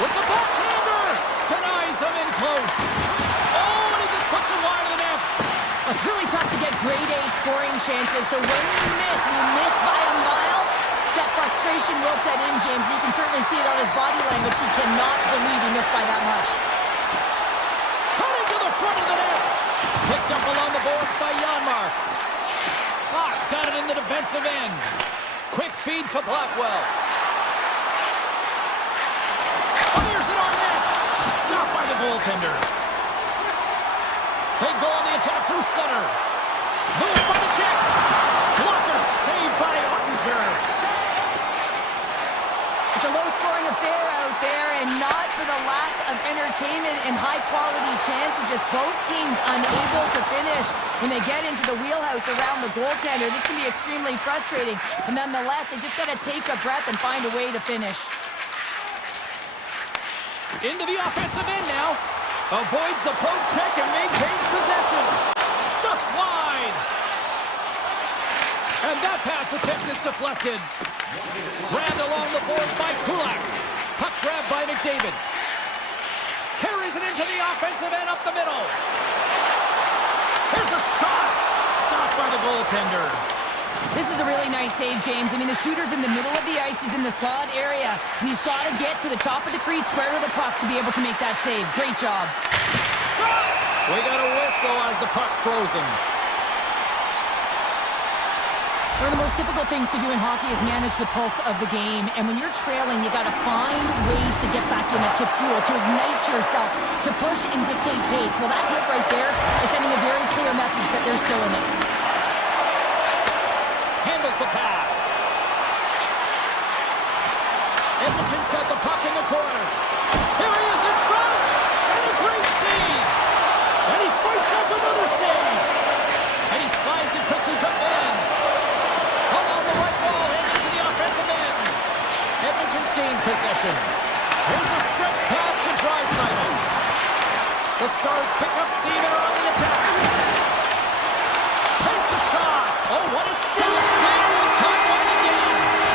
With the backhander! Denies him in close. Oh, and he just puts it wide of the net. It's really tough to get grade A scoring chances, so when you miss by a mile, that frustration will set in, James. You can certainly see it on his body language. He cannot believe he missed by that much. Coming to the front of the net. Picked up along the boards by Janmark. Fox got it in the defensive end. Quick feed to Blackwell. Fires it on net. Stopped by the goaltender. They go on the attack through center. Moved by the check. Blocker saved by Ottinger. It's a low-scoring affair out there, and not for the lack of entertainment and high-quality chances. Just both teams unable to finish when they get into the wheelhouse around the goaltender. This can be extremely frustrating, but nonetheless, they just got to take a breath and find a way to finish. Into the offensive end now. Avoids the poke check and maintains possession. Just wide. And that pass attempt is deflected. Grabbed along the boards by Kulak. Puck grabbed by McDavid. Carries it into the offensive end up the middle. Here's a shot. Stopped by the goaltender. This is a really nice save, James. I mean, the shooter's in the middle of the ice. He's in the slot area. And he's got to get to the top of the crease, square to the puck, to be able to make that save. Great job. We got a whistle as the puck's frozen. One of the most difficult things to do in hockey is manage the pulse of the game. And when you're trailing, you got to find ways to get back in it, to fuel, to ignite yourself, to push and dictate pace. Well, that hit right there is sending a very clear message that they're still in it. Handles the pass. Edmonton's got the puck in the corner. Here he is in front. And a great save. And he fights off another save. And he slides it quickly to Ben. Along the right wall and into the offensive end. Edmonton's gained possession. Here's a stretch pass to Draisaitl. The Stars pick up steam and are on the attack. Takes a shot. Oh, what a stop. Time winding down.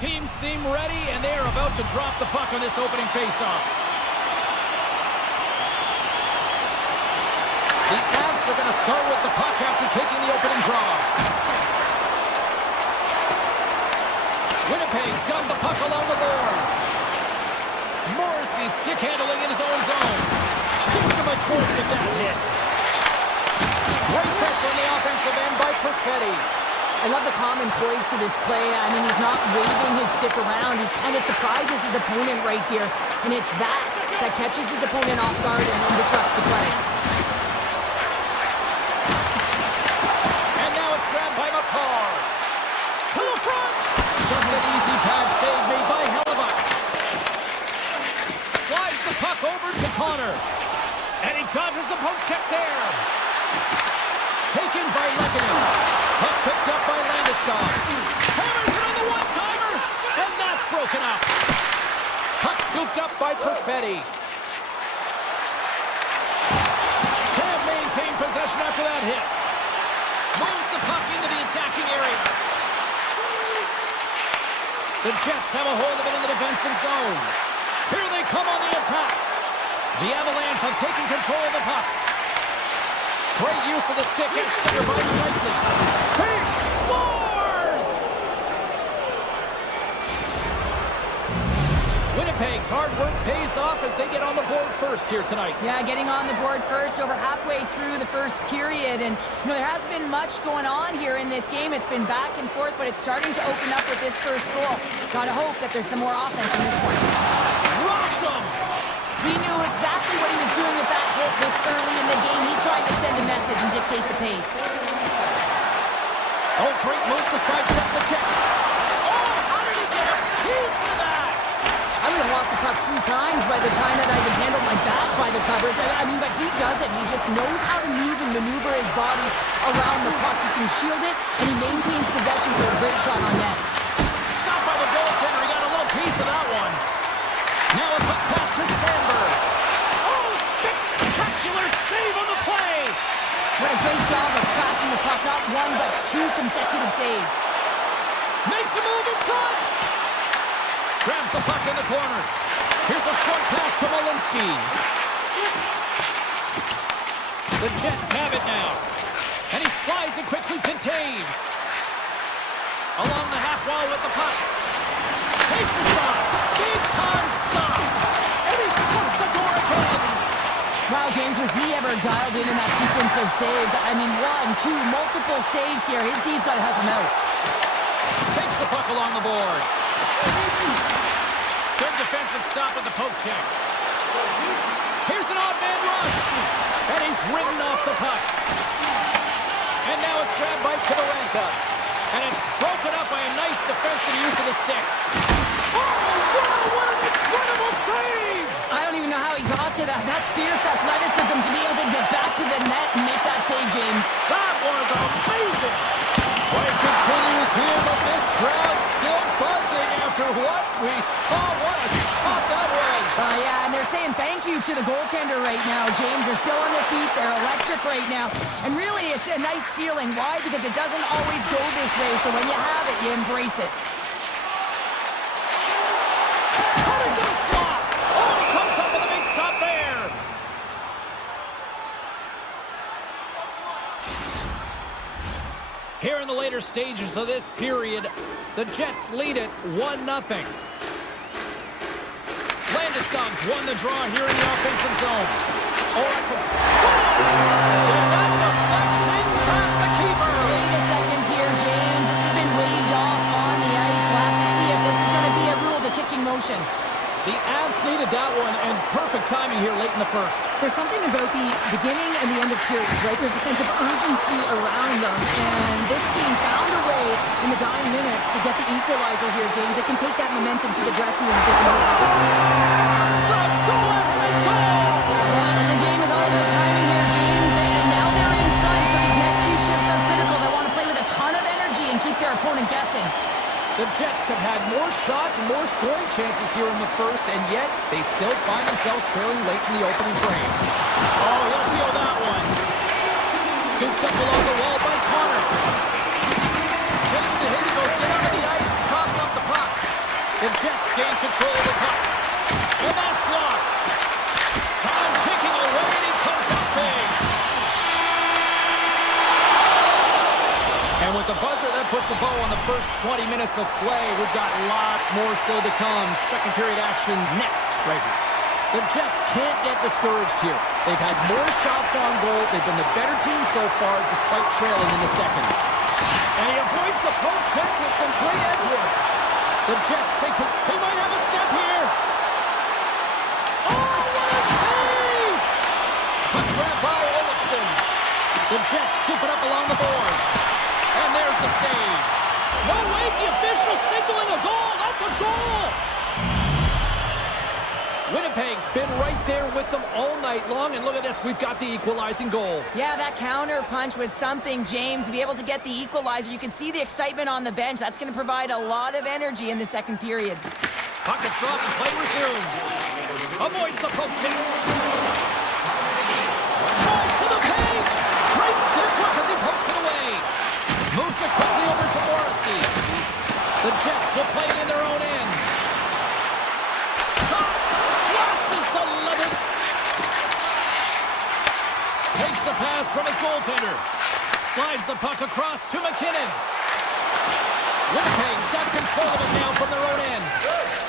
teams seem ready, and they are about to drop the puck on this opening faceoff. The Avs are going to start with the puck after taking the opening draw. Winnipeg's got the puck along the boards. Morrissey stick handling in his own zone. Gives him a Jordan at that hit. Great pressure on the offensive end by Perfetti. I love the calm and poise to this play. I mean, he's not waving his stick around. He kind of surprises his opponent right here. And it's that catches his opponent off guard and disrupts the play. And now it's grabbed by McCarr. To the front. Just an easy pad save made by Hellebuck. Slides the puck over to Connor. And he dodges the poke check there. Taken by Lekanen. Puck picked up by Landeskog. Hammers it on the one-timer. And that's broken up. Puck scooped up by Perfetti. Can't maintain possession after that hit. Moves the puck into the attacking area. The Jets have a hold of it in the defensive zone. Here they come on the attack. The Avalanche have taken control of the puck. Great use of the stick at center by Scheifele. He scores! Winnipeg's hard work pays off as they get on the board first here tonight. Yeah, getting on the board first over halfway through the first period. And, you know, there hasn't been much going on here in this game. It's been back and forth, but it's starting to open up with this first goal. Gotta hope that there's some more offense in this one. Rocks him! We knew exactly what he was doing with that hit this early in the game. He's trying to send a message and dictate the pace. Oh, great move to sidestep the check. Oh, how did he get a piece of that? I would have lost the puck 3 times by the time that I would handle my back by the coverage. I mean, but he does it. He just knows how to move and maneuver his body around the puck. He can shield it, and he maintains possession for a great shot on net. Stopped by the goaltender. He got a little piece of that one. Now a puck pass to Sandberg. Oh, spectacular save on the play. What a great job of tracking the puck. Not 1, but 2 consecutive saves. Makes the move in front. Grabs the puck in the corner. Here's a short pass to Malinsky. The Jets have it now. And he slides and quickly contains. Along the half wall with the puck. Takes a shot. Big time stop. And he shuts the door again. Wow, James, was he ever dialed in that sequence of saves? I mean, 1, 2, multiple saves here. His D's got to help him out. Takes the puck along the boards. Good defensive stop at the poke check. Here's an odd man rush. And he's ridden off the puck. And now it's grabbed by Kivarenka. And it's broken up by a nice defensive use of the stick. Oh, wow, what an incredible save! I don't even know how he got to that. That's fierce athleticism to be able to get back to the net and make that save, James. That was amazing! Play continues here, but this crowd's still buzzing after what we saw. What a spot that was! Yeah, and they're saying thank you to the goaltender right now, James. They're still on their feet. They're electric right now. And really, it's a nice feeling. Why? Because it doesn't always go this way, so when you have it, you embrace it. Cutting to the slot! Oh, he comes up with a big stop there! Here in the later stages of this period, the Jets lead it 1-0. Landeskog's won the draw here in the offensive zone. Oh, that's a score! So that deflects in past the keeper. Wait a second here, James. This has been waved off on the ice. We'll have to see if this is going to be a rule, the kicking motion. The Avs needed that one, and perfect timing here late in the first. There's something about the beginning and the end of periods, right? There's a sense of urgency around them, and this team found a way in the dying minutes to get the equalizer here, James. They can take that momentum to the dressing room. The game is all about timing here, James, and now they're in front, so these next few shifts are critical. They want to play with a ton of energy and keep their opponent guessing. The Jets have had more shots and more scoring chances here in the first, and yet they still find themselves trailing late in the opening frame. Oh, he'll feel that one. Scooped up along the wall by Connor. Takes the hit, he goes down to the ice, coughs up the puck. puts a bow on the first 20 minutes of play. We've got lots more still to come. Second period action next, right here. The Jets can't get discouraged here. They've had more shots on goal. They've been the better team so far, despite trailing in the second. And he avoids the poke check with some great edge work. The Jets take it. They might have a step here. Oh, what a save! Puck grab by Olofsson. The Jets scoop it up along the boards. And there's the save. No, wait, the official signaling a goal. That's a goal! Winnipeg's been right there with them all night long, and look at this, we've got the equalizing goal. Yeah, that counter punch was something, James. To be able to get the equalizer, you can see the excitement on the bench. That's going to provide a lot of energy in the second period. Puck is dropped and play resumes. Avoids the poke check. Drives to the paint. Great stick work as he pokes it away. Moves it quickly over to Morrissey. The Jets will play it in their own end. Takes the pass from his goaltender. Slides the puck across to McKinnon. Winnipeg's got control of it now from their own end.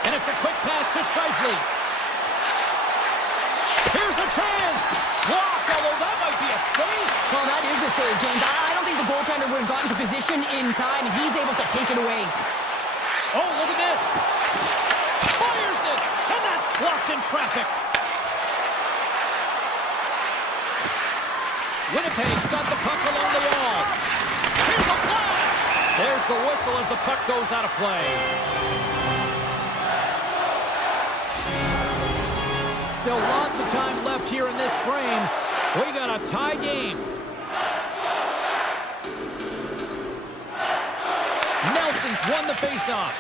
And it's a quick pass to Scheifele. Here's a chance. Blocked, although that might be a save. Well, that is a save, James. I don't think the goaltender would have gotten to position in time, and he's able to take it away. Oh, look at this. Fires it. And that's blocked in traffic. Winnipeg's got the puck along the wall. Here's a blast! There's the whistle as the puck goes out of play. Still lots of time left here in this frame. We got a tie game. Nelson's won the faceoff.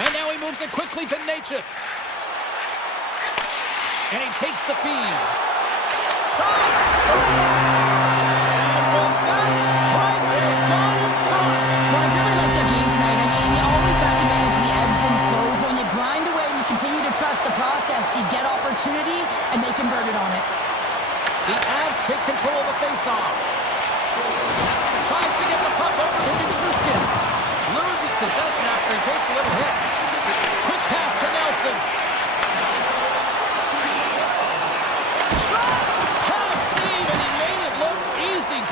And now he moves it quickly to Natchez. And he takes the feed. Shot! Scores! And with that strike, they've gone in front. Well, I really like their game tonight. I mean, you always have to manage the ebbs and flows. When you grind away and you continue to trust the process, you get opportunity, and they convert it on it. The Avs take control of the faceoff. Tries to get the puck over to Nichushkin. Loses possession after he takes a little hit. Quick pass to Nelson.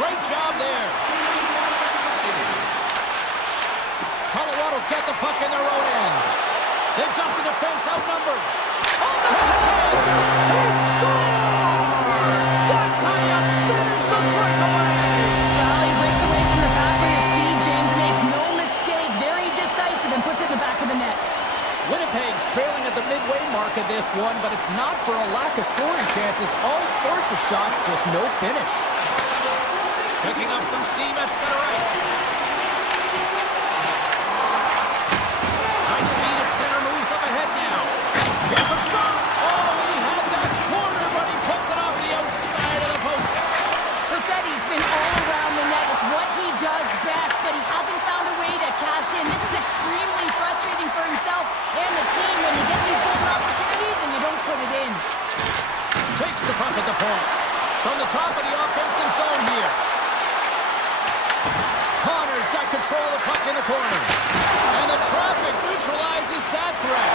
Great job there. Colorado's got the puck in their own end. They've got the defense outnumbered. On the head! He scores! That's how you finish the breakaway! Well, he breaks away from the back with his speed, James, makes no mistake. Very decisive and puts it in the back of the net. Winnipeg's trailing at the midway mark of this one, but it's not for a lack of scoring chances. All sorts of shots, just no finish. Picking up some steam at center ice. High speed at center, moves up ahead now. Here's a shot. Oh, he had that corner, but he puts it off the outside of the post. Perfetti's been all around the net. It's what he does best, but he hasn't found a way to cash in. This is extremely frustrating for himself and the team when you get these golden opportunities and you don't put it in. Takes the puck at the point. From the top of the offensive zone here. Connor's got control of the puck in the corner. And the traffic neutralizes that threat.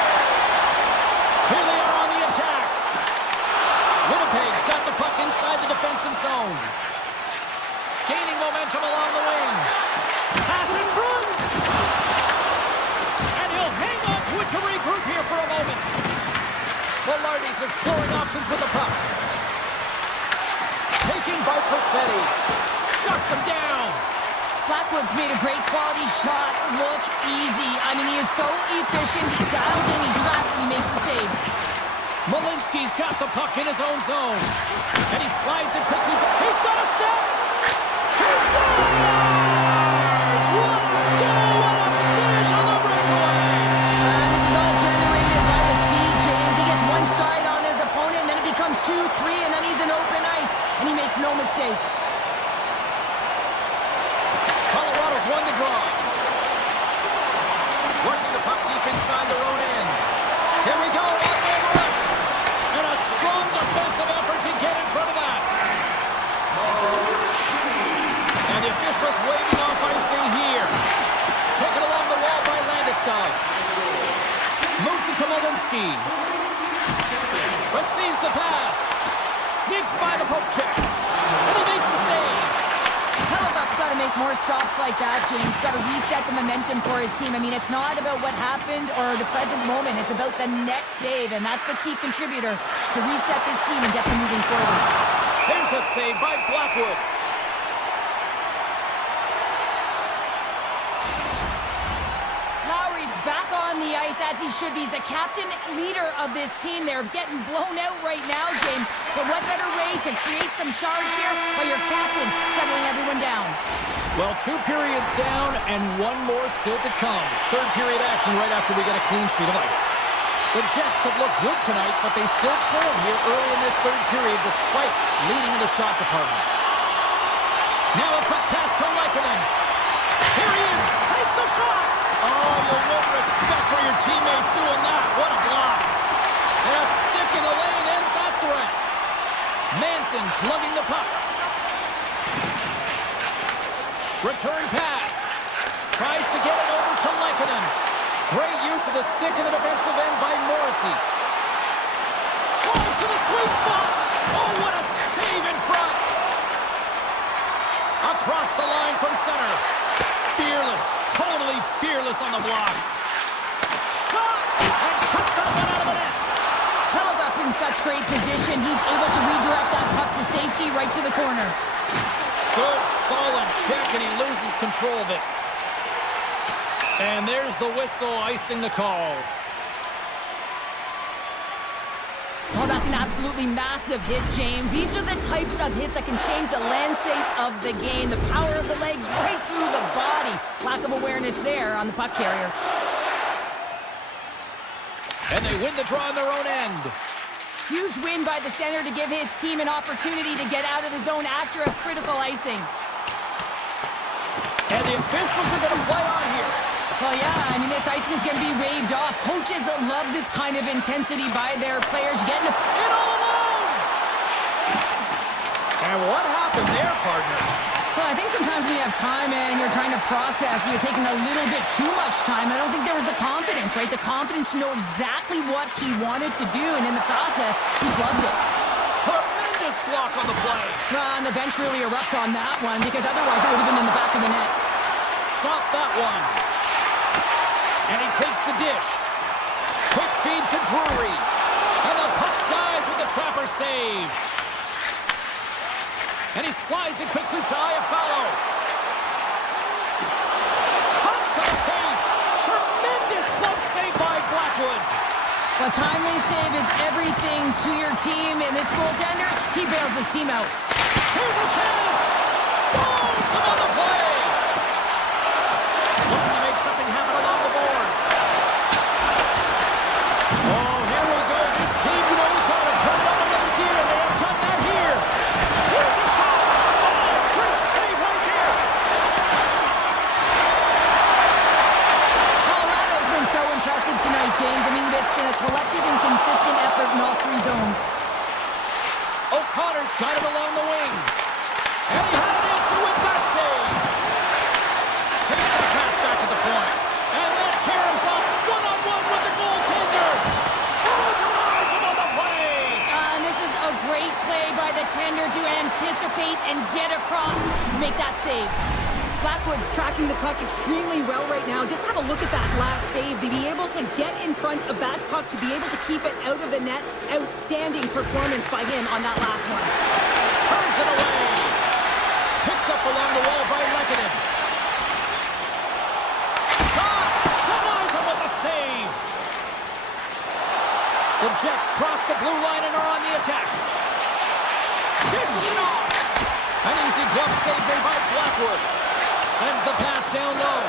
Here they are on the attack. Winnipeg's got the puck inside the defensive zone. Gaining momentum along the wing. Pass in front. And he'll hang on to it to regroup here for a moment. Velarde's exploring options with the puck. Taken by Perfetti. Shuts him down. Blackwood's made a great quality shot look easy. I mean, he is so efficient. He's dialed in, he tracks, and he makes the save. Malinsky's got the puck in his own zone. And he slides it quickly. He's got a step. He scores! What a goal! What a finish on the breakaway! This is all generated by the speed, James. He gets one stride on his opponent, and then it becomes 2, 3, and then he's in open ice. And he makes no mistake. Colorado's won the draw. Working the puck deep inside their own end. Here we go, one-man rush. And a strong defensive effort to get in front of that. And the officials waving off icing here. Sneaks by the poke check. And he makes the save. Hellebuck's got to make more stops like that, James. Got to reset the momentum for his team. I mean, it's not about what happened or the present moment. It's about the next save, and that's the key contributor to reset this team and get them moving forward. There's a save by Blackwood. Lowry's back on the ice as he should be. He's the captain leader of this team. They're getting blown out right now, James. But what better way to create some charge here by your captain settling everyone down? Well, 2 periods down and 1 more still to come. Third period action right after we get a clean sheet of ice. The Jets have looked good tonight, but they still trail here early in this third period despite leading in the shot department. Now a quick pass to Lekanen. Here he is, takes the shot. Oh, you'll win respect for your teammates doing that. What a block. And a stick in the lane ends that threat. Manson's lugging the puck. Return pass. Tries to get it over to Lekanen. Great use of the stick in the defensive end by Morrissey. Close to the sweet spot. Oh, what a save in front. Across the line from center. Fearless, totally fearless on the block. Shot! And took that one out of the net. Hellebuck's in such great position. He's able to redirect that puck to safety right to the corner. Good, solid check, and he loses control of it. And there's the whistle, icing the call. Oh, that's an absolutely massive hit, James. These are the types of hits that can change the landscape of the game. The power of the legs right through the body. Lack of awareness there on the puck carrier. And they win the draw on their own end. Huge win by the center to give his team an opportunity to get out of the zone after a critical icing. And the officials are going to play on here. Well, yeah, I mean, this icing is going to be waved off. Coaches love this kind of intensity by their players getting in all alone. And what happened there, partner? Well, I think sometimes when you have time and you're trying to process, you're taking a little bit too much time. I don't think there was the confidence, right? The confidence to know exactly what he wanted to do, and in the process, he flubbed it. Tremendous block on the play. And the bench really erupts on that one, because otherwise it would have been in the back of the net. Stop that one. And he takes the dish. Quick feed to Drury. And the puck dies with the trapper save. And he slides it quickly to Iafallo. Cuts to the paint. Tremendous glove save by Blackwood. A timely save is everything to your team, and this goaltender, he bails his team out. Here's a chance. Stones him on the play. Looking to make something happen along the boards. Oh, here we go. This team knows how to turn it up another gear, and they have done that here. Here's a shot. Oh, great save right there. Colorado's been so impressive tonight, James. I mean, it's been a collective and consistent effort in all 3 zones. O'Connor's got it along the wing. And he had an answer with that save. Takes that pass back to the point. And that caroms off one-on-one with the goaltender. Oh, denies him on the play. And this is a great play by the tender to anticipate and get across to make that save. Blackwood's tracking the puck extremely well right now. Just have a look at that last save. To be able to get in front of that puck, to be able to keep it out of the net, outstanding performance by him on that last one. Turns it away. Picked up along the wall by Lekanen. Shot! Denies him with the save. The Jets cross the blue line and are on the attack. Dishes it off. An easy glove save made by Blackwood. Sends the pass down low.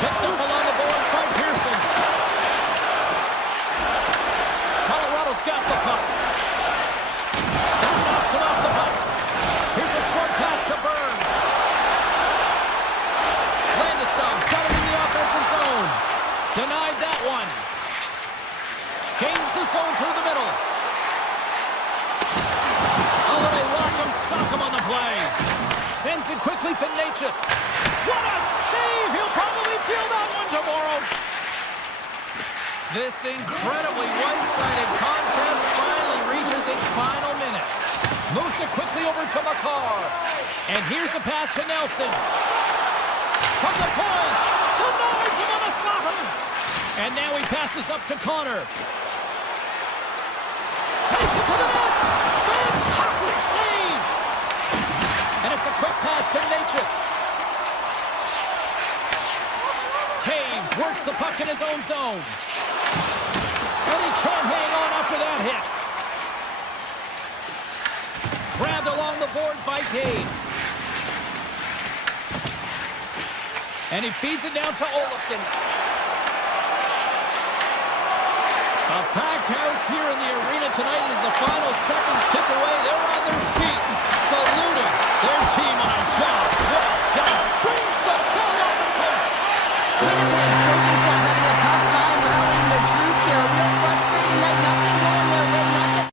Picked up along the boards by Pearson. Colorado's got the puck. That knocks it off the puck. Here's a short pass to Burns. Landeskog's got it in the offensive zone. Denied that one. Gains the zone through the middle. A little rock'em sock'em on the play. Sends it quickly to Natchez. What a save! He'll probably feel that one tomorrow. This incredibly one-sided contest finally reaches its final minute. Moves it quickly over to McCarr. And here's a pass to Nelson. From the point. Denies him on the slapper. And now he passes up to Connor. Takes it to the net. Fantastic save. And it's a quick pass to Natchez. Taves works the puck in his own zone. And he can't hang on after that hit. Grabbed along the boards by Taves. And he feeds it down to Olofsson. A packed house here in the arena tonight as the final seconds tick away. They're on their feet, saluting their team on a job well done. Brings the ball off the post. Winnipeg's coaching staff having a tough time rallying their troops here. A real frustrating night. Nothing going their way. Not that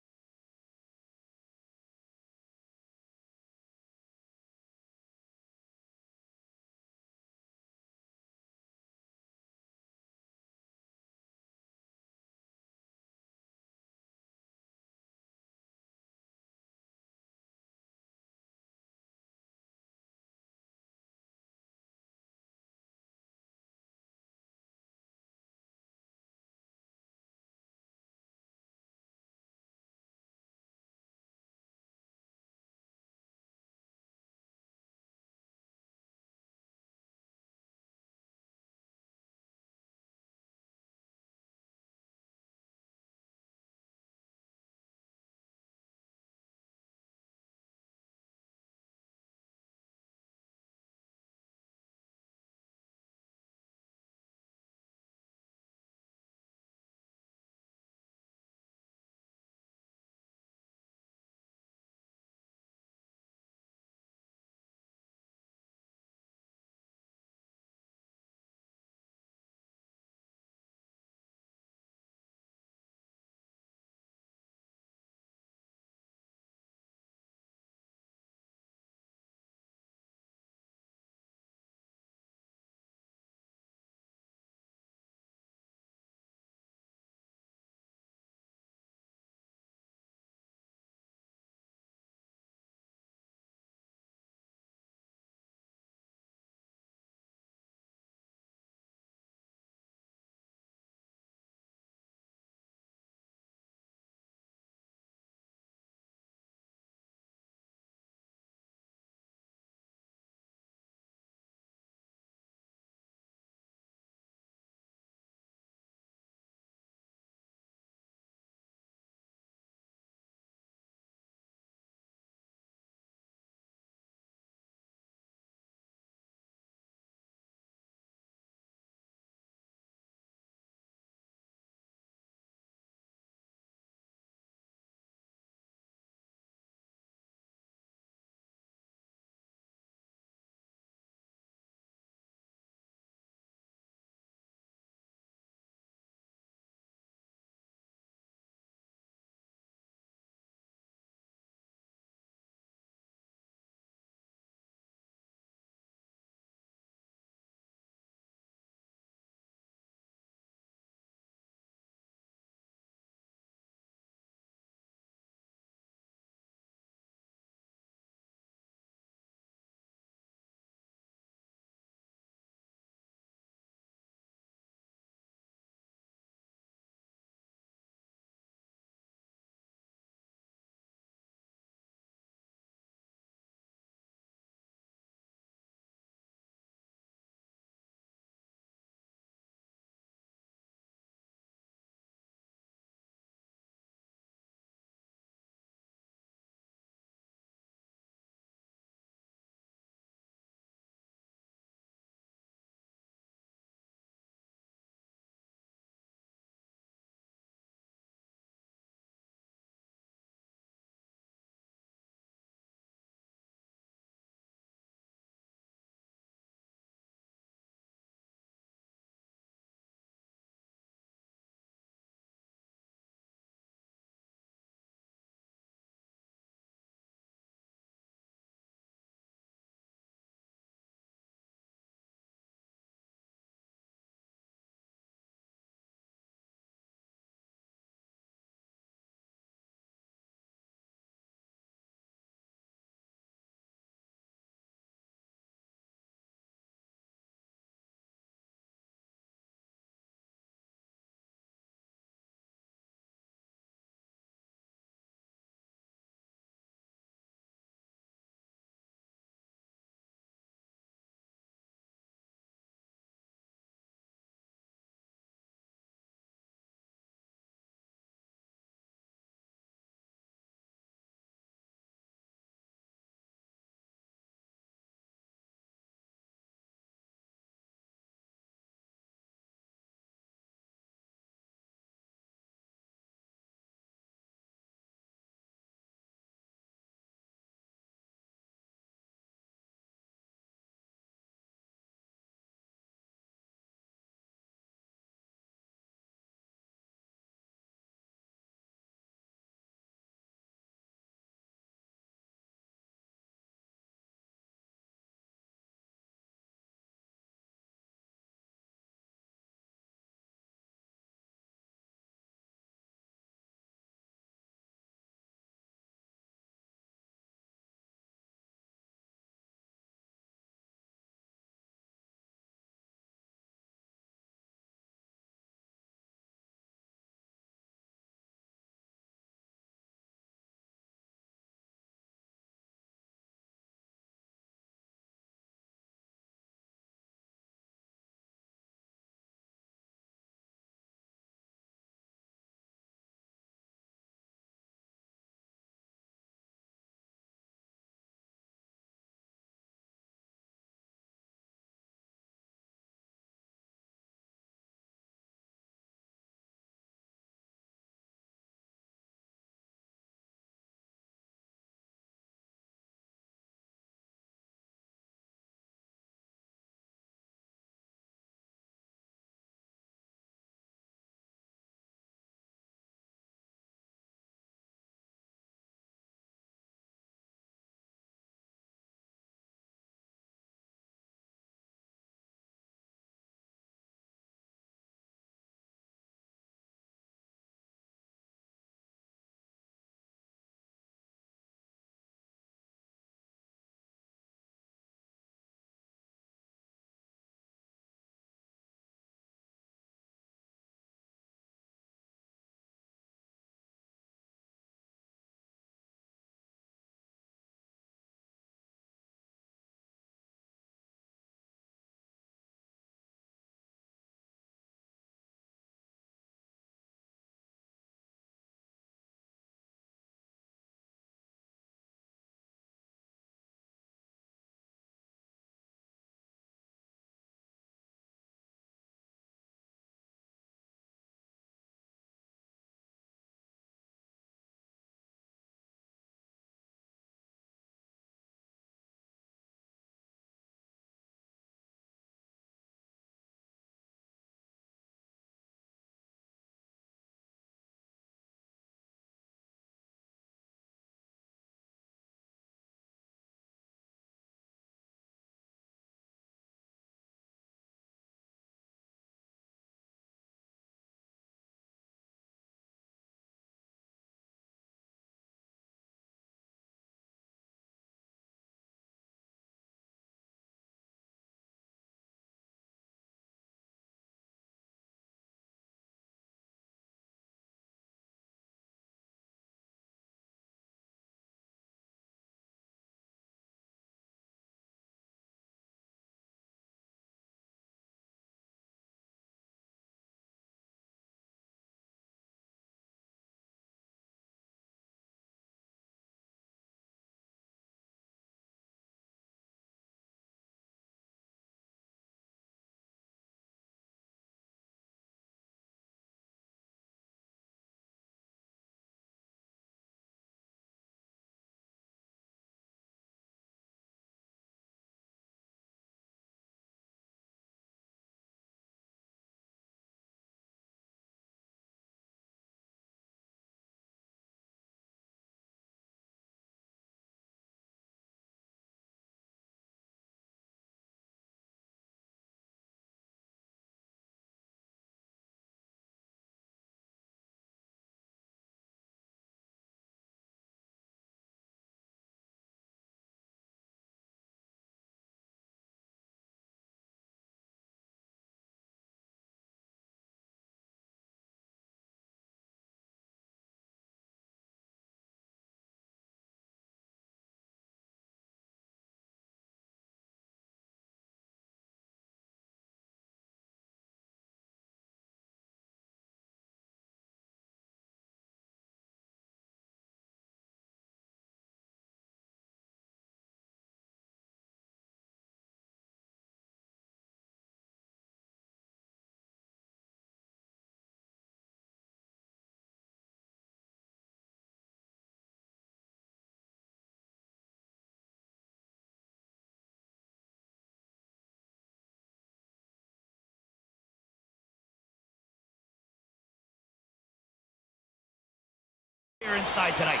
Here inside tonight.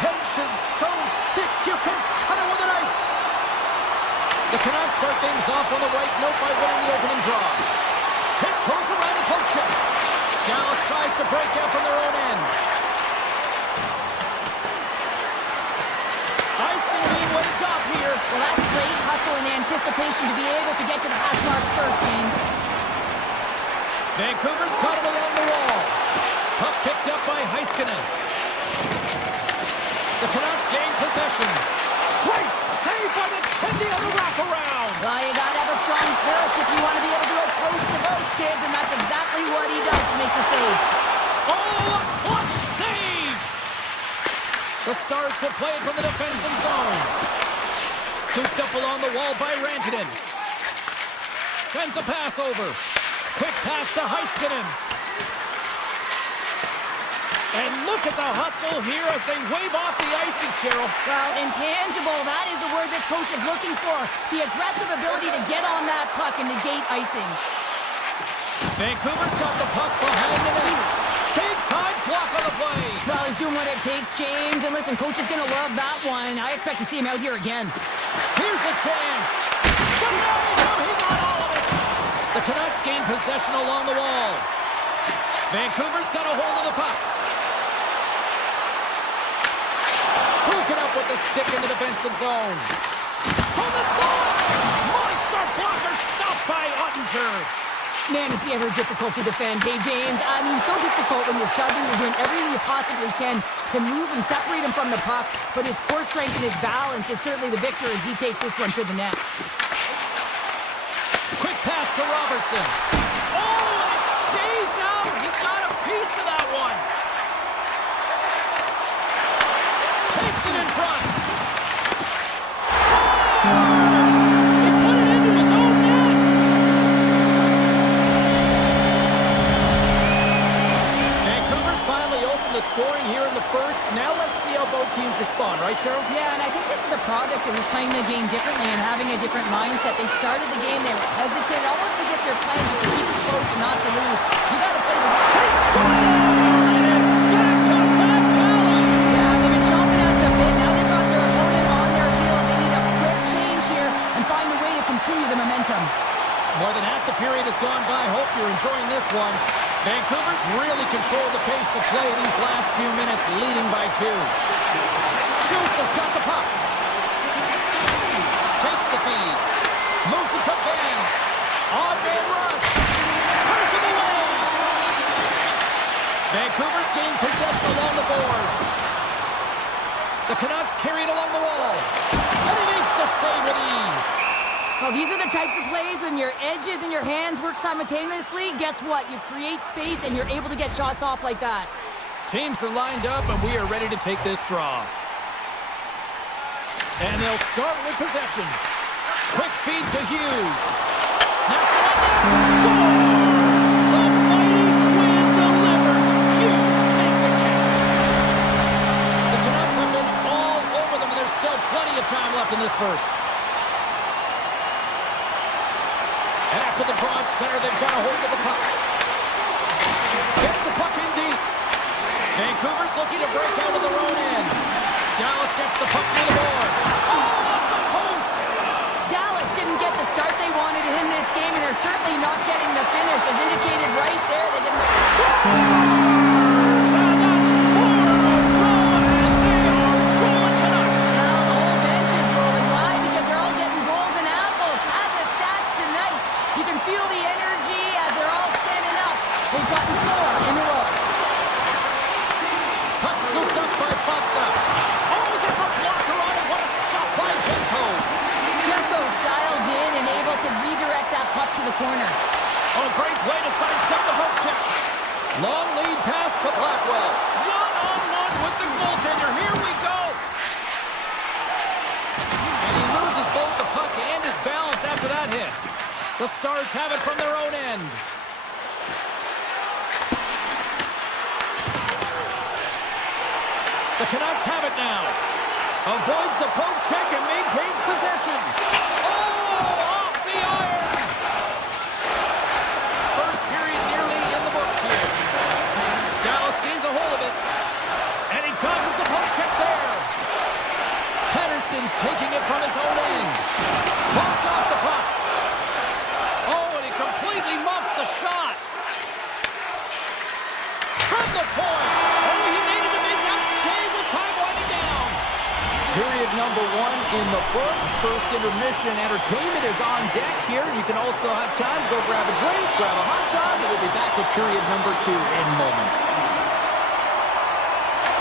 Tension so thick you can cut it with a knife. The Canucks start things off on the right note by winning the opening draw. Tiptoes around the poke check. Dallas tries to break out from their own end. Icing being waved off here. Well, that's great hustle and anticipation to be able to get to the hash marks first, James. Vancouver's caught him along the wall. Puck picked up by Heiskanen. The Canucks gain possession. Great save by McKenzie on the wraparound. Well, you gotta have a strong push if you want to be able to go close to both kids, and that's exactly what he does to make the save. Oh, a clutch save! The Stars will play it from the defensive zone. Scooped up along the wall by Rantanen. Sends a pass over. Quick pass to Heiskanen. And look at the hustle here as they wave off the icing, Cheryl. Well, intangible, that is the word this coach is looking for. The aggressive ability to get on that puck and negate icing. Vancouver's got the puck behind the net. Big time block on the play. Well, he's doing what it takes, James. And listen, coach is going to love that one. I expect to see him out here again. Here's a chance. Denies him. He got all of it. The Canucks gain possession along the wall. Vancouver's got a hold of the puck. Broken up with the stick in the defensive zone. From the slot. Monster blocker stopped by Ottinger. Man, is he ever difficult to defend. Hey, James, I mean, so difficult when you're shoving, you're doing everything you possibly can to move and separate him from the puck, but his core strength and his balance is certainly the victor as he takes this one to the net. Quick pass to Robertson. Oh, and it stays out. He got a piece of that one. Takes it in front. Scores! He put it into his own net. Vancouver's finally opened the scoring here in the first. Now let's see how both teams respond, right, Cheryl? Yeah, and I think this is a product of who's playing the game differently and having a different mindset. They started the game, they were hesitant, almost as if they're playing just to keep it close and not to lose. You gotta play the... They score! And it's back-to-back tallies! Yeah, they've been chomping at the bit. Now they've got their opponent on their heel. They need a quick change here and find a way to continue the momentum. More than half the period has gone by. Hope you're enjoying this one. Vancouver's really controlled the pace of play these last few minutes, leading by 2. Juice has got the puck. Takes the feed. Moves it to Ben. On-man rush. Turns him away. Vancouver's gained possession along the boards. The Canucks carry it along the wall. And he makes the save with ease. Well, these are the types of plays when your edges and your hands work simultaneously. Guess what? You create space and you're able to get shots off like that. Teams are lined up and we are ready to take this draw. And they'll start with possession. Quick feed to Hughes. Snaps it on there. Scores! The mighty Quinn delivers. Hughes makes it count. The Canucks have been all over them and there's still plenty of time left in this first. And after the draw at center, they've got a hold of the puck. Gets the puck in deep. Vancouver's looking to break out of their own end. Dallas gets the puck near the boards. Oh, off the post! Dallas didn't get the start they wanted in this game, and they're certainly not getting the finish. As indicated right there, they didn't... Scores! And that's 4 in a row, and they are rolling tonight. Well, the whole bench is rolling. Why? Because they're all getting goals and apples. Add the stats tonight. You can feel the energy as they're all standing up. They've gotten 4 in a row. Puck scooped up by Foxa. Oh, he gets a blocker on it. What a stop by Demko. Demko's dialed in and able to redirect that puck to the corner. Oh, great play to sidestep the poke check. Long lead pass to Blackwell. One-on-one with the goaltender. Here we go. And he loses both the puck and his balance after that hit. The Stars have it from their own end. The Canucks have it now. Avoids the poke check and maintains possession. Oh, off the iron. First period nearly in the books here. Dallas gains a hold of it. And in the books. First intermission entertainment is on deck here. You can also have time to go grab a drink, grab a hot dog, and we'll be back with period number 2 in moments.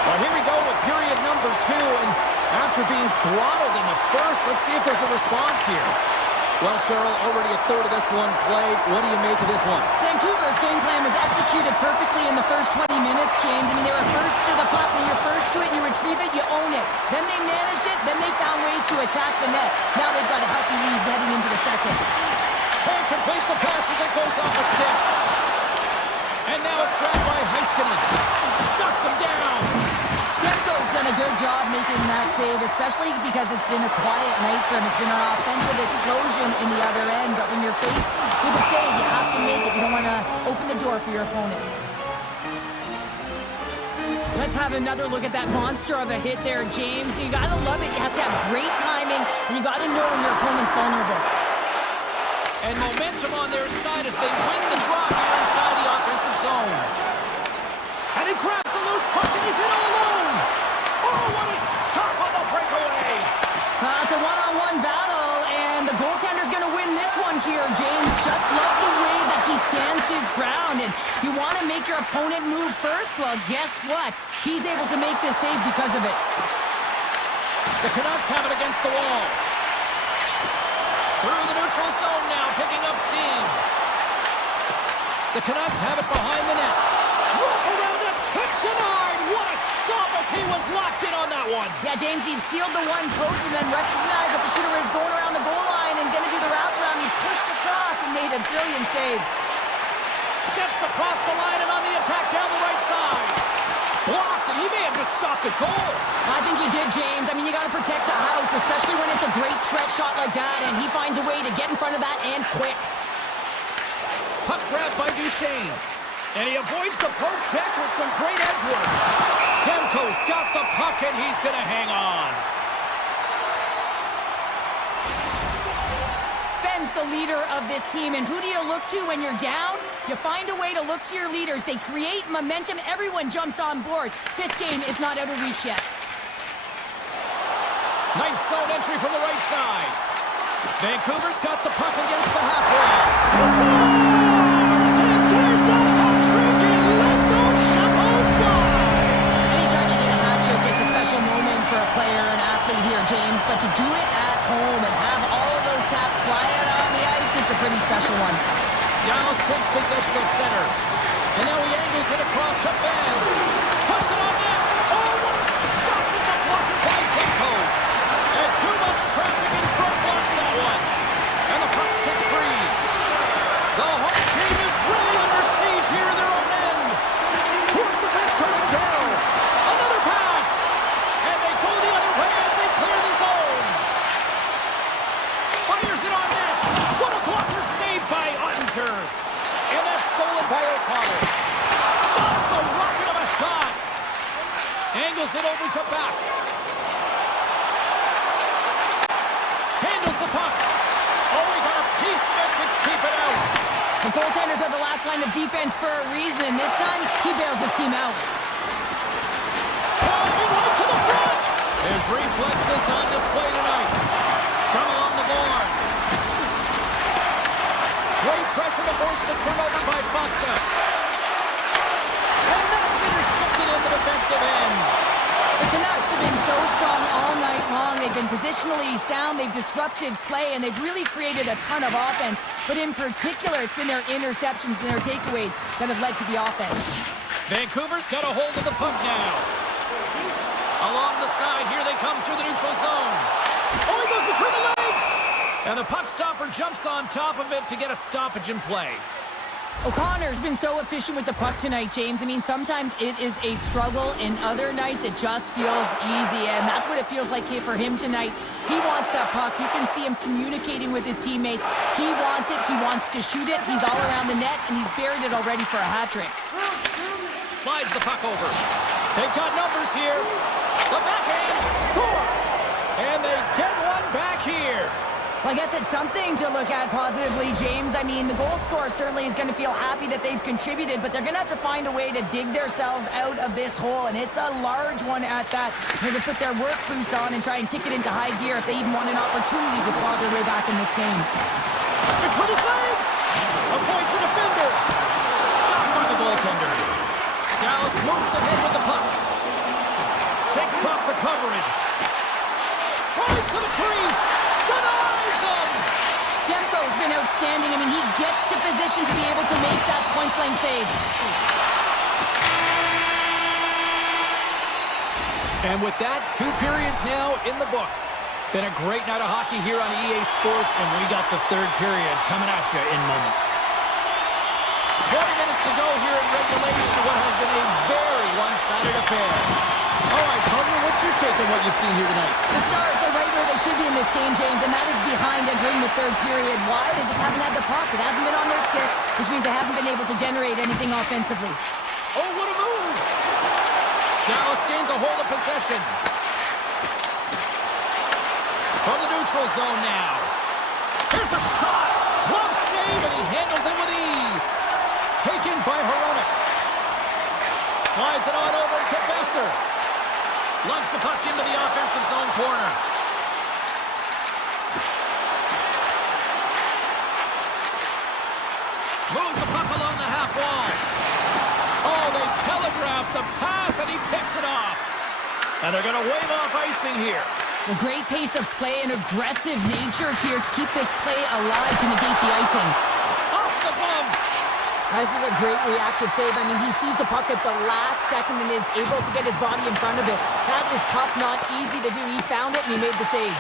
Well, here we go with period number 2, and after being throttled in the first, let's see if there's a response here. Well, Cheryl, already a third of this one played. What do you make of this one? Vancouver's game plan was executed perfectly in the first 20 minutes, James. I mean, they were first to the puck. When you're first to it, you retrieve it, you own it. Then they managed it, then they found ways to attack the net. Now they've got a healthy lead heading into the second. Can't complete the pass as it goes off the stick. And now it's grabbed by Heiskanen. Shuts him down. Demko's done a good job making that save, especially because it's been a quiet night for him. It's been an offensive explosion in the other end, but when you're faced with a save, you have to make it. You don't want to open the door for your opponent. Let's have another look at that monster of a hit there, James. You got to love it. You have to have great timing, and you got to know when your opponent's vulnerable. And momentum on their side as they win the draw here inside the offensive zone. And he grabs the loose puck and he's in all alone. Oh, what a stop on the breakaway. It's a one-on-one battle, and the goaltender's going to win this one here, James. Just love the way that he stands his ground, and you want to make your opponent move first? Well, guess what? He's able to make this save because of it. The Canucks have it against the wall. Through the neutral zone now, picking up steam. The Canucks have it behind the net. Wrap around it, kick denied. What a stop as he was locked in on that one. Yeah, James, he sealed the one post and then recognized that the shooter was going around the goal line and going to do the wraparound. He pushed across and made a brilliant save. Steps across the line and on the attack down the right side. Blocked, and he may have just stopped the goal. I think he did, James. I mean, you got to protect the house, especially when it's a great threat shot like that, and he finds a way to get in front of that and quick. Puck grabbed by Duchesne. And he avoids the poke check with some great edge work. Demko's got the puck, and he's going to hang on. Ben's the leader of this team, and who do you look to when you're down? You find a way to look to your leaders. They create momentum. Everyone jumps on board. This game is not out of reach yet. Nice zone entry from the right side. Vancouver's got the puck against the half wall. He scores! And there's the hat trick, and let those shovels fly! Anytime you get a hat trick, it's a special moment for a player, an athlete here, James. But to do it at home and have all of those caps fly out on the ice, it's a pretty special one. Dallas takes possession at center. And now he angles it across to Ben. Puts it on net. Oh, what a stop with the blocker by Demko. And too much traffic in front blocks that one. And the puck's kicked free. The home team is really under siege here in their own end. Towards the bench comes Carroll. Another pass. And they go the other way as they clear the zone. Fires it on net. What a blocker save by Ottinger. And that's stolen by O'Connor. Stops the rocket of a shot. Angles it over to back. Handles the puck. Oh, he got a piece of it to keep it out. The goaltenders are the last line of defense for a reason. This time, he bails his team out. Climbing right to the front. His reflexes on display tonight. Scrum along the boards. Great pressure to force the turnover by Foxa. And that's intercepted in the defensive end. The Canucks have been so strong all night long. They've been positionally sound. They've disrupted play, and they've really created a ton of offense. But in particular, it's been their interceptions and their takeaways that have led to the offense. Vancouver's got a hold of the puck now. Along the side, here they come through the neutral zone. Oh, he goes between the legs! And the puck stopper jumps on top of it to get a stoppage in play. O'Connor's been so efficient with the puck tonight, James. I mean, sometimes it is a struggle. In other nights, it just feels easy, and that's what it feels like here for him tonight. He wants that puck. You can see him communicating with his teammates. He wants it. He wants to shoot it. He's all around the net, and he's buried it already for a hat trick. Slides the puck over. They've got numbers here. The backhand scores! And they get one back here. Well, I guess it's something to look at positively, James. I mean, the goal scorer certainly is going to feel happy that they've contributed, but they're going to have to find a way to dig themselves out of this hole, and it's a large one at that. They're going to put their work boots on and try and kick it into high gear if they even want an opportunity to claw their way back in this game. Between his legs! Avoids the defender! Stopped by the goaltender. Dallas moves ahead with the puck. Shakes off the coverage. Tries to the crease! Denies him! Demko's been outstanding. I mean, he gets to position to be able to make that point-blank save. And with that, 2 periods now in the books. Been a great night of hockey here on EA Sports, and we got the 3rd period coming at you in moments. 20 minutes to go here in regulation, what has been a very one-sided affair. All right, partner, what's your take on what you've seen here tonight? The Stars are right where they should be in this game, James, and that is behind entering the 3rd period. Why? They just haven't had the puck. It hasn't been on their stick, which means they haven't been able to generate anything offensively. Oh, what a move! Dallas gains a hold of possession. From the neutral zone now. Here's a shot! Glove save, and he handles it with ease. Taken by Hronek. Slides it on over to Besser. Lugs the puck into the offensive zone corner. Moves the puck along the half wall. Oh, they telegraphed the pass, and he picks it off. And they're going to wave off icing here. A great pace of play and aggressive nature here to keep this play alive to negate the icing. Off the glove. This is a great reactive save. I mean, he sees the puck at the last second and is able to get his body in front of it. That is tough, not easy to do. He found it, and he made the save.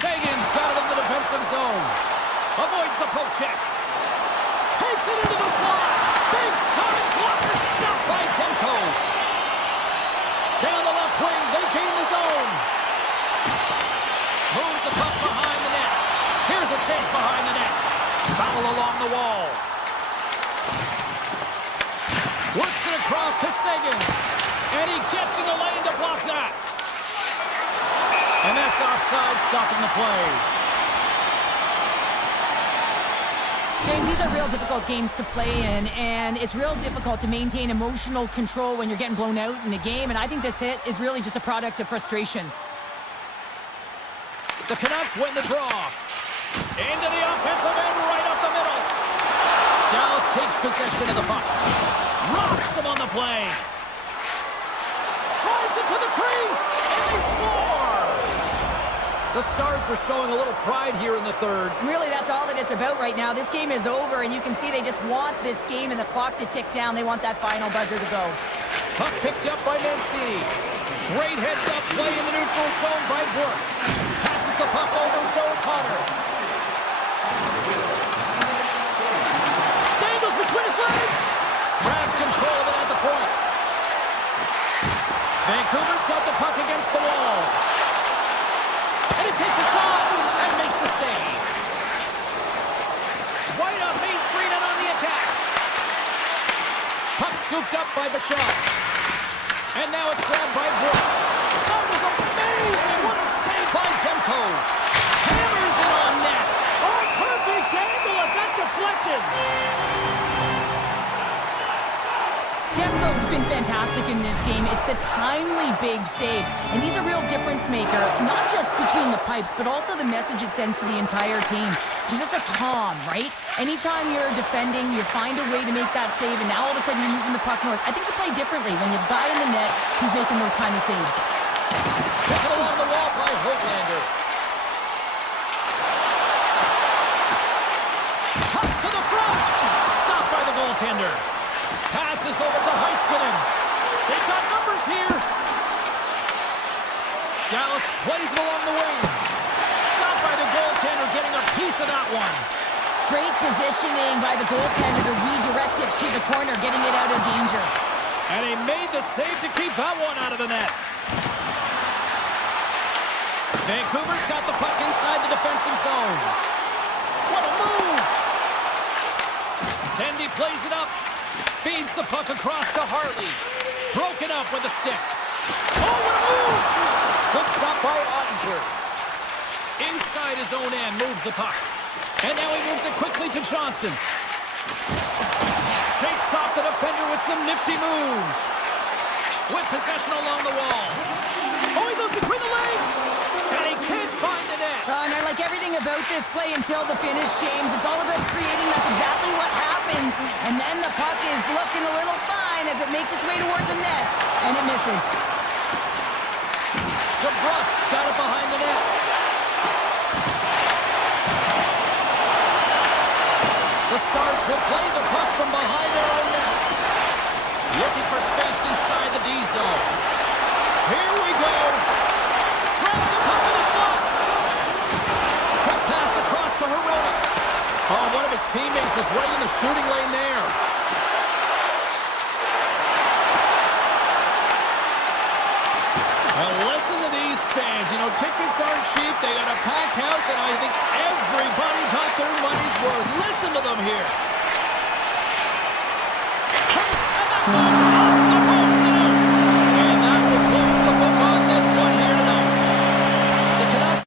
Sagan's got it in the defensive zone. Avoids the poke check. Takes it into the slot. Big time blocker stopped by Demko. Down the left wing, they gain the zone. Moves the puck behind the net. Here's a chase behind the net. Battle along the wall. Works it across to Sagan. And he gets in the lane to block that. And that's offside, stopping the play. James, these are real difficult games to play in, and it's real difficult to maintain emotional control when you're getting blown out in a game, and I think this hit is really just a product of frustration. The Canucks win the draw. Into the offensive end, right up the middle. Dallas takes possession of the puck. Rocks him on the play. Drives it to the crease, and they score! The Stars are showing a little pride here in the 3rd. Really, that's all that it's about right now. This game is over, and you can see they just want this game and the clock to tick down. They want that final buzzer to go. Puck picked up by Mancini. Great heads-up play in the neutral zone by Burke. Passes the puck over to O'Connor. Dangles between his legs. Grabs control of it at the point. Vancouver's got the puck against the wall. And he takes a shot and makes the save. Right on Main Street and on the attack. Puck scooped up by Bichelle. And now it's grabbed by Brooke. That was amazing! What a save by Demko. Hammers it on net. Oh, perfect angle as that deflected. Demko's been fantastic in this game. It's the timely big save, and he's a real difference maker, not just between the pipes, but also the message it sends to the entire team. It's just a calm, right? Anytime you're defending, you find a way to make that save, and now all of a sudden you're moving the puck north. I think you play differently when you've got in the net who's making those kind of saves. Taken along the wall by Hoglander. Cuts to the front. Stopped by the goaltender. Passes over to Heiskanen. They've got numbers here. Dallas plays it along the wing. Stopped by the goaltender, getting a piece of that one. Great positioning by the goaltender to redirect it to the corner, getting it out of danger. And he made the save to keep that one out of the net. Vancouver's got the puck inside the defensive zone. What a move! Tendy plays it up. Feeds the puck across to Hartley. Broken up with a stick. Oh, what a move! Good stop by Ottinger. Inside his own end, moves the puck. And now he moves it quickly to Johnston. Shakes off the defender with some nifty moves. With possession along the wall. Oh, he goes between the legs! And he can't find the net. And I like everything about this play until the finish, James. It's all about creating. That's exactly what happens. And then the puck is looking a little fine as it makes its way towards the net. And it misses. DeBrusk's got it behind the net. The Stars will play the puck from behind their own net. Looking for space inside the D zone. Here we go. Grabs the puck in the slot. Quick pass across to Heroic. Oh, one of his teammates is right in the shooting lane there. Now listen to these fans. You know, tickets aren't cheap. They got a packed house, and I think everybody got their money's worth. Listen to them here. And that goes off the post and out. And that will close the book on this one here tonight. The Canucks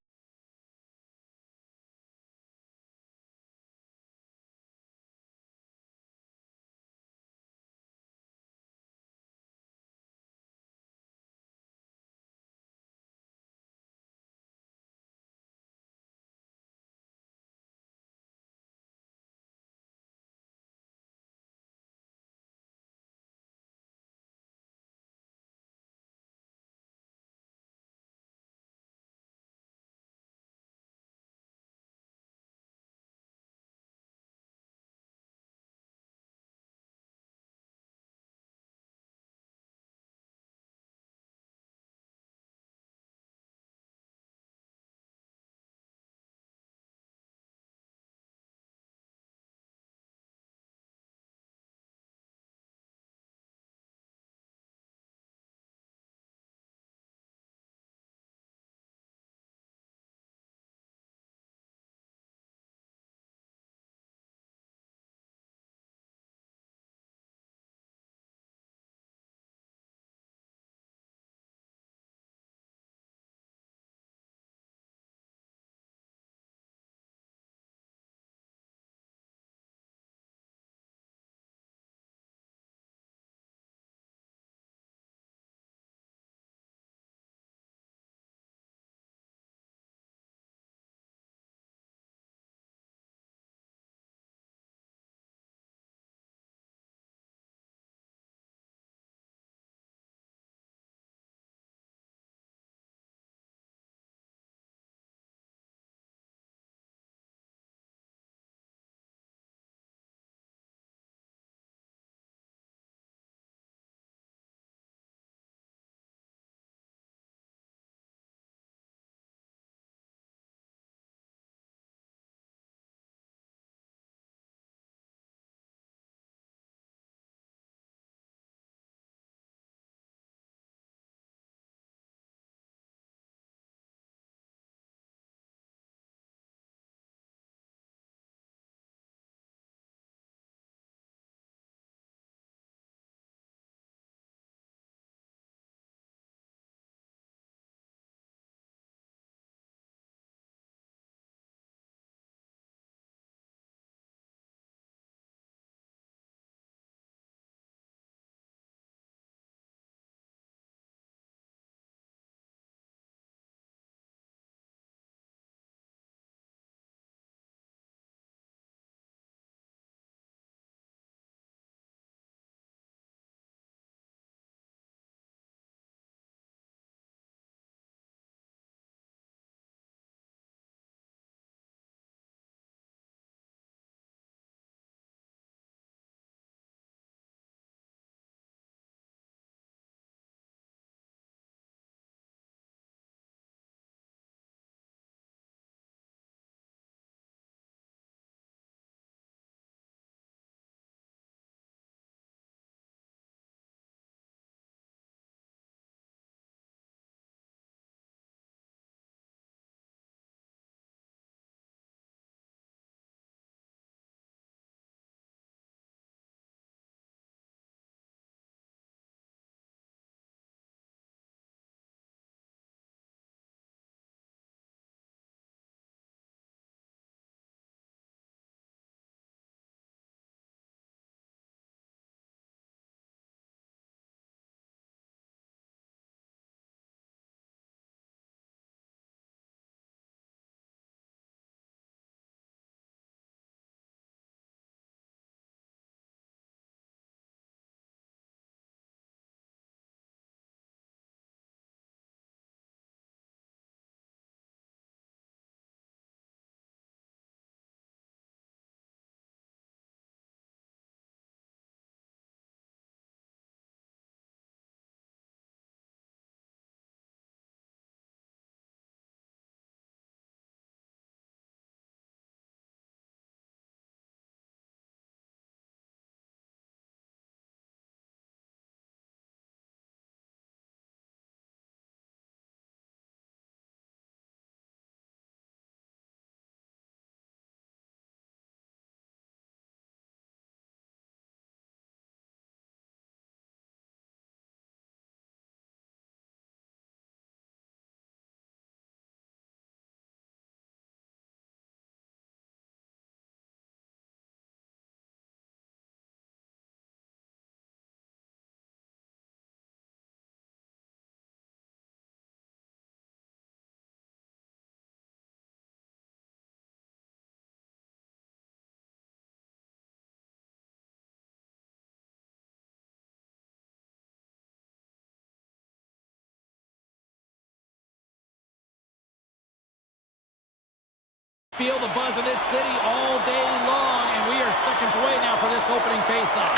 feel the buzz in this city all day long, and we are seconds away now for this opening face-off.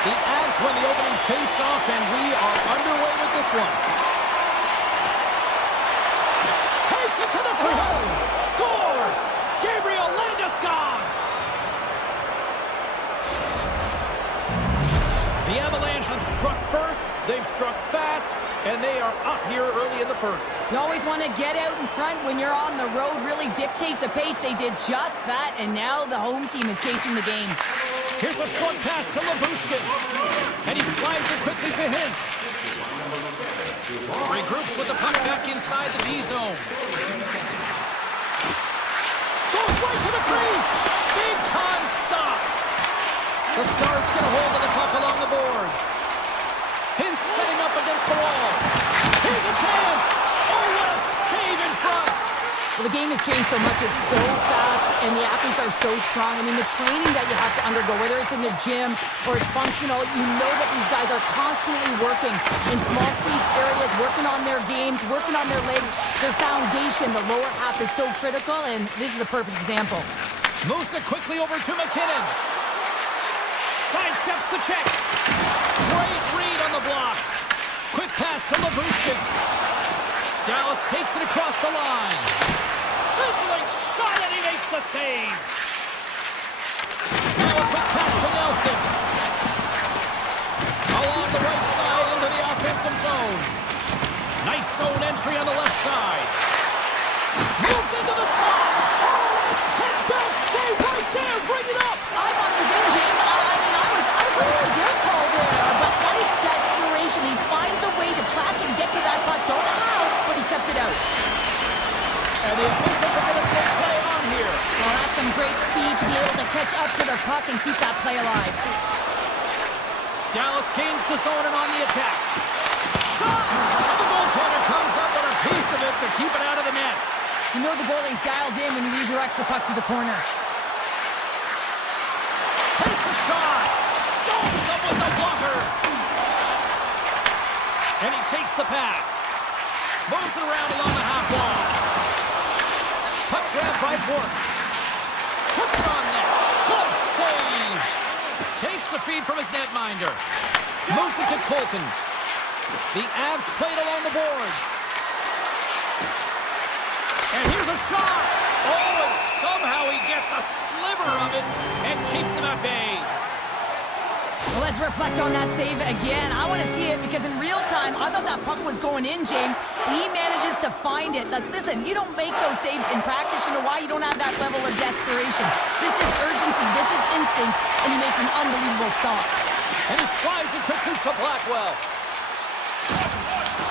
The Avs win the opening face-off, and we are underway with this one. Takes it to the front. Scores! Gabriel Landeskog! The Avalanche have struck first, they've struck fast, and they are up here early in the first. You always want to get out in front when you're on the road, really dictate the pace. They did just that, and now the home team is chasing the game. Here's a short pass to Labushkin, and he slides it quickly to Hintz. Regroups with the puck back inside the D zone. Goes right to the crease! Big time stop! The Stars get a hold of the puck along the boards. Hintz setting up against the wall. Here's a chance! Oh, what a save in front! Well, the game has changed so much. It's so fast, and the athletes are so strong. I mean, the training that you have to undergo, whether it's in the gym or it's functional, you know that these guys are constantly working in small space areas, working on their games, working on their legs. Their foundation, the lower half, is so critical, and this is a perfect example. Moves it quickly over to McKinnon. Sidesteps the check. Great read on the block. Quick pass to Labushkin. Dallas takes it across the line. Sizzling shot, and he makes the save. Now a quick pass to Nelson. Along the right side into the offensive zone. Nice zone entry on the left side. Moves into the slot. Oh, best save right there. Bring it up. I thought it was in, James. I was ready to get a call there, but that is desperation. He finds a way to track and get to that puck. Don't know how, but he kept it out. And the officials are going to say play on here. Well, that's some great speed to be able to catch up to the puck and keep that play alive. Dallas gains the zone and on the attack. Shot! And the goaltender comes up with a piece of it to keep it out of the net. You know the goalie's dialed in when he resurrects the puck to the corner. Takes a shot. Stomps up with the blocker. And he takes the pass. Moves it around along the half wall. Puck grab by Bork. Puts it on net. Good save. Takes the feed from his netminder. Moves it to Colton. The Avs played along the boards. And here's a shot. Oh, and somehow he gets a sliver of it and keeps them at bay. Well, let's reflect on that save again. I want to see it because in real time, I thought that puck was going in, James. He manages to find it. Like, listen, you don't make those saves in practice. You know why? You don't have that level of desperation. This is urgency. This is instincts. And he makes an unbelievable stop. And he slides it quickly to Blackwell.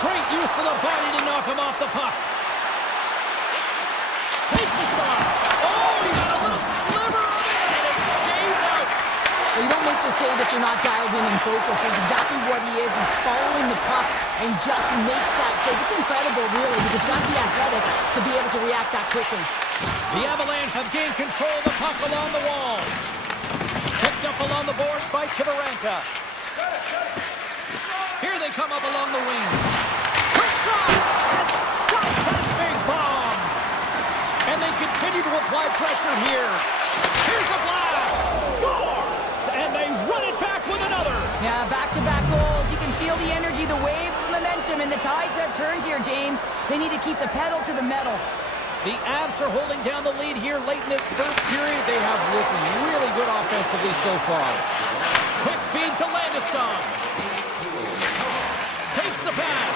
Great use of the body to knock him off the puck. Takes the shot. Oh, he got a little sliver of it, and it stays out. Well, you don't make the save if you're not dialed in and focused. That's exactly what he is. He's following the puck and just makes that save. It's incredible, really, because you got to be athletic to be able to react that quickly. The Avalanche have gained control of the puck along the wall. Picked up along the boards by Kivaranta. Here they come up along the wing. Quick shot! And stops that big bomb! And they continue to apply pressure here. Here's a blast! Scores! And they run it back with another! Yeah, back-to-back goals. You can feel the energy, the wave of momentum, and the tides have turned here, James. They need to keep the pedal to the metal. The Avs are holding down the lead here late in this first period. They have looked really good offensively so far. Quick feed to Landeskog. Takes the pass.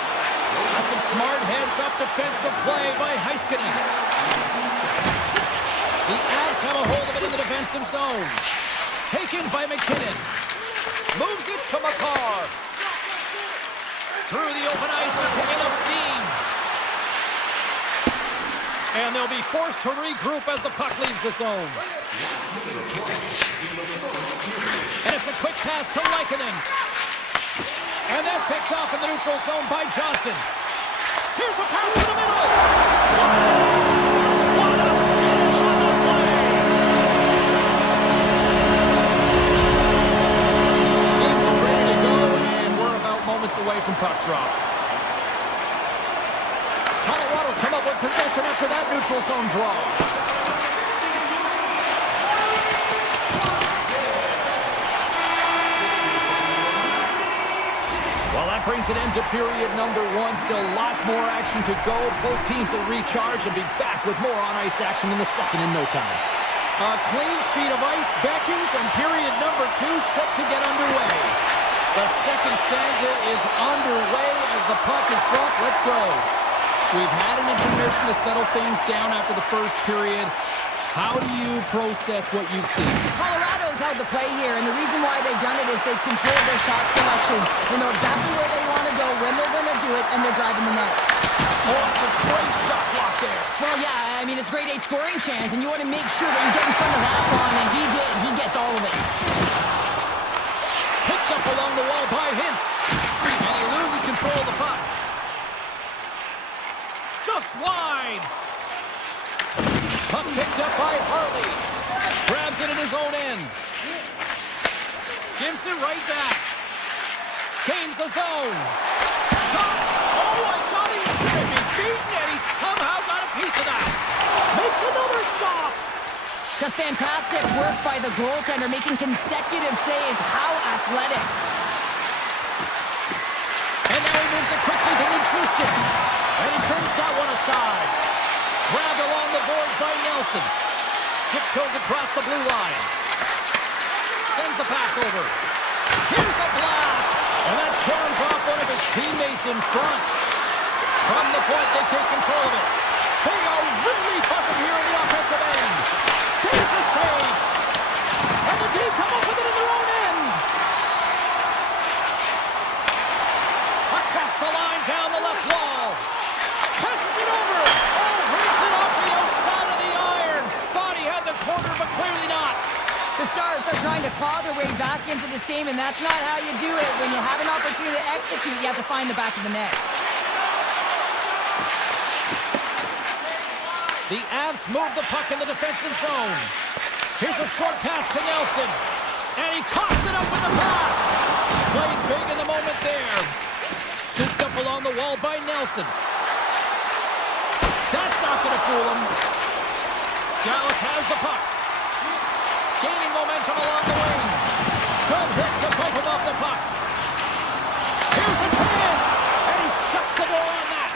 That's some smart heads-up defensive play by Heiskanen. The Avs have a hold of it in the defensive zone. Taken by McKinnon. Moves it to McCarr. Through the open ice, they're picking up steam. And they'll be forced to regroup as the puck leaves the zone. And it's a quick pass to Lankinen. And that's picked off in the neutral zone by Johnston. Here's a pass to the middle. Scores! What a finish on the play! Teams are ready to go, and we're about moments away from puck drop. Colorado's come up with possession after that neutral zone draw. brings an end to period number one. Still lots more action to go. Both teams will recharge and be back with more on-ice action in the second in no time. A clean sheet of ice beckons, and period number two set to get underway. The second stanza is underway as the puck is dropped. Let's go. We've had an intermission to settle things down after the first period. How do you process what you've seen? Colorado's held the play here, and the reason why they've done it is they've controlled their shot selection. They know exactly where they want to go, when they're going to do it, and they're driving the net. Oh, it's a great shot block there. Well, yeah, I mean, it's grade A scoring chance, and you want to make sure that you get in front of that one, and he did. He gets all of it. Picked up along the wall by Hintz, and he loses control of the puck. Just wide. Puck picked up by Harley. Grabs it in his own end. Gives it right back. Gains the zone. Shot. Oh, I thought he was going to be beaten, and he somehow got a piece of that. Makes another stop. Just fantastic work by the goaltender, making consecutive saves. How athletic. And now he moves it quickly to Nichushkin. And he turns that one aside. Grabbed along the boards by Nelson. Tiptoes across the blue line. Sends the pass over. Here's a blast. And that caroms off one of his teammates in front. From the point, they take control of it. They are really buzzing here in the offensive end. There's a save. And the team come up with it in their own end. Across the line, down the left wall. Passes it over. Oh, breaks it off the outside of the iron. Thought he had the corner, but clearly not. The Stars are trying to claw their way back into this game, and that's not how you do it. When you have an opportunity to execute, you have to find the back of the net. The Avs move the puck in the defensive zone. Here's a short pass to Nelson. And he coughs it up with the pass. Played big in the moment there. Scooped up along the wall by Nelson. That's not going to fool him. Dallas has the puck. Gaining momentum along the wing. Good hit to bump him off the puck. Here's a chance. And he shuts the door on that.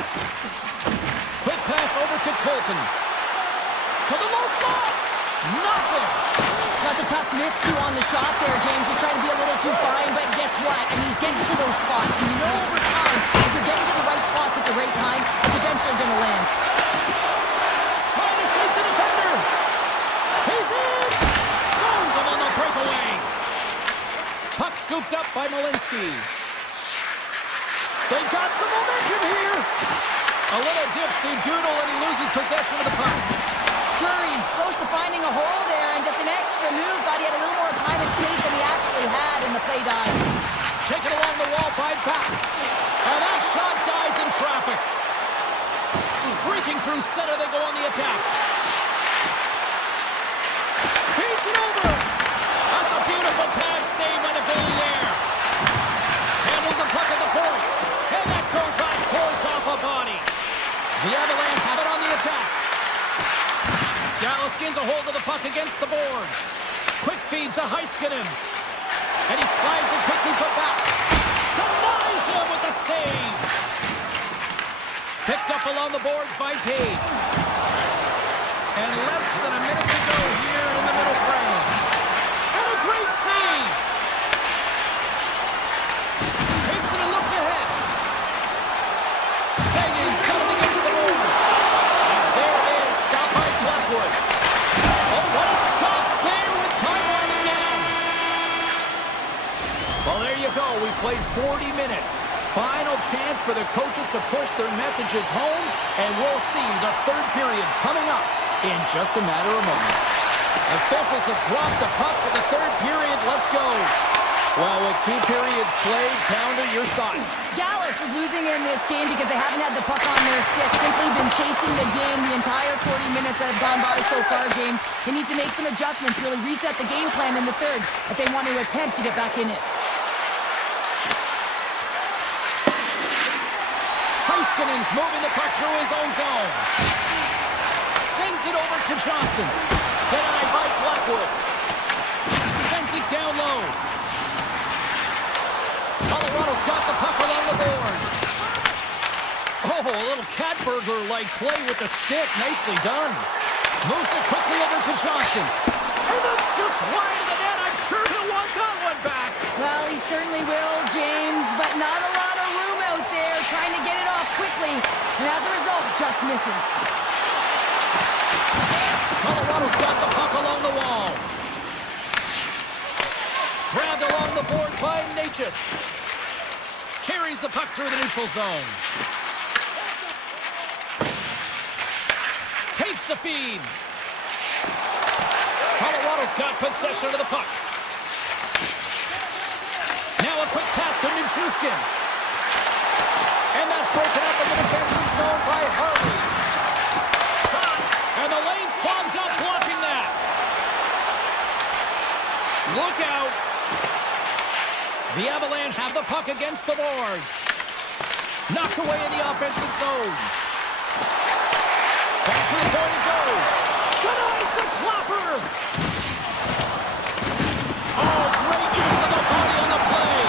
Quick pass over to Colton. To the low slot. Nothing. That's a tough miscue on the shot there, James. He's trying to be a little too fine, but guess what? And he's getting to those spots. And you know over time, if you're getting to the right spots at the right time, it's eventually going to land. Trying to shake the defender. He's in. Stones him on the breakaway. Puck scooped up by Malinsky. They got some momentum here. A little dipsy doodle and he loses possession of the puck. Drury's close to finding a hole there, and just an extra move. Thought he had a little more time and space than he actually had, and the play dies. Taken along the wall by Back. And that shot dies in traffic. Streaking through center, they go on the attack. Feeds it over. That's a beautiful pass save by the goalie there. Handles the puck at the point. And that goes off course off a body. The Avalanche have it on the attack. Dallas gains a hold of the puck against the boards. Quick feed to Heiskanen. And he slides it quickly to Back. Denies him with the save. Picked up along the boards by Taves. And less than a minute to go here in the middle frame. And a great save. Takes it and looks ahead. Sagan's got it against the boards. And there it is, stopped by Blackwood. Oh, what a stop there with time winding down. Well, there you go. We played 40 minutes. Final chance for the coaches to push their messages home, and we'll see the third period coming up in just a matter of moments. Officials have dropped the puck for the third period. Let's go. Well, with 2 periods played, Pounder, your thoughts? Dallas is losing in this game because they haven't had the puck on their stick. Simply been chasing the game the entire 40 minutes that have gone by so far, James. They need to make some adjustments, really reset the game plan in the third if they want to attempt to get back in it. Heiskanen's moving the puck through his own zone. Sends it over to Johnston. Denied by Blackwood. Sends it down low. Colorado's got the puck along the boards. Oh, a little cat burglar-like play with the stick. Nicely done. Moves it quickly over to Johnston. And that's just wide of the net. I'm sure he'll want that one back. Well, he certainly will, James, but not a lot of room out there trying to get it off quickly. And as a result, just misses. Colorado's got the puck along the wall. Grabbed along the board by Natchez. Carries the puck through the neutral zone. Takes the feed. Colorado's got possession of the puck. Now a quick pass to Nichushkin. And that's broken up in the defensive zone by Harley. Shot. And the lane's clogged up blocking that. Look out. The Avalanche have the puck against the boards. Knocked away in the offensive zone. Back to the point it goes. Denies the clapper. Oh, great use of the body on the play.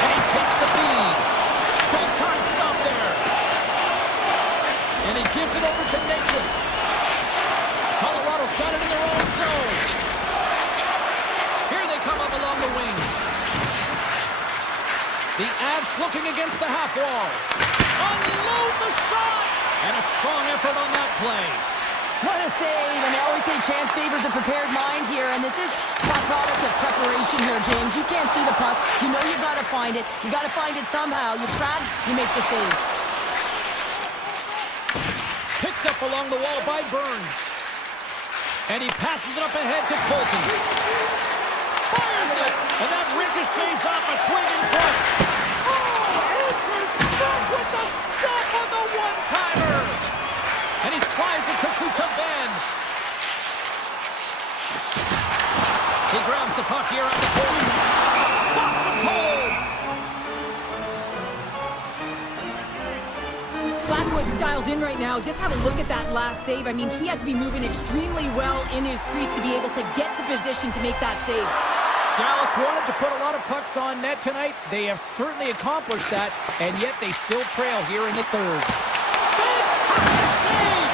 And he takes the feed. Big time stop there. And he gives it over to Natchez. Colorado's got it in their own zone. Here they come up along the wing. The Avs looking against the half wall. Unloads a shot. And a strong effort on that play. What a save, and they always say chance favors a prepared mind here, and this is a product of preparation here, James. You can't see the puck. You know you got to find it. You got to find it somehow. You try, you make the save. Picked up along the wall by Burns. And he passes it up ahead to Colton. Fires it, and that ricochets off a twig in front. Oh, answers back with the stop on the one-timer. And he slides it quickly to Ben. He grabs the puck here on the point. Stops him cold. Flatwood's dialed in right now. Just have a look at that last save. I mean, he had to be moving extremely well in his crease to be able to get to position to make that save. Dallas wanted to put a lot of pucks on net tonight. They have certainly accomplished that, and yet they still trail here in the third. Fantastic save!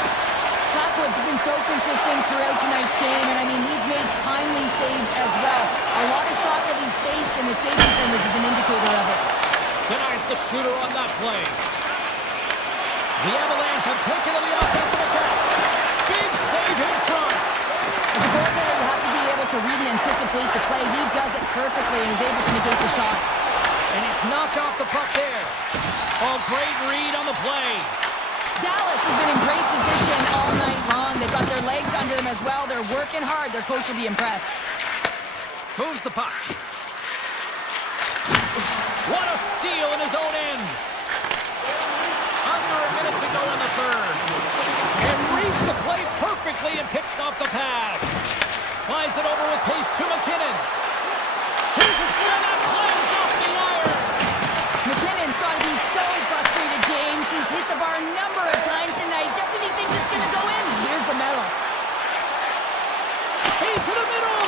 Flatwood's been so consistent throughout tonight's game, and I mean, he's made timely saves as well. A lot of shots that he's faced, and the save percentage is an indicator of it. Denies the shooter on that play. The Avalanche have taken to the offensive attack. Big save in front. As a goaltender, you have to be able to read and anticipate the play. He does it perfectly, and is able to negate the shot. And he's knocked off the puck there. Oh, great read on the play. Dallas has been in great position all night long. They've got their legs under them as well. They're working hard. Their coach will be impressed. Moves the puck. What a steal in his own end. Under a minute to go in the third. And reads the play perfectly and picks off the pass. Slides it over with pace to McKinnon. Here's a where that climbs off the iron. McKinnon's got to be so frustrated, James. He's hit the bar a number of times tonight. Just when he thinks it's going to go in, here's the medal. Into the middle.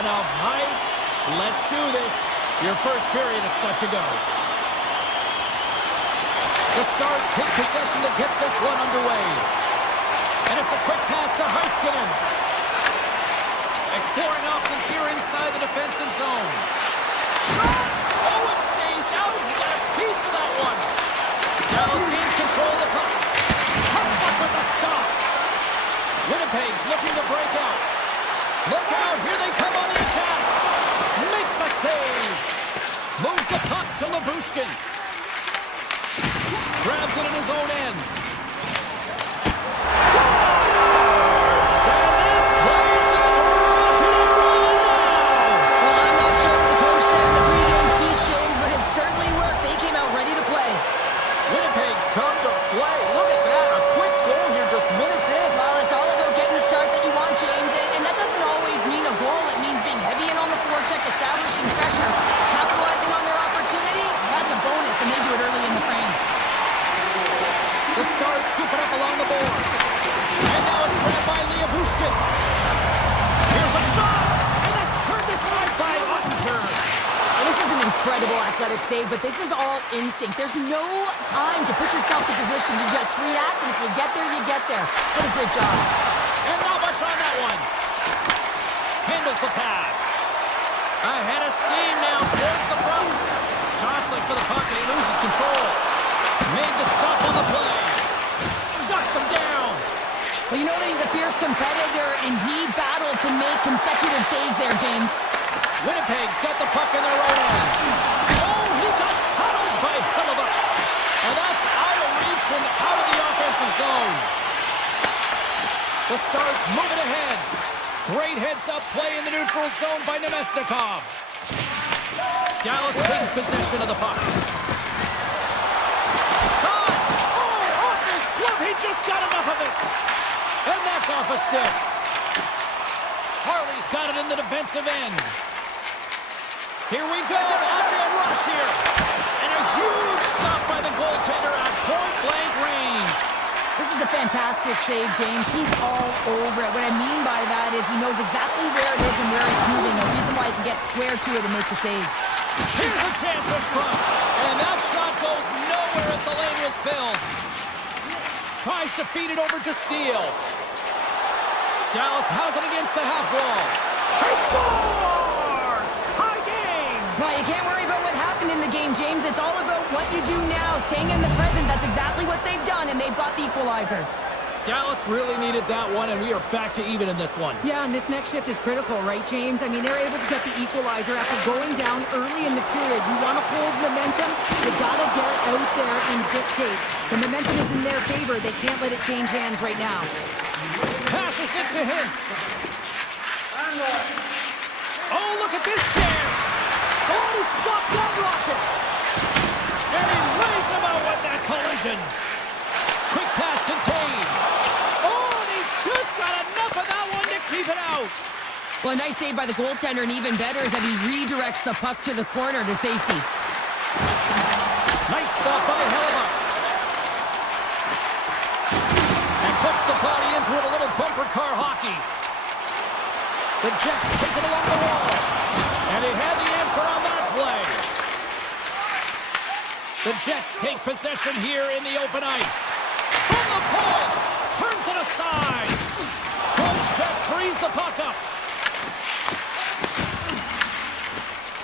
enough height. Let's do this. Your first period is set to go. The Stars take possession to get this one underway. And it's a quick pass to Heiskanen. Exploring options here inside the defensive zone. Shot! Oh, it stays out. He got a piece of that one. Dallas gains control of the puck. Comes up with a stop. Winnipeg's looking to break out. Look out, here they come on the attack. Makes a save. Moves the puck to Labushkin. Grabs it in his own end. Scores! And this place is rocking and rolling now. Well, I'm not sure what the coach said in the pregame speech, James, but it certainly worked. They came out ready to play. Winnipeg's come to play. Look at that, a quick goal here just minutes in. Well, it's all about getting the start that you want, James, and that doesn't always mean a goal. It means being heavy in on the forecheck, establishing pressure, capitalizing on their opportunity. That's a bonus, and they do it early in the frame. The Stars scoop it up along the boards. And now it's grabbed by Labushkin. Here's a shot, and that's turned aside by Ottinger. Well, this is an incredible athletic save, but this is all instinct. There's no time to put yourself to position to just react, and if you get there, you get there. What a great job. And not much on that one. Handles the pass. Ahead of steam now towards the front. Jostling for the puck, and he loses control. Made the stop on the play. Shuts him down. Well, you know that he's a fierce competitor, and he battled to make consecutive saves there, James. Winnipeg's got the puck in their own end. Oh, he got paddled by Hellebuck. And that's out of reach and out of the offensive zone. The Stars moving ahead. Great heads-up play in the neutral zone by Nemesnikov. Dallas takes possession of the puck. Shot! Oh, off his glove. He just got enough of it. And that's off a stick. Harley's got it in the defensive end. Here we go. Onfield rush here. And a huge stop by the goaltender at point-blank range. This is a fantastic save, James. He's all over it. What I mean by that is he knows exactly where it is and where it's moving. The reason why he can get square to it and make the save. Here's a chance in front. And that shot goes nowhere as the lane was filled. Tries to feed it over to Steele. Dallas has it against the half wall. He scores! Tie game! Well, you can't worry about what happened in the game, James. It's all about what you do now, staying in the present. That's exactly what they've done, and they've got the equalizer. Dallas really needed that one, and we are back to even in this one. Yeah, and this next shift is critical, right, James? I mean, they're able to get the equalizer after going down early in the period. You want to hold momentum, you got to get out there and dictate. The momentum is in their favor. They can't let it change hands right now. Passes it to Hintz. Oh, look at this chance. Oh, he stopped that rocket. And he lays him out with that collision. Quick pass to Taves. Oh, and he just got enough of that one to keep it out. Well, a nice save by the goaltender, and even better is that he redirects the puck to the corner to safety. Nice stop by Hellebuck. And puts the body into it, a little bumper car hockey. The Jets take it along the wall. And he had the answer on that play. The Jets take possession here in the open ice. From the point, turns it aside. Goldcheck frees the puck up.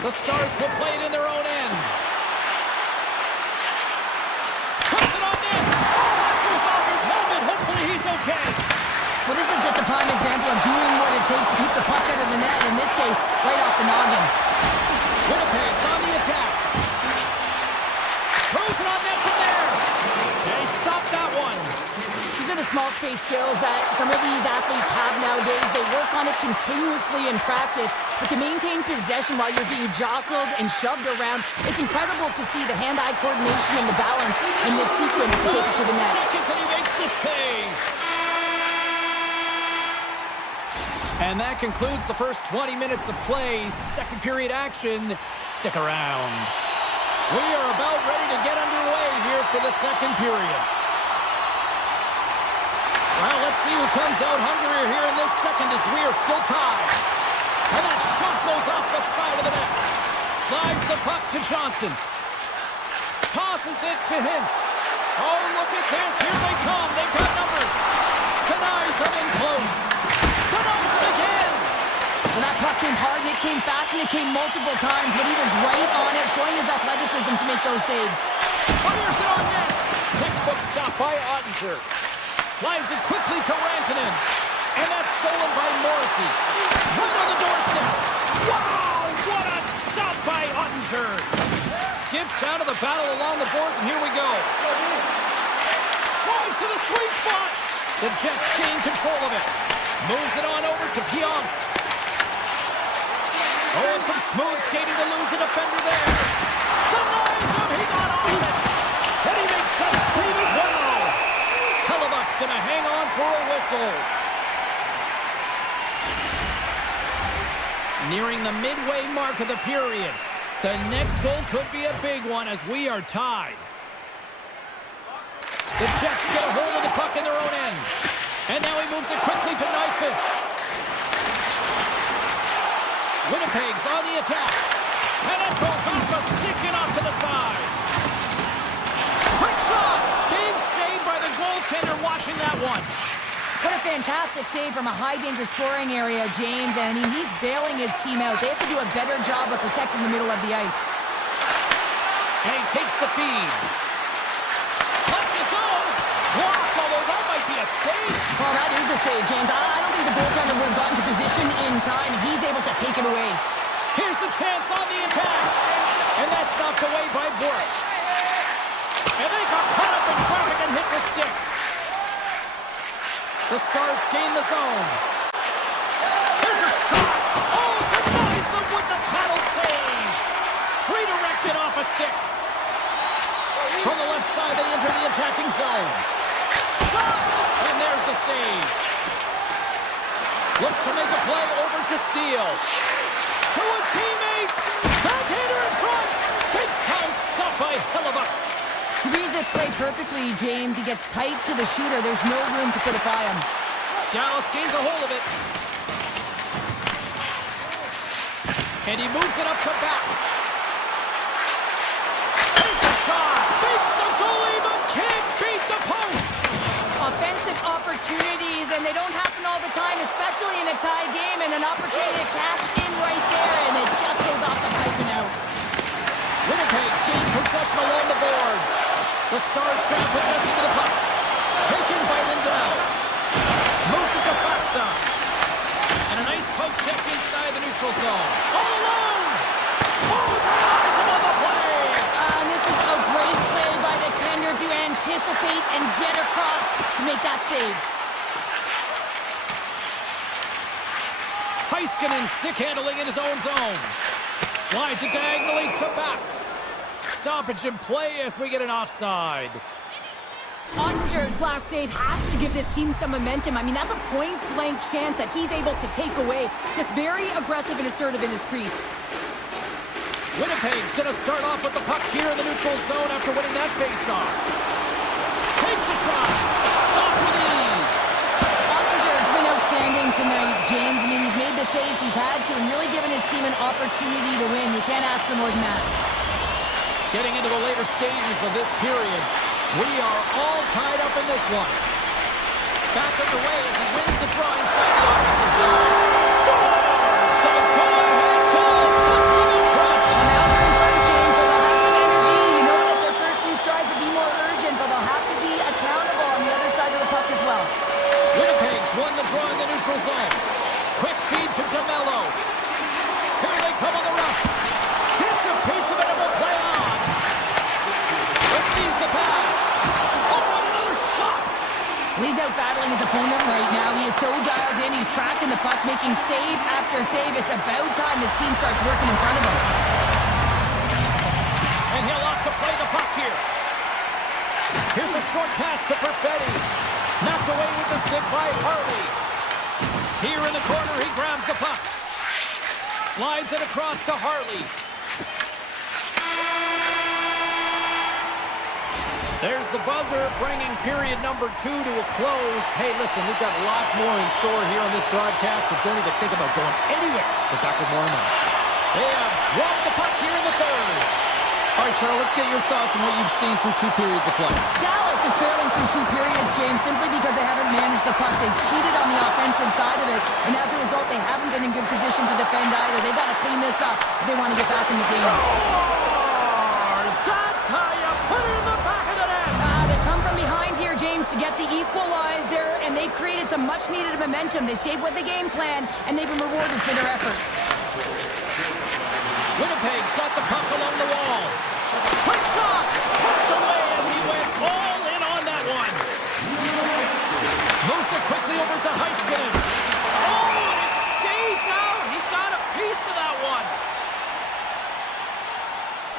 The Stars will play it in their own end. Puts it on net. That goes off his helmet. Hopefully he's okay. Well, this is just a prime example of doing what it takes to keep the puck out of the net. In this case, right off the noggin. Winnipeg's on the attack. Throws it on net from there. And he stopped that one. These are the small space skills that some of these athletes have nowadays. They work on it continuously in practice. But to maintain possession while you're being jostled and shoved around, it's incredible to see the hand-eye coordination and the balance in this sequence to take it to the net. Seconds and he makes the save. And that concludes the first 20 minutes of play. Second period action. Stick around. We are about ready to get underway here for the second period. Well, let's see who comes out hungrier here in this second as we are still tied. And that shot goes off the side of the net. Slides the puck to Johnston. Tosses it to Hintz. Oh, look at this. Here they come. They've got numbers. Denies them in close. Denies them again. Well, that puck came hard and it came fast and it came multiple times, but he was right on it, showing his athleticism to make those saves. Fires it on net. Textbook stop by Ottinger. Slides it quickly to Rantanen. And that's stolen by Morrissey. Right on the doorstep. Wow, what a stop by Ottinger. Skips out of the battle along the boards, and here we go. Drives to the sweet spot. The Jets gain control of it. Moves it on over to Pionk. Oh, and some smooth skating to lose the defender there. Denies him. He got all of it. And he makes that save as well. Hellebuck's going to hang on for a whistle. Nearing the midway mark of the period. The next goal could be a big one as we are tied. The Jets get a hold of the puck in their own end. And now he moves it quickly to Nyquist. Winnipeg's on the attack. And it goes off a stick and off to the side. Quick shot! Big save by the goaltender watching that one. What a fantastic save from a high-danger scoring area, James. And, I mean, he's bailing his team out. They have to do a better job of protecting the middle of the ice. And he takes the feed. Lets it go! Blocked, although that might be a save. Well, that is a save, James. I don't think the goaltender would have gotten to position in time. He's able to take it away. Here's a chance on the attack. And that's knocked away by Bork. And they got caught up in traffic and hits a stick. The Stars gain the zone. There's a shot. Oh, denies them with the paddle save. Redirected off a stick. From the left side, they enter the attacking zone. Shot! And there's the save. Looks to make a play over to Steele. To his teammate. Backhander in front. Big time stop by Hellebuck. He reads this play perfectly, James. He gets tight to the shooter. There's no room to put it by him. Dallas gains a hold of it. And he moves it up to back. Takes a shot. Beats the goalie, but can't beat the post. Offensive opportunities, and they don't happen all the time, especially in a tie game, and an opportunity to cash in right there, and it just goes off the pipe and out. Winnipeg's gained possession along the boards. The Stars grab possession of the puck. Taken by Lindell. Moves it to Faksa. And a nice poke check inside the neutral zone. All alone! Oh, denies him on the play! And this is a great play by the tender to anticipate and get across to make that save. Heiskanen stick handling in his own zone. Slides it diagonally to back. Stoppage in play as we get an offside. Ottinger's last save has to give this team some momentum. I mean, that's a point-blank chance that he's able to take away. Just very aggressive and assertive in his crease. Winnipeg's going to start off with the puck here in the neutral zone after winning that face-off. Takes a shot. Stopped with ease. Ottinger's been outstanding tonight, James. I mean, he's made the saves he's had to and really given his team an opportunity to win. You can't ask for more than that. Getting into the later stages of this period, we are all tied up in this one. Back underway as he wins the draw inside the offensive zone. Scores! The go-ahead goal puts them in front. Well, now they're in front, James, so they'll have some energy. You know that their first few strides will be more urgent, but they'll have to be accountable on the other side of the puck as well. Winnipeg's won the draw in the neutral zone. Quick feed to DeMello. Here they come on the rush. Gets a piece of it and will play on. Receives the pass. Oh, and another stop. He's out battling his opponent right now. He is so dialed in. He's tracking the puck, making save after save. It's about time this team starts working in front of him. And he'll opt to play the puck here. Here's a short pass to Perfetti. Knocked away with the stick by Harley. Here in the corner, he grabs the puck. Slides it across to Harley. There's the buzzer, bringing period number 2 to a close. Hey, listen, we've got lots more in store here on this broadcast, so don't even think about going anywhere. We're back with more in a moment. They have dropped the puck here in the third. All right, Charlotte, let's get your thoughts on what you've seen through 2 periods of play. Dallas is trailing through 2 periods, James, simply because they haven't managed the puck. They've cheated on the offensive side of it, and as a result, they haven't been in good position to defend either. They've got to clean this up if they want to get back in the game. Scores! That's how you put it in the back of the net! They come from behind here, James, to get the equalizer, and they've created some much-needed momentum. They stayed with the game plan, and they've been rewarded for their efforts. Winnipeg's got the puck along the wall. Quick shot! Hooked away as he went all in on that one. Moves it quickly over to Heiskanen. Oh, and it stays out! He got a piece of that one.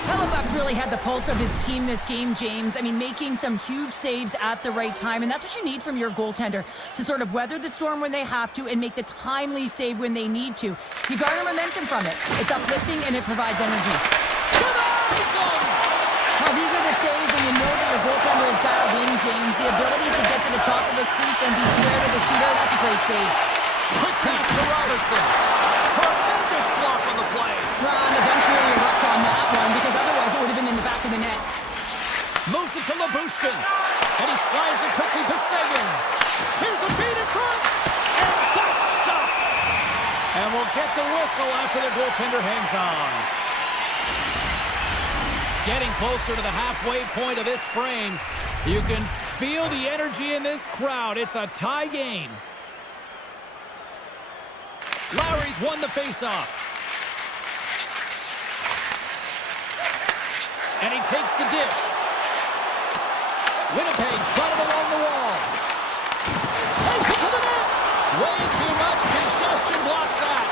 Halifax really had the pulse of his team this game, James. I mean, making some huge saves at the right time, and that's what you need from your goaltender, to sort of weather the storm when they have to and make the timely save when they need to. You garner momentum from it. It's uplifting and it provides energy. Now, these are the saves when you know that your goaltender is dialed in, James. The ability to get to the top of the crease and be square to the shooter, that's a great save. Quick pass to Robertson. Tremendous block on the play. Well, the bench really erupts on that one, because otherwise it would have been in the back of the net. Moves it to Labushkin. And he slides it quickly to Sagan. Here's a feed in front. And that's stopped. And we'll get the whistle after the goaltender hangs on. Getting closer to the halfway point of this frame. You can feel the energy in this crowd. It's a tie game. Lowry's won the faceoff. And he takes the dish. Winnipeg's got it along the wall. Takes it to the net. Way too much congestion blocks that.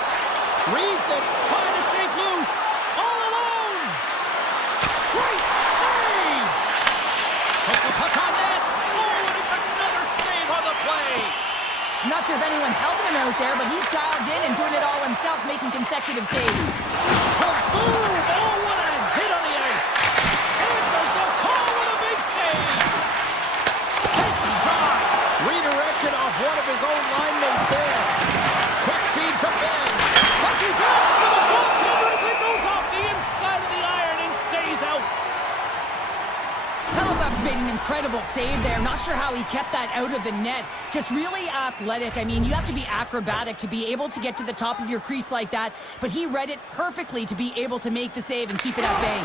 Reads it, trying to shake loose. All alone. Great save. Puts the puck on net. Oh, and it's another save on the play. I'm not sure if anyone's helping him out there, but he's dialed in and doing it all himself, making consecutive saves. Kaboom! Oh, what a hit on the ice. Answers the call with a big save. Takes a shot. Redirected off one of his own line mates there. Quick feed to Ben. Lucky bounce to the goaltender as it goes off the inside of the iron and stays out. Halifax made an incredible save there. Not sure how he kept that out of the net. Just really athletic. I mean, you have to be acrobatic to be able to get to the top of your crease like that, but he read it perfectly to be able to make the save and keep it at bay.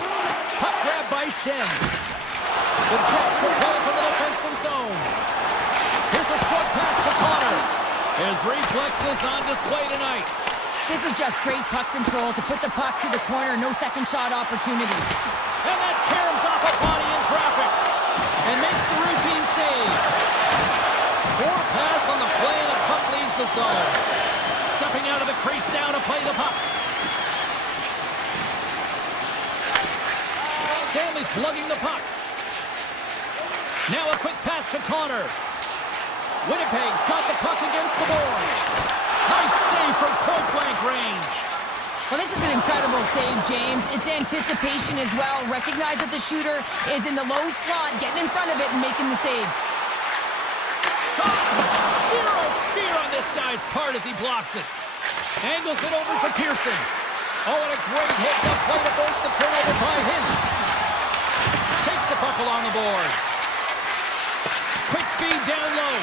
Puck grab by Shen. The Jets are playing from the defensive zone. Here's a short pass to Connor. His reflexes on display tonight. This is just great puck control to put the puck to the corner. No second shot opportunity. And that caroms off a body in traffic. And makes the routine save. Poor pass on the play, the puck leaves the zone. Stepping out of the crease now to play the puck. Stanley's lugging the puck. Now a quick pass to Connor. Winnipeg's got the puck against the boards. Nice save from point-blank range. Well, this is an incredible save, James. It's anticipation as well. Recognize that the shooter is in the low slot, getting in front of it and making the save. Zero fear on this guy's part as he blocks it. Angles it over to Pearson. Oh, and a great hits-up play to force the turnover by Hintz. Takes the puck along the boards. Quick feed down low.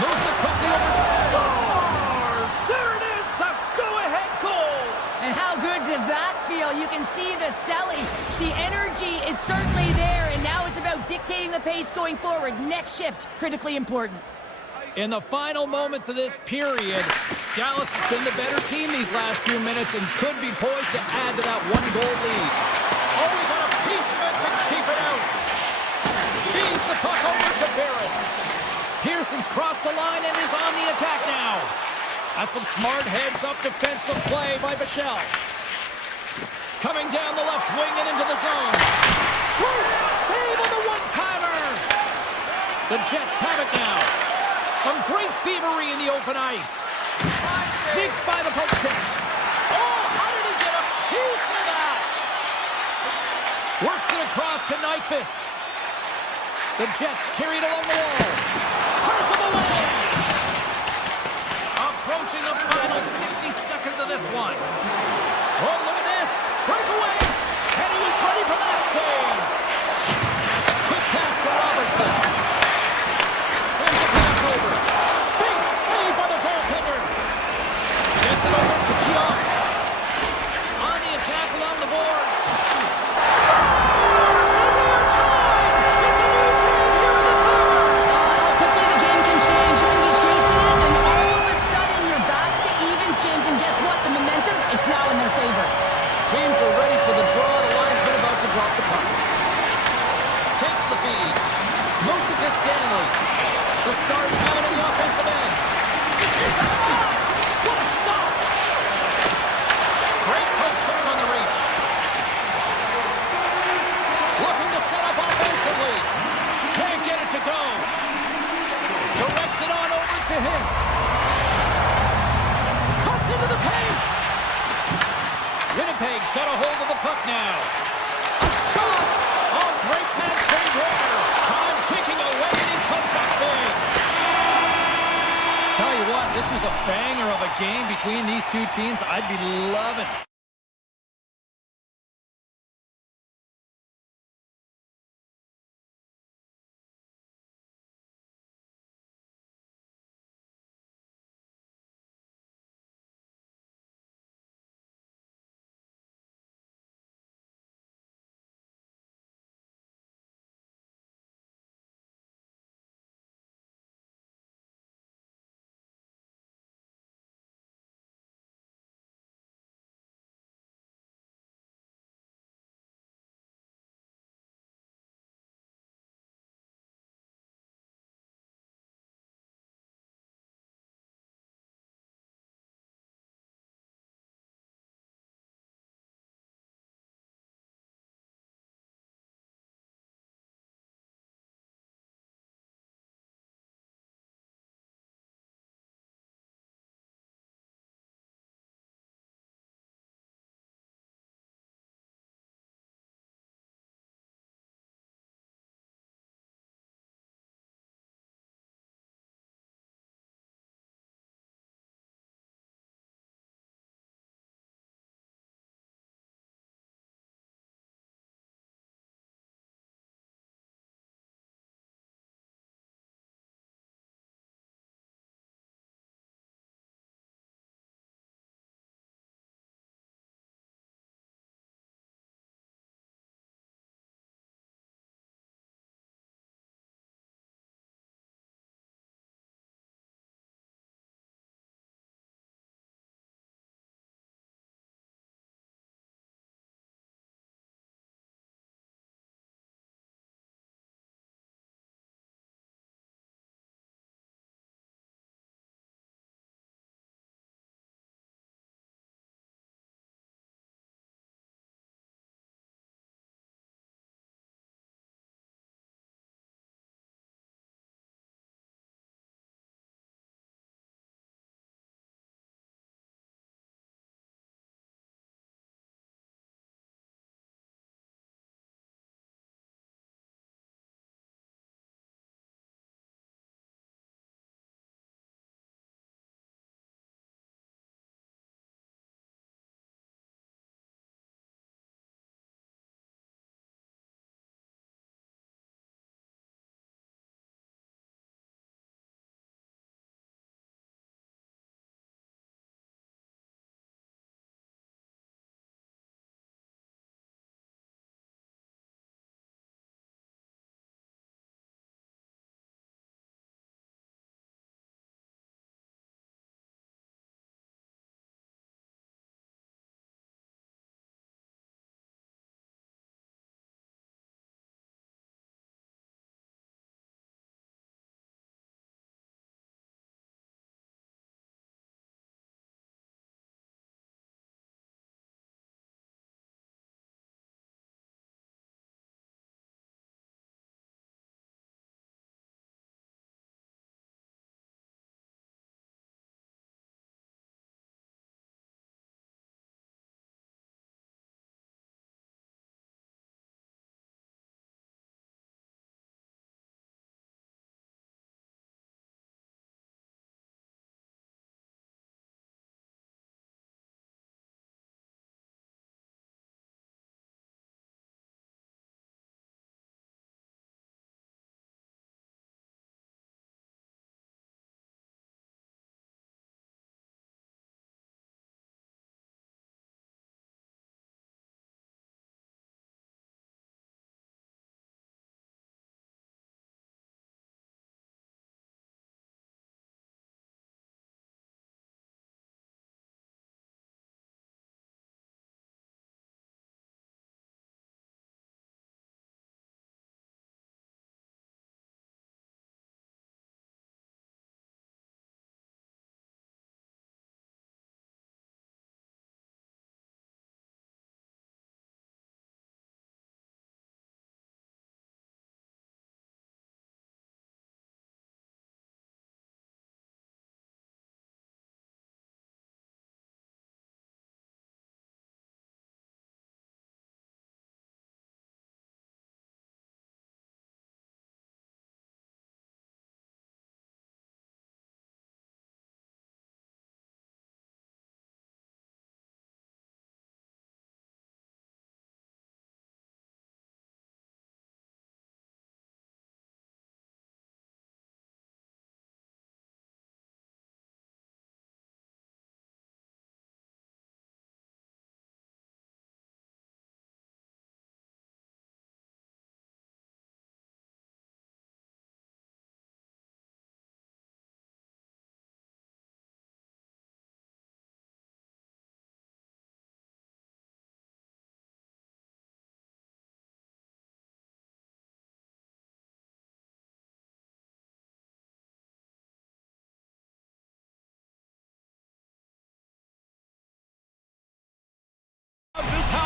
Moves it quickly over. Scores! There it is, the go-ahead goal! And how good does that feel? You can see the selling. The energy is certainly there, and now it's about dictating the pace going forward. Next shift, critically important. In the final moments of this period, Dallas has been the better team these last few minutes and could be poised to add to that one-goal lead. Oh, we got a piecement to keep it out. Beats the puck over to Barrett. Pearson's crossed the line and is on the attack now. That's some smart heads-up defensive play by Bichelle. Coming down the left wing and into the zone. Great save on the one-timer. The Jets have it now. Some great thievery in the open ice. Sneaks by the poke check. Oh, how did he get a piece of that? Works it across to Nyquist. The Jets carried along the wall. Turns him away. Approaching the final 60 seconds of this one. Oh, look at this. Breakaway. And he was ready for that save. Quick pass to Robertson. Sends the pass over. Big save by the goaltender. Gets it over to Keon. On the attack along the boards. Scores! And we are tied! It's a new game here in the third! How quickly the game can change. You can be chasing it, and all of a sudden you're back to evens, James. And guess what? The momentum, it's now in their favor. Teams are ready for the draw. The linesman about to drop the puck. Takes the feed. Moves it to Stanley. The Stars have it in the offensive end. Here's a shot! What a stop! Great poke check on the reach. Looking to set up offensively. Can't get it to go. Directs it on over to Hintz. Cuts into the paint. Winnipeg's got a hold of the puck now. A shot! Oh, great pass save there. Time ticking away, and he comes up big. Tell you what, this was a banger of a game between these two teams. I'd be loving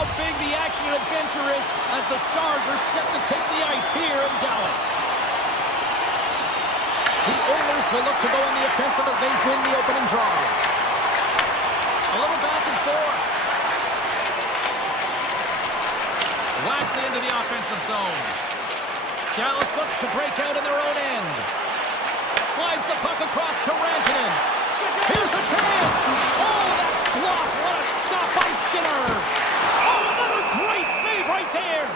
how big the action and adventure is as the Stars are set to take the ice here in Dallas. The Oilers will look to go in the offensive as they win the opening draw. A little back and forth. Whacks it into the offensive zone. Dallas looks to break out in their own end. Slides the puck across to Rantanen. Here's a chance! Oh, that's blocked! What a stop by Skinner! Oh, another great save right there!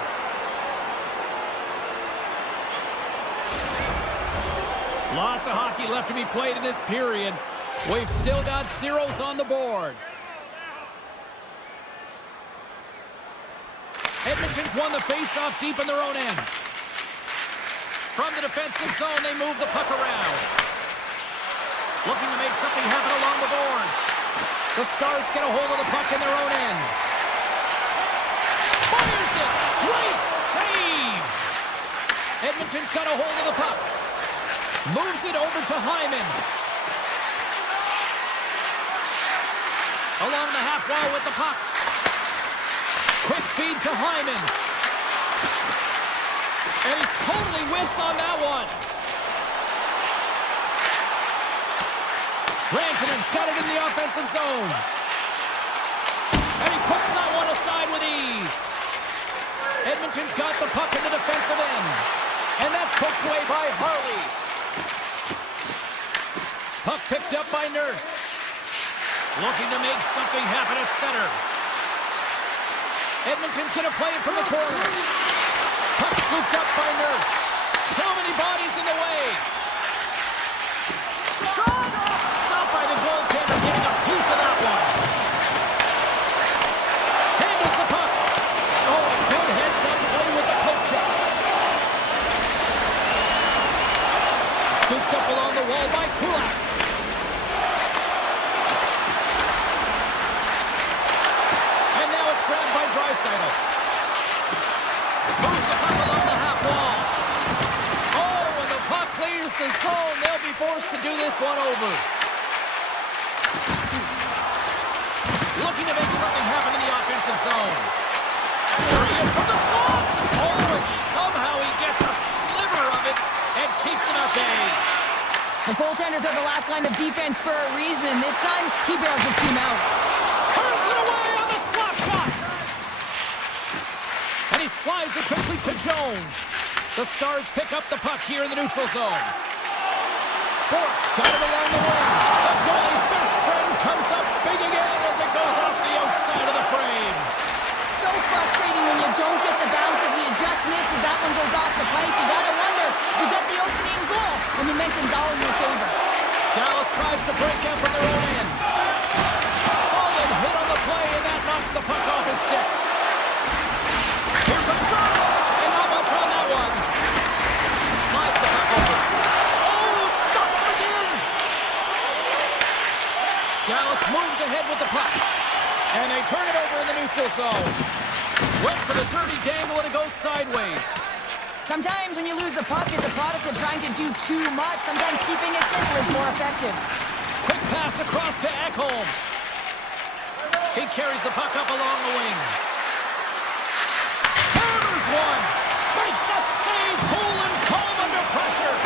Lots of hockey left to be played in this period. We've still got zeros on the board. Edmonton's won the face-off deep in their own end. From the defensive zone, they move the puck around. Looking to make something happen along the boards. The Stars get a hold of the puck in their own end. Fires it! Great save! Edmonton's got a hold of the puck. Moves it over to Hyman. Along the half wall with the puck. Quick feed to Hyman. And he totally whiffs on that one. Rantanen's got it in the offensive zone. And he puts that one aside with ease. Edmonton's got the puck in the defensive end. And that's poked away by Harley. Puck picked up by Nurse. Looking to make something happen at center. Edmonton's going to play it from the corner. Puck scooped up by Nurse. Too many bodies in the way. Shot! Stopped by the goaltender, getting a piece of that one. Handles the puck. Oh, a good heads-up play with the poke check. Scooped up along the wall by Kulak. And now it's grabbed by Draisaitl. Moves the puck along the half wall. Oh, when the puck clears the zone, they'll be forced to do this one over. Looking to make something happen in the offensive zone. There he is from the slot. Oh, and somehow he gets a sliver of it and keeps it at bay. The goaltenders are the last line of defense for a reason. This time, he bails his team out. Turns it away on the slap shot. And he slides it quickly to Jones. The Stars pick up the puck here in the neutral zone. Bork's got it along the wing. The goalie's best friend comes up big again as it goes off the outside of the frame. So frustrating when you don't get the bounces, you just misses. That one goes off the pipe. You gotta wonder, you get the opening goal, and momentum's all in your favor. Dallas tries to break out from their own end. Solid hit on the play, and that knocks the puck off his stick. Here's a shot, and not much on that one. Slides the puck over. Oh, it stops him again. Dallas moves ahead with the puck, and they turn it over in the neutral zone. Went for the dirty dangle, and it goes sideways. Sometimes when you lose the puck, it's a product of trying to do too much. Sometimes keeping it simple is more effective. Quick pass across to Ekholm. He carries the puck up along the wing. Hammers one. Makes the save. Cool and calm under pressure.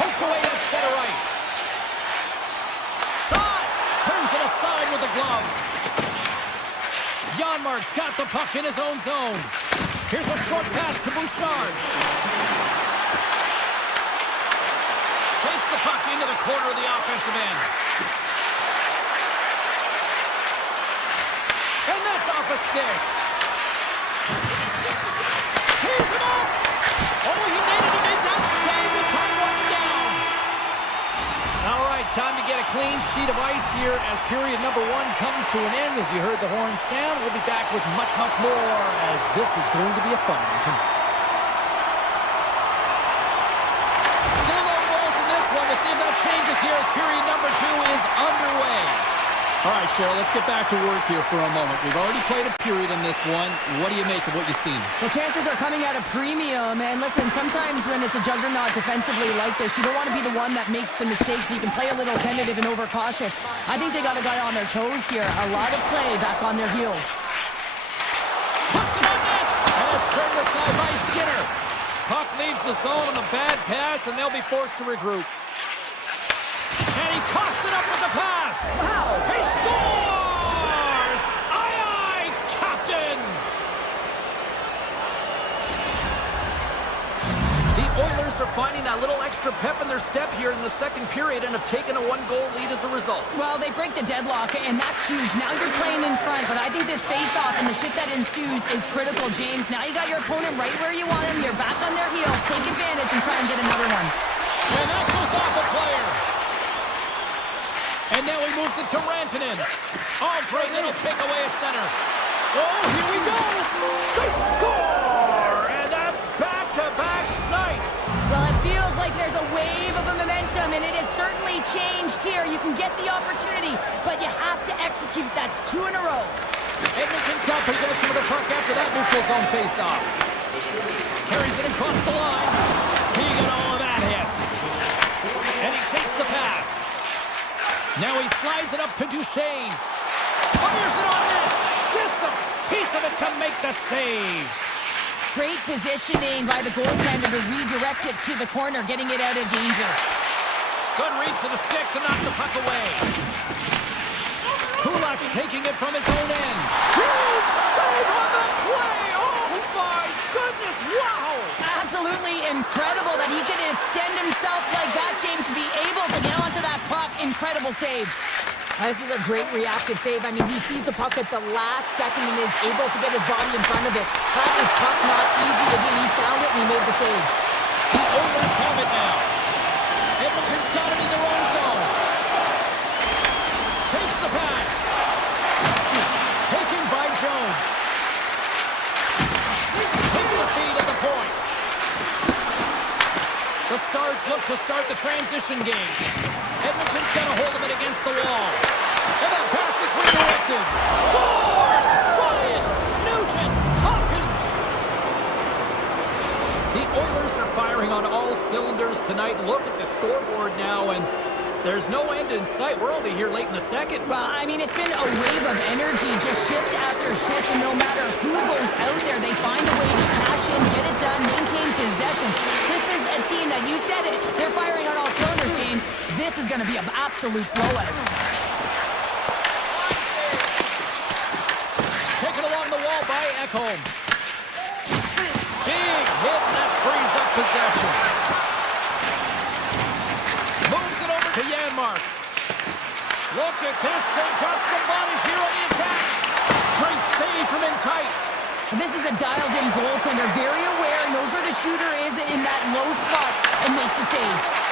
Poked away at center ice. Shot. Turns it aside with the glove. Janmark's got the puck in his own zone. Here's a short pass to Bouchard. Takes the puck into the corner of the offensive end. And that's off a stick. Tees him up. Oh, he needed to make that save with time running down. All right, time to get a clean sheet of ice here as period number one comes to an end. As you heard the horn sound, we'll be back with much, much more as this is going to be a fun one tonight. Still no goals in this one. We'll see if that changes here as period number two is underway. All right, Cheryl, let's get back to work here for a moment. We've already played a period in this one. What do you make of what you've seen? The chances are coming at a premium, and listen, sometimes when it's a juggernaut defensively like this, you don't want to be the one that makes the mistakes. You can play a little tentative and overcautious. I think they got a guy on their toes here. A lot of play back on their heels. the zone on a bad pass, and they'll be forced to regroup. And he coughs it up with the pass. Wow. He scores! Aye, aye, Captain! The Oilers are finding that little extra pep in their step here in the second period and have taken a one-goal lead as a result. Well, they break the deadlock, and that's huge. Now you're playing in front, but I think this face-off and the shift that ensues is critical, James. Now you got your opponent right where you want him. You're back on their heels. Take advantage and try and get another one. And that goes off a player. And now he moves it to Rantanen. Oh, great little takeaway at center. Oh, here we go. They score! And that's back-to-back snipes. Well, it feels like there's a wave of a momentum, and it has certainly changed here. You can get the opportunity, but you have to execute. That's 2 in a row. Edmonton's got possession of the puck after that neutral zone faceoff. Carries it across the line. He got all of that hit. And he takes the pass. Now he slides it up to Duchesne. Fires it on net. Gets a piece of it to make the save. Great positioning by the goaltender to redirect it to the corner, getting it out of danger. Good reach to the stick to knock the puck away. Kulak's taking it from his own end. Huge save on the play! Oh my goodness, wow! Absolutely incredible that he can extend himself like that, James, to be able to get onto that puck. Incredible save. This is a great reactive save. I mean, he sees the puck at the last second and is able to get his body in front of it. That is tough, not easy to do. He found it and he made the save. The Oilers have it now. Edmonton's got it in their own zone. Takes the pass. Taken by Jones. Takes the feed at the point. The Stars look to start the transition game. Edmonton's got a hold of it against the wall. And that pass is redirected. Scores! Ryan Nugent Hopkins! The Oilers are firing on all cylinders tonight. Look at the scoreboard now, and there's no end in sight. We're only here late in the second. Well, I mean, it's been a wave of energy, just shift after shift, and no matter who goes out there, they find a way to cash in, get it done, maintain possession. This is a team that, you said it, they're firing on all cylinders, James. This is going to be an absolute blowout. Taken along the wall by Ekholm. Big hit, and that frees up possession. Moves it over to Janmark. Look at this, they've got some bodies here on the attack. Great save from in tight. And this is a dialed-in goaltender, very aware, knows where the shooter is in that low spot, and makes the save.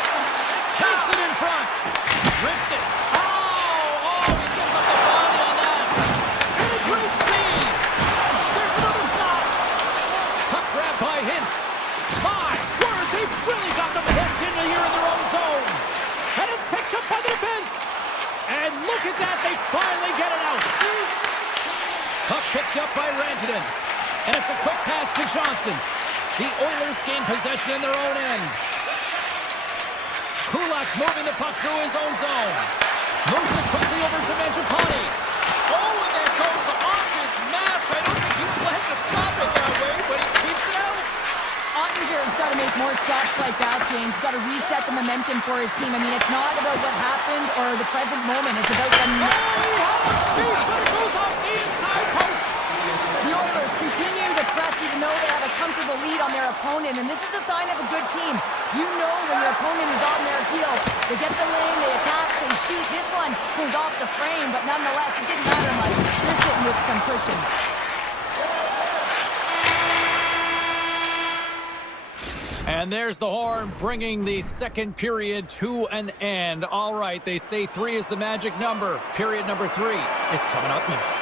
Takes it in front. Rips it. Oh, he gives up the body on that. And a great save. There's another stop. Puck grab by Hintz. My word, they've really got them hooked into here in their own zone. And it's picked up by the defense. And look at that, they finally get it out. Puck picked up by Rantanen. And it's a quick pass to Johnston. The Oilers gain possession in their own end. Kulak's moving the puck through his own zone. Moves it quickly over to Mangiapane. Oh, and there goes off his mask. I don't think he planned to stop it that way, but he keeps it out. Ottinger's got to make more stops like that, James. Got to reset the momentum for his team. I mean, it's not about what happened or the present moment. It's about the... Oh, he had a speed, but it goes off the inside post. The Oilers continue to press even though they have a comfortable lead on their opponent, and this is a sign of a good team. You know when your opponent is on their heels. They get the lane, they attack, they shoot. This one goes off the frame, but nonetheless, it didn't matter much. They're sitting with some cushion. And there's the horn, bringing the second period to an end. All right, they say 3 is the magic number. Period number 3 is coming up next.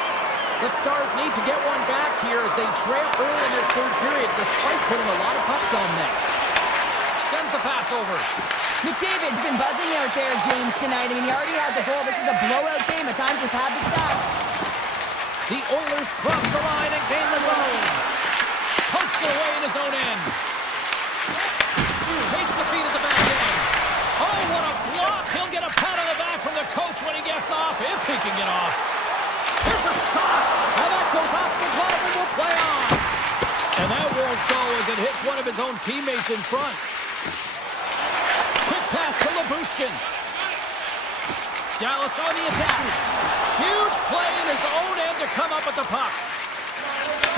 The Stars need to get one back here as they trail early in this third period, despite putting a lot of pucks on net. Sends the pass over. McDavid's been buzzing out there, James, tonight. I mean, he already has a goal. This is a blowout game. A time to pad the stats. The Oilers cross the line and gain the zone. Pokes it away in his own end. Takes the feed at the back end. Oh, what a block. He'll get a pat on the back from the coach when he gets off, if he can get off. Here's a shot. And that goes off the glove and will play on. And that won't go as and hits one of his own teammates in front. Quick pass to Labushkin. Dallas on the attack. Huge play in his own end to come up with the puck.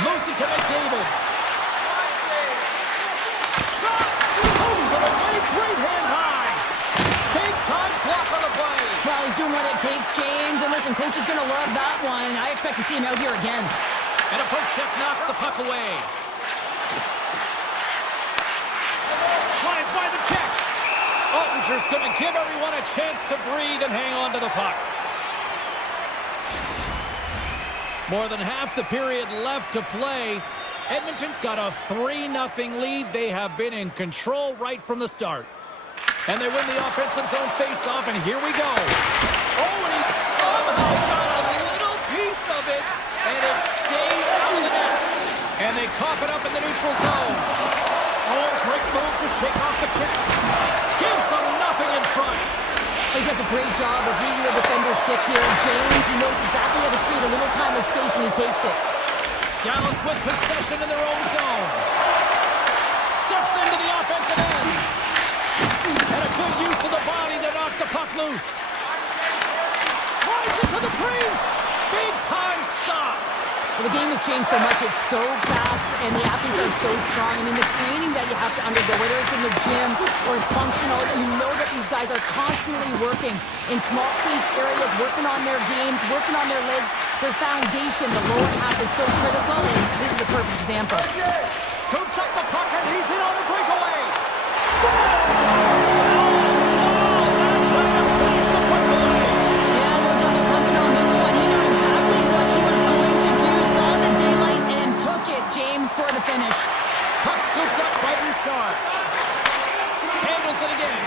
Moves it to McDavid. Shot! Moves it away, great hand high. Big time block on the play. Well, he's doing what it takes, James. And listen, coach is going to love that one. I expect to see him out here again. And a poke check knocks the puck away. Slides by the check. Ottinger's going to give everyone a chance to breathe and hang on to the puck. More than half the period left to play. Edmonton's got a 3-0 lead. They have been in control right from the start. And they win the offensive zone face-off, and here we go. Oh, and he somehow got a little piece of it, and it stays out of the net. And they cough it up in the neutral zone. Oh, great move to shake off the check. Gives them nothing in front. He does a great job of reading the defender's stick here. James, he knows exactly how to create a little time and space, and he takes it. Dallas with possession in their own zone. Steps into the offensive end. And a good use of the body to knock the puck loose. Flies it to the crease. Big time stop. Well, the game has changed so much. It's so fast, and the athletes are so strong. I mean, the training that you have to undergo, whether it's in the gym or it's functional, you know that these guys are constantly working in small space areas, working on their games, working on their legs. Their foundation, the lower half, is so critical, and this is a perfect example. Scoops up the puck, and he's in on a breakaway. Scores! For the finish. Puck scooped up by Bouchard. Handles it again.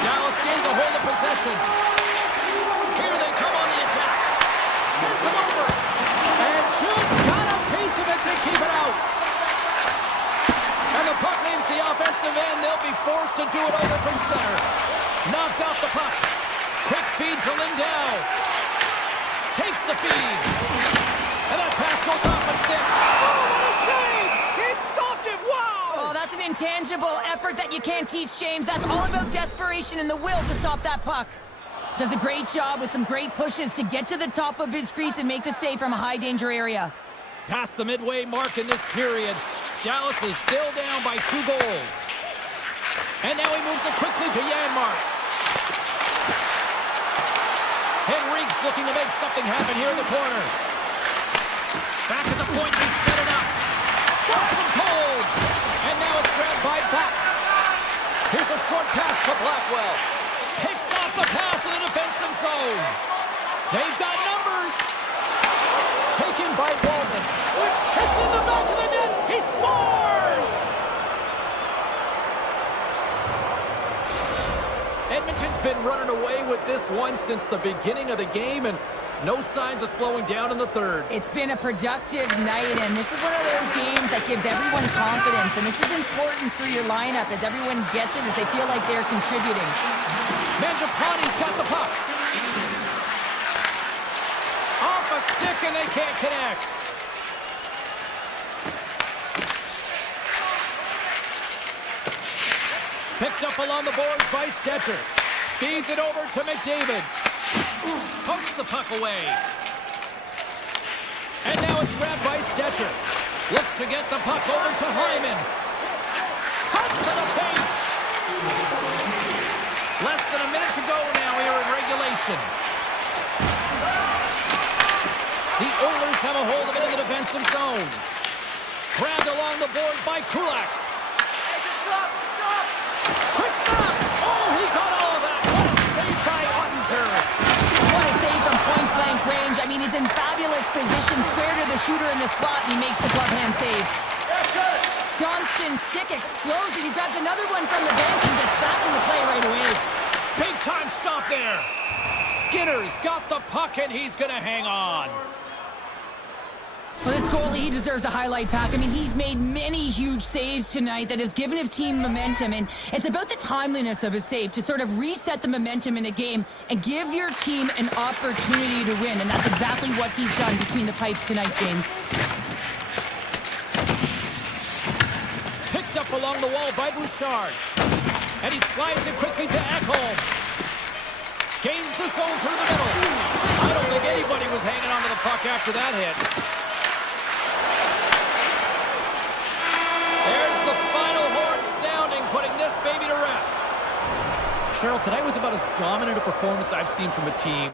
Dallas gains a hold of possession. Here they come on the attack. Sends him over. And just got a piece of it to keep it out. And the puck leaves the offensive end. They'll be forced to do it over from center. Knocked off the puck. Quick feed to Lindell. Takes the feed. And that pass goes off a stick. Oh, what a save! He stopped it! Wow! Oh, that's an intangible effort that you can't teach, James. That's all about desperation and the will to stop that puck. Does a great job with some great pushes to get to the top of his crease and make the save from a high-danger area. Past the midway mark in this period, Dallas is still down by 2 goals. And now he moves it quickly to Janmark. Henrique's looking to make something happen here in the corner. Back at the point, they set it up. Stops him cold. And now it's grabbed by Buck. Here's a short pass to Blackwell. Picks off the pass in the defensive zone. They've got numbers. Taken by Walden. It's in the back of the net. He scores! Edmonton's been running away with this one since the beginning of the game, and no signs of slowing down in the third. It's been a productive night, and this is one of those games that gives everyone confidence, and this is important for your lineup as everyone gets it, as they feel like they're contributing. Mangiapane's got the puck. Off a stick, and they can't connect. Picked up along the boards by Stetcher. Feeds it over to McDavid. Pokes the puck away. And now it's grabbed by Stetcher. Looks to get the puck over to Hyman. Cuts to the paint. Less than a minute to go now here in regulation. The Oilers have a hold of it in the defensive zone. Grabbed along the board by Kulak. Quick stop! Oh, he got all of that. What a save by Ottinger. What a save from point-blank range. I mean, he's in fabulous position, square to the shooter in the slot, and he makes the glove hand save. Johnston's stick explodes, and he grabs another one from the bench and gets back in the play right away. Big time stop there. Skinner's got the puck, and he's going to hang on. Well, this goalie, he deserves a highlight pack. I mean, he's made many huge saves tonight that has given his team momentum, and it's about the timeliness of his save to sort of reset the momentum in a game and give your team an opportunity to win, and that's exactly what he's done between the pipes tonight, James. along the wall by Bouchard. And he slides it quickly to Ekholm. Gains the zone through the middle. I don't think anybody was hanging onto the puck after that hit. There's the final horn sounding, putting this baby to rest. Cheryl, tonight was about as dominant a performance I've seen from a team.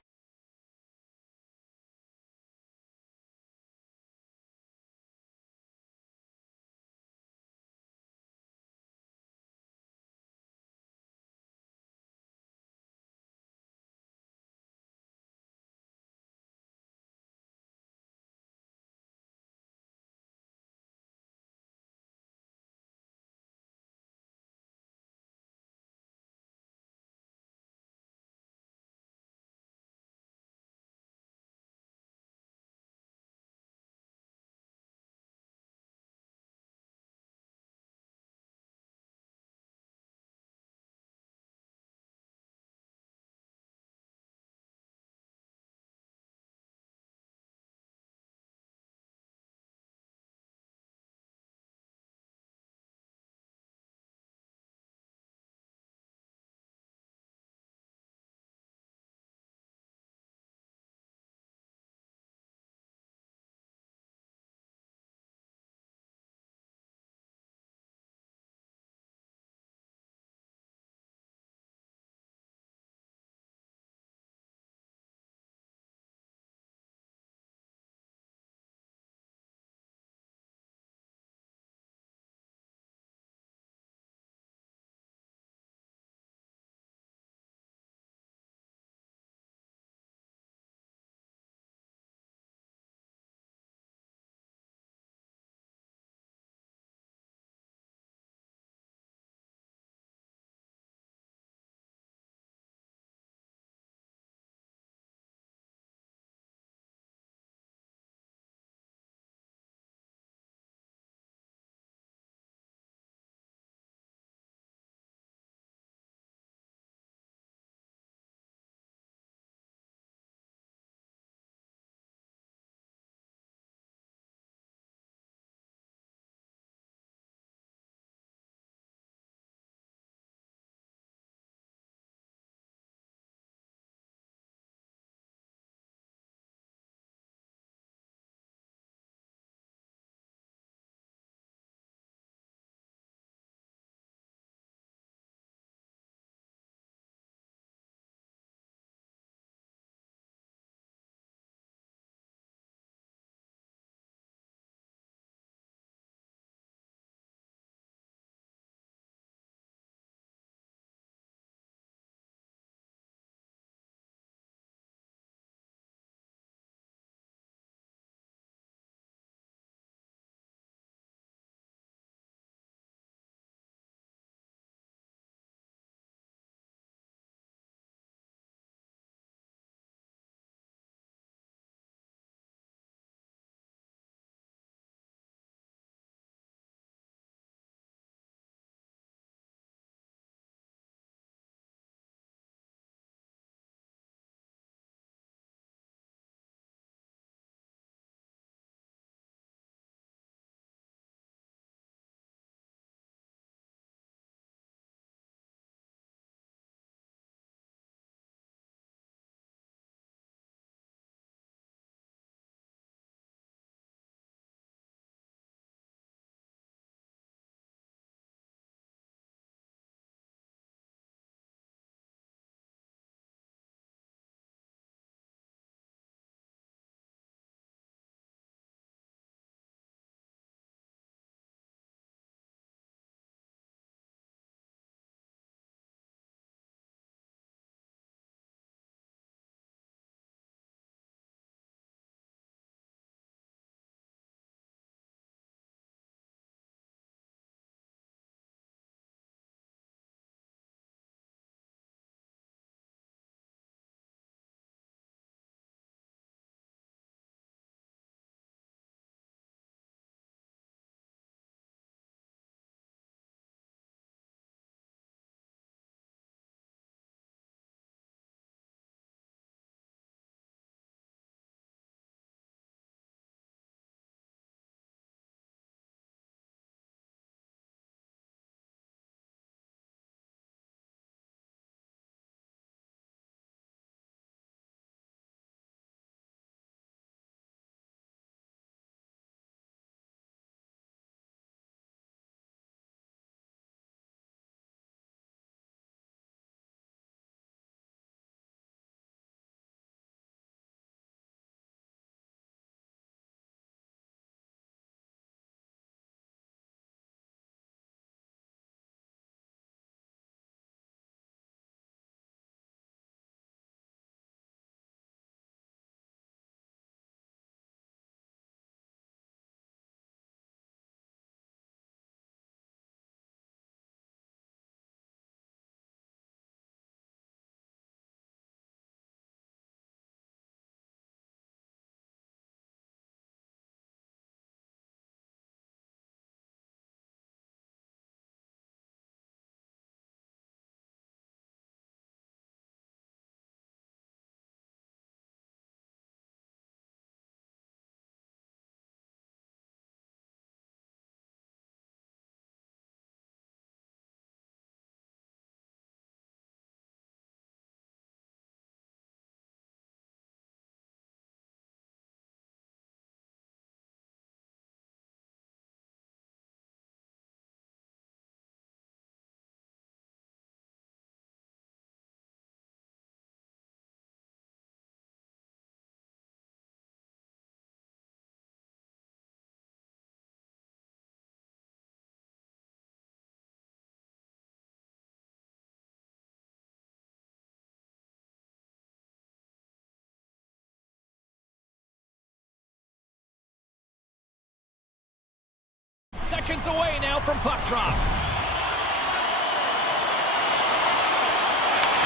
moves away now from puck drop.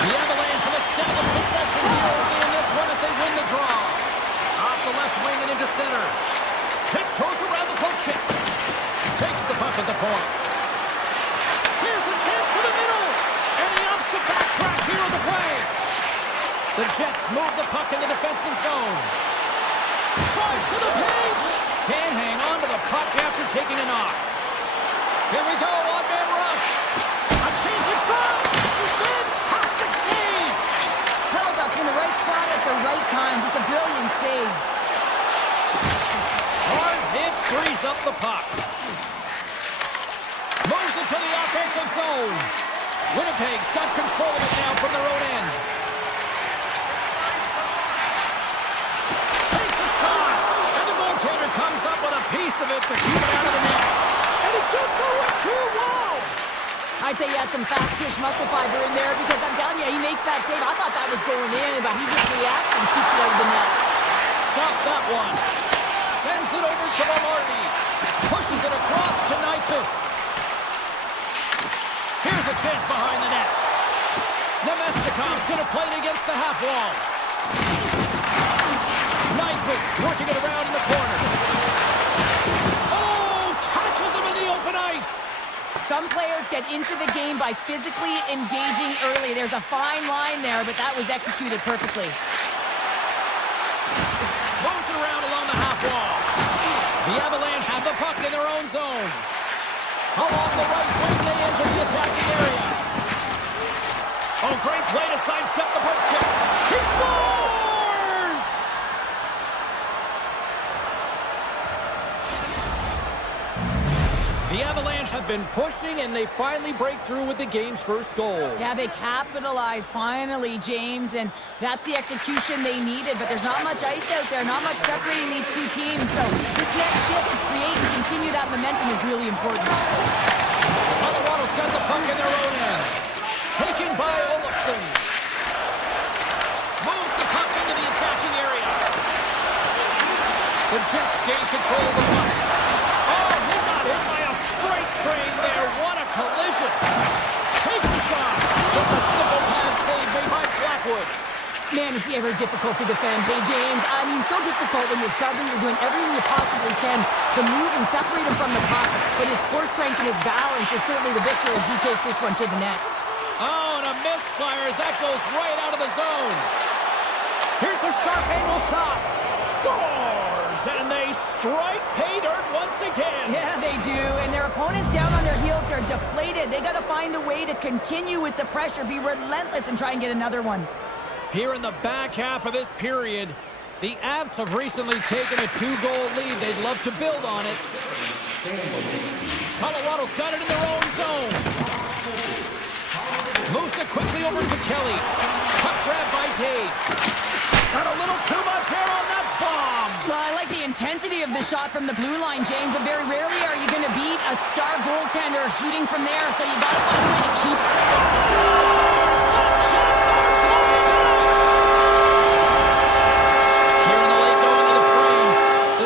The Avalanche have established possession here early in this one as they win the draw. Off the left wing and into center. Tiptoes around the poke check. Takes the puck at the point. Here's a chance to the middle. And he opts to backtrack here on the play. The Jets move the puck in the defensive zone. Tries to the paint. Can't hang on to the puck after taking a knock. Here we go, one-man rush. A chance in front. Fantastic save. Hellbuck's in the right spot at the right time. Just a brilliant save. Hard hit frees up the puck. Moves it to the offensive zone. Winnipeg's got control of it now from their own end. Takes a shot. And the goaltender comes up with a piece of it to keep it out of the net. And he gets over too. Wow. I'd say he has some fast twitch muscle fiber in there because I'm telling you, he makes that save. I thought that was going in, but he just reacts and keeps it out of the net. Stop that one. Sends it over to Lombardi. Pushes it across to Nyquist. Here's a chance behind the net. Nemestikov's going to play it against the half wall. Nyquist working it around in the corner. Oh, catches him in the open ice. Some players get into the game by physically engaging early. There's a fine line there, but that was executed perfectly. Moves it around along the half wall. The Avalanche have the puck in their own zone. Along the right wing, they enter the attacking area. Oh, great play to sidestep the poke check. He scores! The Avalanche have been pushing, and they finally break through with the game's first goal. Yeah, they capitalize finally, James, and that's the execution they needed, but there's not much ice out there, not much separating these two teams, so this next shift to create and continue that momentum is really important. Colorado's got the puck in their own end. Taken by Olofsson. Moves the puck into the attacking area. The Jets gain control of the puck. Oh, he got hit by a freight train there. What a collision. Takes a shot. Just a simple pass save made by Blackwood. Man, is he ever difficult to defend. Hey, James, I mean, so difficult when you're shoving, you're doing everything you possibly can to move and separate him from the puck, but his core strength and his balance is certainly the victor as he takes this one to the net. Oh, and a misfire as that goes right out of the zone. Here's a sharp angle shot. Scores! And they strike pay dirt once again. Yeah, they do. And their opponents down on their heels are deflated. They got to find a way to continue with the pressure, be relentless, and try and get another one. Here in the back half of this period, the Avs have recently taken a 2-goal lead. They'd love to build on it. Colorado's got it in their own zone. Moves it quickly over to Kelly. Puck grab by Tage. Got a little too much air on that bomb. Well, I like the intensity of the shot from the blue line, James, but very rarely are you going to beat a star goaltender shooting from there, so you got to find a way to keep... Scores! The Jets are flying tonight! Here in the late going to the frame,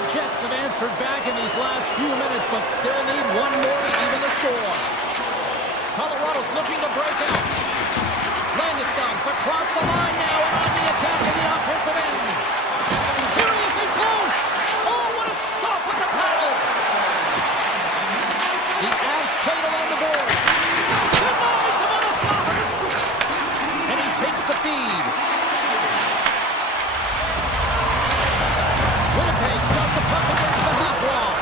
the Jets have answered back in these last few minutes, but still need one more to even the score. Colorado's looking to break out. Landeskog's across the line now and on the attack in the offensive end. Here he is in close. Oh, what a stop with the paddle. The Avs played along the board. Denies him on a stopper. And he takes the feed. Winnipeg's got the puck against the half wall.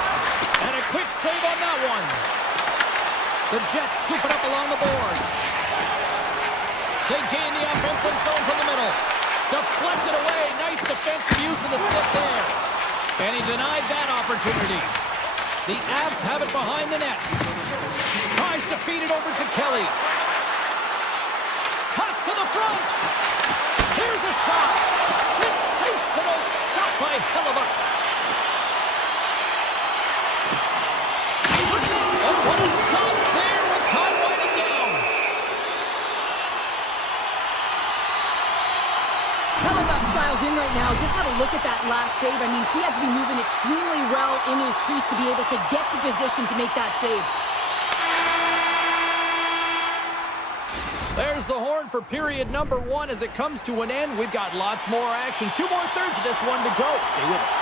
And a quick save on that one. The Jets scoop it up along the boards. They gain the offensive zone from the middle. Deflected away. Nice defensive use of the stick there. And he denied that opportunity. The Avs have it behind the net. Tries to feed it over to Kelly. Cuts to the front. Here's a shot. Sensational stop by Hellebuyck. Oh, what a stop there with time winding down. Hellebuyck's dialed in right now. Just have a look at that last save. I mean, he had to be moving extremely well in his crease to be able to get to position to make that save. There's the horn for period number 1 as it comes to an end. We've got lots more action. 2 more thirds of this one to go. Stay with us.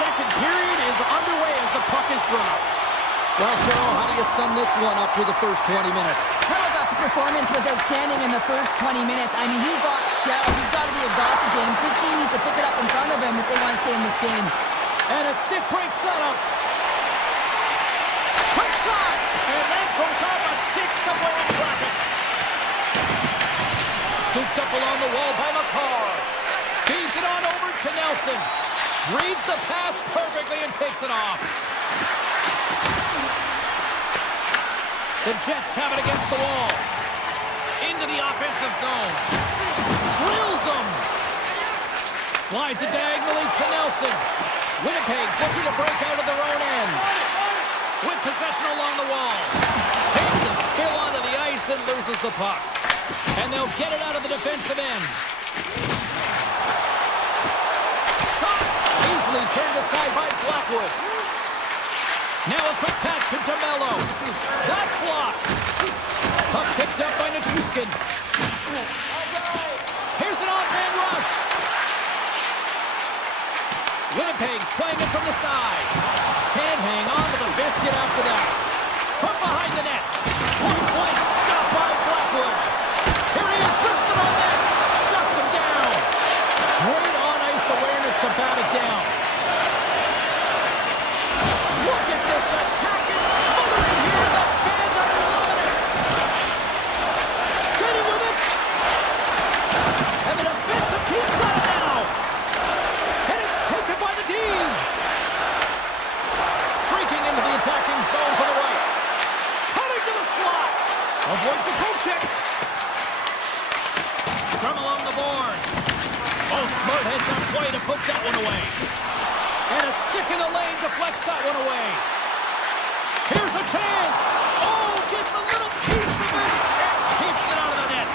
Second period is underway as the puck is dropped. Well, Cheryl, how do you sum this one up through the first 20 minutes? Hellebuyck's performance was outstanding in the first 20 minutes. I mean, he got shelled. He's got to be exhausted, James. His team needs to pick it up in front of him if they want to stay in this game. And a stick break setup. Quick shot! And that goes off a stick somewhere in traffic. Scooped up along the wall by McCarr. Feeds it on over to Nelson. Reads the pass perfectly and takes it off. The Jets have it against the wall. Into the offensive zone. Drills them. Slides it diagonally to Nelson. Winnipeg's looking to break out of their own end. With possession along the wall. Takes a spill onto the ice and loses the puck. And they'll get it out of the defensive end. Shot! Easily turned aside by Blackwood. Now a quick pass to DeMello. That's blocked. Puck picked up by Nichushkin. Here's an off-man rush. Winnipeg's playing it from the side. Can't hang on to the biscuit after that. From behind the net. Point blank stop by Blackwood. Here he is, lifts it on net. Shuts him down. Great on-ice awareness to bat it down. Look at this attack. It's smothering here. The fans are loving it. Skating with it. And the defensive team's got it now. And it's taken by the D. Streaking into the attacking zone for the right. Coming to the slot. Avoids the poke check. Scrum along the boards. Oh, Smart heads on play to poke that one away. And a stick in the lane deflects that one away. Here's a chance. Oh, gets a little piece of it and keeps it out of the net.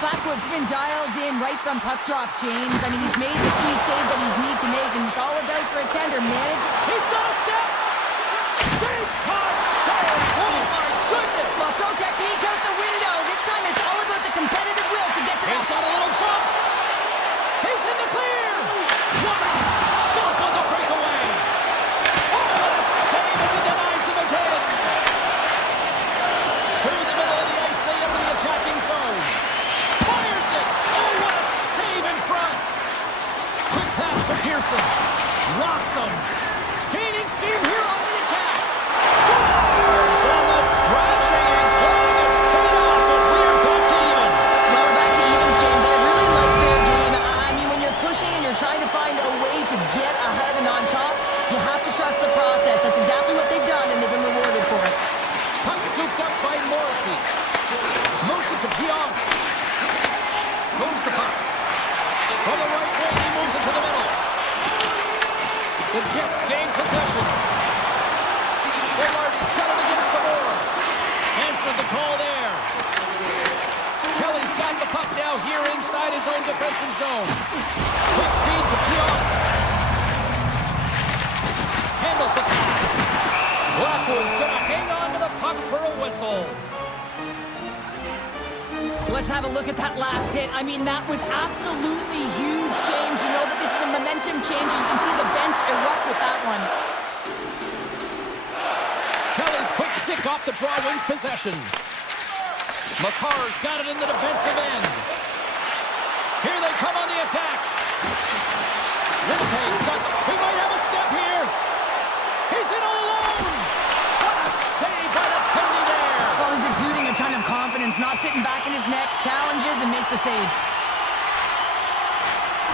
Blackwood's been dialed in right from puck drop, James. I mean, he's made the key saves that he's need to make, and it's all about for a tender manage. He's got a step. Big time save. Oh, my goodness. Well, throw technique out the window. This time it's all about the competitive will to get to He's got a little jump. He's in the clear. What a stop on the breakaway. Oh, what a save as he denies them again. Through the middle of the ice, they enter the attacking zone. Fires it. Oh, what a save in front. Quick pass to Pearson. Rocks him. Gaining steam here on the attack. Scores! And the scratching and clawing is paid off as we are back to even. Well, we're back to evens, James. I really like their game. I mean, when you're pushing and you're trying to find a way to get ahead and on top, you have to trust the process. That's exactly what they've done, and they've been rewarded for it. Puck scooped up by Morrissey. Moves it to Pionk. Moves the puck. From the right wing, he moves it to the middle. The Jets gain possession. Willardy's got it against the boards. Answered the call there. Kelly's got the puck now here inside his own defensive zone. Quick feed to Pionk. Handles the pass. Blackwood's gonna hang on to the puck for a whistle. Let's have a look at that last hit. I mean, that was absolutely huge, James. You know that this is a momentum changer. You can see the bench erupt with that one. Kelly's quick stick off the draw wins possession. McCarr's got it in the defensive end. Here they come on the attack. Winnipeg's got the... He might have a step here. He's in all alone. What a save by the Tendy there. Well, he's exuding a ton of confidence, not sitting back in his net, challenges and makes the save.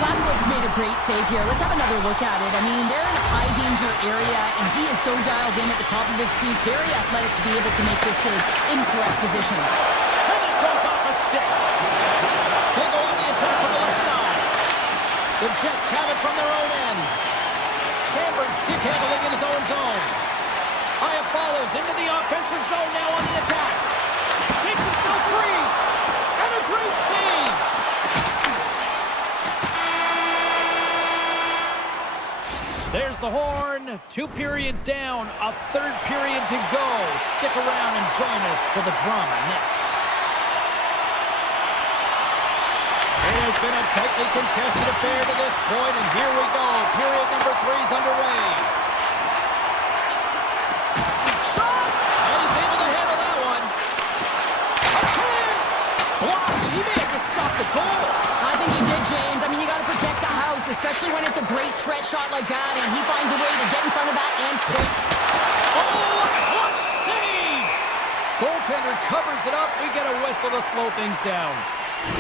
Blackwood's made a great save here. Let's have another look at it. I mean, they're in a high-danger area, and he is so dialed in at the top of his crease, very athletic to be able to make this save in correct position. And it goes off a stick. They go on the attack from the left side. The Jets have it from their own end. Sandberg stick handling in his own zone. Aya follows into the offensive zone now on the attack. Shakes himself free. And a great save. There's the horn. 2 periods down, a 3rd period to go. Stick around and join us for the drama next. It has been a tightly contested affair to this point, and here we go. Period number 3 is underway. Shot! And he's able to handle that one. A chance! Blocked, and he may have to stop the goal. I think he did, James. I mean, you got to protect the house, especially when it's a great threat shot like that, and he finds a way to get in front of that and quick. Oh, a clutch save! Goaltender covers it up. We get a whistle to slow things down.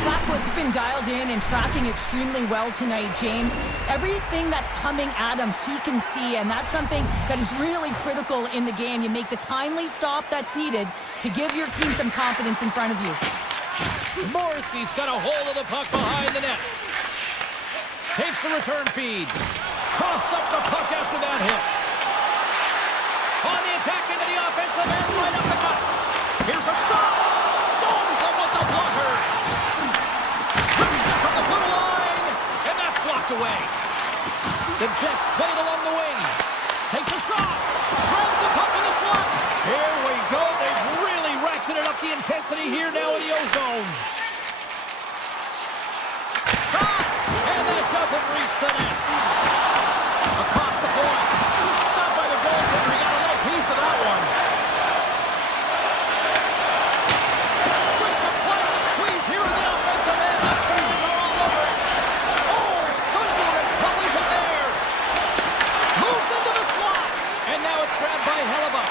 Blackwood's been dialed in and tracking extremely well tonight, James. Everything that's coming at him, he can see, and that's something that is really critical in the game. You make the timely stop that's needed to give your team some confidence in front of you. Morrissey's got a hold of the puck behind the net. Takes the return feed. Coughs up the puck after that hit. On the attack into the offensive end, right up the gut. Here's a shot. Stones him with the blocker. Rips it from the blue line, and that's blocked away. The Jets play it along the wing. Takes a shot. Grabs the puck in the slot. Here we go. They've really ratcheted up the intensity here now in the O-zone. Shot! And that doesn't reach the net. Across the point. Stopped by the goaltender. He got a little piece of that one. Just a play of the squeeze here in the offensive end. The fans are all over it. Oh, thunderous collision there. Moves into the slot. And now it's grabbed by Hellebuck.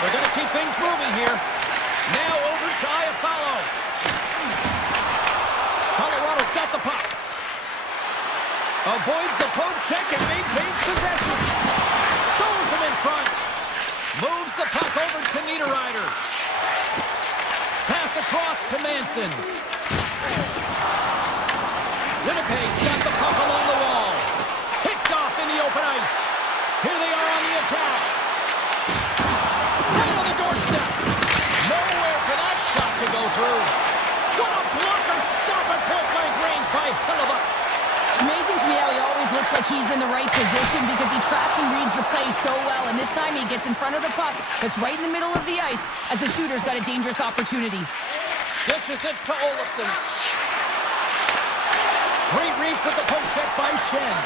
They're going to keep things moving here. Now over to Iafallo. Colorado's got the puck. Avoids the poke check and maintains possession. Stones him in front. Moves the puck over to Niederreiter. Pass across to Manson. Winnipeg's got the puck along the wall. Picked off in the open ice. Here they are on the attack. Right on the doorstep. Nowhere for that shot to go through. What a blocker stop at point-blank range by Hellebuck. It's amazing to me how he always looks like he's in the right position because he tracks and reads the play so well, and this time he gets in front of the puck that's right in the middle of the ice as the shooter's got a dangerous opportunity. Dishes it to Olofsson. Great reach with the poke check by Shen.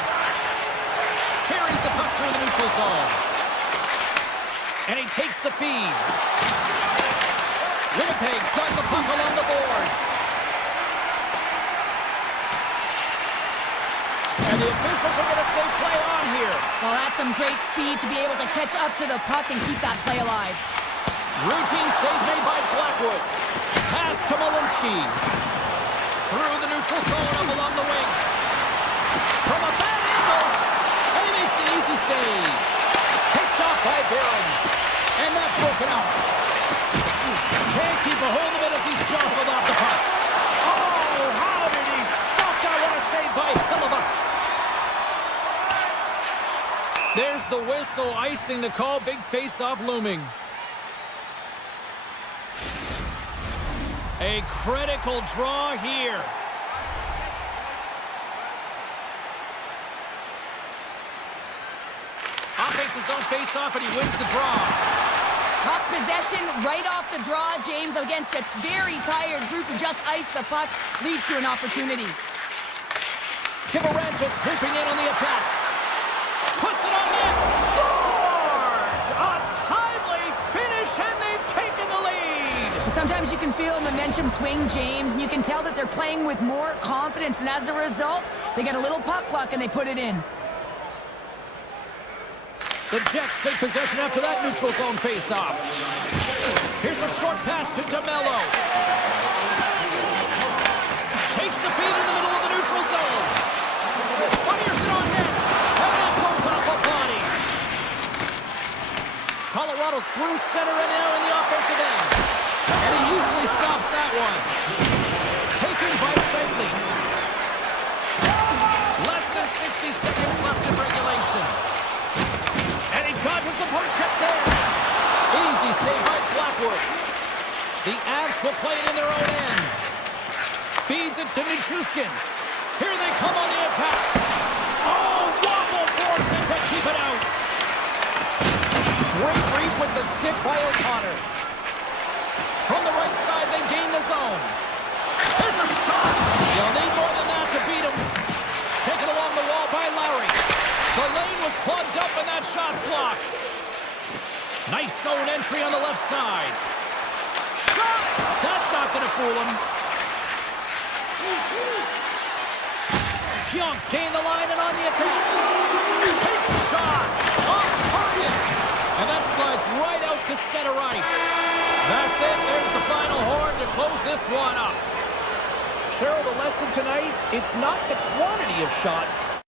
Carries the puck through the neutral zone. And he takes the feed. Winnipeg's got the puck along the boards. And the officials are going to say play on here. Well, that's some great speed to be able to catch up to the puck and keep that play alive. Routine save made by Blackwood. Pass to Malinsky. Through the neutral zone up along the wing. From a bad angle. And he makes the easy save. Picked off by Barron. And that's broken out. Can't keep a hold of it as he's jostled off the puck. Oh, how did he stop that? What a save by Hellebuck. There's the whistle, icing the call. Big face-off looming. A critical draw here. Offense his own face-off, and he wins the draw. Puck possession right off the draw, James, against a very tired group who just iced the puck, leads to an opportunity. Kivaranta swooping in on the attack. Puts it on net. Scores! A timely finish, and they've taken the lead. Sometimes you can feel momentum swing, James, and you can tell that they're playing with more confidence, and as a result, they get a little puck luck and they put it in. The Jets take possession after that neutral zone face-off. Here's a short pass to DeMello. Takes the feed in the middle of the neutral zone. Fires it on net. And that goes off a body. Colorado's through center and now in the offensive end. And he easily stops that one. Taken by Shifley. Less than 60 seconds left in regulation. And he dodges the point check there. Easy save by Blackwood. The Avs will play it in their own end. Feeds it to Nichushkin. Here they come on the attack. Oh, waffle boards it to keep it out. Great reach with the stick by O'Connor. From the right side, they gain the zone. There's a shot. You'll need more than that to beat him. Taken along the wall by Lowry. The lane was plugged up and that shot's blocked. Nice zone entry on the left side. Shot! That's not going to fool him. Pyonk's gained the line and on the attack. Takes a shot. Off target. And that slides right out to center ice. That's it. There's the final horn to close this one up. Cheryl, the lesson tonight, it's not the quantity of shots,